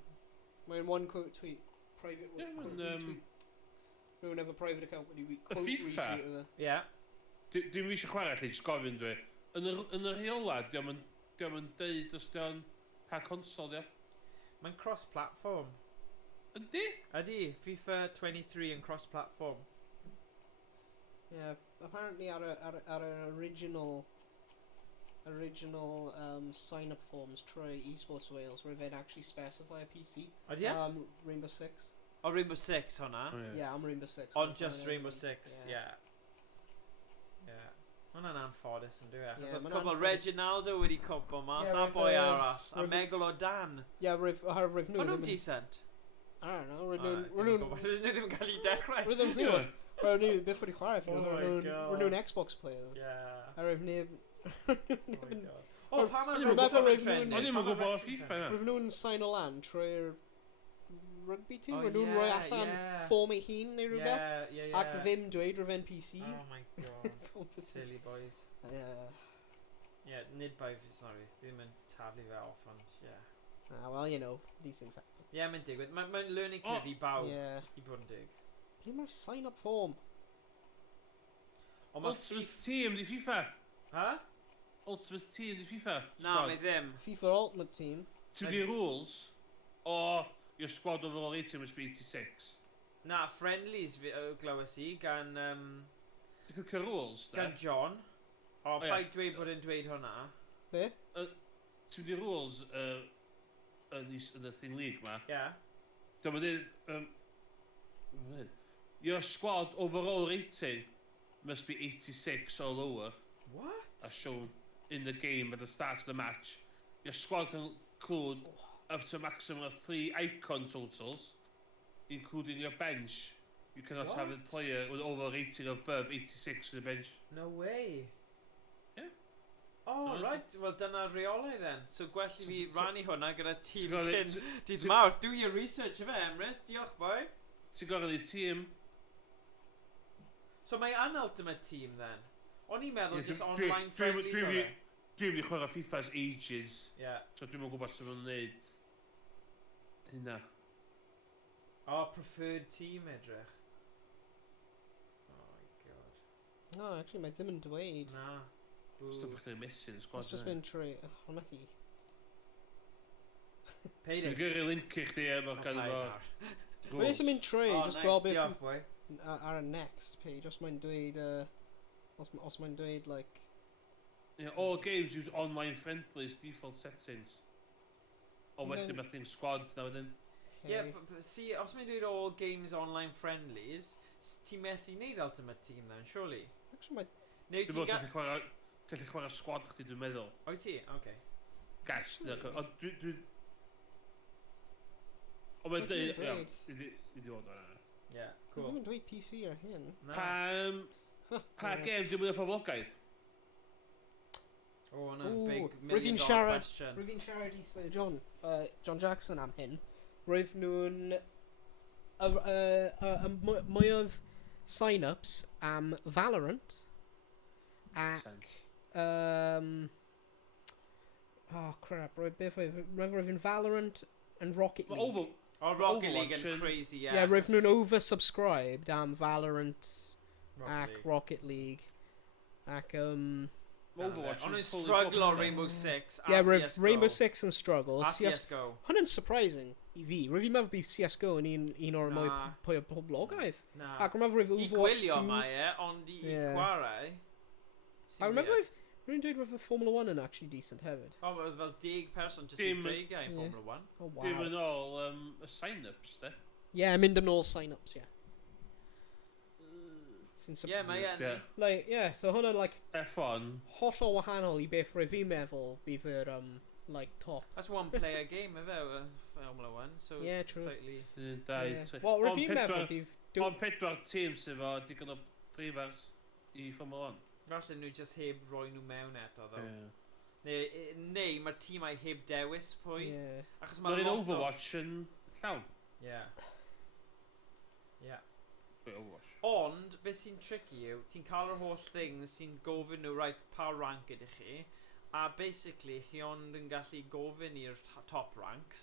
Mae'n one quote tweet. Private quote retweet. Rwy'n efo private account wedi quote retweet o fe. Ie. Dwi'n eisiau chwarae allu, jyst gofyn dwi. Yn y rheola, diolch yn deud os diolch pa consol, ia? Mae'n cross-platform. Ydy? Ydy, FIFA 23 yn cross-platform. Yeah, apparently ar y original sign-up forms trwy esports Wales, where they'd actually specify a PC. Ydy e? Rainbow Six. O, Rainbow Six hwnna? Yeah, I'm Rainbow Six. On just Rainbow Six, yeah. Hwnna'n anffodus yn dwi achos oedd cwbl Reginaldo wedi cwmpo mas a boi arall a Megalo Dan. Yeah, rwyf nhw. O'n nhw'n decent? I don't know, rwyf nhw ddim yn cael ei dechrau. Rwyf nhw'n rwyf nhw byth wedi chwarae fi. Rwyf nhw'n Xbox players. Yeah. A rwyf neb... O, pa mae'n gwybod FIFA na? Rwyf nhw'n sign o lan trwy'r rugby team. Rwyf nhw'n rhoi allan form ei hun neu rhywbeth. Ac ddim dweud rwyf NPC. Oh my god. Silly boys. Yeah, nid bai fi, sorry. Fi ddim yn taflu fe off, ond, well, you know, these things happen. Mae'n digwydd. Mae'n learning curve I bawb I bod yn dig. Ble mae'r sign-up form? Ultimate Team di FIFA? Ha? Ultimate Team di FIFA? Na, mae ddim. FIFA Ultimate Team. To the rules, or your squad overall rating must be 86? Na, friendlies glywes I gan... Ti'n cael rules, da? Gan John. O, paid dweud bod yn dweud hwnna. Be? To the rules yn y thing league ma. Yeah. Dwi'n meddwl... Your squad overall rating must be 86 or lower. What? As shown in the game at the start of the match. Your squad can include up to a maximum of 3 icon totals, including your bench. You cannot have a player with overall rating above 86 in the bench. No way. Yeah. Oh, right. Well, dyna reolau then. So gwell I fi rannu hwnna gyda tîm cyn dydd Mawrth. Do your research of Emrys. Diolch, boi. Ti'n gorau ni tîm. So mae an ultimate team then? O'n i'n meddwl just online friendlies o fe? Dwi'n mynd I chwarae FIFA's ages. Yeah. So dwi'n mynd gwybod sef yn wneud hynna. Oh, preferred team edrych. Oh my god. No, actually, mae ddim yn dweud. Na. Stop bych chi'n missing y squad. It's just been trwy... O, methu. Peidio. Dwi'n gyrru link I chdi efo'r gan efo. Mae'n mynd trwy, just gweld beth... Diolch, boi. Ar y next page, os mae'n dweud... Os mae'n dweud, like... All games use online friendlies default settings. O wedyn methu'n squad na wedyn. Yeah, but see, os mae'n dweud all games online friendlies, ti'n methu wneud Ultimate Team then, surely? Actually, mae... Neu Dwi'n ti'n meddwl ti'n chwarae squad chdi, dwi'n meddwl. O'i ti? Oce. Gas, ond dwi... Ond mae'n dweud, iawn, i di fod o'na. Ie, Cool. cool. Ddim yn dweud PC ar hyn. Pa gem dwi'n mynd o poblogaidd? O, no, big million dollar question. Rwyf fi'n siarad i Sir John Jackson am hyn. Rwyf nhw'n mwy o sign-ups am Valorant ac oh crap, rwyf fi'n Valorant and Rocket League. Oh, Rocket League yn crazy, yeah. Yeah, rwyf nhw'n oversubscribed am Valorant ac Rocket League ac Overwatch Ond yn struggle o Rainbow Six a yeah, CSGO. Rainbow Six yn struggle. A CSGO. Hwna'n surprising i fi. Rwyf fi'n meddwl bydd CSGO yn un o'r mwy pwy o poblogaidd. Na. Ac rwy'n meddwl rwyf I Overwatch 2... gwylio mae ond i chwarae. A rwy'n meddwl rwy'n dweud rwyf Formula 1 yn actually decent hefyd. O, oedd fel 10 person just i dreigau yn Formula 1. Oh, wow. Dim yn ôl y sign-ups, de? Yeah, mynd yn ôl sign-ups, yeah. Yeah, mae yn. Like, yeah, so hwnna, like... F1. Hollol wahanol i beth rwyf fi'n meddwl bydd yr, like, top. That's one player game, efe, Formula 1, so... Yeah, true. Slightly... Wel, rwyf fi'n meddwl bydd... Ond 4 tîm sydd efo digon o drifers i Formula 1. Falle nhw just heb roi nhw mewn eto, ddo. Neu mae'r tîmau heb dewis pwy. Achos mae lot o... Overwatch yn llawn. Yeah. Yeah. Overwatch. Ond, beth sy'n tricky yw, ti'n cael yr holl things sy'n gofyn nhw, right, pa rank ydych chi, a basically, chi ond yn gallu gofyn i'r top ranks.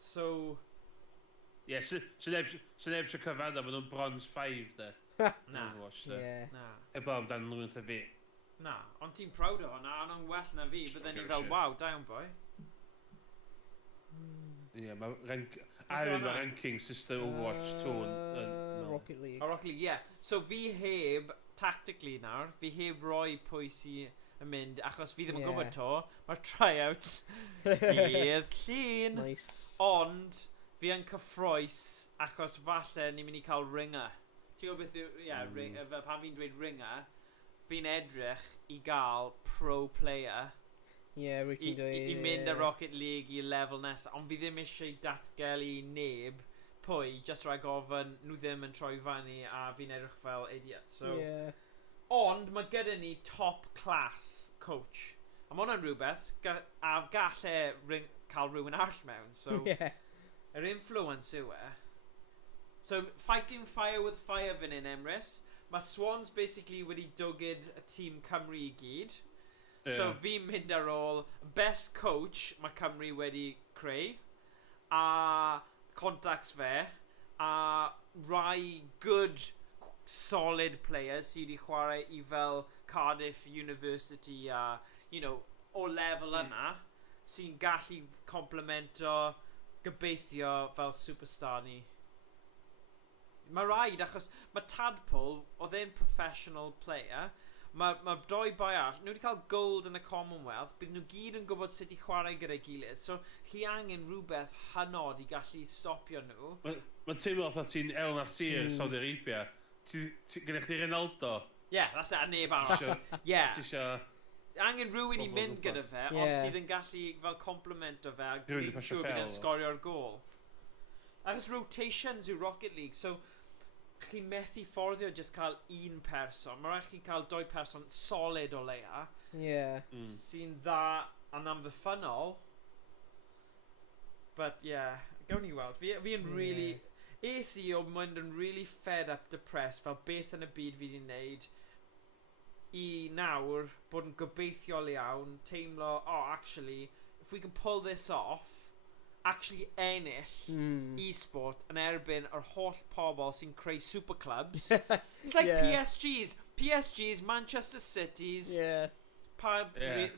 So... Yeah, so neb sy'n cyfadda fod nhw'n bronze 5, de. Na. Overwatch, de. Na. Ebo amdan nhw'n eitha fi. Na, ond ti'n proud o hwnna, ond o'n well na fi, bydden ni fel, wow, down boy. Ie, mae ranking system Overwatch 2 yn... Rocket League. O, Rocket League, yeah. So fi heb, tactically nawr, fi heb roi pwy sy'n mynd, achos fi ddim yn gwybod to, mae'r tryouts dydd llun. Nice. Ond, fi yn cyffroes, achos falle ni'n mynd i cael ringer. Ti'n gwybod beth yw, pan fi'n dweud ringer, fi'n edrych i gael pro player. Yeah, rwyt ti'n dweud... I mynd y Rocket League i lefel nesaf, ond fi ddim eisiau datgelu neb pwy, just rhaid gofyn, nhw ddim yn troi fanny a fi'n edrych fel idiot. So, ond mae gyda ni top class coach. A mae hwnna'n rhywbeth, a gallai cael rhywun arall mewn. So, yr influence yw e. So, fighting fire with fire fan hyn, Emrys. Mae Swans basically wedi dwgyd y tîm Cymru i gyd. So, fi'n mynd ar ôl best coach mae Cymru wedi creu. A... contacts fe, a rai good, solid players sydd wedi chwarae i fel Cardiff University a, you know, o lefel yna, sy'n gallu complemento, gobeithio fel superstar ni. Mae rhaid, achos mae Tadpole, oedd e'n professional player, mae doi bai all, nhw wedi cael gold yn y Commonwealth, bydd nhw gyd yn gwybod sut i chwarae gyda'i gilydd, so chi angen rhywbeth hynod i gallu stopio nhw. Mae'n teimlo fatha ti'n El Nasir, Saudi Arabia, gyda chdi Ronaldo. Yeah, that's it, a neb arall. Yeah. Angen rhywun i mynd gyda fe, ond sydd yn gallu fel complemento fe, a gwneud siŵr bydd e'n sgorio'r gol. Achos rotations yw Rocket League, so chi methu fforddio just cael un person. Mae rhaid chi cael 2 person solid o leia. Sy'n dda yn amddiffynol. But yeah, gawn ni weld. Fi yn really... Es i o mynd yn really fed up, depressed, fel beth yn y byd fi wedi wneud i nawr bod yn gobeithiol iawn, teimlo, actually, if we can pull this off, actually ennill e-sport yn erbyn yr holl pobl sy'n creu superclubs. It's like PSG's, Manchester City's,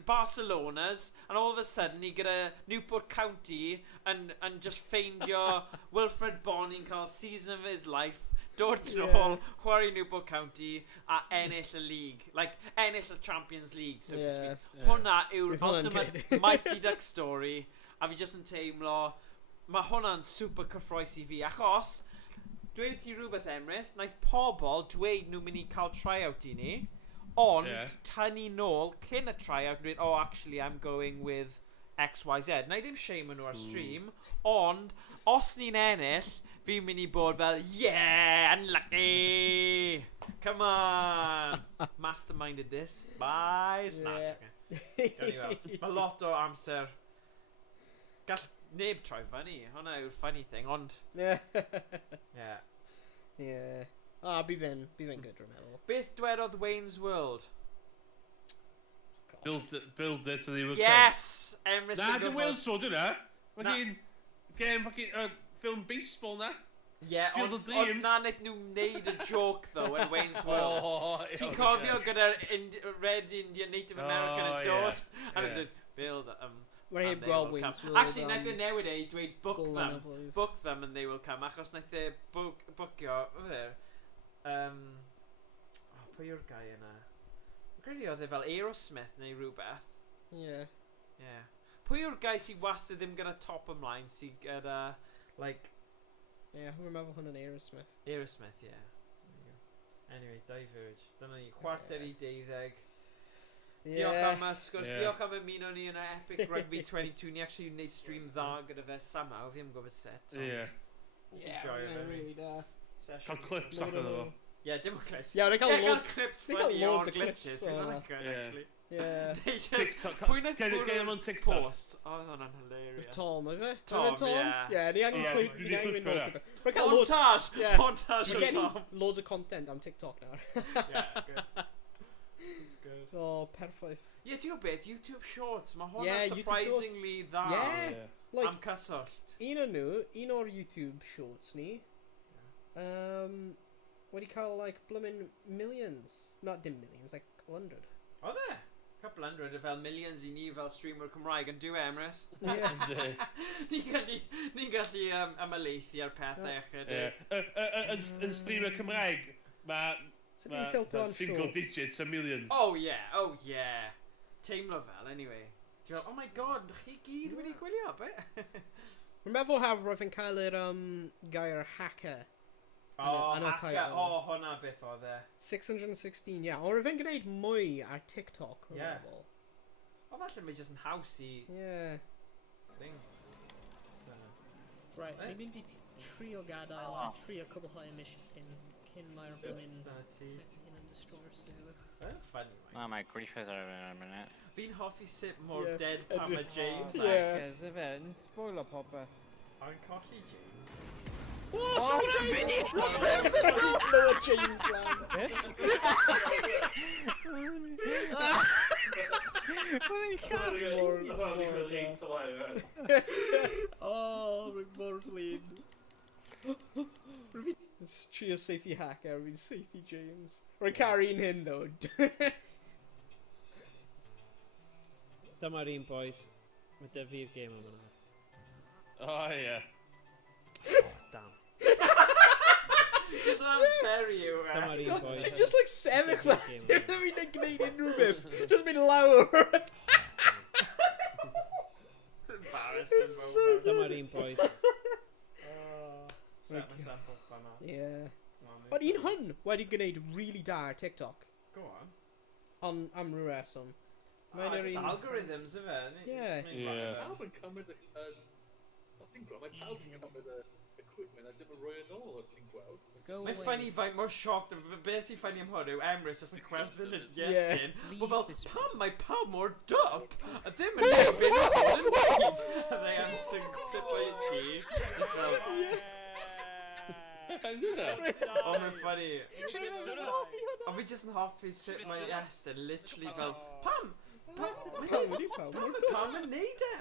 Barcelona's, and all of a sudden ni gyda Newport County and just ffeindio Wilfred Bonny'n cael season of his life, dod nôl, chwarae Newport County a ennill y league, like ennill y Champions League, so to speak. Hwna yw'r ultimate Mighty Duck story. A fi jyst yn teimlo, mae hwnna'n super cyffroes i fi, achos dweud ti rhywbeth Emrys, naeth pobl dweud nhw'n mynd i cael tryout i ni, ond tynnu nôl cyn y tryout, dweud, oh, actually, I'm going with XYZ. Na I ddim shame nhw ar stream, ond os ni'n ennill, fi'n mynd i bod fel, yeah, unlucky! Come on! Masterminded this. Bye, snap. Gawn ni weld. Mae lot o amser. Gall neb troi fyny. Hwna yw'r funny thing, ond... Yeah. Bydd fe'n good, rwy'n meddwl. Beth dwedodd Wayne's World? Build it to the World Cup. Yes! Emrys Na, dy Wales World yna. Fucking game, fucking film baseball na. Yeah, Field of ond Dreams. na wnaeth nhw wneud y joke, though, yn Wayne's World. Ti'n cofio gyda'r Red Indian Native American yn dod? A nhw'n build Mae heb gweld Wayne's World. Actually, wnaeth e newid e i dweud book them and they will come, achos wnaeth e bookio, pwy yw'r gai yna? Credu oedd e fel Aerosmith neu rhywbeth. Yeah. Pwy yw'r gai sy'n wastad ddim gyda top ymlaen, sy'n gyda, like... Hwyr'n meddwl hwn yn Aerosmith. Aerosmith, yeah. Anyway, Diverge. Dyna ni, chwarter i 12. Diolch am y sgwrs, diolch am ymuno ni yn y Epic Rugby 22. Ni actually wneud stream dda gyda fe somehow, fi am gwybod set. Really da. Cael clips allan o fo. Dim o clips. Cael clips funny o'r glitches. Fi'n dda actually. Pwy naeth bwrw'r TikTok post? Oh, hwnna'n hilarious. Tom, yfe? Tom, ni angen Montage! Montage o Tom. Loads of content am TikTok nawr. Good. It's good. Oh, perffaith. Ti'n gwybod beth? YouTube Shorts. Mae hwnna'n surprisingly dda. Am cyswllt. Un o'n nhw, un o'r YouTube Shorts ni, wedi cael, like, bloomin' millions. Not dim millions, like, 100. O dde? Couple hundred fel millions i ni fel streamer Cymraeg yn dwi Emrys. Ni'n gallu ymalaethu ar pethau ychydig. Yn streamer Cymraeg, mae single digits a millions. Oh yeah. Teimlo fel, anyway. Oh my god, chi gyd wedi gwylio, be? Rwy'n meddwl roedd yn cael yr gair hacker. Hacker, hwnna beth oedd e. 616, ond roedd yn gwneud mwy ar TikTok, rwy'n meddwl. Falle mae jyst yn haws i... Right, ni'n mynd i trio gadael a trio cwblhau mission cyn mae'r blwyddyn yn y store, so... Funny, right? My grief is over in a minute. Fi'n hoffi sut mor dead pan mae James. Yn spoiler popeth. A'n colli James. Oh, sorry James! What person will blow a James lan? Oh, rwy'n mor flin. Trio seithi hacker, rwy'n seithi James. Rwy'n caru'n hyn, though. Dyma'r un, boys. Mae dy fi'r game am yna. Oh, yeah. Damn. Just an amser yw. Dyma'r un, boys. Ti'n just like sefyll ma. Ti'n mynd yn gwneud unrhyw beth. Just mynd lawr. Embarrassing moment. Dyma'r un, boys. Set myself up fanna. Ond un hwn wedi gwneud really da ar TikTok. Go on. Ond am rhyw reswm. Just algorithms of it. Pawb yn cymryd os ti'n gweld, mae pawb yn cymryd equipment a dim yn rhoi yn ôl os ti'n gweld. Mae'n ffynnu faint mor shocked beth sy'n ffynnu am hwnnw, Emrys jyst yn chwerthin yn Iestyn. Wel fel, pam mae pawb mor dup a ddim yn neb yn fod yn wneud. A they am sy'n sipo i ti. Just fel... O, mae'n ffynnu. O, fi jyst yn hoffi sut mae Iestyn literally fel, pam? Pam yn neud e?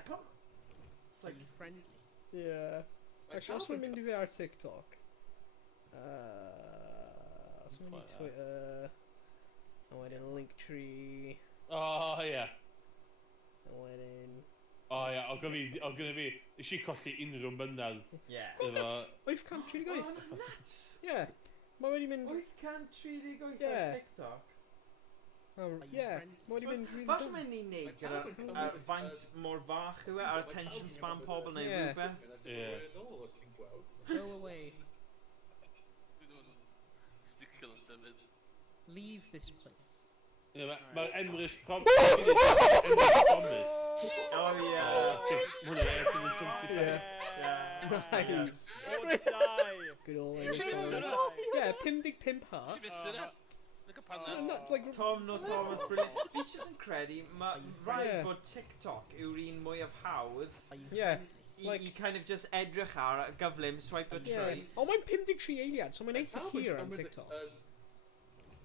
It's like friendly. Actually, os mae'n mynd I fe ar TikTok, os mae'n mynd I Twitter, a wedyn Linktree. Oh, yeah. A wedyn... Oh, yeah, o gyda fi, is i colli unrhyw mynydd. Yeah. 838. Oh, nuts! Yeah. Mae wedi mynd... 838 ar TikTok? Yeah, mae wedi mynd really Falle mae'n ni'n neud gyda faint mor fach yw e, ar attention span pobl neu rhywbeth. Go away. Leave this place. Mae'r Emrys Promise. Emrys Promise. Oh, yeah. Hwna, 1875. Nice. Good old Yeah, 55 heart. Tom, no Thomas, brilliant. Fi jyst yn credu, mae rhaid bod TikTok yw'r un mwyaf hawdd. Yeah. I kind of just edrych ar y gyflym, swipe o trwy. O, mae'n 53 eiliad, so mae'n eitha hir am TikTok.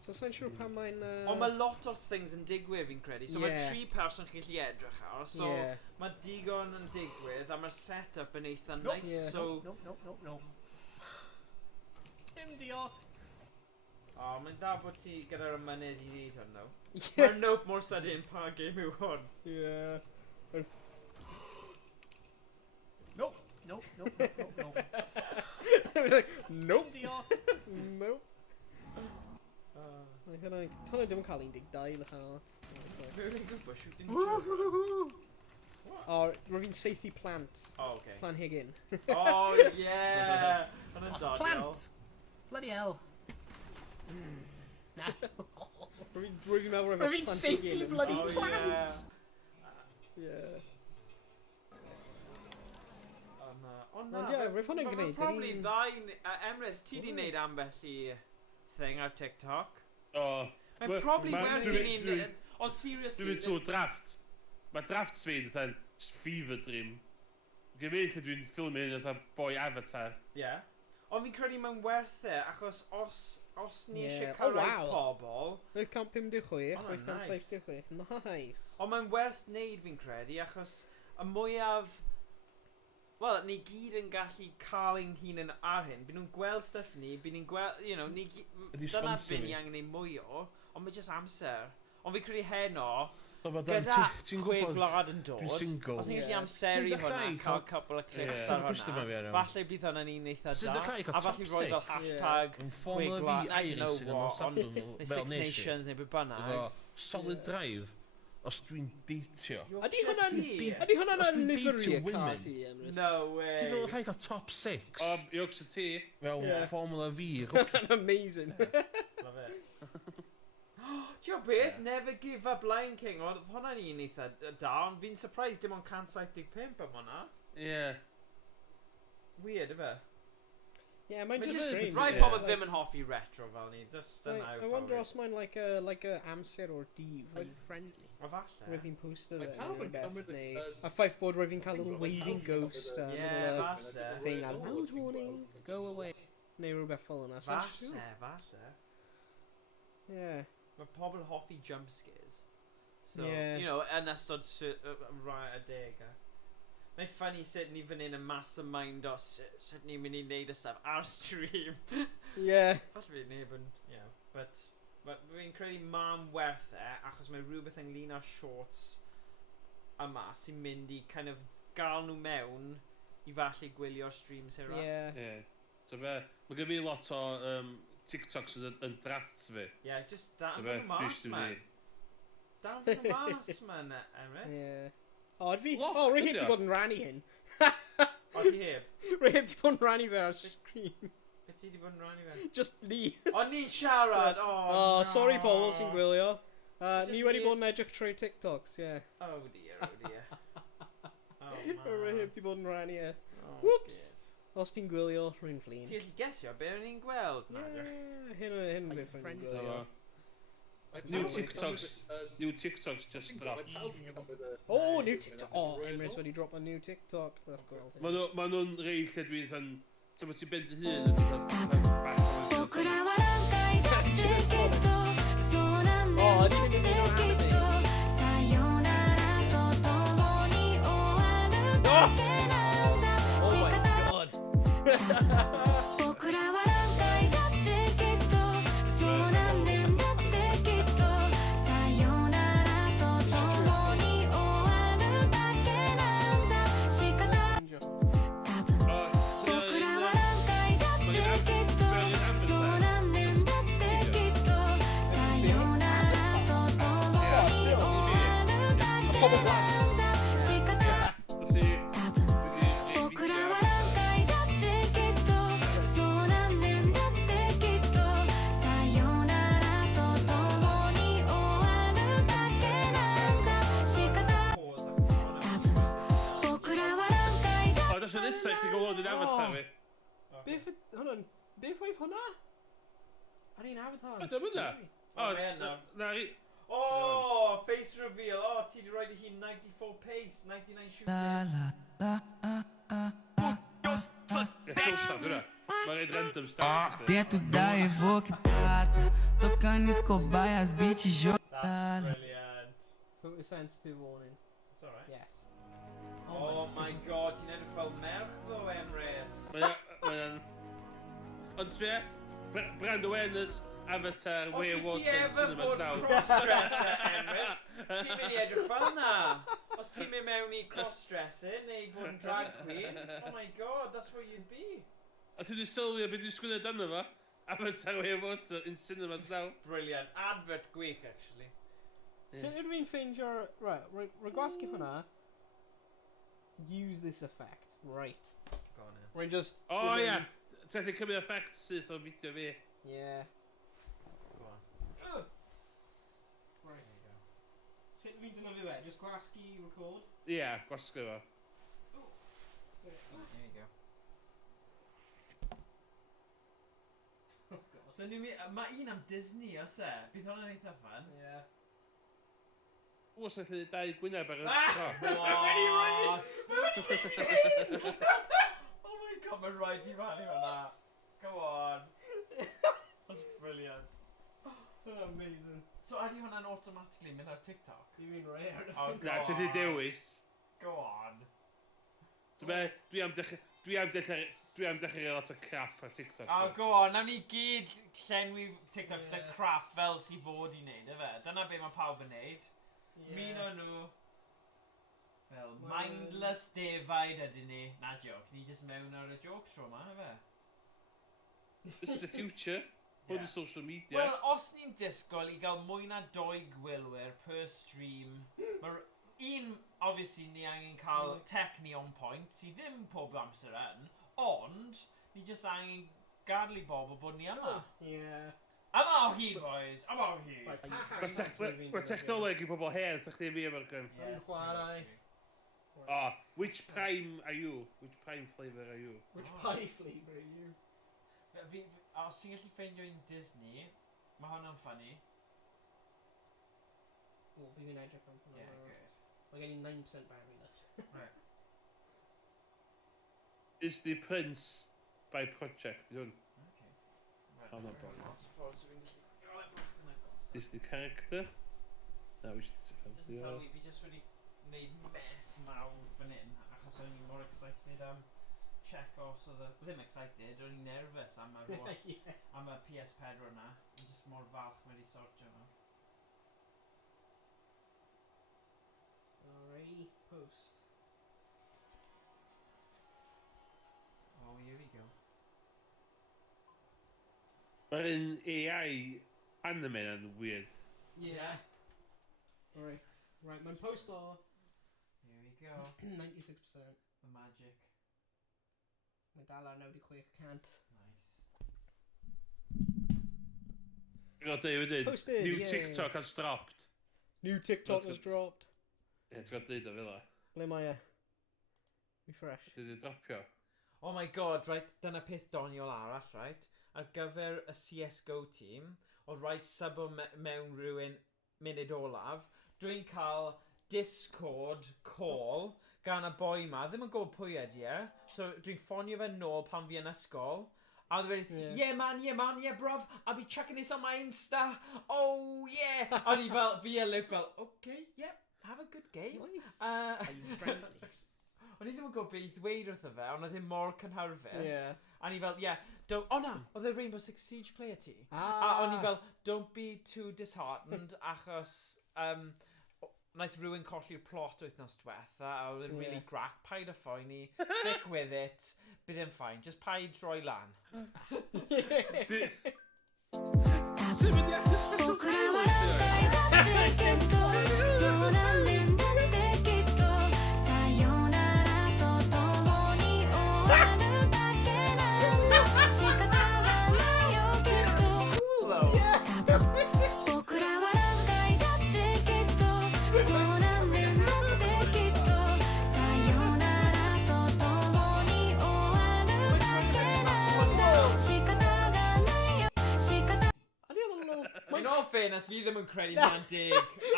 So, sa'n siŵr pan mae'n... Ond mae lot o things yn digwydd fi'n credu. So mae 3 person chi'n gallu edrych ar. So mae digon yn digwydd a mae'r set-up yn eitha nice. So... No. Dim diolch. O, mae'n da bod ti gyda'r ymunud i ddweud hwn nawr. Mae'r nope mor sydyn pa game yw hwn. Yeah. Nope. Nope. Diolch. Nope. Hwna ddim yn cael 12 lychad. Very good for shooting. O, rwy'n fi'n seithi plant. Oh, okay. Planhigyn. Oh, yeah! Hwna'n dodiol. Plant! Bloody hell. Rwy'n meddwl efo Rwy'n seithi bloody plant! Yeah. Ond ie, rwy'n hwnna'n gwneud. Probably ddau... Emrys, ti di wneud ambell i thing ar TikTok? Mae'n probably werth i ni'n... Ond seriously... Dwi'n to drafts. Mae drafts fi'n dda'n just fever dream. Gyfeillu dwi'n ffilmio yn boi avatar. Ie. Ond fi'n credu mae'n werth e, achos os ni eisiau cyrraedd pobl... 856, 876, nice. Ond mae'n werth wneud fi'n credu, achos y mwyaf... Wel, ni gyd yn gallu cael ein hun yn ar hyn. Byd nhw'n gweld stuff ni, byd nhw'n gweld, you know, dyna byd ni angen ei mwy o, ond mae jyst amser. Ond fi'n credu heno, gyda chwe gwlad yn dod, os ni'n gallu amseru hwnna, cael couple o clips ar hwnna, falle bydd hwnna'n un eitha da, a falle roi fel hashtag chwe gwlad, I don't know what, Six Nations neu byd bynnag. Solid drive. Os dwi'n deitio. Ydy hwnna'n livery y car ti, Emrys? No way. Ti'n meddwl rhaid o top 6? Iwgs y ti. Fel Formula V. Amazing. Love it. Ti'n beth? Never give up Lion King. Oedd hwnna'n un eitha da, ond fi'n surprised dim ond 175 am hwnna. Ie. Weird, efe? Yeah, mae'n just strange. Rai pobl ddim yn hoffi retro fel ni. Just yna I wonder os mae'n like a amser o'r dydd. Like friendly. O falle. Roedd fi'n poster e. A ffaith bod roedd fi'n cael little waving ghost. Yeah, falle. Thing a loud warning, go away. Neu rhywbeth fel yna. Falle. Yeah. Mae pobl hoffi jump scares. So, you know, yn ystod rai a deg. Mae'n funny sut ni fan hyn yn mastermind o sut ni'n mynd i wneud y stuff ar stream. Yeah. Falle fi neb yn, yeah. But fi'n credu ma'n werth e, achos mae rhywbeth ynglyn â shorts yma sy'n mynd i kind of gael nhw mewn i falle gwylio'r streams hera. Yeah. So fe, mae gen fi lot o TikToks yn drafts fi. Yeah, just dan nhw mas, man. Dan nhw mas, man, Emrys. Yeah. O, fi? O, rwy heb di bod yn rannu hyn. O, ti heb? Rwy heb di bod yn rannu fe ar screen. Be ti di bod yn rannu fe? Just ni. O, ni'n siarad! O, no. Sorry pobl sy'n gwylio. Ni wedi bod yn edrych trwy TikToks, yeah. Oh dear. Oh, man. Rwy heb di bod yn rannu e. Whoops! Os ti'n gwylio, rwy'n Flint. Ti'n gallu gesio be o'n i'n gweld? Hyn beth rwy'n gwylio. New TikToks just dropped. Oh, new TikTok. Oh, Emrys wedi drop a new TikTok. Let's go. Ma nhw'n rei lle dwi'n ddan... Ti'n ti'n bent y hun yn Oh, ydy hyn yn un Oh my god. Os yn isach chi gwybod yn avatar fi. Beth oedd hwnna? Ar un avatar? Ydw hwnna? O, na i... Oh, face reveal. Oh, ti di roi di hi 94 pace, 99 shooting. Mae'n rhaid random stats. Dentro da evoque-prata, tocando escobaias, beat joga. That's brilliant. Photosensitive warning. It's alright. Yes. Oh my god, ti'n edrych fel merch ddo, Emrys. Mae'n... Ond sbio, brand awareness, avatar, way of watching cinemas now. Os ti'n ever bod cross-dresser, Emrys, ti'n mynd i edrych fel na. Os ti'n mynd mewn i cross-dresser neu bod yn drag queen, oh my god, that's what you'd be. A ti'n dwi'n sylwio beth dwi'n sgwyddo dan efo? Avatar way of water in cinemas now. Brilliant. Advert gwych, actually. So ydw fi'n ffeindio... Right, regwasgu hwnna. Use this effect. Right. Go on, Rwy'n just... Oh, ie. Ti'n gallu cymryd effect sydd o fideo fi. Yeah. Go on. Right. There you go. Sut fi'n dynnu fe? Just gwasgu record? Ie, gwasgu fo. There you go. Oh god. So, mae un am Disney, os e? Bydd hwnna'n eitha fan? Yeah. O, sy'n gallu dau gwyneb ar y... What? Oh my god, mae'n rhaid i fan i hwnna. Go on. That's brilliant. Amazing. So, ydy hwnna'n automatically mynd ar TikTok? You mean rare? Oh, go Na, ti'n gallu dewis. Go on. Dwi am dechrau lot o crap ar TikTok. Oh, go on. Nawn ni gyd llenwi TikTok dy crap fel sy'n fod i wneud, efe? Dyna be mae pawb yn wneud. Min o nhw. Fel mindless defaid ydyn ni. Na joke, ni just mewn ar y joke tro ma, efe? This is the future. Hwn i social media. Wel, os ni'n disgwyl i gael mwy na 2 gwylwyr per stream, mae'r un, obviously, ni angen cael techni on point, sydd ddim pob amser yn, ond ni just angen gadlu bobl bod ni yma. Yeah. I'm out here, boys. I'm out here. Mae technoleg i bobl hen, ddech chi fi efo'r gym. YnChwarae. Oh, which prime are you? Which prime flavour are you? Which pie flavour are you? Os ti'n gallu ffeindio un Disney, mae hwnna'n funny. Oh, bydd fi'n edrych am hwnna. Yeah, good. Mae gen i 9% battery left. Right. Is the Prince by Project? Yun. Okay. Oh, no problem. Is the character? No, we should just Just yn sylwi, fi just wedi gwneud mes mawr fan hyn, achos o'n i'n more excited am check-o, so ddim excited, o'n i'n nervous am y am y PS4 yna. O'n just mor falch wedi sortio nhw. Alrighty, post. Oh, here we go. Mae'r un AI anime yn weird. Yeah. Right. Right, mae'n post o. Here we go. 96%. The magic. Mae dal ar 96%. Nice. Got dweud wedyn. Posted, New yay. TikTok has dropped. New TikTok That's has good. dropped. Ie, ti'n got dweud o fel o. Ble mae e? Refresh. Dwi wedi dropio. Oh my god, right, dyna peth doniol arall, right? Ar gyfer y CSGO team, oedd rhaid sybo mewn rhywun munud olaf, dwi'n cael Discord call gan y boi ma, ddim yn gwybod pwy ydi e, so dwi'n ffonio fe nôl pan fi yn ysgol, a dwi'n dweud, yeah man, yeah bruv, I'll be chucking this on my Insta, oh yeah, a ni fel, fi a Luke fel, okay, yep, have a good game. Nice. Are you friendly? O'n i ddim yn gwybod beth i ddweud wrtho fe, ond oedd hi'n mor cynhyrfus. Yeah. A ni fel, o na, oedd y Rainbow Six Siege player ti. Ah. A o'n i fel, don't be too disheartened, achos naeth rhywun colli'r plot wythnos diwetha, a oedd yn really grac, paid y phoeni, stick with it, bydd yn fine, just paid droi lan. Sut mynd i agos special fairness, fi ddim yn credu ma'n deg.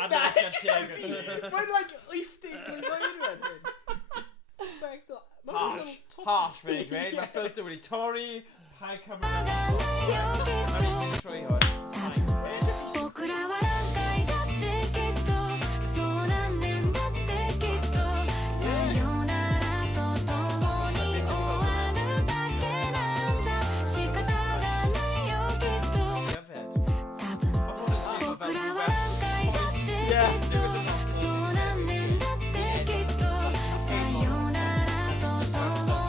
Adolygiad teg. Mae'n like 80 blwyddyn wedyn. Respect that. Harsh, fe'n gweud. Mae filter wedi torri. Pai Cymraeg. Mae'n mynd trwy hwn. It's fine. 僕らは何回だってきっとそうなんねんだってきっとさよならと共に終わるだけなんだ仕方がないよきっと多分僕らは何回だってきっとそうなんねんだってきっとさよならと共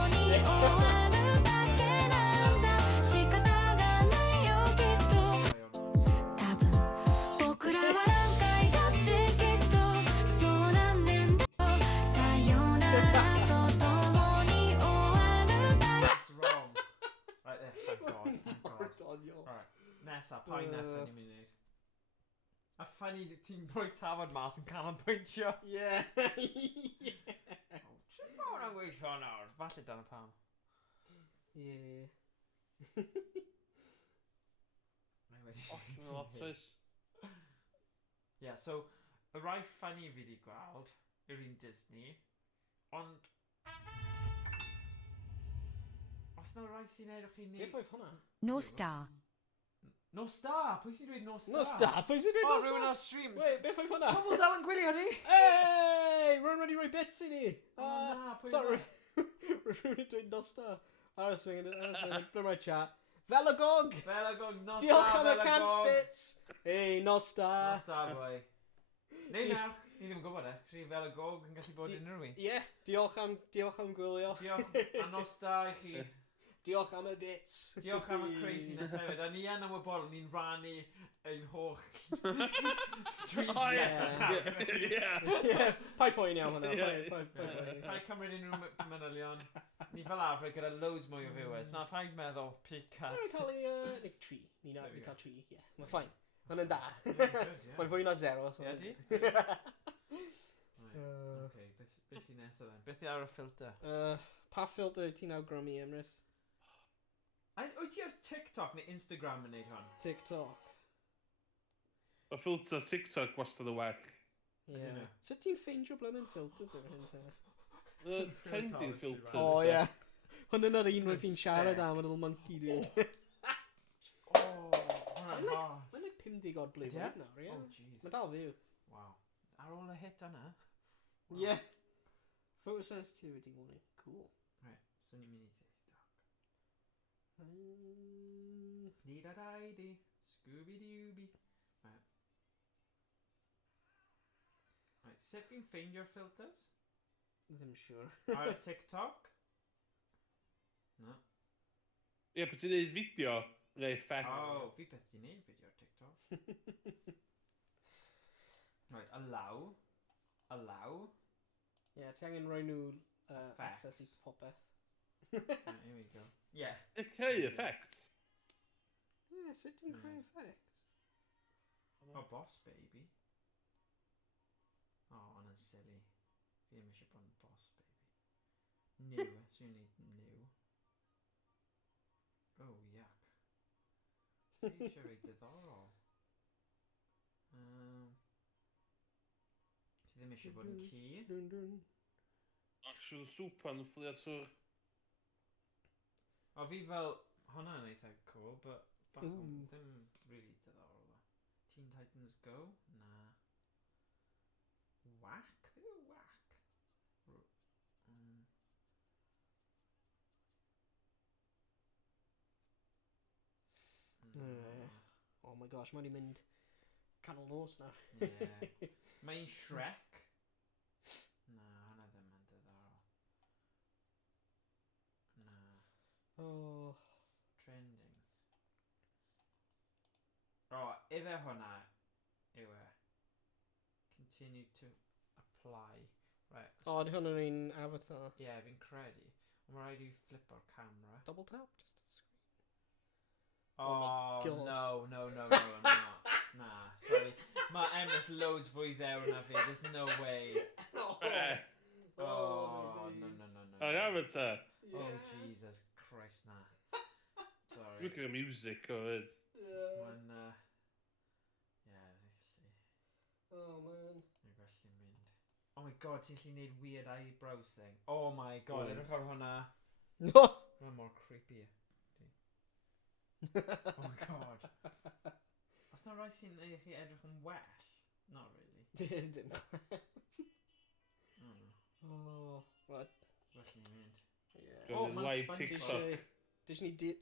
に終わるだけなんだ仕方がないよきっと多分僕らは何回だってきっとそうなんねんださよならと共に終わるだけ That's wrong. Right there, thank God. Thank God. Right, nesa, pa nesa ni'n mynd i wneud? A ffynnu ti'n rhoi tafod mas yn canolbwyntio. Yeah. Ti'n bod yn gweithio nawr? Falle dan y pam. Yeah. Yeah, so, y rai ffynnu fi wedi gweld yw'r un Disney, ond... Os na rai sy'n edrych i ni... Beth oedd hwnna? No star. No star! Pwy sy'n dweud no star? No star? Pwy sy'n dweud no Oh, star? rhywun ar stream. Wait, beth oedd hwnna? Pobl dal yn gwylio ni! Hey! Rwy'n wedi rhoi bits i ni! Oh, na, pwy sorry, rwy'n wedi dweud no star. Aros fi'n blyn rhoi chat. Felagog! Felagog, no star, Diolch am y Felagog. cant bits! Hey, no star! No star, boy. Neu nawr, ni ddim yn gwybod cri Felagog yn gallu bod yn rhywun. Ie, diolch am gwylio. Diolch, a no star i chi. Diolch am y bits. Diolch am y craziness hefyd. A ni yn ymwybodol, ni'n rannu ein holl stream set. Ie, pai poen iawn hwnna. Pai cymryd unrhyw manylion. Ni fel arfer gyda loads mwy o viewers. Na, paid meddwl, picat. Ni'n cael ei... tri. Ni'n cael tri, ie. Mae'n ffain. Mae'n da. Good, Mae'n fwy na zero. Ie, di? Ok, beth sy'n nesaf then? Beth ar y filter? Pa filter ti'n awgrymu, Emrys? Wyt ti ar TikTok neu Instagram yn neud hwn? TikTok. Y filter TikTok wastad y well. Ie. Sut ti'n ffeindio blymyn filters o'r hyn peth? Trending filters. O, ie. Hwn yn yr un rwy'n fi'n siarad am, y little monkey dwi. Mae'n like 50 odd blwyddyn nawr, ie? Oh, jeez. Mae dal fyw. Wow. Ar ôl y hit yna? Ie. Photosensitivity hwnni. Cool. Right, so ni'n mynd i TikTok. Dee-da-da-dee, Scooby-Dooby. Right. Right, sut fi'n ffeindio'r filters? Ddim siwr. Ar TikTok? No. Ie, bod ti'n neud fideo neu effect. Oh, fi beth ti'n neud fideo ar TikTok. Right, allow. Allow. Ie, ti angen rhoi nhw access i popeth. Right, here we go. Yeah. Okay, effect. Ie, sut ti'n creu effect? Oh, boss baby. Oh, hwnna'n silly. Fi ddim eisiau bod yn boss baby. New, so you need new. Oh, yuck. Fi eisiau rhaid diddorol. Ti ddim eisiau bod yn key. Actual super yn fflio trwy'r... O, fi fel... Hwnna'n eitha cool, but... Bach o... Ddim really diddorol o. Teen Titans Go? Na. Whack? Beth yw whack? Oh my gosh, mae'n i mynd canol nos nawr. Yeah. Mae'n Shrek? Na, hwnna ddim yn diddorol. Na. Oh. Trending. O, ife hwnna yw e. Continue to apply. Right. O, di hwn yn un avatar. Yeah, fi'n credu. Ond mae rhaid i flip o'r camera. Double tap, just a screen. Oh, God. no, nah, sorry. Mae Emrys loads fwy ddew na fi, there's no way. Oh, no. Oh, avatar. Yeah. Oh, Jesus Christ, nah. Sorry. Look at the music of it. Mae'n, Oh man. Mae'n gallu mynd. Oh my god, ti'n gallu neud weird eyebrows thing. Oh my god, edrych ar hwnna. No! Hwnna mor creepy. Oh my god. Os na rai sy'n neud i chi edrych yn well? Not really. Dim. Oh, what? Gallu mynd. Yeah. Oh, live TikTok. Dys ni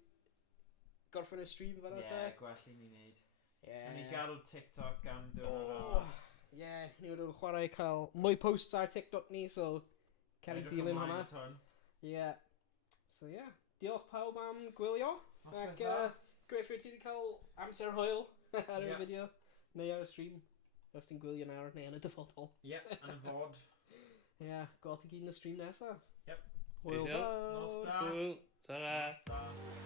gorffen y stream fan o te? Yeah, gwell i ni neud. Yeah. Ni gadw TikTok am diwrnod Oh, yeah, ni wedi chwarae cael mwy posts ar TikTok ni, so cer i dilyn hwnna. Yeah. So yeah, diolch pawb am gwylio. Ac gweithio ti wedi cael amser hwyl ar y fideo, neu ar y stream. Os ti'n gwylio nawr, neu yn y dyfodol. Yep, yn y fod. Yeah, gweld i gyd yn y stream nesaf. Yep. Hwyl fawr. Nos da. Ta-ra.